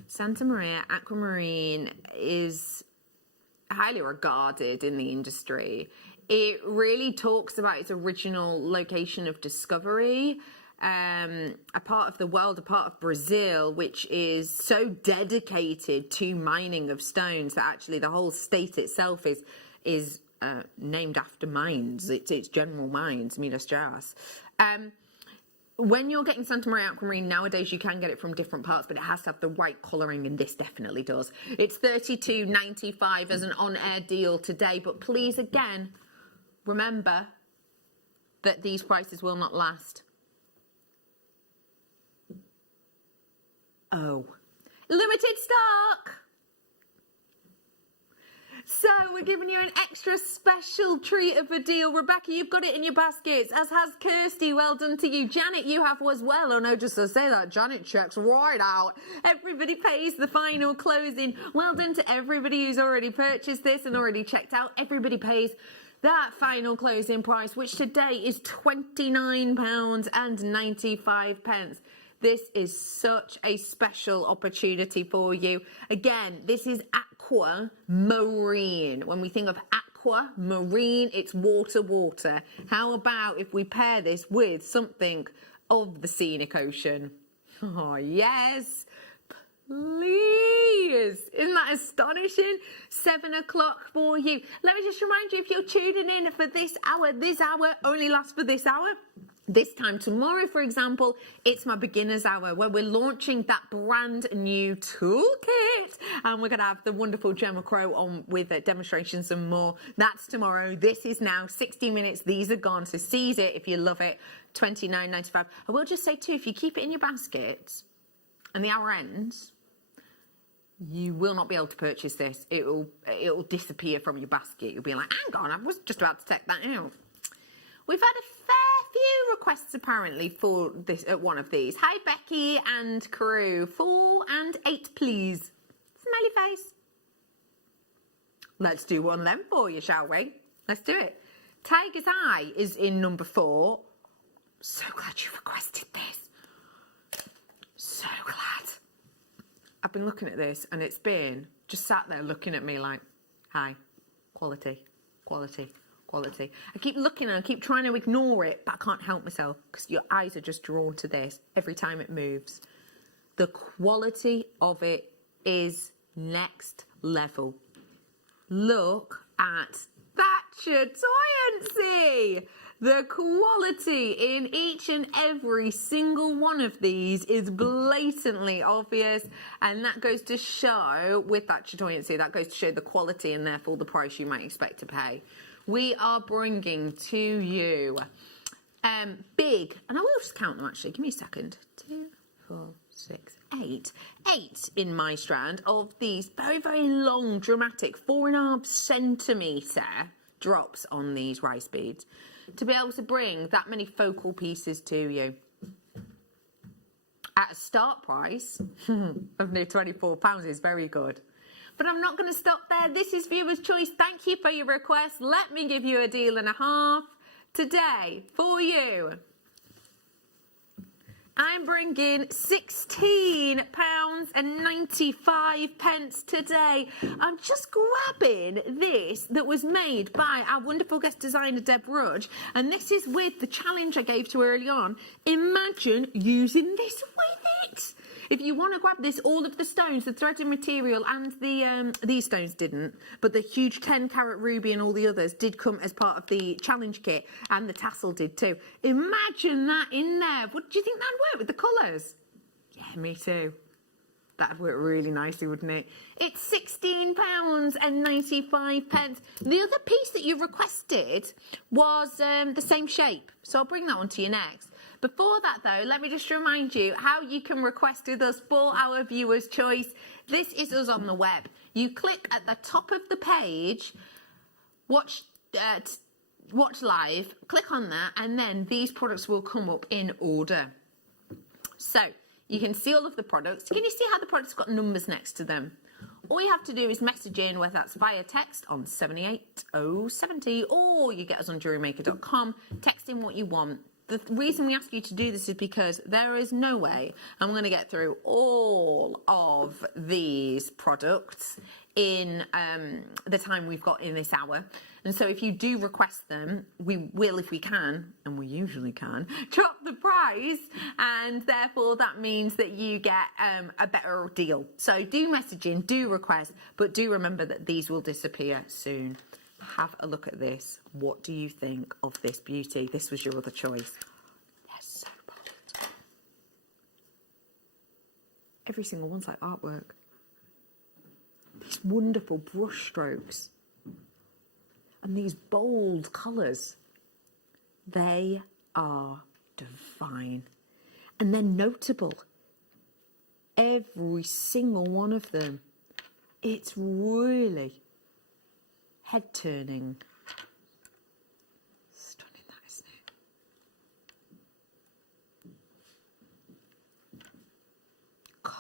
Santa Maria aquamarine is highly regarded in the industry. It really talks about its original location of discovery, a part of the world, a part of Brazil, which is so dedicated to mining of stones that actually the whole state itself is named after mines. It's general mines, Minas Gerais. When you're getting Santa Maria aquamarine nowadays, you can get it from different parts, but it has to have the right colouring, and this definitely does. It's $32.95 as an on-air deal today, but please, again, remember that these prices will not last. Oh, limited stock! So we're giving you an extra special treat of a deal. Rebecca, you've got it in your baskets, as has Kirsty. Well done to you. Janet, you have as well. Oh no, just to say that, Janet checks right out. Everybody pays the final closing. Well done to everybody who's already purchased this and already checked out. Everybody pays that final closing price, which today is £29.95. This is such a special opportunity for you. Again, this is aquamarine. When we think of aquamarine, it's water. How about if we pair this with something of the scenic ocean? Oh, yes. Please. Isn't that astonishing? 7 o'clock for you. Let me just remind you, if you're tuning in for this hour only lasts for this hour. This time tomorrow, for example, it's my beginner's hour where we're launching that brand new toolkit, and we're going to have the wonderful Gemma Crow on with demonstrations and more. That's tomorrow. This is now 60 minutes. These are gone, so seize it if you love it. $29.95. I will just say too, if you keep it in your basket and the hour ends, you will not be able to purchase this. It'll disappear from your basket. You'll be like, hang on, I was just about to take that out. We've had a fair few requests apparently for this one of these. Hi Becky and crew, 4 and 8 please. Smiley face. Let's do one of them for you, shall we? Let's do it. Tiger's Eye is in number 4. So glad you requested this. So glad. I've been looking at this and it's been just sat there looking at me like, hi, quality, quality, quality. I keep looking and I keep trying to ignore it, but I can't help myself because your eyes are just drawn to this every time it moves. The quality of it is next level. Look at that chatoyancy. The quality in each and every single one of these is blatantly obvious, and that goes to show, with that chatoyancy, that goes to show the quality and therefore the price you might expect to pay. We are bringing to you big, and I will just count them actually, give me a second. 2, 4, 6, 8. 8 in my strand of these very, very long, dramatic 4.5 centimetre drops on these rice beads, to be able to bring that many focal pieces to you at a start price of near £24 is very good. But I'm not going to stop there. This is viewer's choice. Thank you for your request. Let me give you a deal and a half today for you. I'm bringing £16.95 today. I'm just grabbing this that was made by our wonderful guest designer, Deb Rudge. And this is with the challenge I gave to early on. Imagine using this with it. If you want to grab this, all of the stones, the threaded material and these stones didn't, but the huge 10-carat ruby and all the others did come as part of the challenge kit, and the tassel did too. Imagine that in there. What do you think that'd work with the colours? Yeah, me too. That'd work really nicely, wouldn't it? It's £16.95. The other piece that you requested was the same shape, so I'll bring that one to you next. Before that, though, let me just remind you how you can request with us for our viewers' choice. This is us on the web. You click at the top of the page, watch live, click on that, and then these products will come up in order. So you can see all of the products. Can you see how the products got numbers next to them? All you have to do is message in, whether that's via text on 78070, or you get us on JewelleryMaker.com, text in what you want. The reason we ask you to do this is because there is no way I'm going to get through all of these products in the time we've got in this hour. And so if you do request them, we will, if we can, and we usually can, drop the price, and therefore that means that you get a better deal. So do message in, do request, but do remember that these will disappear soon. Have a look at this. What do you think of this beauty? This was your other choice. They're so bold. Every single one's like artwork. These wonderful brush strokes. And these bold colours. They are divine. And they're notable. Every single one of them. It's really head turning. Stunning, that, isn't it? God,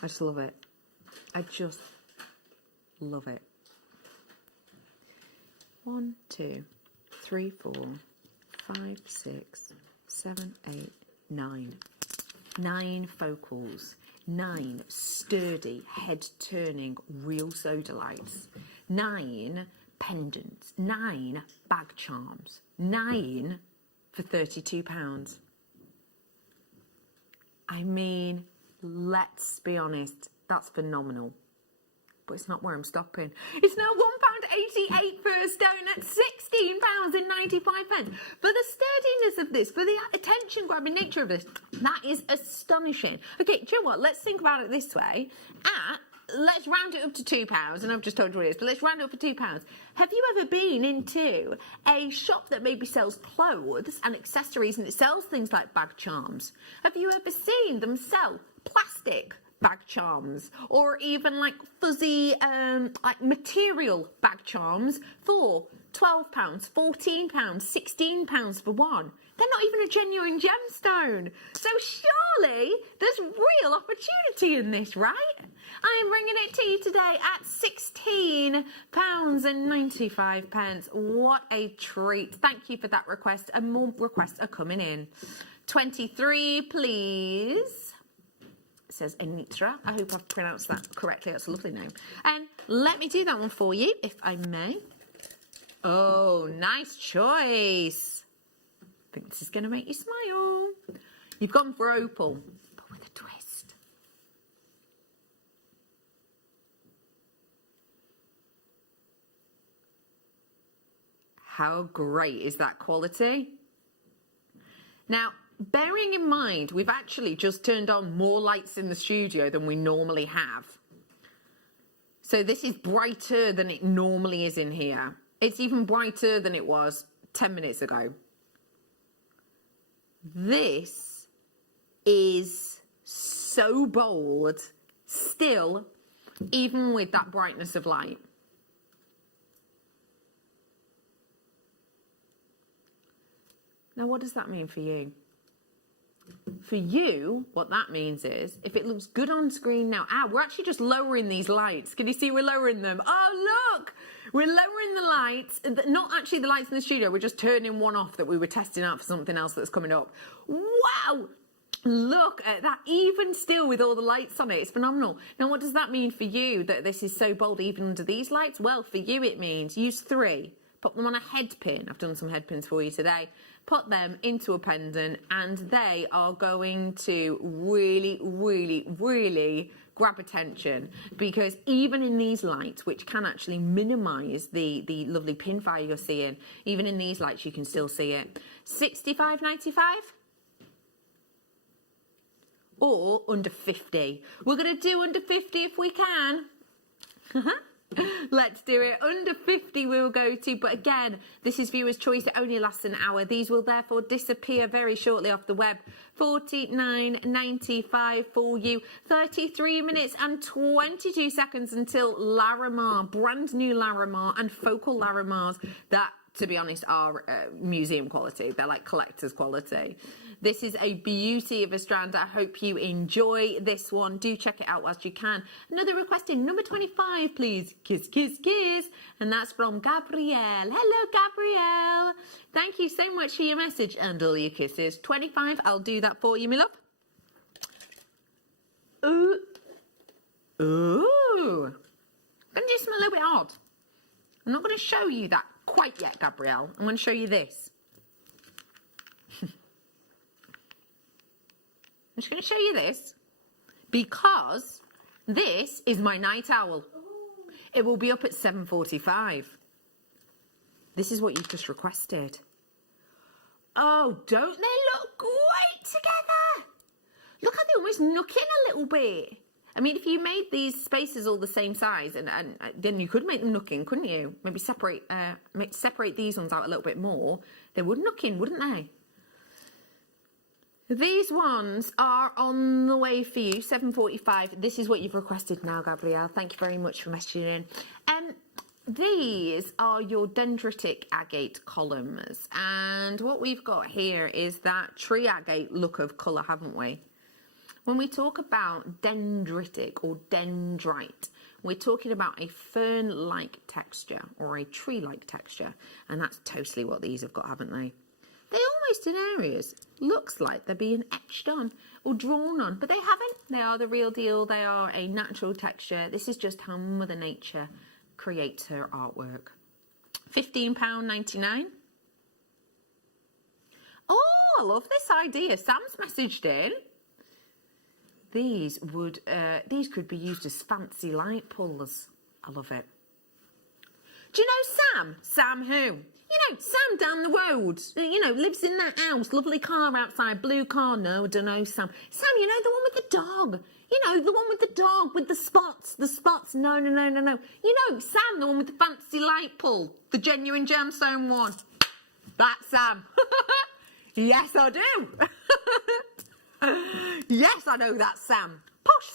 I just love it. I just love it. 1, 2, 3, 4, 5, 6, 7, 8, 9. 9 focals. 9 sturdy, head-turning, real sodalites. 9 pendants. 9 bag charms. 9 for £32. I mean, let's be honest, that's phenomenal. but it's not where I'm stopping. It's now £1.88 per stone at £16.95. For the sturdiness of this, for the attention-grabbing nature of this, that is astonishing. Okay, do you know what? Let's think about it this way. Let's round it up to £2, and I've just told you what it is, but let's round it up for £2. Have you ever been into a shop that maybe sells clothes and accessories, and it sells things like bag charms? Have you ever seen them sell plastic bag charms, or even like fuzzy like material bag charms for £12, £14, £16 for one? They're not even a genuine gemstone. So surely there's real opportunity in this, right? I'm bringing it to you today at £16.95. What a treat. Thank you for that request, and more requests are coming in. 23, please. It says Anitra. I hope I've pronounced that correctly. That's a lovely name. And let me do that one for you, if I may. Oh, nice choice. I think this is going to make you smile. You've gone for opal, but with a twist. How great is that quality? Now, bearing in mind, we've actually just turned on more lights in the studio than we normally have. So this is brighter than it normally is in here. It's even brighter than it was 10 minutes ago. This is so bold, still, even with that brightness of light. Now, what does that mean for you? For you, what that means is, if it looks good on screen now, we're actually just lowering these lights. Can you see we're lowering them? Oh, look! We're lowering the lights, not actually the lights in the studio, we're just turning one off that we were testing out for something else that's coming up. Wow! Look at that, even still with all the lights on it, it's phenomenal. Now, what does that mean for you, that this is so bold even under these lights? Well, for you it means use 3, put them on a head pin. I've done some head pins for you today. Put them into a pendant, and they are going to really, really, really grab attention, because even in these lights, which can actually minimize the lovely pin fire you're seeing, even in these lights you can still see it. $65.95 or under 50. We're going to do under 50 if we can. Let's do it. Under 50 we'll go to, but again, this is viewer's choice. It only lasts an hour. These will therefore disappear very shortly off the web. $49.95 for you. 33 minutes and 22 seconds until Larimar, brand new Larimar and focal Larimars that, to be honest, are museum quality. They're like collector's quality. This is a beauty of a strand. I hope you enjoy this one. Do check it out whilst you can. Another request in number 25, please. Kiss, kiss, kiss. And that's from Gabrielle. Hello, Gabrielle. Thank you so much for your message and all your kisses. 25, I'll do that for you, my love. Ooh. Ooh. Doesn't it smell a little bit odd? I'm not going to show you that quite yet, Gabrielle. I'm going to show you this. I'm just going to show you this because this is my night owl. It will be up at 7:45. This is what you've just requested. Oh, don't they look great together? Look how they almost nook in a little bit. I mean, if you made these spaces all the same size, and then you could make them nook in, couldn't you? Maybe separate these ones out a little bit more. They would nook in, wouldn't they? These ones are on the way for you, 7:45. This is what you've requested now, Gabrielle. Thank you very much for messaging in. These are your dendritic agate columns. And what we've got here is that tree agate look of colour, haven't we? When we talk about dendritic or dendrite, we're talking about a fern-like texture or a tree-like texture. And that's totally what these have got, haven't they? They almost in areas looks like they're being etched on or drawn on, but they haven't. They are the real deal. They are a natural texture. This is just how Mother Nature creates her artwork. £15.99. Oh, I love this idea. Sam's messaged in. These could be used as fancy light pulls. I love it. Do you know Sam? Sam who? You know, Sam down the road, you know, lives in that house, lovely car outside, blue car. No, I don't know Sam. Sam, you know, the one with the dog. You know, the one with the dog with the spots. No. You know, Sam, the one with the fancy light pull, the genuine gemstone one. That's Sam. Yes, I do. Yes, I know that's Sam. Posh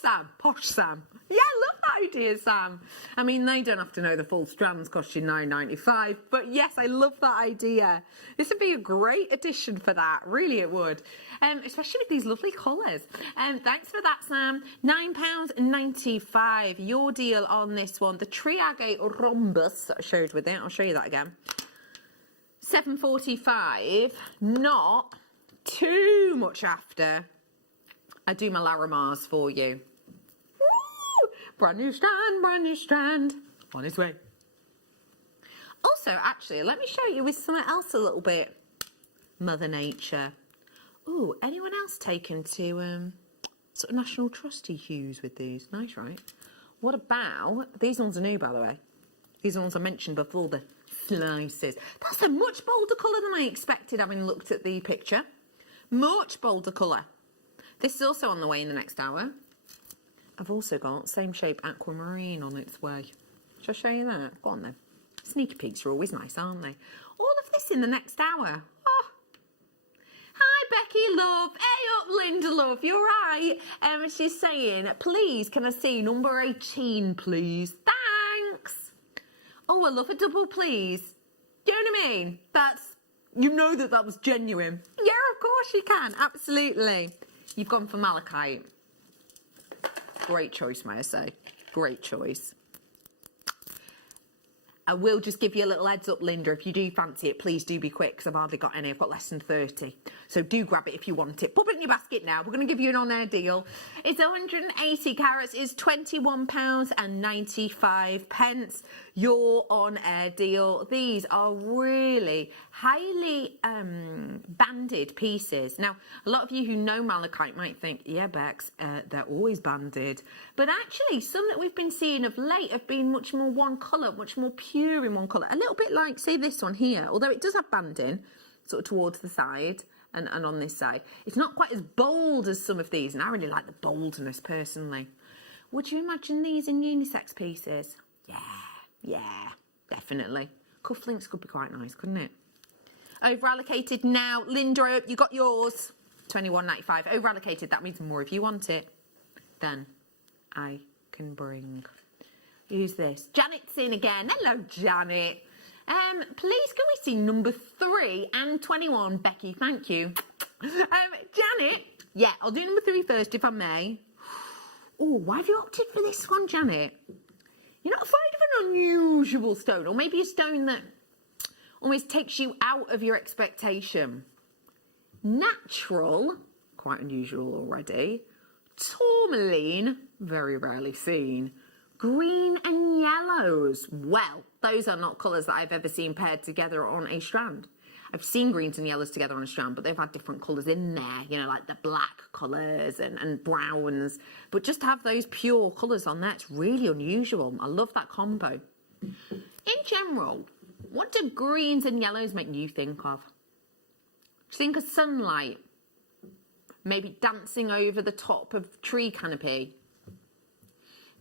Sam. Yeah, I love that idea, Sam. I mean, they don't have to know the full strands cost you $9.95, but yes, I love that idea. This would be a great addition for that. Really, it would. Especially with these lovely colours. Thanks for that, Sam. £9.95. Your deal on this one. The Triage Rhombus that I showed with it. I'll show you that again. $7.45. Not too much after I do my Larimars for you. Woo! Brand new strand. On its way. Also, actually, let me show you with something else a little bit. Mother Nature. Ooh, anyone else taken to sort of National Trusty hues with these? Nice, right? What about, these ones are new, by the way. These ones I mentioned before, the slices. That's a much bolder colour than I expected, having looked at the picture. Much bolder colour. This is also on the way in the next hour. I've also got same shape aquamarine on its way. Shall I show you that? Go on then. Sneaky peeks are always nice, aren't they? All of this in the next hour. Oh. Hi, Becky, love. Hey up, Linda, love. You're right. She's saying, please, can I see number 18, please? Thanks. Oh, I love a double, please. Do you know what I mean? You know that was genuine. Yeah, of course you can. Absolutely. You've gone for malachite. Great choice, may I say. Great choice. I will just give you a little heads up, Linda. If you do fancy it, please do be quick, because I've hardly got any. I've got less than 30. So do grab it if you want it. Pop it in your basket now. We're going to give you an on-air deal. It's 180 carats. Is £21.95. Your on-air deal. These are really highly banded pieces. Now, a lot of you who know malachite might think, yeah, Bex, they're always banded. But actually, some that we've been seeing of late have been much more one colour, much more pure in one colour. A little bit like, say, this one here, although it does have banding sort of towards the side and on this side. It's not quite as bold as some of these, and I really like the boldness personally. Would you imagine these in unisex pieces? Yeah, definitely. Cufflinks could be quite nice, couldn't it? Over allocated now. Linda, I hope you got yours. £21.95. Over allocated, that means more if you want it. Then I can bring. Who's this? Janet's in again. Hello, Janet. Please can we see number 3 and 21, Becky? Thank you. Janet. Yeah, I'll do number 3 first, if I may. Oh, why have you opted for this one, Janet? You're not afraid of an unusual stone, or maybe a stone that almost takes you out of your expectation. Natural, quite unusual already. Tourmaline, very rarely seen. Green and yellows. Well, those are not colours that I've ever seen paired together on a strand. I've seen greens and yellows together on a strand, but they've had different colours in there, you know, like the black colours and browns. But just to have those pure colours on there, it's really unusual. I love that combo. In general, what do greens and yellows make you think of? Do you think of sunlight? Maybe dancing over the top of tree canopy?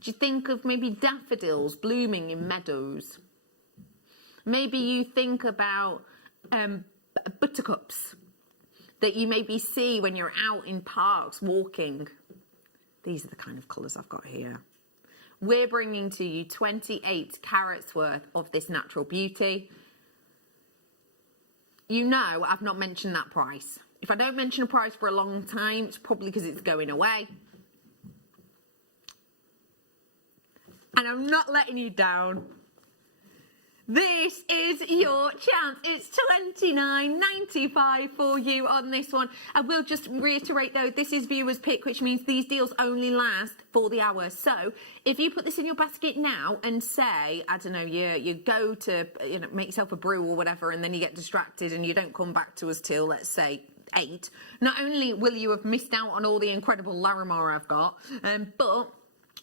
Do you think of maybe daffodils blooming in meadows? Maybe you think about buttercups that you maybe see when you're out in parks walking. These are the kind of colours I've got here. We're bringing to you 28 carats worth of this natural beauty. You know I've not mentioned that price. If I don't mention a price for a long time, it's probably because it's going away. And I'm not letting you down. This is your chance. It's $29.95 for you on this one. I will just reiterate though, this is viewer's pick, which means these deals only last for the hour. So if you put this in your basket now and say, I don't know, you go to make yourself a brew or whatever, and then you get distracted and you don't come back to us till, let's say, 8, not only will you have missed out on all the incredible Larimar I've got, but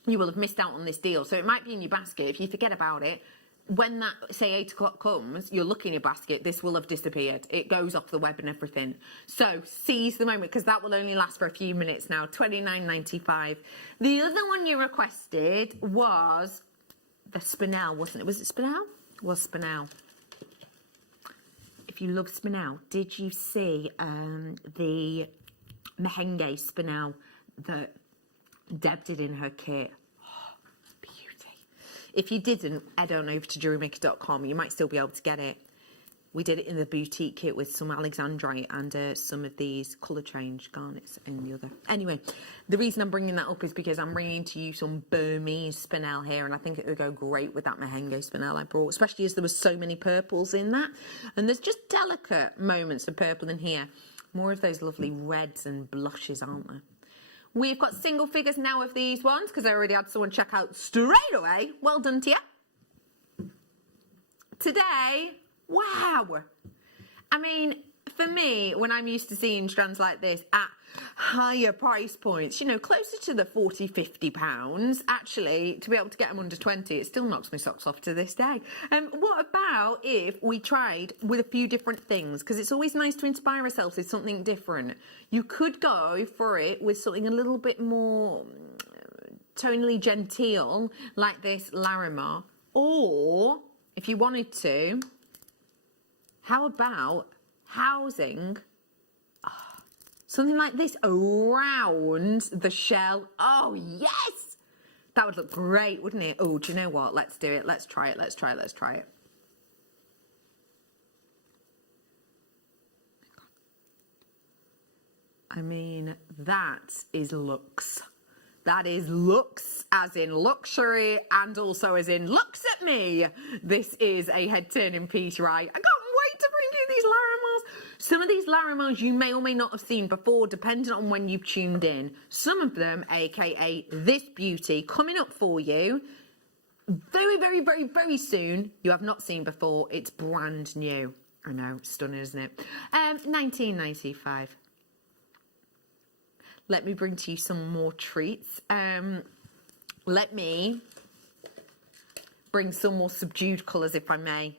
you will have missed out on this deal. So it might be in your basket. If you forget about it, when that, say, 8 o'clock comes, you'll look in your basket, this will have disappeared. It goes off the web and everything. So seize the moment, because that will only last for a few minutes now. $29.95. The other one you requested was the spinel, wasn't it? Was it spinel? It was spinel. If you love spinel, did you see the merengue spinel that Deb did in her kit? If you didn't, head on over to JewelleryMaker.com. You might still be able to get it. We did it in the boutique kit with some alexandrite and some of these colour change garnets in the other. Anyway, the reason I'm bringing that up is because I'm bringing to you some Burmese spinel here, and I think it would go great with that merengue spinel I brought, especially as there was so many purples in that. And there's just delicate moments of purple in here. More of those lovely reds and blushes, aren't there? We've got single figures now of these ones, because I already had someone check out straight away. Well done to you. Today, wow. I mean, for me, when I'm used to seeing strands like this at higher price points, you know, closer to the 40, 50 pounds, actually, to be able to get them under 20, it still knocks my socks off to this day. What about if we tried with a few different things? Because it's always nice to inspire ourselves with something different. You could go for it with something a little bit more tonally genteel, like this Larimar. Or, if you wanted to, how about housing something like this around the shell? Oh, yes! That would look great, wouldn't it? Oh, do you know what? Let's do it. Let's try it. Let's try it. Let's try it. I mean, that is luxe. That is luxe, as in luxury, and also as in looks at me. This is a head-turning piece, right? I can't wait to bring you these Larimars. Some of these Larimars you may or may not have seen before, depending on when you've tuned in. Some of them, aka this beauty, coming up for you very, very, very, very soon. You have not seen before. It's brand new. I know, stunning, isn't it? $19.95. Let me bring to you some more treats. Let me bring some more subdued colours, if I may.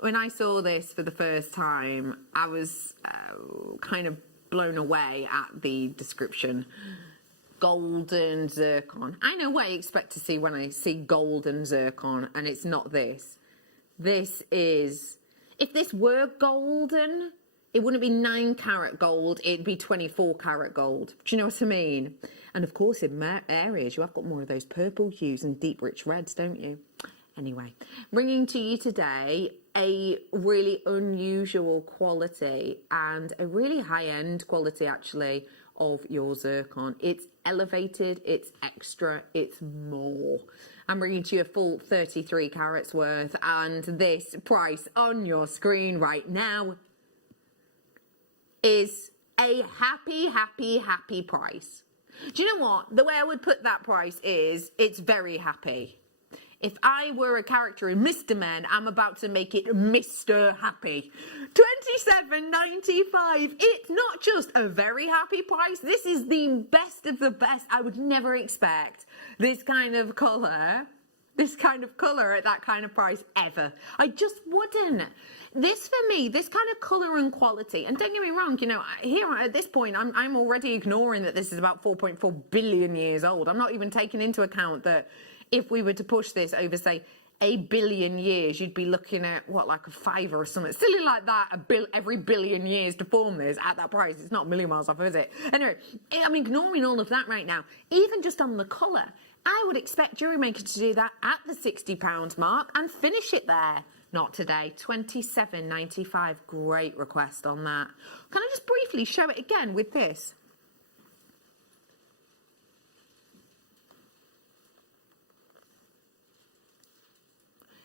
When I saw this for the first time, I was kind of blown away at the description. Golden zircon. I know what I expect to see when I see golden zircon, and it's not this. This is... If this were golden, it wouldn't be 9 karat gold, it'd be 24 karat gold. Do you know what I mean? And of course, in areas, you have got more of those purple hues and deep, rich reds, don't you? Anyway, bringing to you today a really unusual quality and a really high-end quality, actually, of your zircon. It's elevated, it's extra, it's more. I'm bringing to you a full 33 carats worth, and this price on your screen right now is a happy, happy, happy price. Do you know what? The way I would put that price is, it's very happy. If I were a character in Mr. Men, I'm about to make it Mr. Happy. $27.95. It's not just a very happy price. This is the best of the best. I would never expect this kind of colour at that kind of price ever. I just wouldn't. This, for me, this kind of colour and quality, and don't get me wrong, you know, here at this point, I'm already ignoring that this is about 4.4 billion years old. I'm not even taking into account that if we were to push this over, say, 1 billion years, you'd be looking at, what, like a fiver or something silly like that, every billion years to form this at that price. It's not a million miles off, is it? Anyway, I'm ignoring all of that right now. Even just on the colour, I would expect Jewellery Maker to do that at the £60 mark and finish it there. Not today. $27.95. Great request on that. Can I just briefly show it again with this?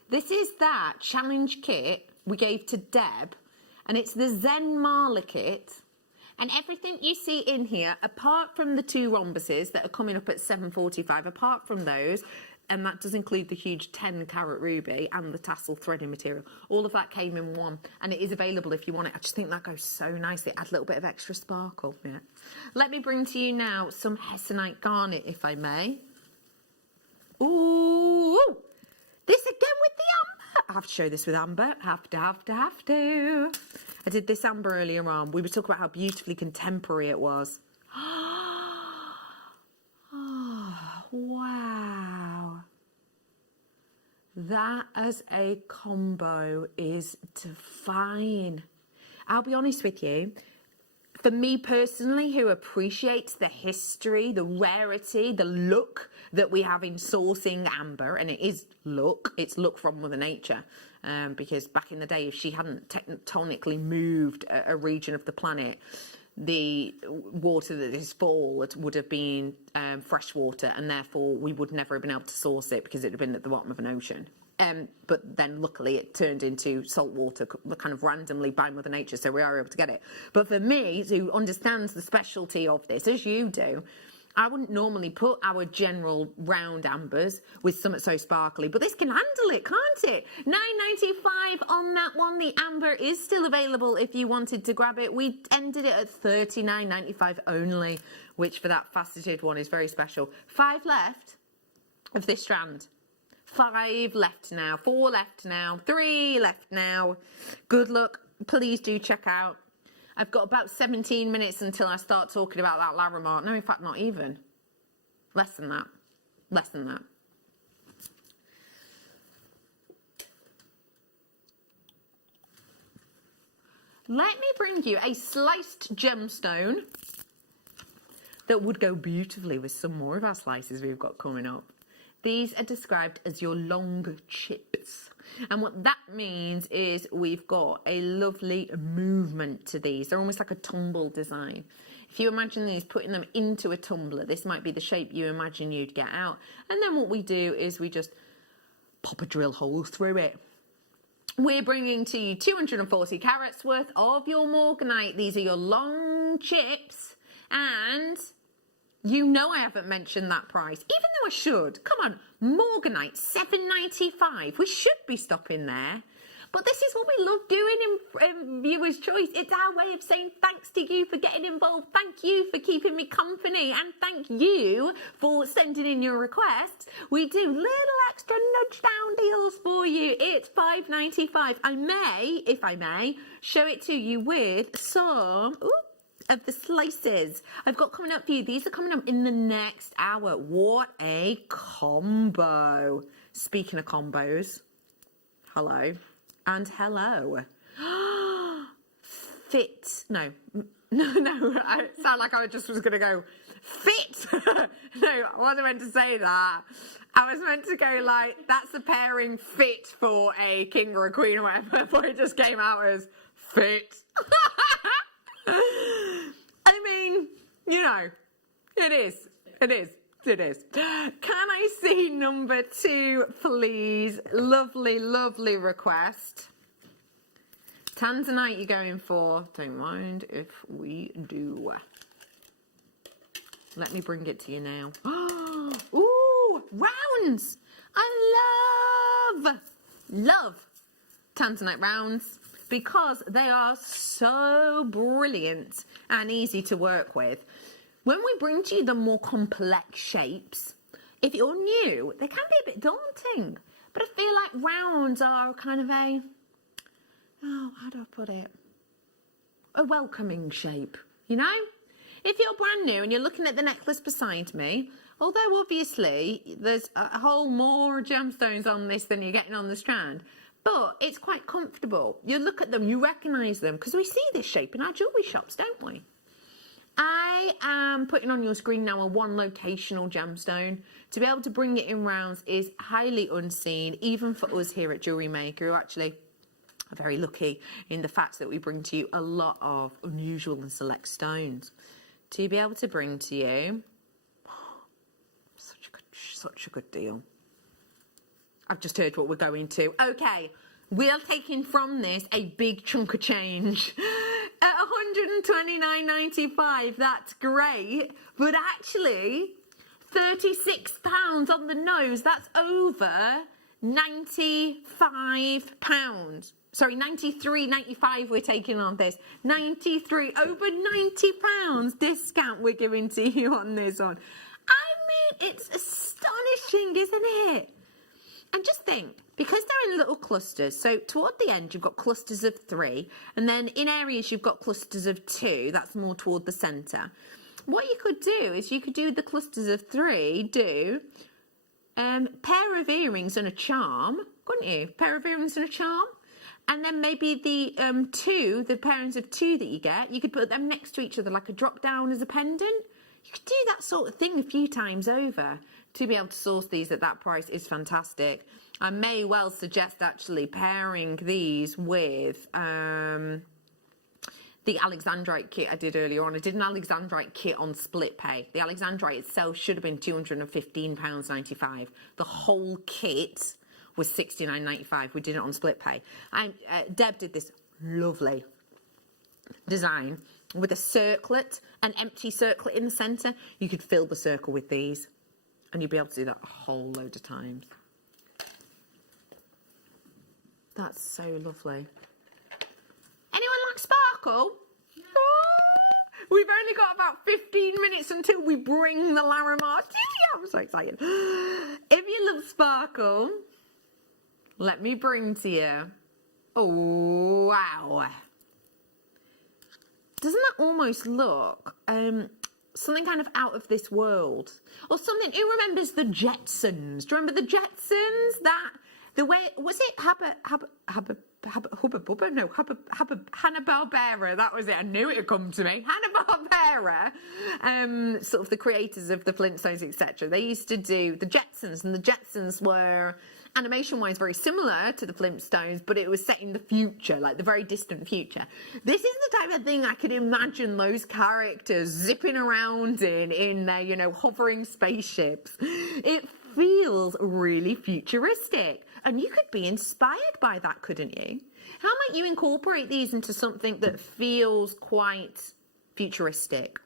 This is that challenge kit we gave to Deb, and it's the Zen Marla kit. And everything you see in here, apart from the 2 rhombuses that are coming up at $7.45, apart from those, and that does include the huge 10-carat ruby and the tassel threading material. All of that came in one, and it is available if you want it. I just think that goes so nicely. Add a little bit of extra sparkle. Yeah. Let me bring to you now some Hessonite garnet, if I may. Ooh, this again with the amber. I have to show this with amber. Have to. I did this amber earlier on. We were talking about how beautifully contemporary it was. Oh, wow. That as a combo is divine. I'll be honest with you. For me personally, who appreciates the history, the rarity, the look that we have in sourcing amber, and it is look, it's look from Mother Nature, because back in the day, if she hadn't tectonically moved a region of the planet, the water that is fall would have been fresh water, and therefore we would never have been able to source it because it would have been at the bottom of an ocean. But then luckily it turned into salt water kind of randomly by Mother Nature, so we are able to get it. But for me, who understands the specialty of this, as you do, I wouldn't normally put our general round ambers with something so sparkly, but this can handle it, can't it? $9.95 on that one. The amber is still available if you wanted to grab it. We ended it at $39.95 only, which for that faceted one is very special. 5 left of this strand. 5 left now, 4 left now, 3 left now. Good luck. Please do check out. I've got about 17 minutes until I start talking about that Larimar. No, in fact, not even. Less than that. Less than that. Let me bring you a sliced gemstone that would go beautifully with some more of our slices we've got coming up. These are described as your long chips. And what that means is we've got a lovely movement to these. They're almost like a tumble design. If you imagine these, putting them into a tumbler, this might be the shape you imagine you'd get out. And then what we do is we just pop a drill hole through it. We're bringing to you 240 carats worth of your morganite. These are your long chips. And you know I haven't mentioned that price, even though I should. Come on, morganite, $7.95. We should be stopping there. But this is what we love doing in Viewer's Choice. It's our way of saying thanks to you for getting involved. Thank you for keeping me company. And thank you for sending in your requests. We do little extra nudge down deals for you. It's $5.95. I may, if I may, show it to you with some of the slices I've got coming up for you. These are coming up in the next hour. What a combo. Speaking of combos, hello and hello. Fit. No, I sound like I just was going to go fit. No, I wasn't meant to say that. I was meant to go like, that's a pairing fit for a king or a queen or whatever, but it just came out as fit. I mean, you know, it is. Can I see number 2, please? Lovely, lovely request. Tanzanite you're going for. Don't mind if we do. Let me bring it to you now. Ooh, rounds. I love Tanzanite rounds, because they are so brilliant and easy to work with. When we bring to you the more complex shapes, if you're new, they can be a bit daunting. But I feel like rounds are kind of a, how do I put it? A welcoming shape, you know? If you're brand new and you're looking at the necklace beside me, although obviously there's a whole more gemstones on this than you're getting on the strand, but it's quite comfortable. You look at them, you recognise them, because we see this shape in our jewellery shops, don't we? I am putting on your screen now a one locational gemstone. To be able to bring it in rounds is highly unseen, even for us here at Jewellery Maker, who actually are very lucky in the fact that we bring to you a lot of unusual and select stones. To be able to bring to you, such a good deal. I've just heard what we're going to. Okay, we are taking from this a big chunk of change. At $129.95, that's great. But actually, £36 on the nose. That's over £95. Sorry, 93.95 we're taking on this. 93, over £90 discount we're giving to you on this one. I mean, it's astonishing, isn't it? And just think, because they're in little clusters, so toward the end you've got clusters of 3, and then in areas you've got clusters of 2, that's more toward the centre. What you could do is you could do the clusters of 3, do pair of earrings and a charm, couldn't you? Pair of earrings and a charm. And then maybe the 2, the pairings of 2 that you get, you could put them next to each other like a drop down as a pendant. You could do that sort of thing a few times over. To be able to source these at that price is fantastic. I may well suggest actually pairing these with the Alexandrite kit I did earlier on. I did an Alexandrite kit on split pay. The Alexandrite itself should have been £215.95. The whole kit was £69.95. We did it on split pay. Deb did this lovely design with a circlet, an empty circlet in the centre. You could fill the circle with these, and you'd be able to do that a whole load of times. That's so lovely. Anyone like sparkle? Oh, we've only got about 15 minutes until we bring the Larimar to you. I'm so excited. If you love sparkle, let me bring to you. Oh, wow. Doesn't that almost look something kind of out of this world? Or something, who remembers the Jetsons? Do you remember the Jetsons? That, the way, was it Hanna-Barbera, that was it. I knew it had come to me. Hanna-Barbera, sort of the creators of the Flintstones, etc. They used to do the Jetsons, and the Jetsons were animation-wise very similar to the Flintstones, but it was set in the future, like the very distant future. This is the type of thing I could imagine those characters zipping around in their, you know, hovering spaceships. It feels really futuristic, and you could be inspired by that, couldn't you? How might you incorporate these into something that feels quite futuristic?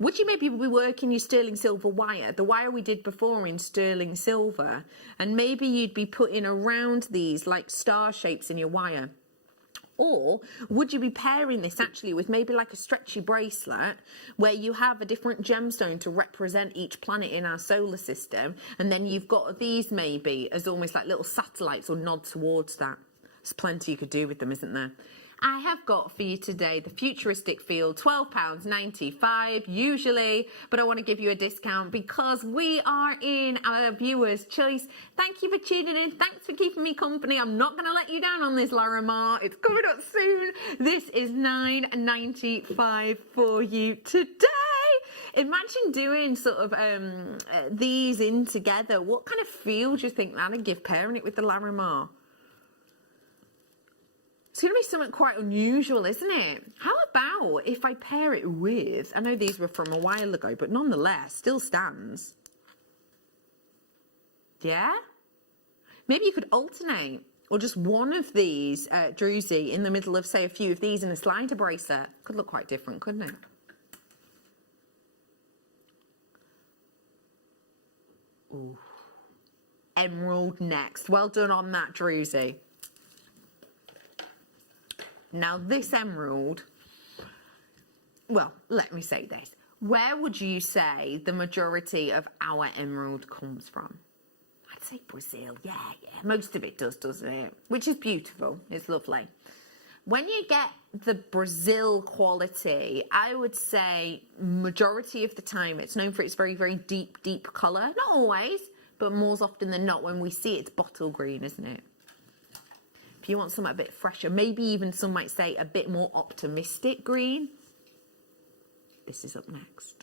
Would you maybe be working your sterling silver wire, the wire we did before in sterling silver, and maybe you'd be putting around these like star shapes in your wire? Or would you be pairing this actually with maybe like a stretchy bracelet where you have a different gemstone to represent each planet in our solar system, and then you've got these maybe as almost like little satellites or nod towards that? There's plenty you could do with them, isn't there? I have got for you today the futuristic feel, £12.95 usually, but I want to give you a discount because we are in our viewers' choice. Thank you for tuning in. Thanks for keeping me company. I'm not going to let you down on this, Larimar. It's coming up soon. This is £9.95 for you today. Imagine doing sort of these in together. What kind of feel do you think that'd give pairing it with the Larimar? It's going to be something quite unusual, isn't it? How about if I pair it with, I know these were from a while ago, but nonetheless, still stands. Yeah? Maybe you could alternate, or just one of these, druzy, in the middle of, say, a few of these in a slider bracelet. Could look quite different, couldn't it? Ooh. Emerald next. Well done on that, druzy. Now, this emerald, well, let me say this. Where would you say the majority of our emerald comes from? I'd say Brazil. Yeah. Most of it does, doesn't it? Which is beautiful. It's lovely. When you get the Brazil quality, I would say majority of the time it's known for its very, very deep, deep colour. Not always, but more often than not, when we see it, it's bottle green, isn't it? If you want something a bit fresher, maybe even some might say a bit more optimistic green, this is up next.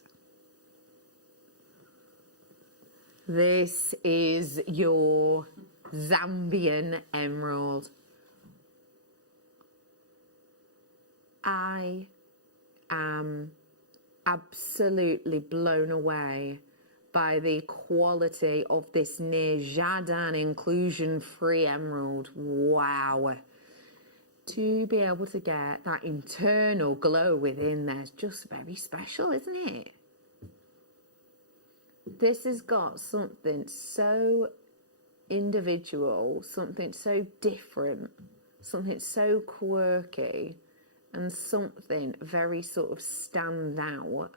This is your Zambian emerald. I am absolutely blown away by the quality of this near Jardin inclusion-free emerald. Wow. To be able to get that internal glow within there is just very special, isn't it? This has got something so individual, something so different, something so quirky, and something very sort of stand out.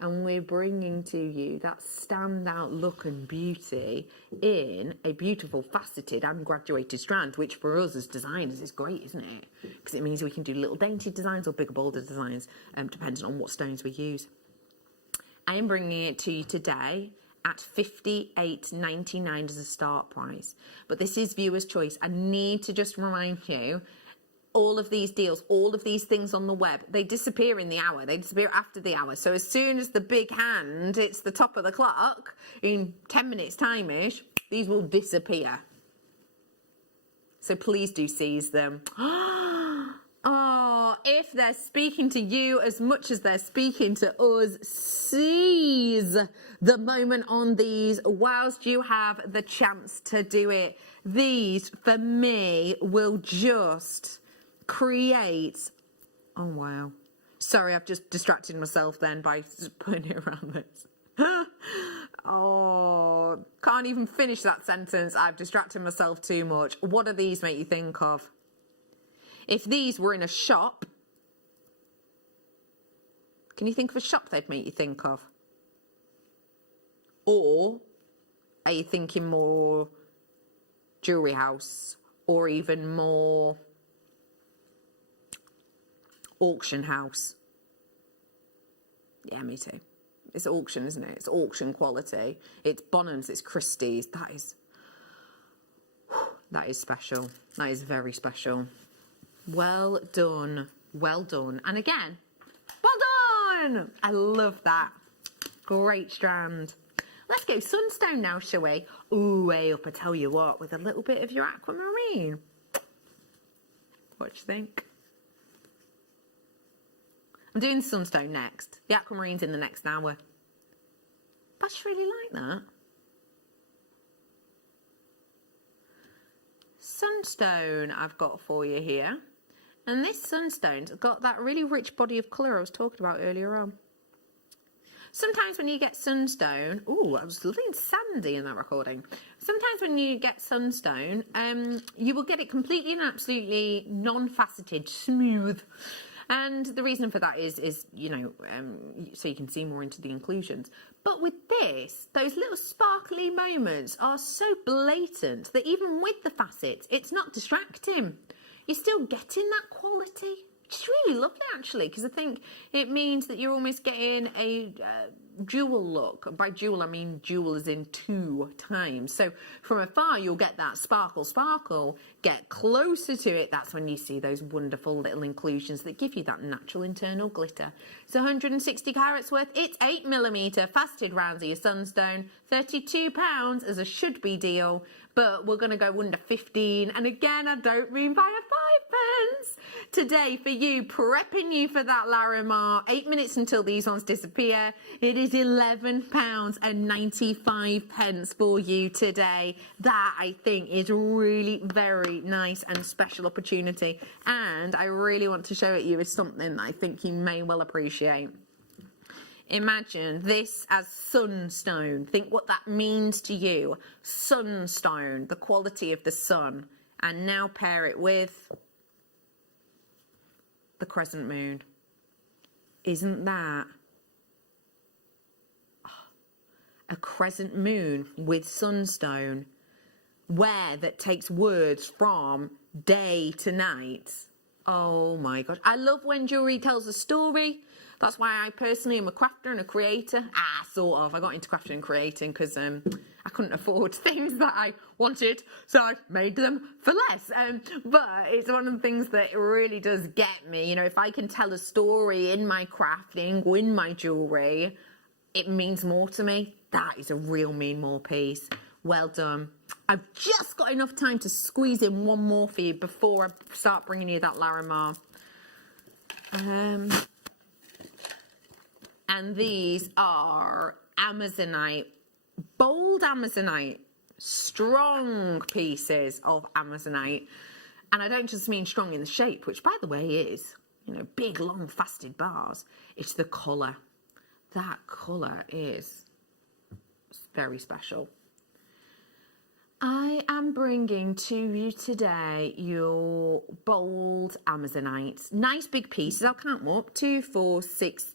And we're bringing to you that standout look and beauty in a beautiful faceted and graduated strand, which for us as designers is great, isn't it? Because it means we can do little dainty designs or bigger, bolder designs, depending on what stones we use. I am bringing it to you today at $58.99 as a start price. But this is viewer's choice. I need to just remind you, all of these deals, all of these things on the web, they disappear in the hour. They disappear after the hour. So as soon as the big hand hits the top of the clock, in 10 minutes time-ish, these will disappear. So please do seize them. Oh, if they're speaking to you as much as they're speaking to us, seize the moment on these whilst you have the chance to do it. These, for me, will just create... Oh, wow. Sorry, I've just distracted myself then by putting it around this. Oh, can't even finish that sentence. I've distracted myself too much. What do these make you think of? If these were in a shop, can you think of a shop they'd make you think of? Or are you thinking more jewellery house or even more auction house? Yeah, me too. It's auction, isn't it? It's auction quality. It's Bonhams, it's Christie's. That is special. That is very special. Well done. Well done. And again, well done! I love that. Great strand. Let's go sunstone now, shall we? Ooh, way up, I tell you what, with a little bit of your aquamarine. What do you think? I'm doing sunstone next. The aquamarine's in the next hour. But I just really like that. Sunstone I've got for you here. And this sunstone's got that really rich body of colour I was talking about earlier on. Sometimes when you get sunstone, ooh, I was loving sandy in that recording. Sometimes when you get sunstone, you will get it completely and absolutely non-faceted, smooth. And the reason for that is you know, so you can see more into the inclusions. But with this, those little sparkly moments are so blatant that even with the facets, it's not distracting. You're still getting that quality, which is really lovely actually, because I think it means that you're almost getting a jewel look. By jewel, I mean jewel as in 2 times. So from afar, you'll get that sparkle, sparkle. Get closer to it, that's when you see those wonderful little inclusions that give you that natural internal glitter. So 160 carats worth, it's 8mm faceted rounds of your sunstone, £32 as a should-be deal. But we're going to go under 15. And again, I don't mean by a 5 pence. Today, for you, prepping you for that Larimar, 8 minutes until these ones disappear. It is £11.95 for you today. That, I think, is really very nice and special opportunity. And I really want to show it you as something that I think you may well appreciate. Imagine this as sunstone. Think what that means to you. Sunstone, the quality of the sun. And now pair it with the crescent moon. Isn't that a crescent moon with sunstone? Where that takes words from day to night. Oh my gosh. I love when jewellery tells a story. That's why I personally am a crafter and a creator. Sort of. I got into crafting and creating because I couldn't afford things that I wanted, so I made them for less. But it's one of the things that really does get me. You know, if I can tell a story in my crafting or in my jewellery, it means more to me. That is a real mean more piece. Well done. I've just got enough time to squeeze in one more for you before I start bringing you that Larimar. And these are Amazonite, bold Amazonite, strong pieces of Amazonite. And I don't just mean strong in the shape, which by the way is, you know, big, long, faceted bars. It's the colour. That colour is very special. I am bringing to you today your bold Amazonites. Nice big pieces. I'll count them up. 2, 4, 6,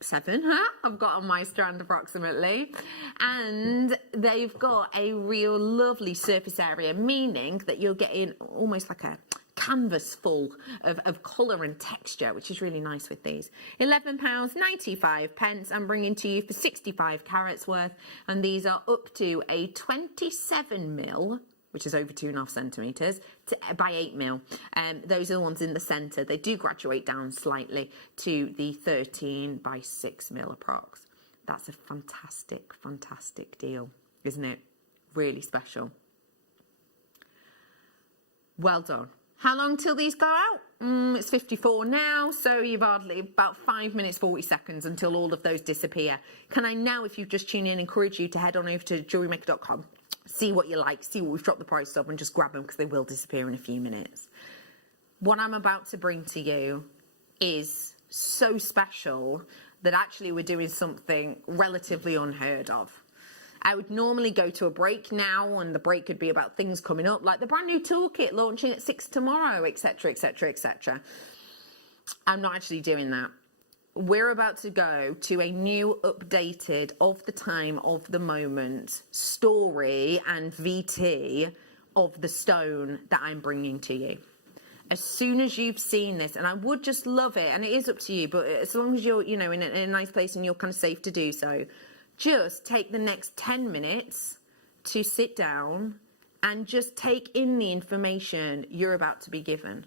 7. I've got on my strand approximately. And they've got a real lovely surface area, meaning that you're getting almost like a canvas full of colour and texture, which is really nice with these. £11.95 I'm bringing to you for 65 carats worth, and these are up to a 27mm, which is over 2.5 centimetres, by 8mm. Those are the ones in the centre. They do graduate down slightly to the 13 by 6mm approx. That's a fantastic, fantastic deal, isn't it? Really special. Well done. How long till these go out? It's 54 now, so you've hardly about 5 minutes, 40 seconds until all of those disappear. Can I now, if you've just tuned in, encourage you to head on over to JewelleryMaker.com, see what you like, see what we've dropped the price of, and just grab them because they will disappear in a few minutes. What I'm about to bring to you is so special that actually we're doing something relatively unheard of. I would normally go to a break now, and the break could be about things coming up, like the brand new toolkit launching at 6 tomorrow, etc., etc., etc. I'm not actually doing that. We're about to go to a new, updated, of the time, of the moment story and VT of the stone that I'm bringing to you. As soon as you've seen this, and I would just love it, and it is up to you, but as long as you're, you know, in a nice place and you're kind of safe to do so, just take the next 10 minutes to sit down and just take in the information you're about to be given.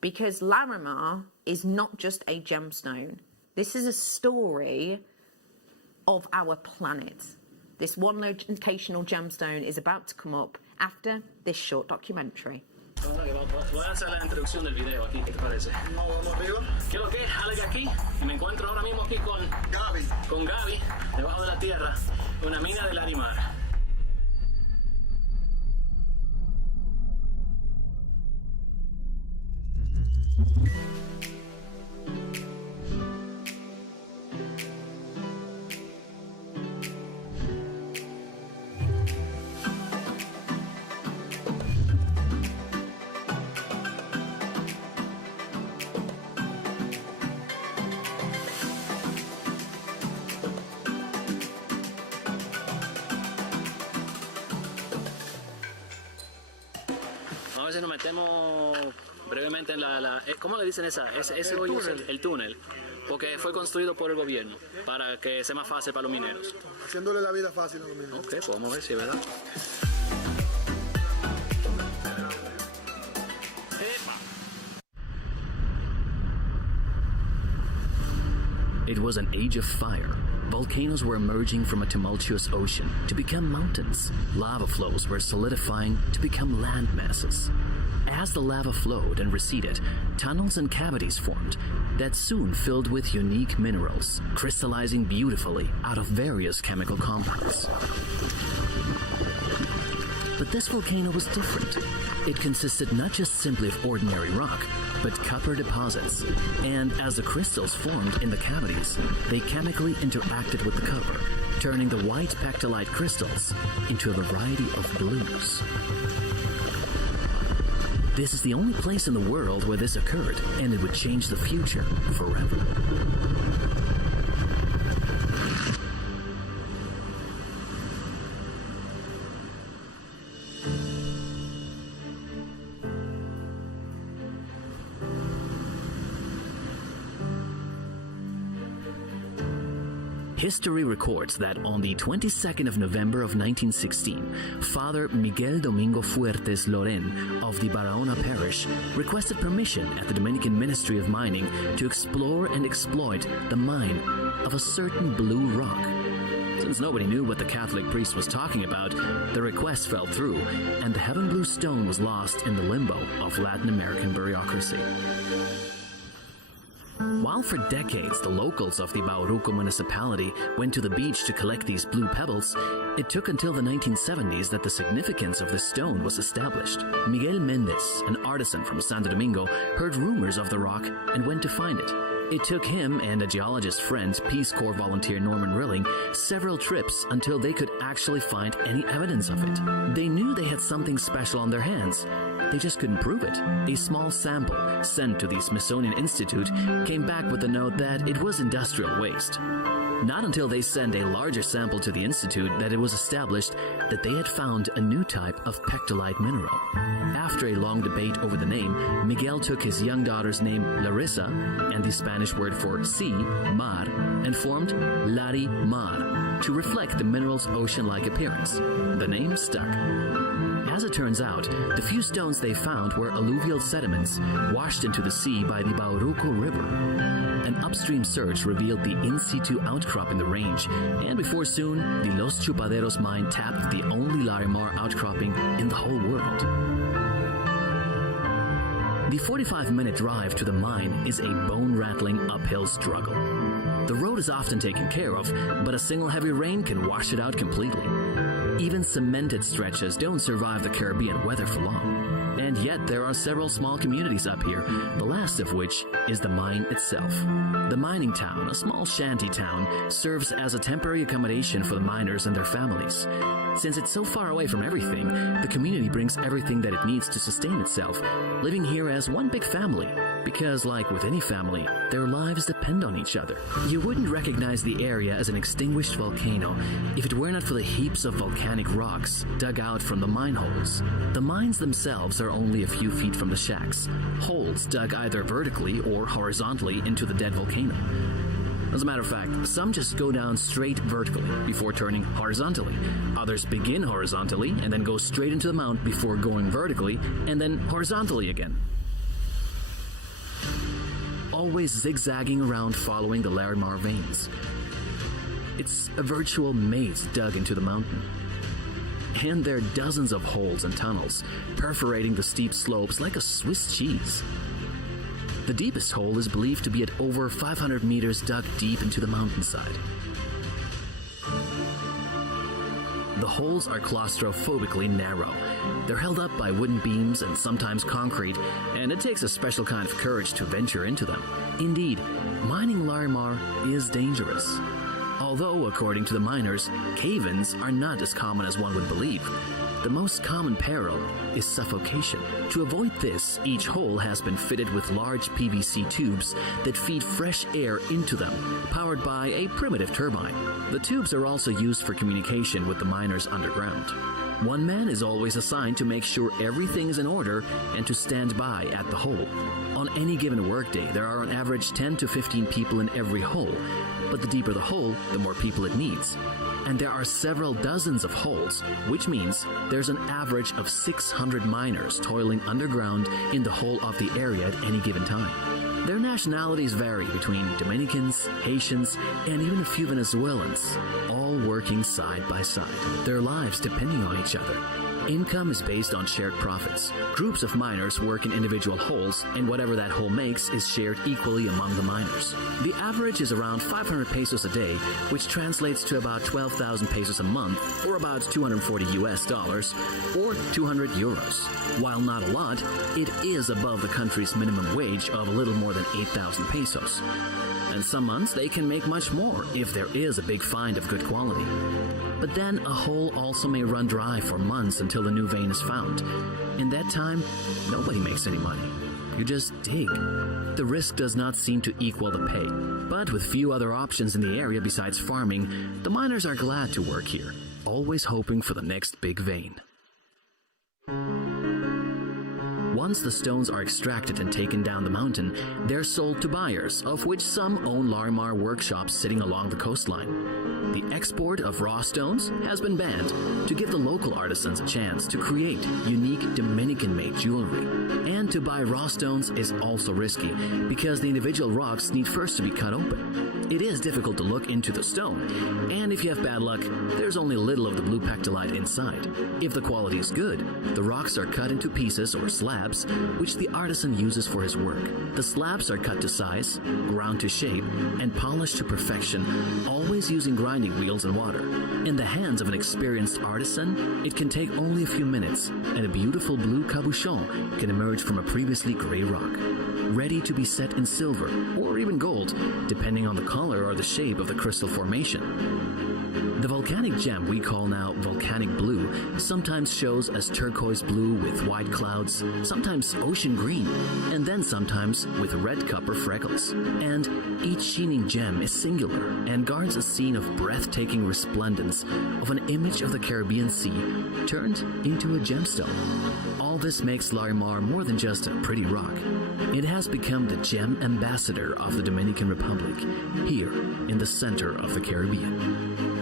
Because Larimar is not just a gemstone. This is a story of our planet. This one locational gemstone is about to come up after this short documentary. Voy a hacer la introducción del video aquí, ¿qué te parece? No, vamos arriba. ¿Qué lo que es? Jale aquí. Y me encuentro ahora mismo aquí con Gaby, debajo de la tierra, una mina de Larimar. A veces nos metemos brevemente en ¿cómo le dicen ese hoyo? El túnel, porque fue construido por el gobierno para que sea más fácil para los mineros. Haciéndole la vida fácil a los mineros. Ok, pues vamos a ver si es verdad. It was an age of fire. Volcanoes were emerging from a tumultuous ocean to become mountains. Lava flows were solidifying to become land masses. As the lava flowed and receded, tunnels and cavities formed that soon filled with unique minerals, crystallizing beautifully out of various chemical compounds. But this volcano was different. It consisted not just simply of ordinary rock, but copper deposits. And as the crystals formed in the cavities, they chemically interacted with the copper, turning the white pectolite crystals into a variety of blues. This is the only place in the world where this occurred, and it would change the future forever. History records that on the 22nd of November of 1916, Father Miguel Domingo Fuertes Loren of the Barahona Parish requested permission at the Dominican Ministry of Mining to explore and exploit the mine of a certain blue rock. Since nobody knew what the Catholic priest was talking about, the request fell through, and the heaven blue stone was lost in the limbo of Latin American bureaucracy. While for decades the locals of the Bauruco municipality went to the beach to collect these blue pebbles, it took until the 1970s that the significance of the stone was established. Miguel Mendez, an artisan from Santo Domingo, heard rumors of the rock and went to find it. It took him and a geologist friend, Peace Corps volunteer Norman Rilling, several trips until they could actually find any evidence of it. They knew they had something special on their hands. They just couldn't prove it. A small sample sent to the Smithsonian Institute came back with a note that it was industrial waste. Not until they sent a larger sample to the Institute that it was established that they had found a new type of pectolite mineral. After a long debate over the name, Miguel took his young daughter's name Larissa and the Spanish word for sea, mar, and formed Larimar to reflect the mineral's ocean-like appearance. The name stuck. As it turns out, the few stones they found were alluvial sediments washed into the sea by the Bauruco River. An upstream search revealed the in-situ outcrop in the range, and before soon, the Los Chupaderos mine tapped the only Larimar outcropping in the whole world. The 45-minute drive to the mine is a bone-rattling uphill struggle. The road is often taken care of, but a single heavy rain can wash it out completely. Even cemented stretches don't survive the Caribbean weather for long. And yet there are several small communities up here, the last of which is the mine itself. The mining town, a small shanty town, serves as a temporary accommodation for the miners and their families. Since it's so far away from everything, the community brings everything that it needs to sustain itself, living here as one big family. Because, like with any family, their lives depend on each other. You wouldn't recognize the area as an extinguished volcano if it were not for the heaps of volcanic rocks dug out from the mine holes. The mines themselves are only a few feet from the shacks, holes dug either vertically or horizontally into the dead volcano. As a matter of fact, some just go down straight vertically before turning horizontally. Others begin horizontally and then go straight into the mount before going vertically and then horizontally again. Always zigzagging around following the Larimar veins. It's a virtual maze dug into the mountain. And there are dozens of holes and tunnels, perforating the steep slopes like a Swiss cheese. The deepest hole is believed to be at over 500 meters dug deep into the mountainside. The holes are claustrophobically narrow. They're held up by wooden beams and sometimes concrete, and it takes a special kind of courage to venture into them. Indeed, mining Larimar is dangerous. Although, according to the miners, cave-ins are not as common as one would believe. The most common peril is suffocation. To avoid this, each hole has been fitted with large PVC tubes that feed fresh air into them, powered by a primitive turbine. The tubes are also used for communication with the miners underground. One man is always assigned to make sure everything is in order and to stand by at the hole. On any given workday, there are on average 10 to 15 people in every hole, but the deeper the hole, the more people it needs. And there are several dozens of holes, which means there's an average of 600 miners toiling underground in the whole of the area at any given time. Their nationalities vary between Dominicans, Haitians, and even a few Venezuelans, all working side by side, their lives depending on each other. Income is based on shared profits. Groups of miners work in individual holes, and whatever that hole makes is shared equally among the miners. The average is around 500 pesos a day, which translates to about 12,000 pesos a month, or about $240 or 200 euros. While not a lot, it is above the country's minimum wage of a little more than 8,000 pesos. And some months they can make much more if there is a big find of good quality. But then a hole also may run dry for months until a new vein is found. In that time, nobody makes any money. You just dig. The risk does not seem to equal the pay. But with few other options in the area besides farming, the miners are glad to work here, always hoping for the next big vein. Once the stones are extracted and taken down the mountain, they're sold to buyers, of which some own Larimar workshops sitting along the coastline. The export of raw stones has been banned to give the local artisans a chance to create unique Dominican-made jewelry. And to buy raw stones is also risky because the individual rocks need first to be cut open. It is difficult to look into the stone, and if you have bad luck, there's only little of the blue pectolite inside. If the quality is good, the rocks are cut into pieces or slabs slabs, which the artisan uses for his work. The slabs are cut to size, ground to shape, and polished to perfection, always using grinding wheels and water. In the hands of an experienced artisan, it can take only a few minutes, and a beautiful blue cabochon can emerge from a previously gray rock, ready to be set in silver or even gold, depending on the color or the shape of the crystal formation. The volcanic gem we call now volcanic blue sometimes shows as turquoise blue with white clouds, sometimes ocean green, and then sometimes with red copper freckles. And each sheening gem is singular and guards a scene of breathtaking resplendence of an image of the Caribbean Sea turned into a gemstone. All this makes Larimar more than just a pretty rock. It has become the gem ambassador of the Dominican Republic, here in the center of the Caribbean.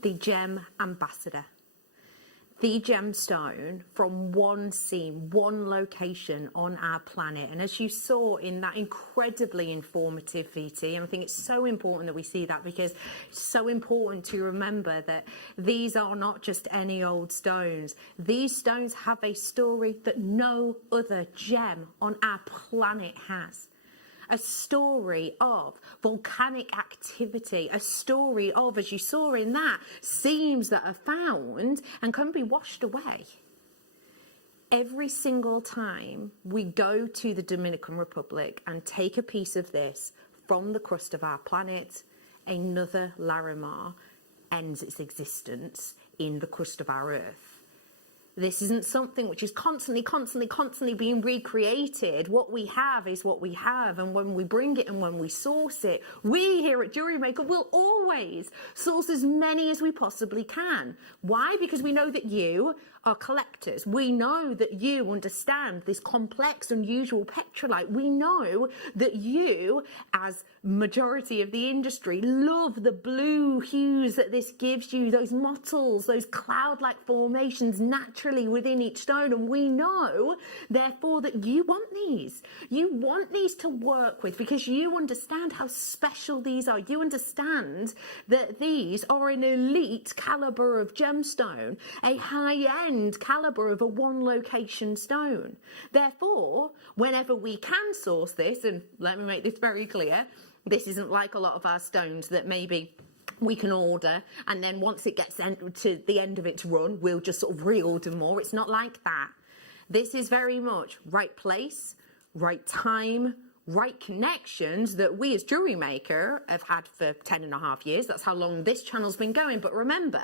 The gem ambassador. The gemstone from one scene, one location on our planet. And as you saw in that incredibly informative VT, and I think it's so important that we see that, because it's so important to remember that these are not just any old stones. These stones have a story that no other gem on our planet has. A story of volcanic activity, a story of, as you saw in that, seams that are found and can be washed away. Every single time we go to the Dominican Republic and take a piece of this from the crust of our planet, another Larimar ends its existence in the crust of our Earth. This isn't something which is constantly being recreated. What we have is what we have, and when we bring it and when we source it, we here at Jewellery Maker will always source as many as we possibly can. Why? Because we know that you are collectors. We know that you understand this complex, unusual petrolite. We know that you, as majority of the industry, love the blue hues that this gives you, those mottles, those cloud-like formations naturally within each stone. And we know, therefore, that you want these. You want these to work with, because you understand how special these are. You understand that these are an elite caliber of gemstone, a high-end caliber of a one-location stone. Therefore, whenever we can source this, and let me make this very clear, this isn't like a lot of our stones that maybe we can order and then once it gets to the end of its run, we'll just sort of reorder more. It's not like that. This is very much right place, right time, right connections that we as Jewellery Maker have had for 10.5 years. That's how long this channel's been going. But remember,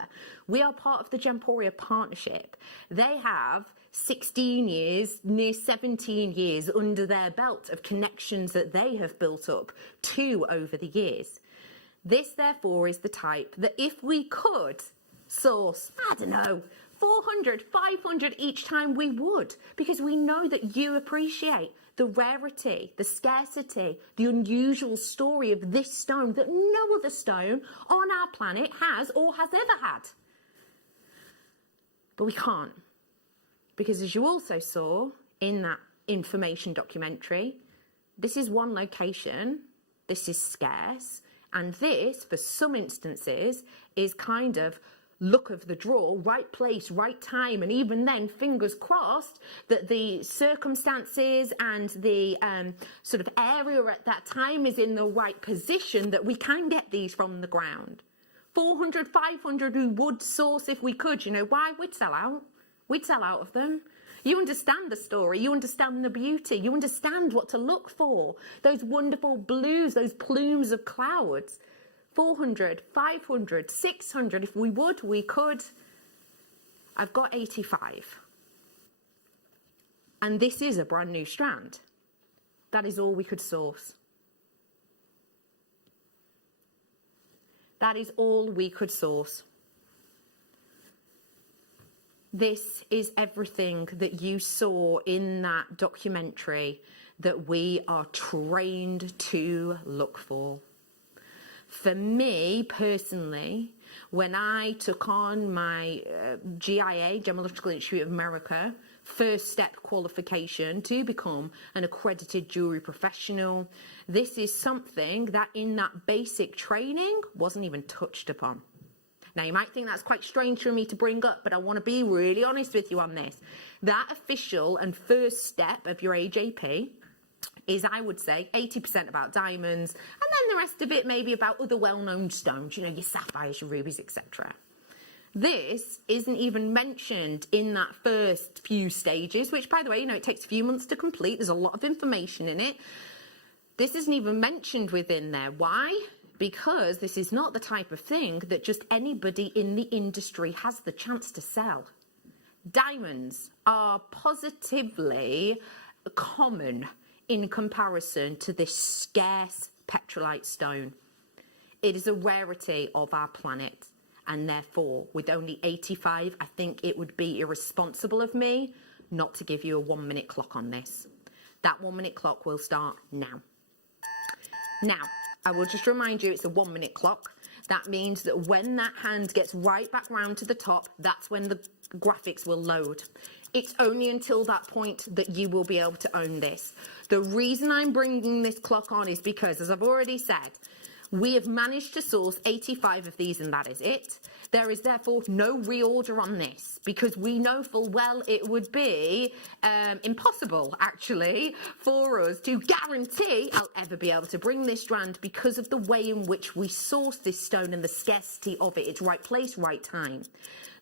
we are part of the Gemporia partnership. They have 16 years, near 17 years under their belt of connections that they have built up over the years. This, therefore, is the type that if we could source, I don't know, 400, 500 each time, we would, because we know that you appreciate the rarity, the scarcity, the unusual story of this stone that no other stone on our planet has or has ever had. But we can't. Because as you also saw in that information documentary, this is one location, this is scarce, and this, for some instances, is kind of luck of the draw, right place, right time, and even then, fingers crossed that the circumstances and the sort of area at that time is in the right position that we can get these from the ground. 400, 500 who would source if we could. You know why? We'd sell out. We'd sell out of them. You understand the story, you understand the beauty, you understand what to look for. Those wonderful blues, those plumes of clouds. 400, 500, 600, if we would, we could. I've got 85. And this is a brand new strand. That is all we could source. That is all we could source. This is everything that you saw in that documentary that we are trained to look for. For me personally, when I took on my GIA, Gemological Institute of America, first step qualification to become an accredited jewellery professional, this is something that in that basic training wasn't even touched upon. Now, you might think that's quite strange for me to bring up, but I want to be really honest with you on this. That official and first step of your AJP is, I would say, 80% about diamonds, and then the rest of it maybe about other well-known stones, you know, your sapphires, your rubies, etc. This isn't even mentioned in that first few stages, which, by the way, you know, it takes a few months to complete. There's a lot of information in it. This isn't even mentioned within there. Why? Because this is not the type of thing that just anybody in the industry has the chance to sell. Diamonds are positively common in comparison to this scarce petrolite stone. It is a rarity of our planet, and therefore, with only 85, I think it would be irresponsible of me not to give you a 1 minute clock on this. That 1 minute clock will start now. Now, I will just remind you, it's a 1 minute clock. That means that when that hand gets right back round to the top, that's when the graphics will load. It's only until that point that you will be able to own this. The reason I'm bringing this clock on is because, as I've already said, we have managed to source 85 of these, and that is it. There is therefore no reorder on this, because we know full well it would be impossible, actually, for us to guarantee I'll ever be able to bring this strand because of the way in which we source this stone and the scarcity of it. It's right place, right time.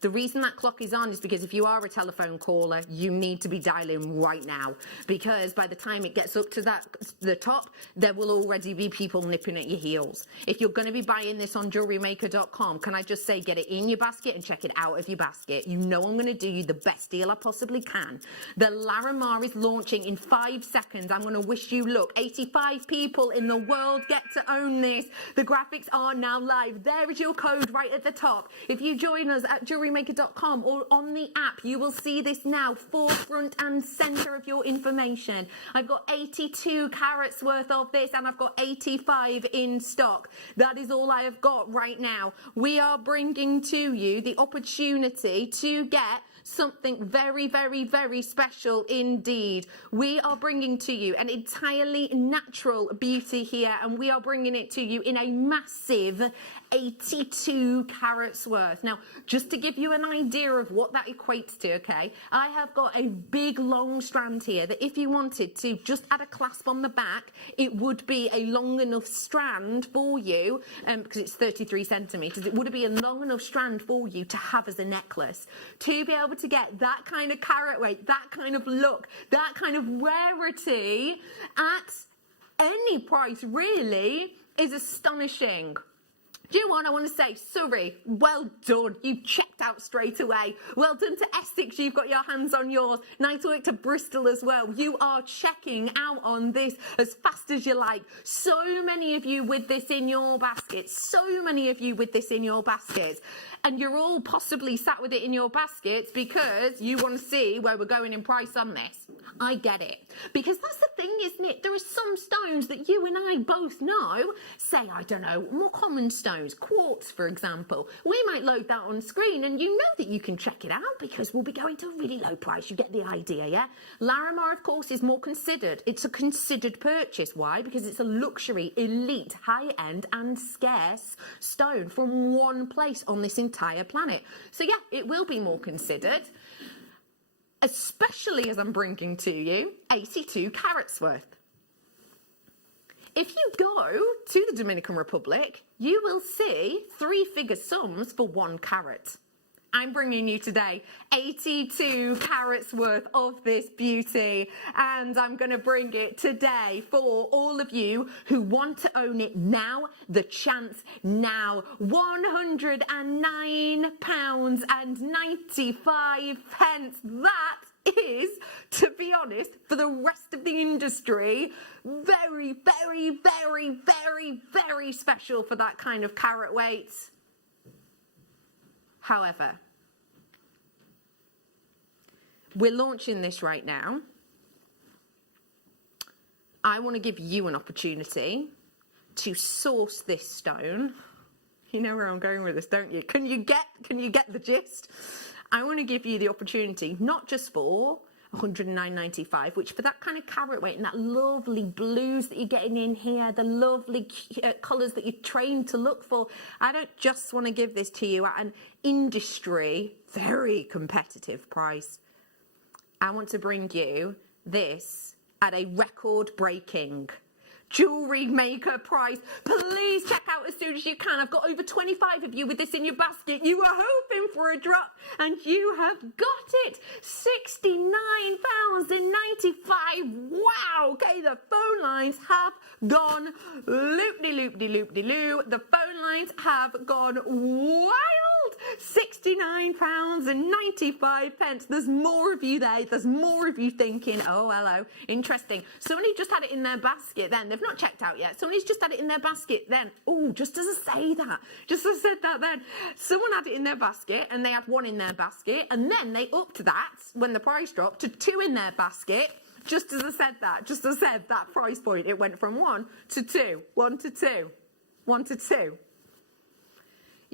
The reason that clock is on is because if you are a telephone caller, you need to be dialing right now, because by the time it gets up to the top, there will already be people nipping at your heels. If you're going to be buying this on JewelleryMaker.com, can I just say, get it in your basket and check it out of your basket. You know I'm going to do you the best deal I possibly can. The Larimar is launching in 5 seconds. I'm going to wish you luck. 85 people in the world get to own this. The graphics are now live. There is your code right at the top. If you join us at JewelleryMaker.com or on the app, you will see this now, forefront and centre of your information. I've got 82 carats worth of this, and I've got 85 in stock. That is all I have got right now. We are bringing to you the opportunity to get something very, very, very special indeed. We are bringing to you an entirely natural beauty here, and we are bringing it to you in a massive 82 carats worth. Now, just to give you an idea of what that equates to, okay, I have got a big long strand here that if you wanted to just add a clasp on the back, it would be a long enough strand for you, because it's 33 centimetres, it would be a long enough strand for you to have as a necklace. To be able to get that kind of carat weight, that kind of look, that kind of rarity at any price really is astonishing. Do you know what I want to say? Surrey, well done. You checked out straight away. Well done to Essex. You've got your hands on yours. Nice work to Bristol as well. You are checking out on this as fast as you like. So many of you with this in your baskets. So many of you with this in your baskets. And you're all possibly sat with it in your baskets because you want to see where we're going in price on this. I get it. Because that's the thing, isn't it? There are some stones that you and I both know, say, I don't know, more common stones, quartz, for example. We might load that on screen and you know that you can check it out because we'll be going to a really low price. You get the idea, yeah? Larimar, of course, is more considered. It's a considered purchase. Why? Because it's a luxury, elite, high-end and scarce stone from one place on this entire planet. So yeah, it will be more considered, especially as I'm bringing to you 82 carats worth. If you go to the Dominican Republic, you will see 3-figure sums for 1 carat. I'm bringing you today 82 carats worth of this beauty, and I'm going to bring it today for all of you who want to own it now. The chance now. £109.95. That is, to be honest, for the rest of the industry, very, very, very, very, very special for that kind of carat weight. However, we're launching this right now. I want to give you an opportunity to source this stone. You know where I'm going with this, don't you? Can you get the gist? I want to give you the opportunity, not just for $109.95, which for that kind of carat weight and that lovely blues that you're getting in here, the lovely colours that you're trained to look for. I don't just want to give this to you at an industry, very competitive price. I want to bring you this at a record-breaking Jewellery Maker price. Please check out as soon as you can. I've got over 25 of you with this in your basket. You were hoping for a drop and you have got it. £69.95. Wow. Okay, the phone lines have gone loop-de-loop-de-loop-de-loo. The phone lines have gone wild. £69.95. There's more of you there. There's more of you thinking, oh, hello, interesting. Somebody just had it in their basket then. They've not checked out yet. Somebody's just had it in their basket then. Oh, just as I say that. Just as I said that then. Someone had it in their basket and they had one in their basket and then they upped that when the price dropped to 2 in their basket. Just as I said that. Just as I said that price point. It went from 1 to 2. 1 to 2. 1 to 2.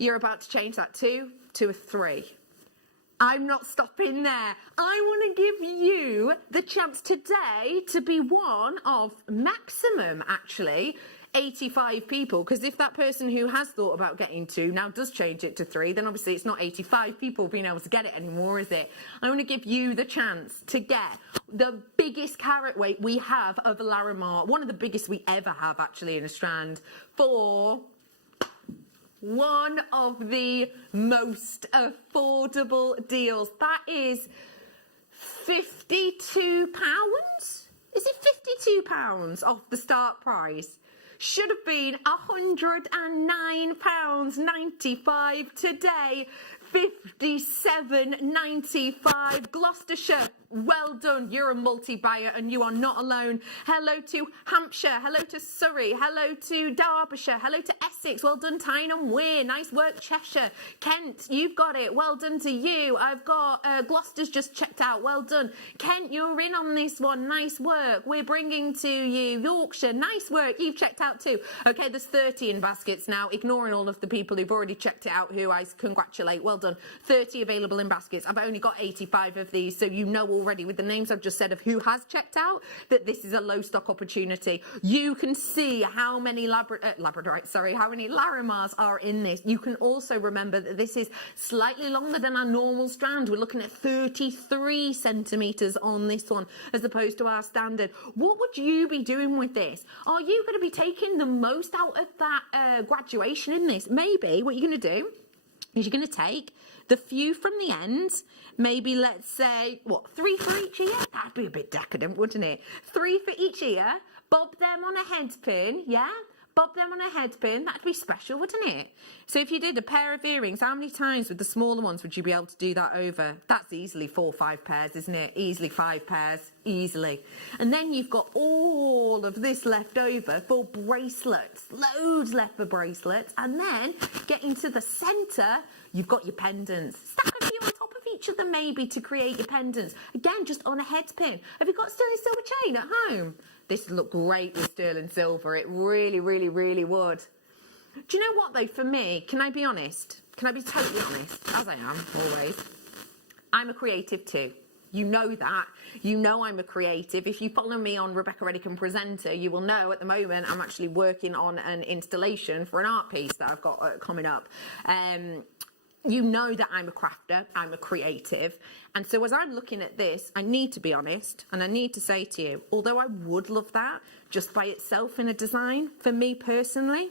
You're about to change that 2 to a 3. I'm not stopping there. I want to give you the chance today to be one of maximum, actually, 85 people. Because if that person who has thought about getting 2 now does change it to 3, then obviously it's not 85 people being able to get it anymore, is it? I want to give you the chance to get the biggest carat weight we have of Larimar, one of the biggest we ever have, actually, in a strand, for one of the most affordable deals. That is £52. Is it £52 off the start price? Should have been £109.95 today. £57.95. Gloucestershire, well done. You're a multi-buyer and you are not alone. Hello to Hampshire. Hello to Surrey. Hello to Derbyshire. Hello to Essex. Well done, Tyne and Wear. Nice work, Cheshire. Kent, you've got it. Well done to you. I've got Gloucester's just checked out. Well done. Kent, you're in on this one. Nice work. We're bringing to you Yorkshire. Nice work. You've checked out too. Okay, there's 30 in baskets now, ignoring all of the people who've already checked it out, who I congratulate. Well done. 30 available in baskets. I've only got 85 of these, so you know already with the names I've just said of who has checked out that this is a low stock opportunity. You can see how many how many Larimars are in this. You can also remember that this is slightly longer than our normal strand. We're looking at 33 centimetres on this one as opposed to our standard. What would you be doing with this? Are you going to be taking the most out of that graduation in this? Maybe what you're going to do is you're going to take the few from the end, maybe let's say, 3 for each ear? That'd be a bit decadent, wouldn't it? 3 for each ear, bob them on a head pin, yeah? Bob them on a head pin, that'd be special, wouldn't it? So if you did a pair of earrings, how many times with the smaller ones would you be able to do that over? That's easily 4 or 5 pairs, isn't it? Easily 5 pairs, easily. And then you've got all of this left over for bracelets, loads left for bracelets. And then getting to the centre, you've got your pendants. Stack a few on top of each of them maybe to create your pendants. Again, just on a head pin. Have you got sterling silver chain at home? This would look great with sterling silver. It really, really, really would. Do you know what though, for me, can I be honest? Can I be totally honest? As I am, always. I'm a creative too. You know that. You know I'm a creative. If you follow me on Rebecca Redican Presenter, you will know at the moment I'm actually working on an installation for an art piece that I've got coming up. You know that I'm a crafter, I'm a creative. And so as I'm looking at this, I need to be honest, and I need to say to you, although I would love that just by itself in a design, for me personally,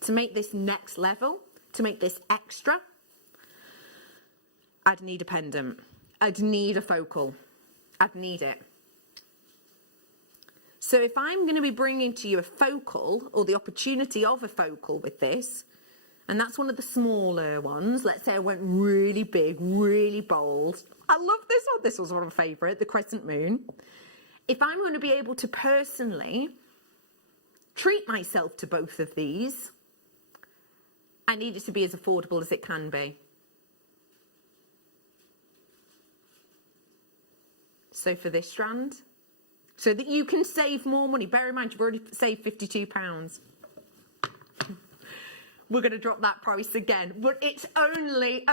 to make this next level, to make this extra, I'd need a pendant. I'd need a focal. I'd need it. So if I'm going to be bringing to you a focal, or the opportunity of a focal with this, and that's one of the smaller ones. Let's say I went really big, really bold. I love this one. This was one of my favourite, the crescent moon. If I'm going to be able to personally treat myself to both of these, I need it to be as affordable as it can be. So for this strand, so that you can save more money. Bear in mind, you've already saved £52. We're going to drop that price again, but it's only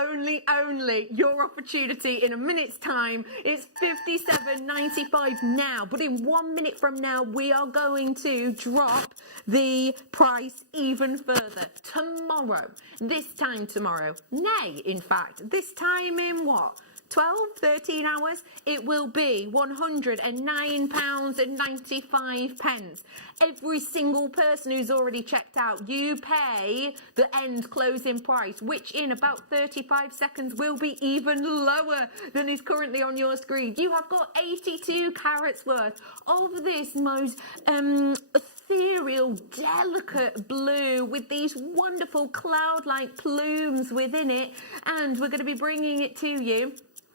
your opportunity in a minute's time. It's $57.95 now, but in 1 minute from now, we are going to drop the price even further. Tomorrow, this time tomorrow, nay, in fact, this time in what? 12, 13 hours, it will be £109.95. Every single person who's already checked out, you pay the end closing price, which in about 35 seconds will be even lower than is currently on your screen. You have got 82 carats worth of this most ethereal, delicate blue with these wonderful cloud-like plumes within it, and we're going to be bringing it to you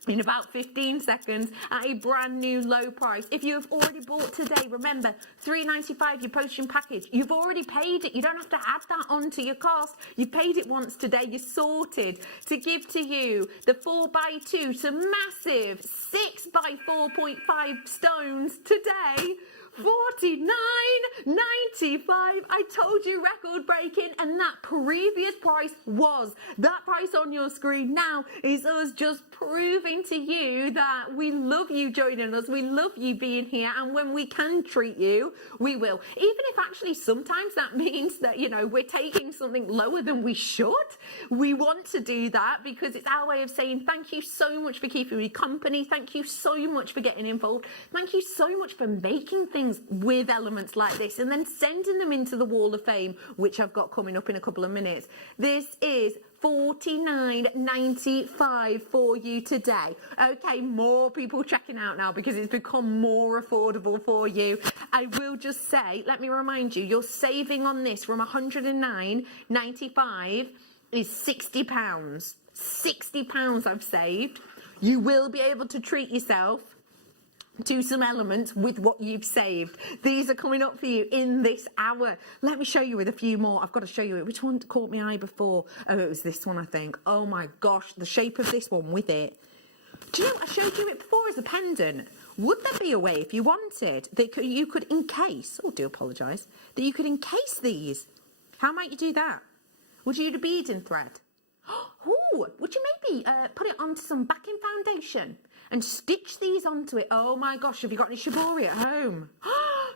in about 15 seconds at a brand new low price. If you have already bought today, remember, $3.95 your postage package. You've already paid it. You don't have to add that on to your cost. You've paid it once today. You're sorted to give to you the 4x2, some massive 6x4.5 stones today. $49.95. I told you, record breaking, and that previous price was that price on your screen now is us just proving to you that we love you joining us, we love you being here, and when we can treat you, we will. Even if actually sometimes that means that, you know, we're taking something lower than we should. We want to do that because it's our way of saying thank you so much for keeping me company, thank you so much for getting involved, thank you so much for making things with elements like this and then sending them into the Wall of Fame, which I've got coming up in a couple of minutes. This is $49.95 for you today. Okay, more people checking out now because it's become more affordable for you. I will just say, let me remind you, you're saving on this from $109.95 is £60. £60 I've saved. You will be able to treat yourself to some elements with what you've saved. These are coming up for you in this hour. Let me show you with a few more. I've got to show you it. Which one caught my eye before? Oh, it was this one, I think. Oh my gosh, the shape of this one with it. Do you know, I showed you it before as a pendant. Would there be a way, if you wanted, that you could encase, oh, do apologise, that you could encase these? How might you do that? Would you use a beading thread? Oh, would you maybe put it onto some backing foundation and stitch these onto it? Oh my gosh, have you got any shibori at home?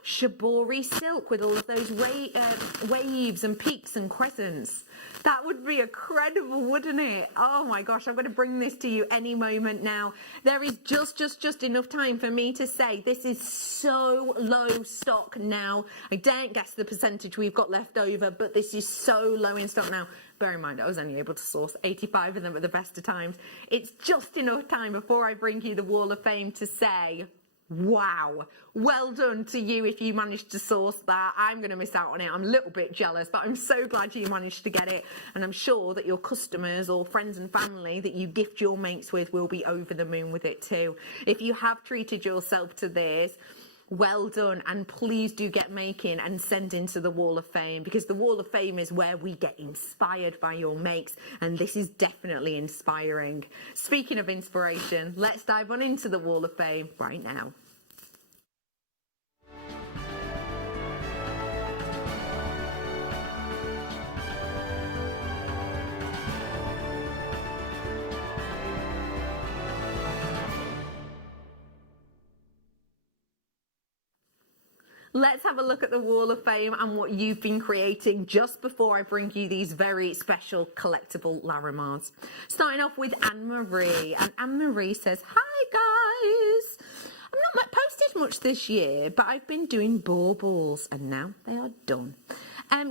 Shibori silk with all of those waves and peaks and crescents. That would be incredible, wouldn't it? Oh my gosh, I'm going to bring this to you any moment now. There is just enough time for me to say this is so low stock now. I daren't guess the percentage we've got left over, but this is so low in stock now. Bear in mind, I was only able to source 85 of them at the best of times. It's just enough time before I bring you the Wall of Fame to say, wow, well done to you if you managed to source that. I'm going to miss out on it. I'm a little bit jealous, but I'm so glad you managed to get it. And I'm sure that your customers or friends and family that you gift your mates with will be over the moon with it too. If you have treated yourself to this, well done, and please do get making and send into the Wall of Fame, because the Wall of Fame is where we get inspired by your makes, and this is definitely inspiring. Speaking of inspiration, let's dive on into the Wall of Fame right now. Let's have a look at the Wall of Fame and what you've been creating just before I bring you these very special collectible Larimars. Starting off with Anne-Marie. And Anne-Marie says, hi guys. I've not posted much this year, but I've been doing baubles and now they are done.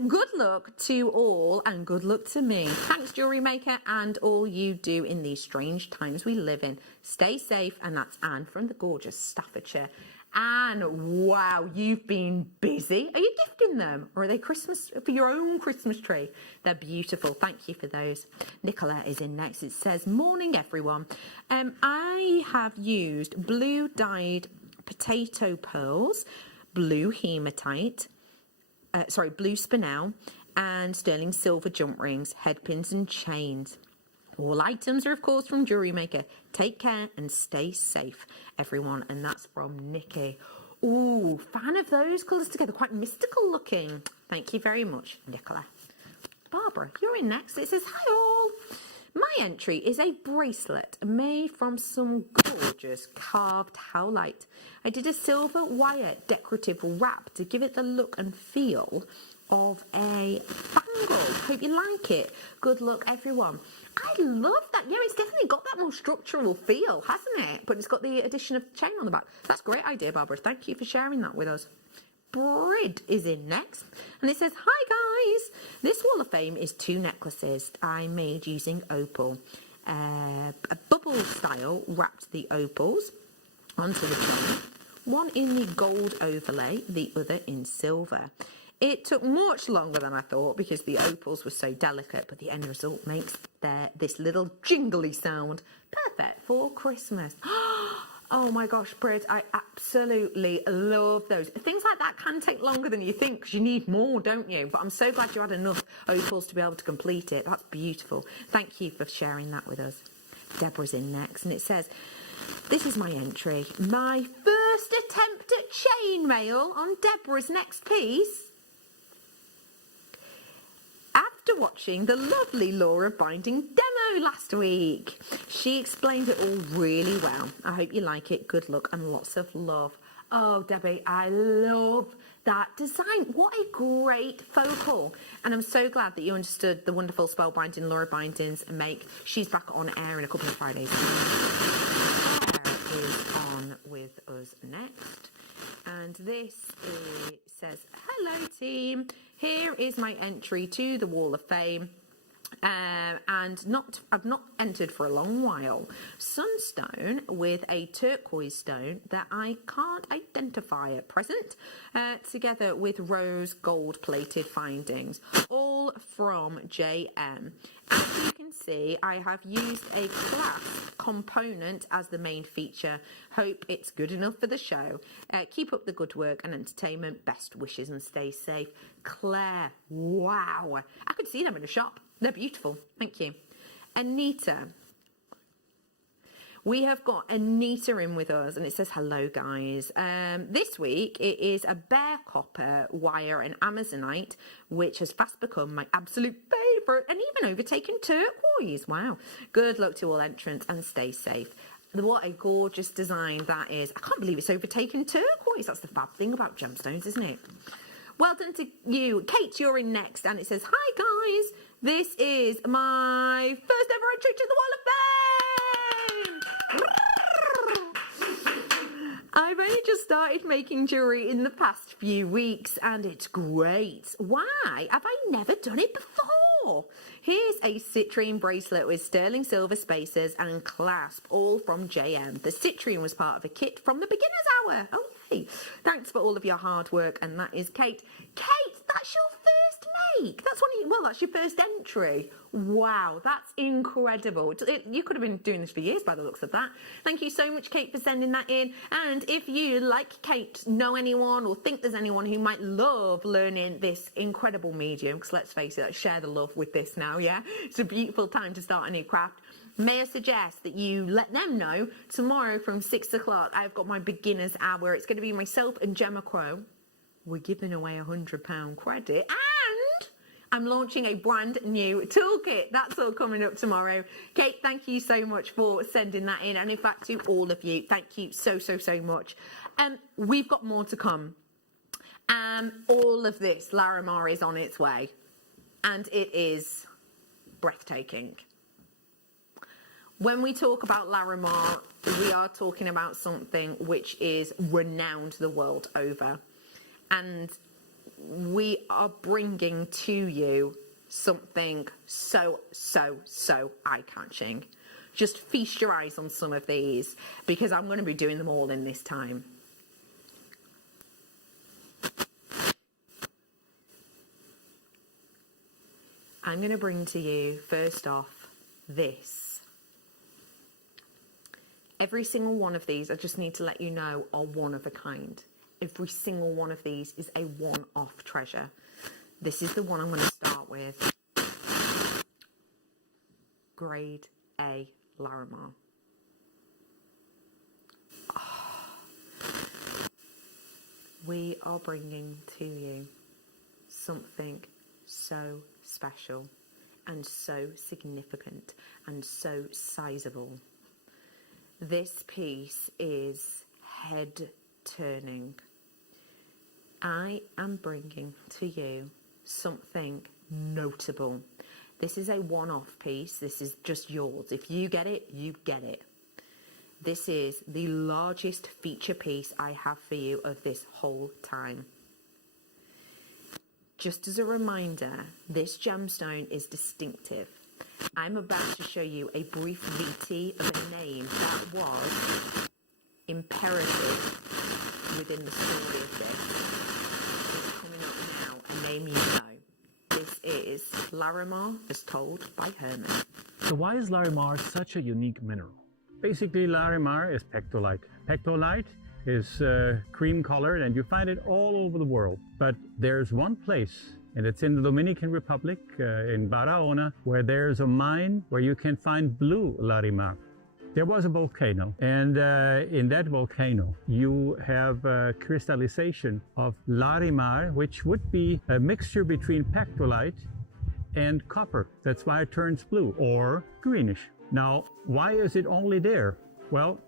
Good luck to all and good luck to me. Thanks, Jewellery Maker, and all you do in these strange times we live in. Stay safe. And that's Anne from the gorgeous Staffordshire. And wow, you've been busy. Are you gifting them, or are they Christmas for your own Christmas tree? They're beautiful. Thank you for those. Nicolette is in next. It says, morning everyone. I have used blue dyed potato pearls, blue hematite, blue spinel, and sterling silver jump rings, headpins and chains. All items are, of course, from Jewellery Maker. Take care and stay safe, everyone. And that's from Nikki. Ooh, fan of those colours together. Quite mystical looking. Thank you very much, Nicola. Barbara, you're in next. It says, hi all. My entry is a bracelet made from some gorgeous carved howlite. I did a silver wire decorative wrap to give it the look and feel of a bangle. Hope you like it. Good luck, everyone. I love that. Yeah, it's definitely got that more structural feel, hasn't it? But it's got the addition of chain on the back. That's a great idea, Barbara. Thank you for sharing that with us. Brid is in next, and it says, hi guys, this wall of fame is 2 necklaces I made using opal. A bubble style wrapped the opals onto the chain, one in the gold overlay, the other in silver. It took much longer than I thought because the opals were so delicate, but the end result makes this little jingly sound, perfect for Christmas. Oh my gosh, Brid, I absolutely love those. Things like that can take longer than you think because you need more, don't you? But I'm so glad you had enough opals to be able to complete it. That's beautiful. Thank you for sharing that with us. Deborah's in next, and it says, this is my entry. My first attempt at chainmail on Deborah's next piece. After watching the lovely Laura Binding demo last week. She explained it all really well. I hope you like it. Good luck and lots of love. Oh, Debbie, I love that design. What a great focal. And I'm so glad that you understood the wonderful spellbinding Laura Bindings make. She's back on air in a couple of Fridays. Claire is on with us next. And this says, hello team. Here is my entry to the Wall of Fame. And I've not entered for a long while. Sunstone with a turquoise stone that I can't identify at present, together with rose gold plated findings, all from JM. As you can see, I have used a clasp component as the main feature. Hope it's good enough for the show. Keep up the good work and entertainment. Best wishes and stay safe. Claire, wow. I could see them in a shop. They're beautiful. Thank you. Anita. We have got Anita in with us, and it says, hello, guys. This week, it is a bare copper wire and Amazonite, which has fast become my absolute favourite and even overtaken turquoise. Wow. Good luck to all entrants and stay safe. What a gorgeous design that is. I can't believe it's overtaken turquoise. That's the fab thing about gemstones, isn't it? Well done to you. Kate, you're in next, and it says, hi, guys. This is my first ever entry to the Wall of Fame. I've only just started making jewellery in the past few weeks, and it's great. Why have I never done it before? Here's a citrine bracelet with sterling silver spacers and clasp, all from JM. The citrine was part of a kit from the beginner's hour. Oh, yay. Thanks for all of your hard work, and that is Kate. Kate, that's your first make. That's that's your first entry. Wow, that's incredible. You could have been doing this for years by the looks of that. Thank you so much, Kate, for sending that in. And if you, like Kate, know anyone or think there's anyone who might love learning this incredible medium, because let's face it, let's share the love with this now, yeah? It's a beautiful time to start a new craft. May I suggest that you let them know tomorrow from 6 o'clock, I've got my beginner's hour. It's going to be myself and Gemma Crow. We're giving away £100 credit, and I'm launching a brand new toolkit. That's all coming up tomorrow. Kate, thank you so much for sending that in. And in fact, to all of you, thank you so much. We've got more to come. All of this, Larimar is on its way. And it is breathtaking. When we talk about Larimar, we are talking about something which is renowned the world over. And we are bringing to you something so eye-catching. Just feast your eyes on some of these, because I'm going to be doing them all in this time. I'm going to bring to you, first off, this. Every single one of these, I just need to let you know, are one of a kind. Every single one of these is a one-off treasure. This is the one I'm going to start with. Great. grade A Larimar. We are bringing to you something so special and so significant and so sizable. This piece is head turning. I am bringing to you something notable. This is a one-off piece. This is just yours. If you get it, you get it. This is the largest feature piece I have for you of this whole time. Just as a reminder, this gemstone is distinctive. I'm about to show you a brief VT of a name that was imperative within the story of this. It's coming up now, a name you know. This is Larimar as told by Herman. So why is Larimar such a unique mineral? Basically, Larimar is pectolite. Pectolite is cream colored and you find it all over the world. But there's one place, and it's in the Dominican Republic, in Barahona, where there's a mine where you can find blue Larimar. There was a volcano, and in that volcano you have crystallization of Larimar, which would be a mixture between pectolite and copper. That's why it turns blue or greenish. Now, why is it only there? Well,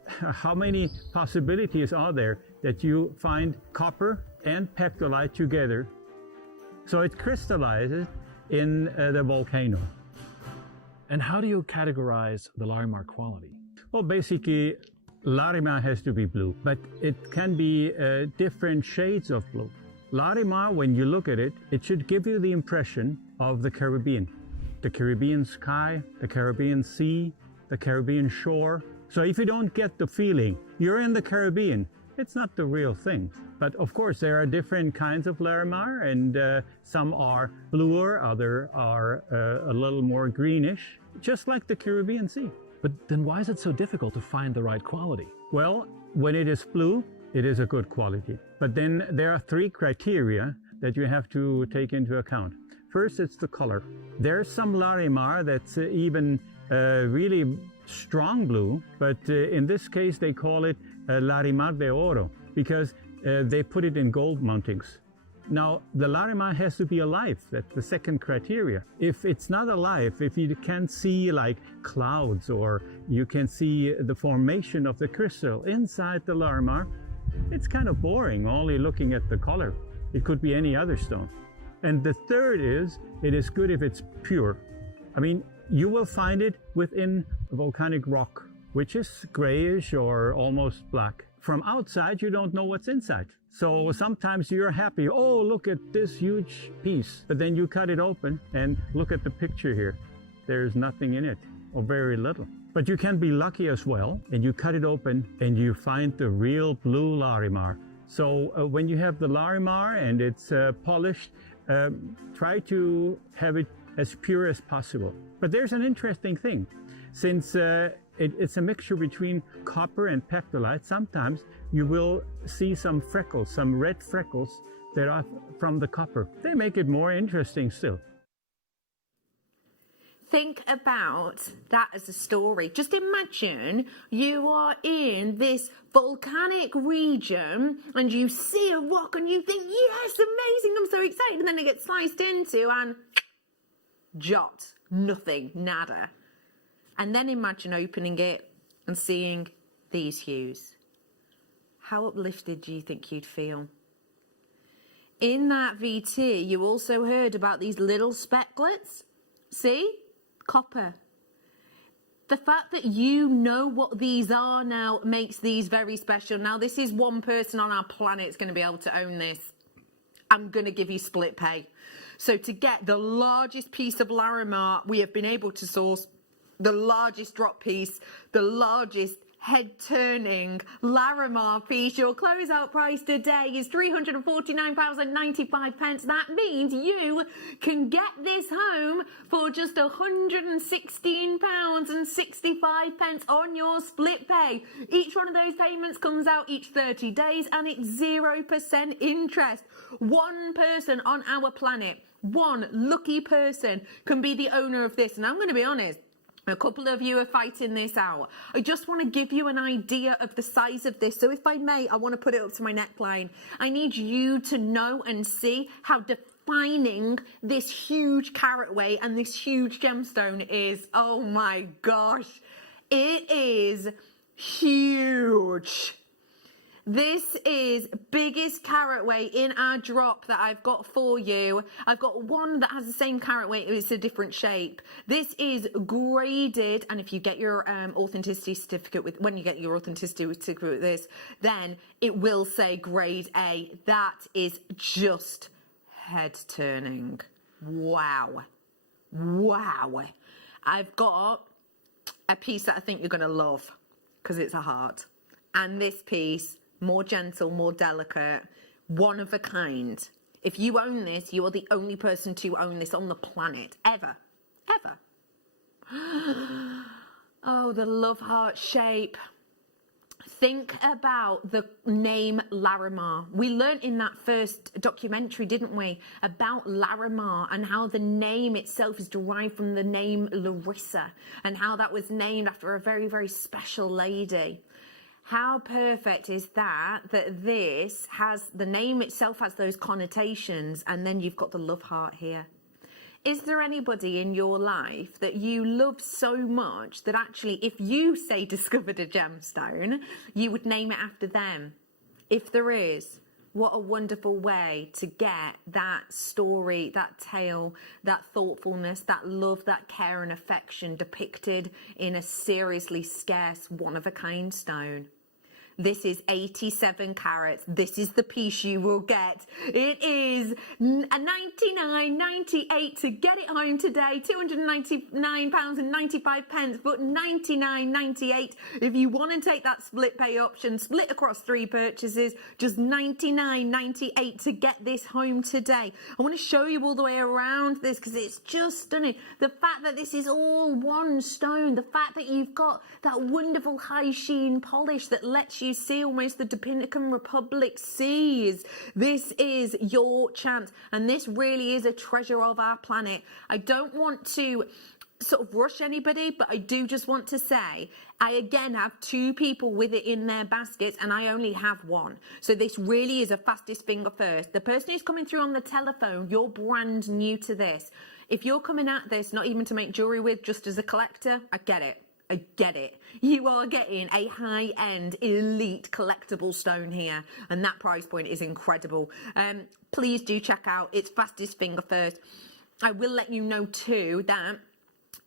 how many possibilities are there that you find copper and pectolite together? So it crystallizes in the volcano. And how do you categorize the Larimar quality? Well, basically, Larimar has to be blue, but it can be different shades of blue. Larimar, when you look at it, it should give you the impression of the Caribbean sky, the Caribbean sea, the Caribbean shore. So if you don't get the feeling you're in the Caribbean, it's not the real thing. But of course, there are different kinds of Larimar, and some are bluer, others are a little more greenish, just like the Caribbean Sea. But then why is it so difficult to find the right quality? Well, when it is blue, it is a good quality. But then there are 3 criteria that you have to take into account. First, it's the color. There's some Larimar that's even really strong blue, but in this case they call it Larimar de Oro because they put it in gold mountings. Now, the Larimar has to be alive. That's the second criteria. If it's not alive, if you can see like clouds or you can see the formation of the crystal inside the Larimar, it's kind of boring only looking at the color. It could be any other stone. And the third is, it is good if it's pure. I mean, you will find it within volcanic rock, which is grayish or almost black. From outside, you don't know what's inside. So sometimes you're happy, oh, look at this huge piece. But then you cut it open and look at the picture here. There's nothing in it, or very little. But you can be lucky as well, and you cut it open and you find the real blue Larimar. So when you have the Larimar and it's polished, try to have it as pure as possible. But there's an interesting thing. Since it's a mixture between copper and pectolite, sometimes you will see some freckles, some red freckles that are from the copper. They make it more interesting still. Think about that as a story. Just imagine you are in this volcanic region and you see a rock and you think, yes, amazing, I'm so excited. And then it gets sliced into and jot, nothing, nada. And then imagine opening it and seeing these hues. How uplifted do you think you'd feel? In that VT, you also heard about these little specklets. See? Copper. The fact that you know what these are now makes these very special. Now, this is one person on our planet that's going to be able to own this. I'm going to give you split pay. So to get the largest piece of Larimar we have been able to source, the largest drop piece, the largest head-turning Larimar piece, your closeout price today is £349.95. That means you can get this home for just £116.65 on your split pay. Each one of those payments comes out each 30 days and it's 0% interest. One person on our planet, one lucky person can be the owner of this. And I'm going to be honest, A couple of you are fighting this out. I just want to give you an idea of the size of this. So if I may, I want to put it up to my neckline. I need you to know and see how defining this huge carat weight and this huge gemstone is. Oh my gosh. It is huge. This is biggest carat weight in our drop that I've got for you. I've got one that has the same carat weight, it's a different shape. This is graded, and if you get your authenticity certificate when you get your authenticity certificate with this, then it will say grade A. That is just head turning. Wow. Wow. I've got a piece that I think you're going to love because it's a heart. And this piece, more gentle, more delicate, one of a kind. If you own this, you are the only person to own this on the planet, ever, ever. Oh, the love heart shape. Think about the name Larimar. We learnt in that first documentary, didn't we, about Larimar and how the name itself is derived from the name Larissa and how that was named after a very, very special lady. How perfect is that this has, the name itself has those connotations, and then you've got the love heart here. Is there anybody in your life that you love so much that actually if you, say, discovered a gemstone, you would name it after them? If there is, what a wonderful way to get that story, that tale, that thoughtfulness, that love, that care and affection depicted in a seriously scarce, one-of-a-kind stone. This is 87 carats. This is the piece you will get. It is $99.98 to get it home today. £299.95, but $99.98 if you want to take that split pay option, split across 3 purchases, just $99.98 to get this home today. I want to show you all the way around this because it's just stunning. The fact that this is all one stone, the fact that you've got that wonderful high sheen polish that lets you see almost the Dominican Republic seas. This is your chance, and this really is a treasure of our planet. I don't want to sort of rush anybody, but I do just want to say I again have 2 people with it in their baskets and I only have 1. So this really is a fastest finger first. The person who's coming through on the telephone, you're brand new to this. If you're coming at this not even to make jewelry with, just as a collector, I get it. I get it. You are getting a high-end, elite collectible stone here, and that price point is incredible. Please do check out. It's fastest finger first. I will let you know too that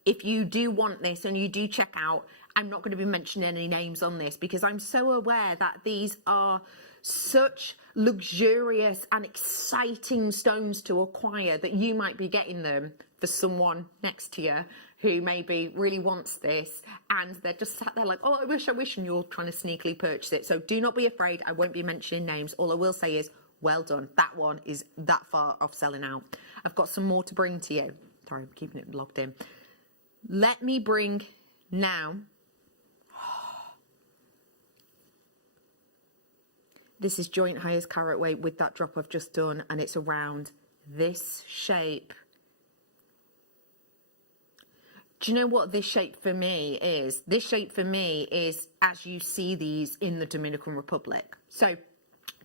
if you do want this and you do check out, I'm not going to be mentioning any names on this because I'm so aware that these are such luxurious and exciting stones to acquire that you might be getting them for someone next to you who maybe really wants this and they're just sat there like, oh, I wish, and you're trying to sneakily purchase it. So do not be afraid. I won't be mentioning names. All I will say is, well done. That one is that far off selling out. I've got some more to bring to you. Sorry, I'm keeping it logged in. Let me bring now. This is joint highest carat weight with that drop I've just done, and it's around this shape. Do you know what this shape for me is? This shape for me is as you see these in the Dominican Republic. So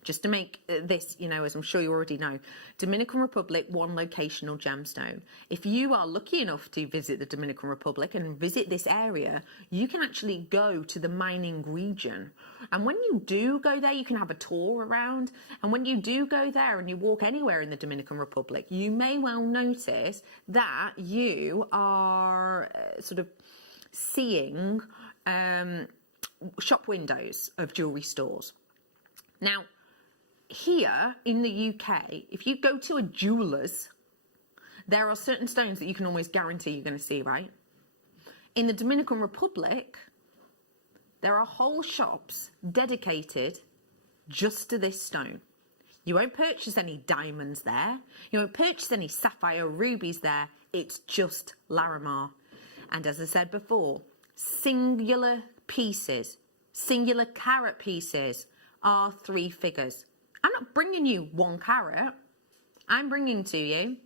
just to make this, you know, as I'm sure you already know, Dominican Republic, one locational gemstone. If you are lucky enough to visit the Dominican Republic and visit this area, you can actually go to the mining region. And when you do go there, you can have a tour around. And when you do go there and you walk anywhere in the Dominican Republic, you may well notice that you are sort of seeing shop windows of jewellery stores. Now, here in the UK, if you go to a jeweller's, there are certain stones that you can almost guarantee you're going to see, right? In the Dominican Republic, there are whole shops dedicated just to this stone. You won't purchase any diamonds there. You won't purchase any sapphire rubies there. It's just Larimar. And as I said before, singular pieces, singular carat pieces are 3 figures. I'm not bringing you 1 carat. I'm bringing to you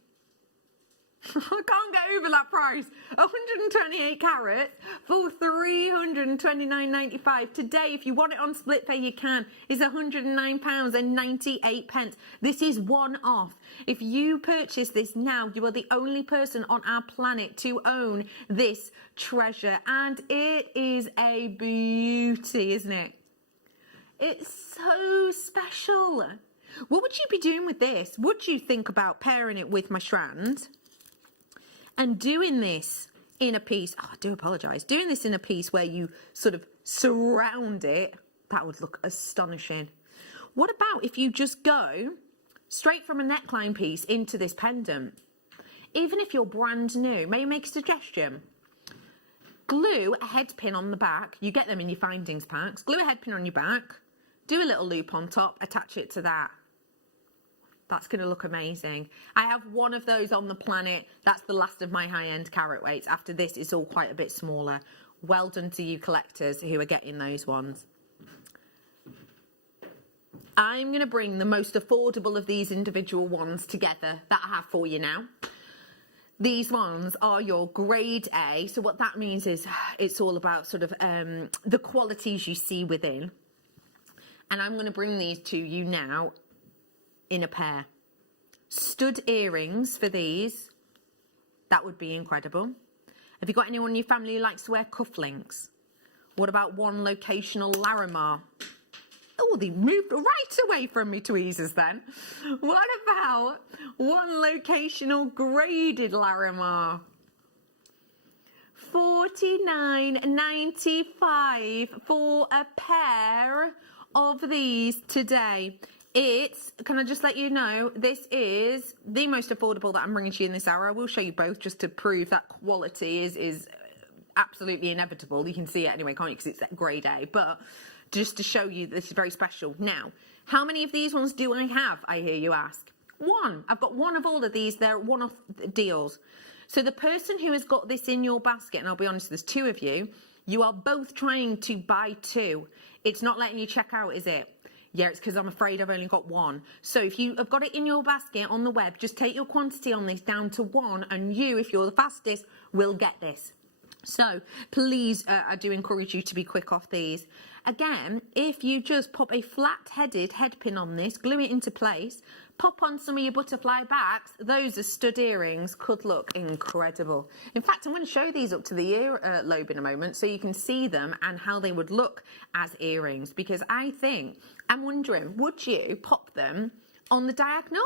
I can't get over that price. 128 carats for £329.95. Today, if you want it on split pay, you can. It's £109.98. This is one off. If you purchase this now, you are the only person on our planet to own this treasure. And it is a beauty, isn't it? It's so special. What would you be doing with this? Would you think about pairing it with my strand? And doing this in a piece, I do apologise, doing this in a piece where you sort of surround it, that would look astonishing. What about if you just go straight from a neckline piece into this pendant? Even if you're brand new, may I make a suggestion? Glue a head pin on the back, you get them in your findings packs, glue a head pin on your back, do a little loop on top, attach it to that. That's going to look amazing. I have one of those on the planet. That's the last of my high-end carat weights. After this, it's all quite a bit smaller. Well done to you collectors who are getting those ones. I'm going to bring the most affordable of these individual ones together that I have for you now. These ones are your grade A. So what that means is it's all about sort of the qualities you see within. And I'm going to bring these to you now in a pair. Stud earrings for these. That would be incredible. Have you got anyone in your family who likes to wear cufflinks? What about one locational Larimar? Oh, they moved right away from me tweezers then. What about one locational graded Larimar? $49.95 for a pair of these today. It's, can I just let you know, this is the most affordable that I'm bringing to you in this hour. I will show you both just to prove that quality is absolutely inevitable. You can see it anyway, can't you? Because it's that grade A. But just to show you this is very special. Now, how many of these ones do I have, I hear you ask? One. I've got one of all of these. They're one-off deals. So the person who has got this in your basket, and I'll be honest, there's two of you, you are both trying to buy two. It's not letting you check out, is it? Yeah, it's because I'm afraid I've only got one. So if you have got it in your basket on the web, just take your quantity on this down to one, and you, if you're the fastest, will get this. So please, I do encourage you to be quick off these. Again, if you just pop a flat-headed head pin on this, glue it into place, pop on some of your butterfly backs, those are stud earrings, could look incredible. In fact, I'm going to show these up to the ear lobe in a moment so you can see them and how they would look as earrings, because I think, I'm wondering, would you pop them on the diagonal?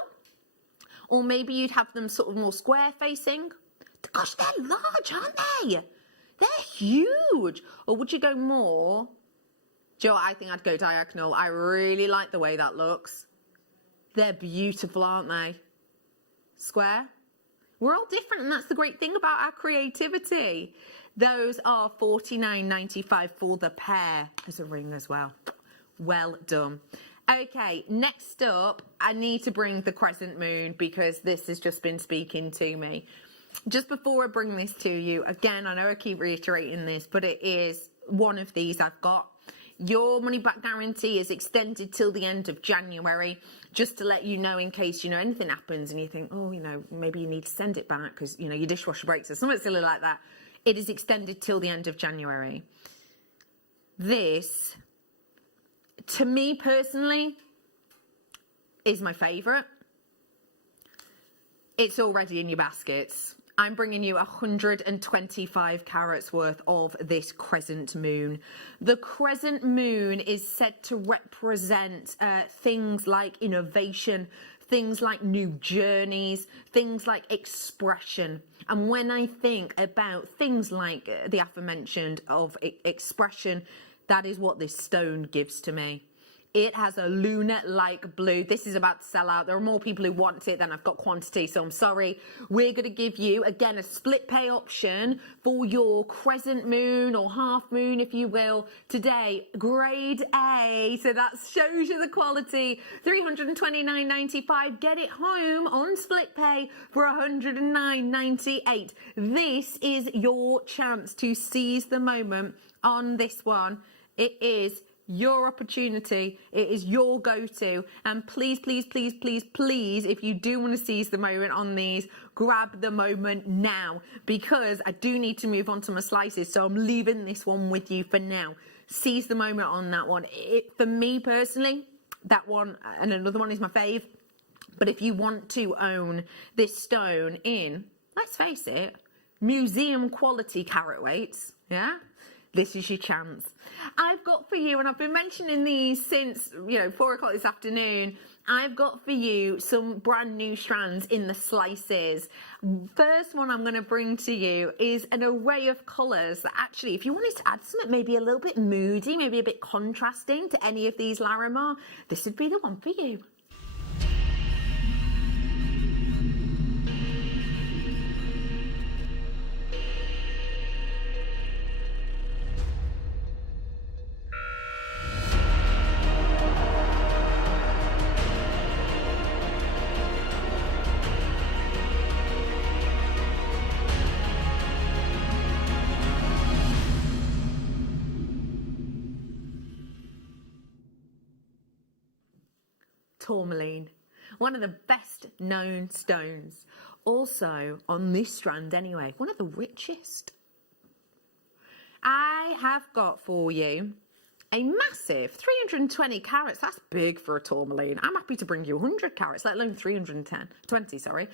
Or maybe you'd have them sort of more square facing? Gosh, they're large, aren't they? They're huge. Or would you go more? Do you know what? I think I'd go diagonal. I really like the way that looks. They're beautiful, aren't they? Square. We're all different, and that's the great thing about our creativity. Those are $49.95 for the pair as a ring as well. Well done. Okay, next up, I need to bring the crescent moon because this has just been speaking to me. Just before I bring this to you, again, I know I keep reiterating this, but it is one of these I've got. Your money back guarantee is extended till the end of January, just to let you know in case, anything happens and you think, oh, maybe you need to send it back because, your dishwasher breaks or something silly like that. It is extended till the end of January. This, to me personally, is my favourite. It's already in your baskets. I'm bringing you 125 carats worth of this crescent moon. The crescent moon is said to represent things like innovation, things like new journeys, things like expression. And when I think about things like the aforementioned of expression, that is what this stone gives to me. It has a lunar-like blue. This is about to sell out. There are more people who want it than I've got quantity, so I'm sorry. We're going to give you, again, a split pay option for your crescent moon or half moon, if you will, today. Grade A. So that shows you the quality. $329.95. Get it home on split pay for $109.98. This is your chance to seize the moment on this one. It is your opportunity. It is your go-to. And please, please, please, please, please, if you do want to seize the moment on these, grab the moment now, because I do need to move on to my slices. So I'm leaving this one with you for now. Seize the moment on that one. For me personally, that one and another one is my fave. But if you want to own this stone in, let's face it, museum quality carat weights, yeah, this is your chance. I've got for you, and I've been mentioning these since 4 o'clock this afternoon, I've got for you some brand new strands in the slices. First one I'm going to bring to you is an array of colours that actually, if you wanted to add something maybe a little bit moody, maybe a bit contrasting to any of these Larimar, this would be the one for you. Tourmaline, one of the best known stones. Also, on this strand anyway, one of the richest. I have got for you a massive 320 carats. That's big for a tourmaline. I'm happy to bring you 100 carats, let alone 320, sorry.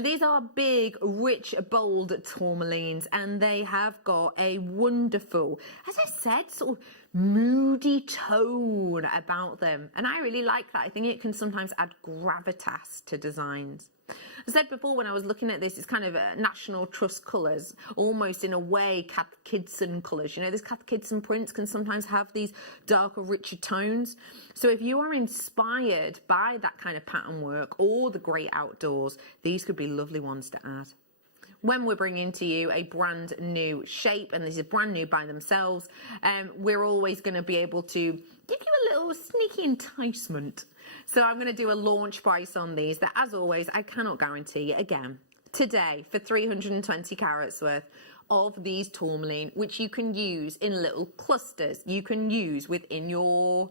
These are big, rich, bold tourmalines, and they have got a wonderful, as I said, sort of moody tone about them. And I really like that. I think it can sometimes add gravitas to designs. I said before when I was looking at this, it's kind of National Trust colours, almost in a way Cath Kidston colours. This Cath Kidston prints can sometimes have these darker, richer tones. So if you are inspired by that kind of pattern work or the great outdoors, these could be lovely ones to add. When we're bringing to you a brand new shape, and this is brand new by themselves, we're always going to be able to give you a little sneaky enticement. So I'm going to do a launch price on these that, as always, I cannot guarantee. Again, today for 320 carats worth of these tourmaline, which you can use in little clusters. You can use within your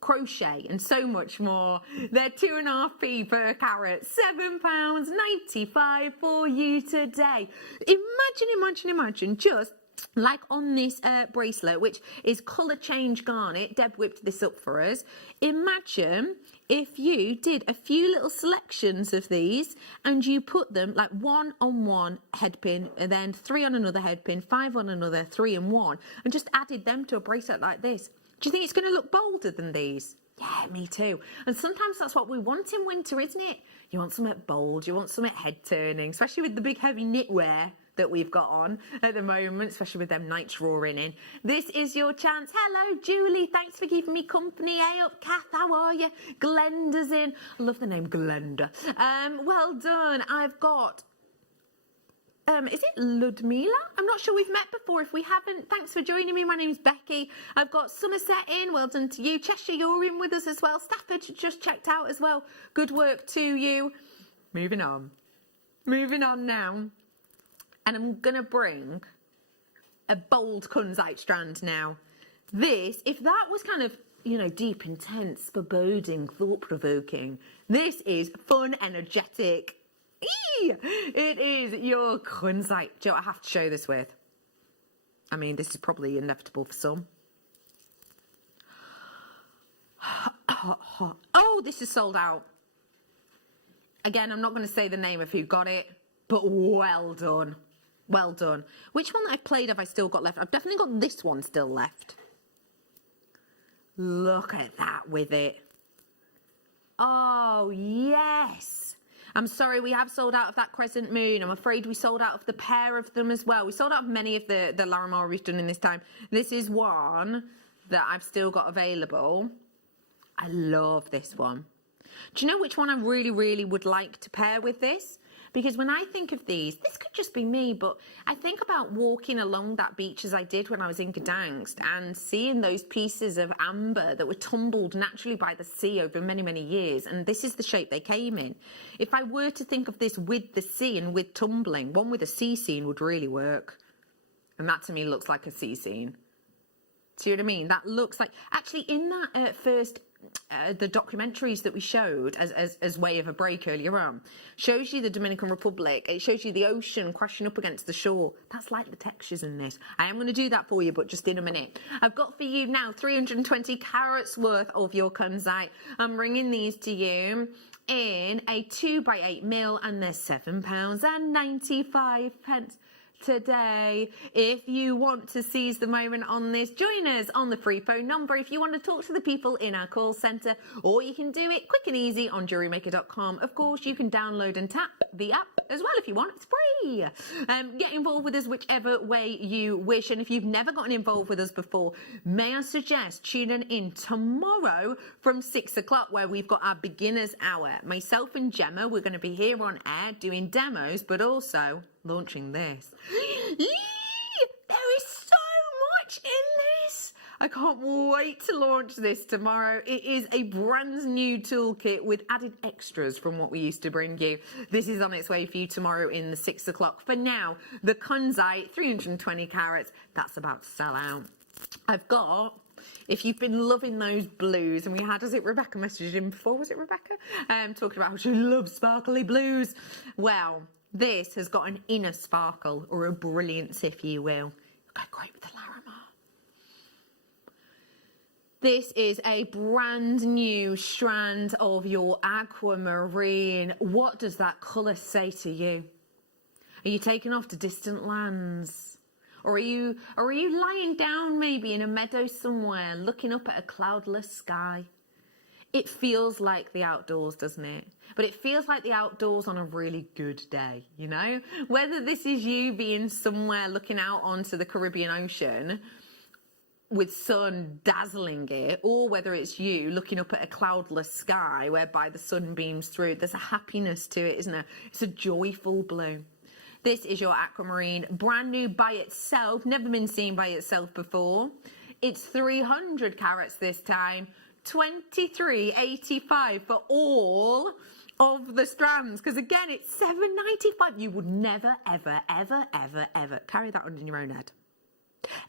crochet and so much more. They're 2.5p per carat, £7.95 for you today. Imagine just like on this bracelet, which is colour change garnet. Deb whipped this up for us. Imagine if you did a few little selections of these and you put them like 1 on one head pin, and then 3 on another head pin, 5 on another, 3 and 1, and just added them to a bracelet like this. Do you think it's going to look bolder than these? Yeah, me too. And sometimes that's what we want in winter, isn't it? You want something bold, you want something head turning, especially with the big heavy knitwear that we've got on at the moment, especially with them nights roaring in. This is your chance. Hello, Julie. Thanks for keeping me company. Hey up, Kath. How are you? Glenda's in. I love the name Glenda. Well done. I've got is it Ludmila? I'm not sure we've met before. If we haven't, thanks for joining me. My name's Becky. I've got Somerset in. Well done to you. Cheshire, you're in with us as well. Stafford just checked out as well. Good work to you. Moving on. Moving on now. And I'm going to bring a bold kunzite strand now. This, if that was kind of, deep, intense, foreboding, thought-provoking, this is fun, energetic. It is your kunzite. Joe, I have to show this with. I mean, this is probably inevitable for some. Oh, this is sold out. Again, I'm not going to say the name of who got it, but well done. Well done. Which one that I've played have I still got left? I've definitely got this one still left. Look at that with it. Oh, yes. I'm sorry, we have sold out of that crescent moon. I'm afraid we sold out of the pair of them as well. We sold out of many of the Larimar we've done in this time. This is one that I've still got available. I love this one. Do you know which one I really, really would like to pair with this? Because when I think of these, this could just be me, but I think about walking along that beach as I did when I was in Gdansk and seeing those pieces of amber that were tumbled naturally by the sea over many, many years. And this is the shape they came in. If I were to think of this with the sea and with tumbling, one with a sea scene would really work. And that to me looks like a sea scene. See what I mean? That looks like, actually in that first, the documentaries that we showed as way of a break earlier on, shows you the Dominican Republic. It shows you the ocean crashing up against the shore. That's like the textures in this. I am going to do that for you, but just in a minute. I've got for you now 320 carats worth of your kunzite. I'm bringing these to you in a 2x8mm, and they're £7.95 today. If you want to seize the moment on this, join us on the free phone number if you want to talk to the people in our call centre, or you can do it quick and easy on JewelleryMaker.com. Of course, you can download and tap the app as well if you want. It's free. Get involved with us whichever way you wish, and if you've never gotten involved with us before, may I suggest tuning in tomorrow from 6 o'clock, where we've got our beginners hour. Myself and Gemma, we're going to be here on air doing demos, but also launching this. There is so much in this. I can't wait to launch this tomorrow. It is a brand new toolkit with added extras from what we used to bring you. This is on its way for you tomorrow in the 6 o'clock. For now, the kunzite, 320 carats, that's about to sell out. I've got, if you've been loving those blues, and we had, was it Rebecca messaged in before? Was it Rebecca? Talking about how she loves sparkly blues. Well, this has got an inner sparkle, or a brilliance, if you will. Go great with the Larimar. This is a brand new strand of your aquamarine. What does that colour say to you? Are you taking off to distant lands? Or are you lying down maybe in a meadow somewhere, looking up at a cloudless sky? It feels like the outdoors, doesn't it? But it feels like the outdoors on a really good day, you know? Whether this is you being somewhere looking out onto the Caribbean Ocean with sun dazzling it, or whether it's you looking up at a cloudless sky whereby the sun beams through, there's a happiness to it, isn't there? It's a joyful blue. This is your aquamarine, brand new by itself, never been seen by itself before. It's 300 carats this time. $23.85 for all of the strands, because again it's $7.95. You would never ever carry that under your own head,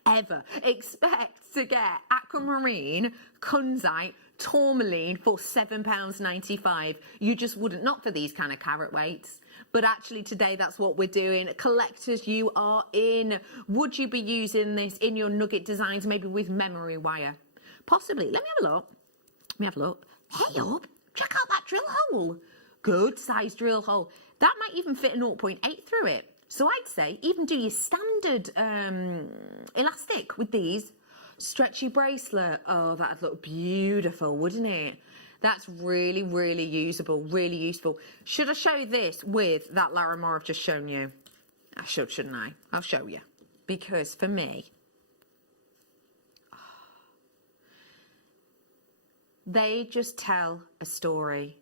ever expect to get aquamarine, kunzite, tourmaline for £7.95. You just wouldn't, not for these kind of carat weights. But actually today that's what we're doing. Collectors, you are in. Would you be using this in your nugget designs, maybe with memory wire? Possibly. Let me have a look. Hey up, check out that drill hole. Good size drill hole. That might even fit a 0.8 through it. So I'd say even do your standard elastic with these. Stretchy bracelet. Oh, that'd look beautiful, wouldn't it? That's really, really usable, really useful. Should I show this with that Larimar I've just shown you? I should, shouldn't I? I'll show you. Because for me, they just tell a story.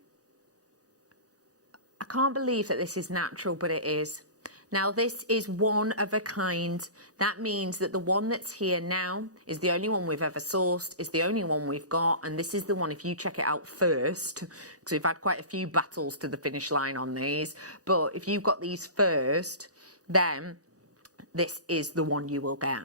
I can't believe that this is natural, but it is. Now, this is one of a kind. That means that the one that's here now is the only one we've ever sourced, is the only one we've got, and this is the one, if you check it out first, because we've had quite a few battles to the finish line on these, but if you've got these first, then this is the one you will get.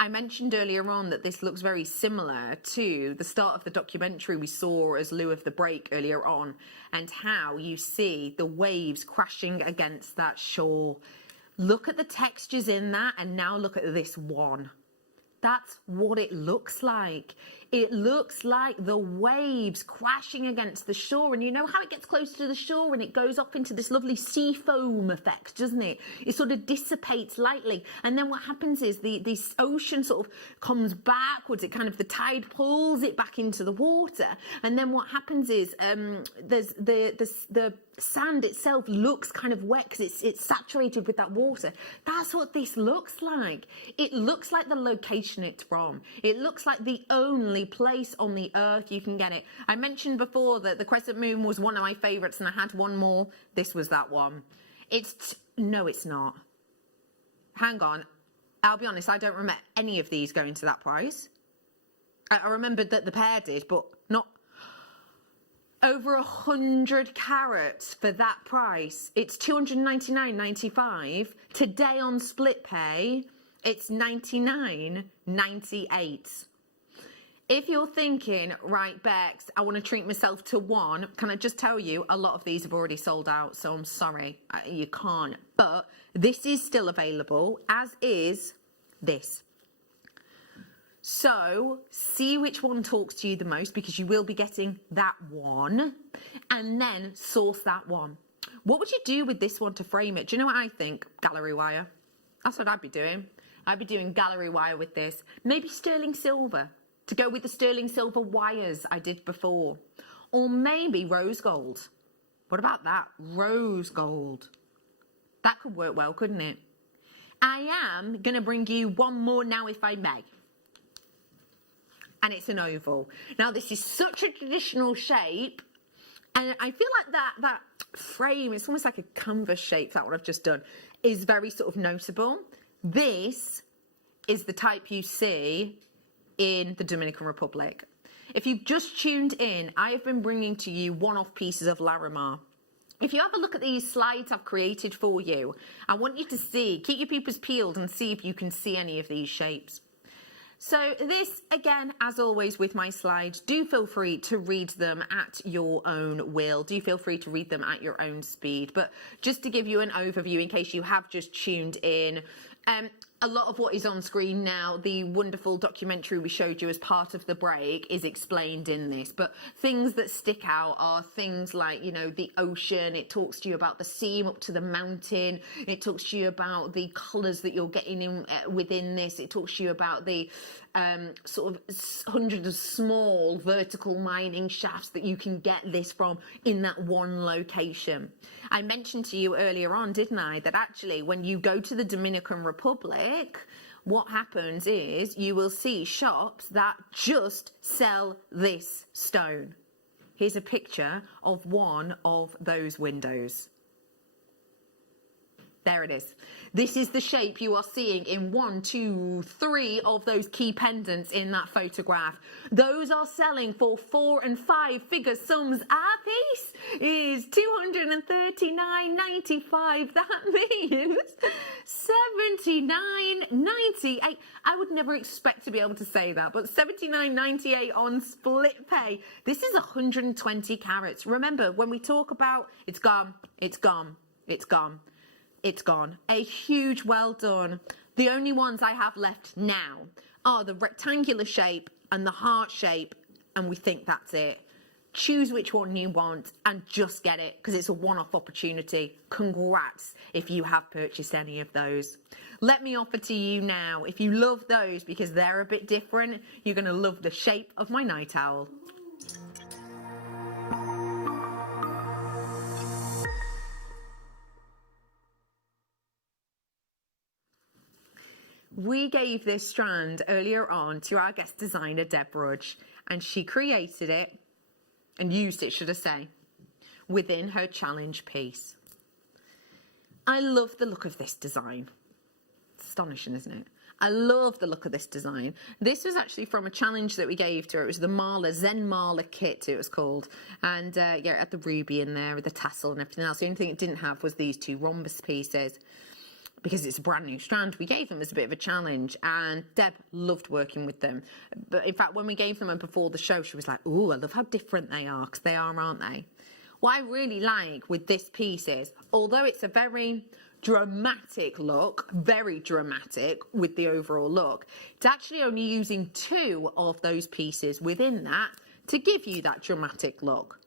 I mentioned earlier on that this looks very similar to the start of the documentary we saw as lieu of the break earlier on, and how you see the waves crashing against that shore. Look at the textures in that, and now look at this one. That's what it looks like. It looks like the waves crashing against the shore, and you know how it gets closer to the shore and it goes off into this lovely sea foam effect, doesn't it? It sort of dissipates lightly, and then what happens is the ocean sort of comes backwards. It kind of, the tide pulls it back into the water, and then what happens is there's the sand itself looks kind of wet because it's saturated with that water. That's what this looks like. It looks like the location it's from. It looks like the only place on the earth you can get it. I mentioned before that the crescent moon was one of my favourites, and I had one more. This was that one. No, it's not. Hang on. I'll be honest, I don't remember any of these going to that price. I remembered that the pair did, but not over 100 carats for that price. It's $299.95. Today on split pay, it's $99.98. If you're thinking, right, Bex, I want to treat myself to one, can I just tell you, a lot of these have already sold out, so I'm sorry, you can't. But this is still available, as is this. So see which one talks to you the most, because you will be getting that one, and then source that one. What would you do with this one to frame it? Do you know what I think? Gallery wire. That's what I'd be doing. I'd be doing gallery wire with this. Maybe sterling silver to go with the sterling silver wires I did before. Or maybe rose gold. What about that? Rose gold. That could work well, couldn't it? I am going to bring you one more now, if I may. And it's an oval. Now, this is such a traditional shape. And I feel like that frame, it's almost like a canvas shape, that what I've just done, is very sort of notable. This is the type you see in the Dominican Republic. If you've just tuned in, I have been bringing to you one-off pieces of Larimar. If you have a look at these slides I've created for you, I want you to see, keep your peepers peeled and see if you can see any of these shapes. So this, again, as always with my slides, do feel free to read them at your own will. Do feel free to read them at your own speed. But just to give you an overview in case you have just tuned in, a lot of what is on screen now, the wonderful documentary we showed you as part of the break, is explained in this. But things that stick out are things like, you know, the ocean. It talks to you about the seam up to the mountain. It talks to you about the colours that you're getting in within this. It talks to you about the sort of hundreds of small vertical mining shafts that you can get this from in that one location. I mentioned to you earlier on, didn't I, that actually when you go to the Dominican Republic, what happens is you will see shops that just sell this stone. Here's a picture of one of those windows. There it is. This is the shape you are seeing in 1, 2, 3 of those key pendants in that photograph. Those are selling for 4 and 5 figure sums. Our piece is $239.95. That means $79.98. I would never expect to be able to say that, but $79.98 on split pay. This is 120 carats. Remember, when we talk about it's gone, it's gone, it's gone. It's gone. A huge well done. The only ones I have left now are the rectangular shape and the heart shape, and we think that's it. Choose which one you want and just get it, because it's a one-off opportunity. Congrats if you have purchased any of those. Let me offer to you now, if you love those because they're a bit different, you're going to love the shape of my night owl. We gave this strand earlier on to our guest designer, Deb Rudge, and she created it, and used it, should I say, within her challenge piece. I love the look of this design. It's astonishing, isn't it? I love the look of this design. This was actually from a challenge that we gave to her. It was the Marla, Zen Marla kit, it was called. And yeah, it had the ruby in there with the tassel and everything else. The only thing it didn't have was these 2 rhombus pieces. Because it's a brand new strand, we gave them as a bit of a challenge, and Deb loved working with them. But in fact, when we gave them them before the show, she was like, "Ooh, I love how different they are," because they are, aren't they? What I really like with this piece is, although it's a very dramatic look, very dramatic with the overall look, it's actually only using 2 of those pieces within that to give you that dramatic look.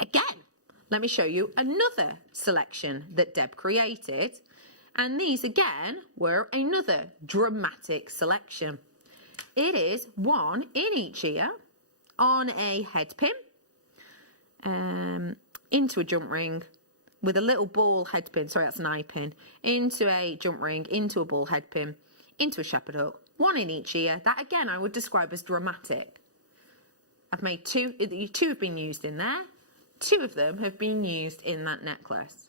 Again, let me show you another selection that Deb created. And these, again, were another dramatic selection. It is 1 in each ear on a head pin, into a jump ring with a little ball head pin. Sorry, that's an eye pin. Into a jump ring, into a ball head pin, into a shepherd hook. 1 in each ear. That, again, I would describe as dramatic. I've made 2. 2 have been used in there. 2 of them have been used in that necklace.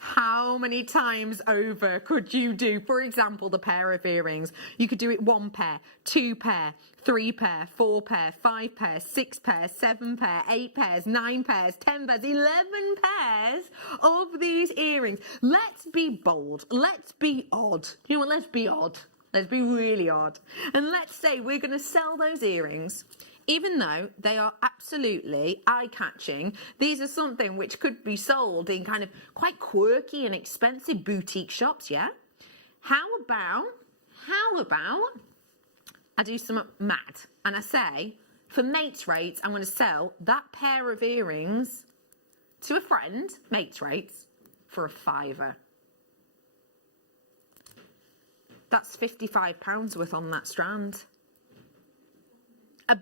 How many times over could you do, for example, the pair of earrings? You could do it 1 pair, 2 pair, 3 pair, 4 pair, 5 pairs, 6 pairs, 7 pair, 8 pairs, 9 pairs, 10 pairs, 11 pairs of these earrings. Let's be bold. Let's be odd. You know what? Let's be odd. Let's be really odd. And let's say we're going to sell those earrings. Even though they are absolutely eye-catching, these are something which could be sold in kind of quite quirky and expensive boutique shops, yeah? How about I do some mad and I say, for mates rates, I'm going to sell that pair of earrings to a friend, mates rates, for a £5. That's £55 worth on that strand.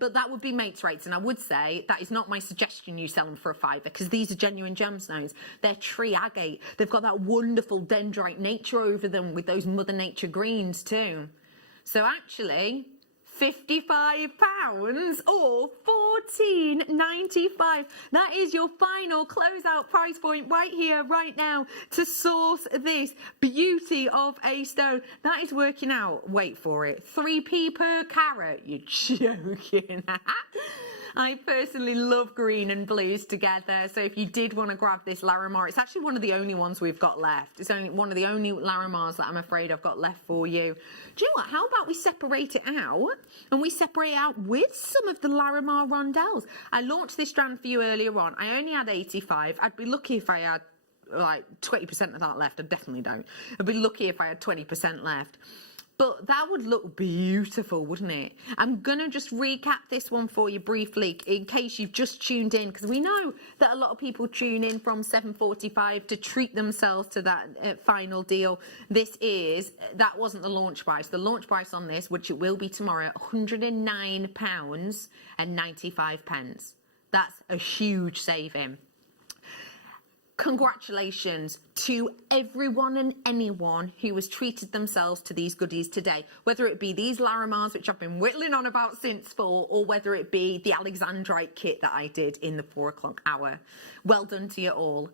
But that would be mates rates, and I would say that is not my suggestion you sell them for a £5 because these are genuine gemstones. They're tree agate. They've got that wonderful dendrite nature over them with those Mother Nature greens too. So actually, £55 or $14.95. That is your final closeout price point right here, right now, to source this beauty of a stone. That is working out, wait for it, 3p per carat. You're joking. I personally love green and blues together, so if you did want to grab this Larimar, it's actually one of the only ones we've got left. It's only one of the only Larimars that I'm afraid I've got left for you. Do you know what? How about we separate it out, and we separate out with some of the Larimar rondelles? I launched this strand for you earlier on. I only had 85. I'd be lucky if I had like 20% of that left. I definitely don't. I'd be lucky if I had 20% left. But that would look beautiful, wouldn't it? I'm going to just recap this one for you briefly in case you've just tuned in, because we know that a lot of people tune in from 7:45 to treat themselves to that final deal. That wasn't the launch price. The launch price on this, which it will be tomorrow, £109.95. That's a huge saving. Congratulations to everyone and anyone who has treated themselves to these goodies today, whether it be these Larimars, which I've been whittling on about since 4, or whether it be the Alexandrite kit that I did in the 4 o'clock hour. Well done to you all.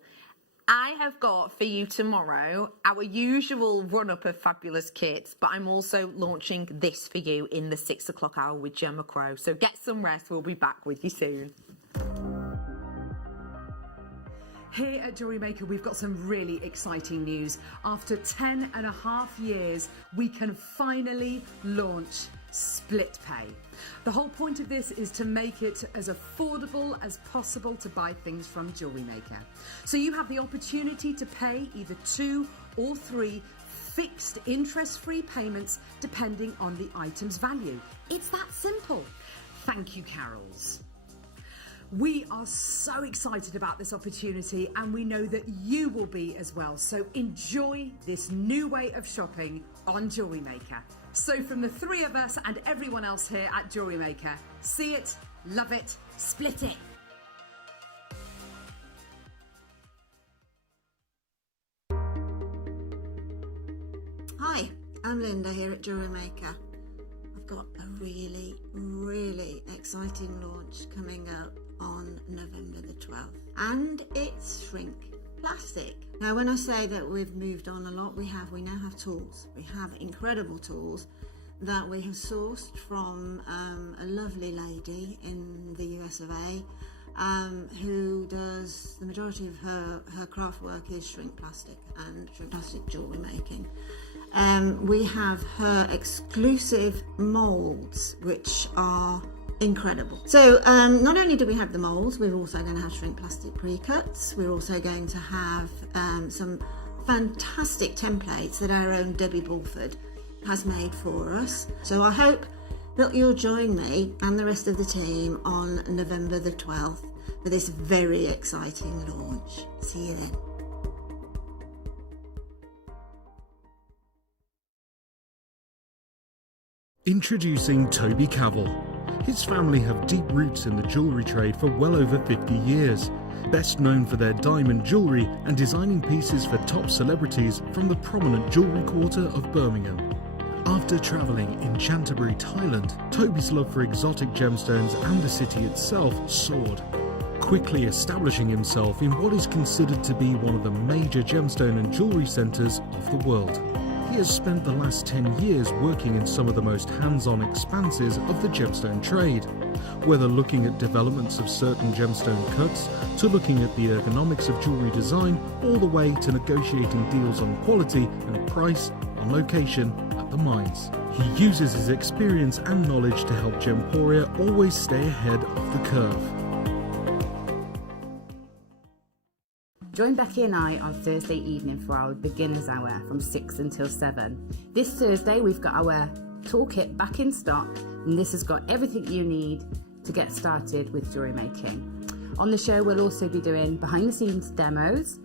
I have got for you tomorrow our usual run-up of fabulous kits, but I'm also launching this for you in the 6 o'clock hour with Gemma Crow. So get some rest. We'll be back with you soon. Here at Jewellery Maker, we've got some really exciting news. After 10.5 years, we can finally launch split pay. The whole point of this is to make it as affordable as possible to buy things from Jewellery Maker. So you have the opportunity to pay either 2 or 3 fixed interest-free payments depending on the item's value. It's that simple. Thank you, Carols. We are so excited about this opportunity, and we know that you will be as well. So enjoy this new way of shopping on Jewellery Maker. So from the 3 of us and everyone else here at Jewellery Maker, see it, love it, split it. Hi, I'm Linda here at Jewellery Maker. I've got a really, really exciting launch coming up on November the 12th, and it's shrink plastic. Now, when I say that we've moved on a lot, we now have tools. We have incredible tools that we have sourced from a lovely lady in the US of A who does the majority of her craft work is shrink plastic and shrink plastic jewellery making. We have her exclusive moulds, which are incredible. So not only do we have the moulds, we're also going to have shrink plastic pre-cuts. We're also going to have some fantastic templates that our own Debbie Bulford has made for us. So I hope that you'll join me and the rest of the team on November the 12th for this very exciting launch. See you then. Introducing Toby Cavell. His family have deep roots in the jewellery trade for well over 50 years, best known for their diamond jewellery and designing pieces for top celebrities from the prominent jewellery quarter of Birmingham. After travelling in Canterbury, Thailand, Toby's love for exotic gemstones and the city itself soared, quickly establishing himself in what is considered to be one of the major gemstone and jewellery centres of the world. He has spent the last 10 years working in some of the most hands-on expanses of the gemstone trade, whether looking at developments of certain gemstone cuts, to looking at the ergonomics of jewellery design, all the way to negotiating deals on quality and price, on location, at the mines. He uses his experience and knowledge to help Gemporia always stay ahead of the curve. Join Becky and I on Thursday evening for our beginners hour from 6 until 7. This Thursday we've got our toolkit back in stock, and this has got everything you need to get started with jewellery making. On the show we'll also be doing behind the scenes demos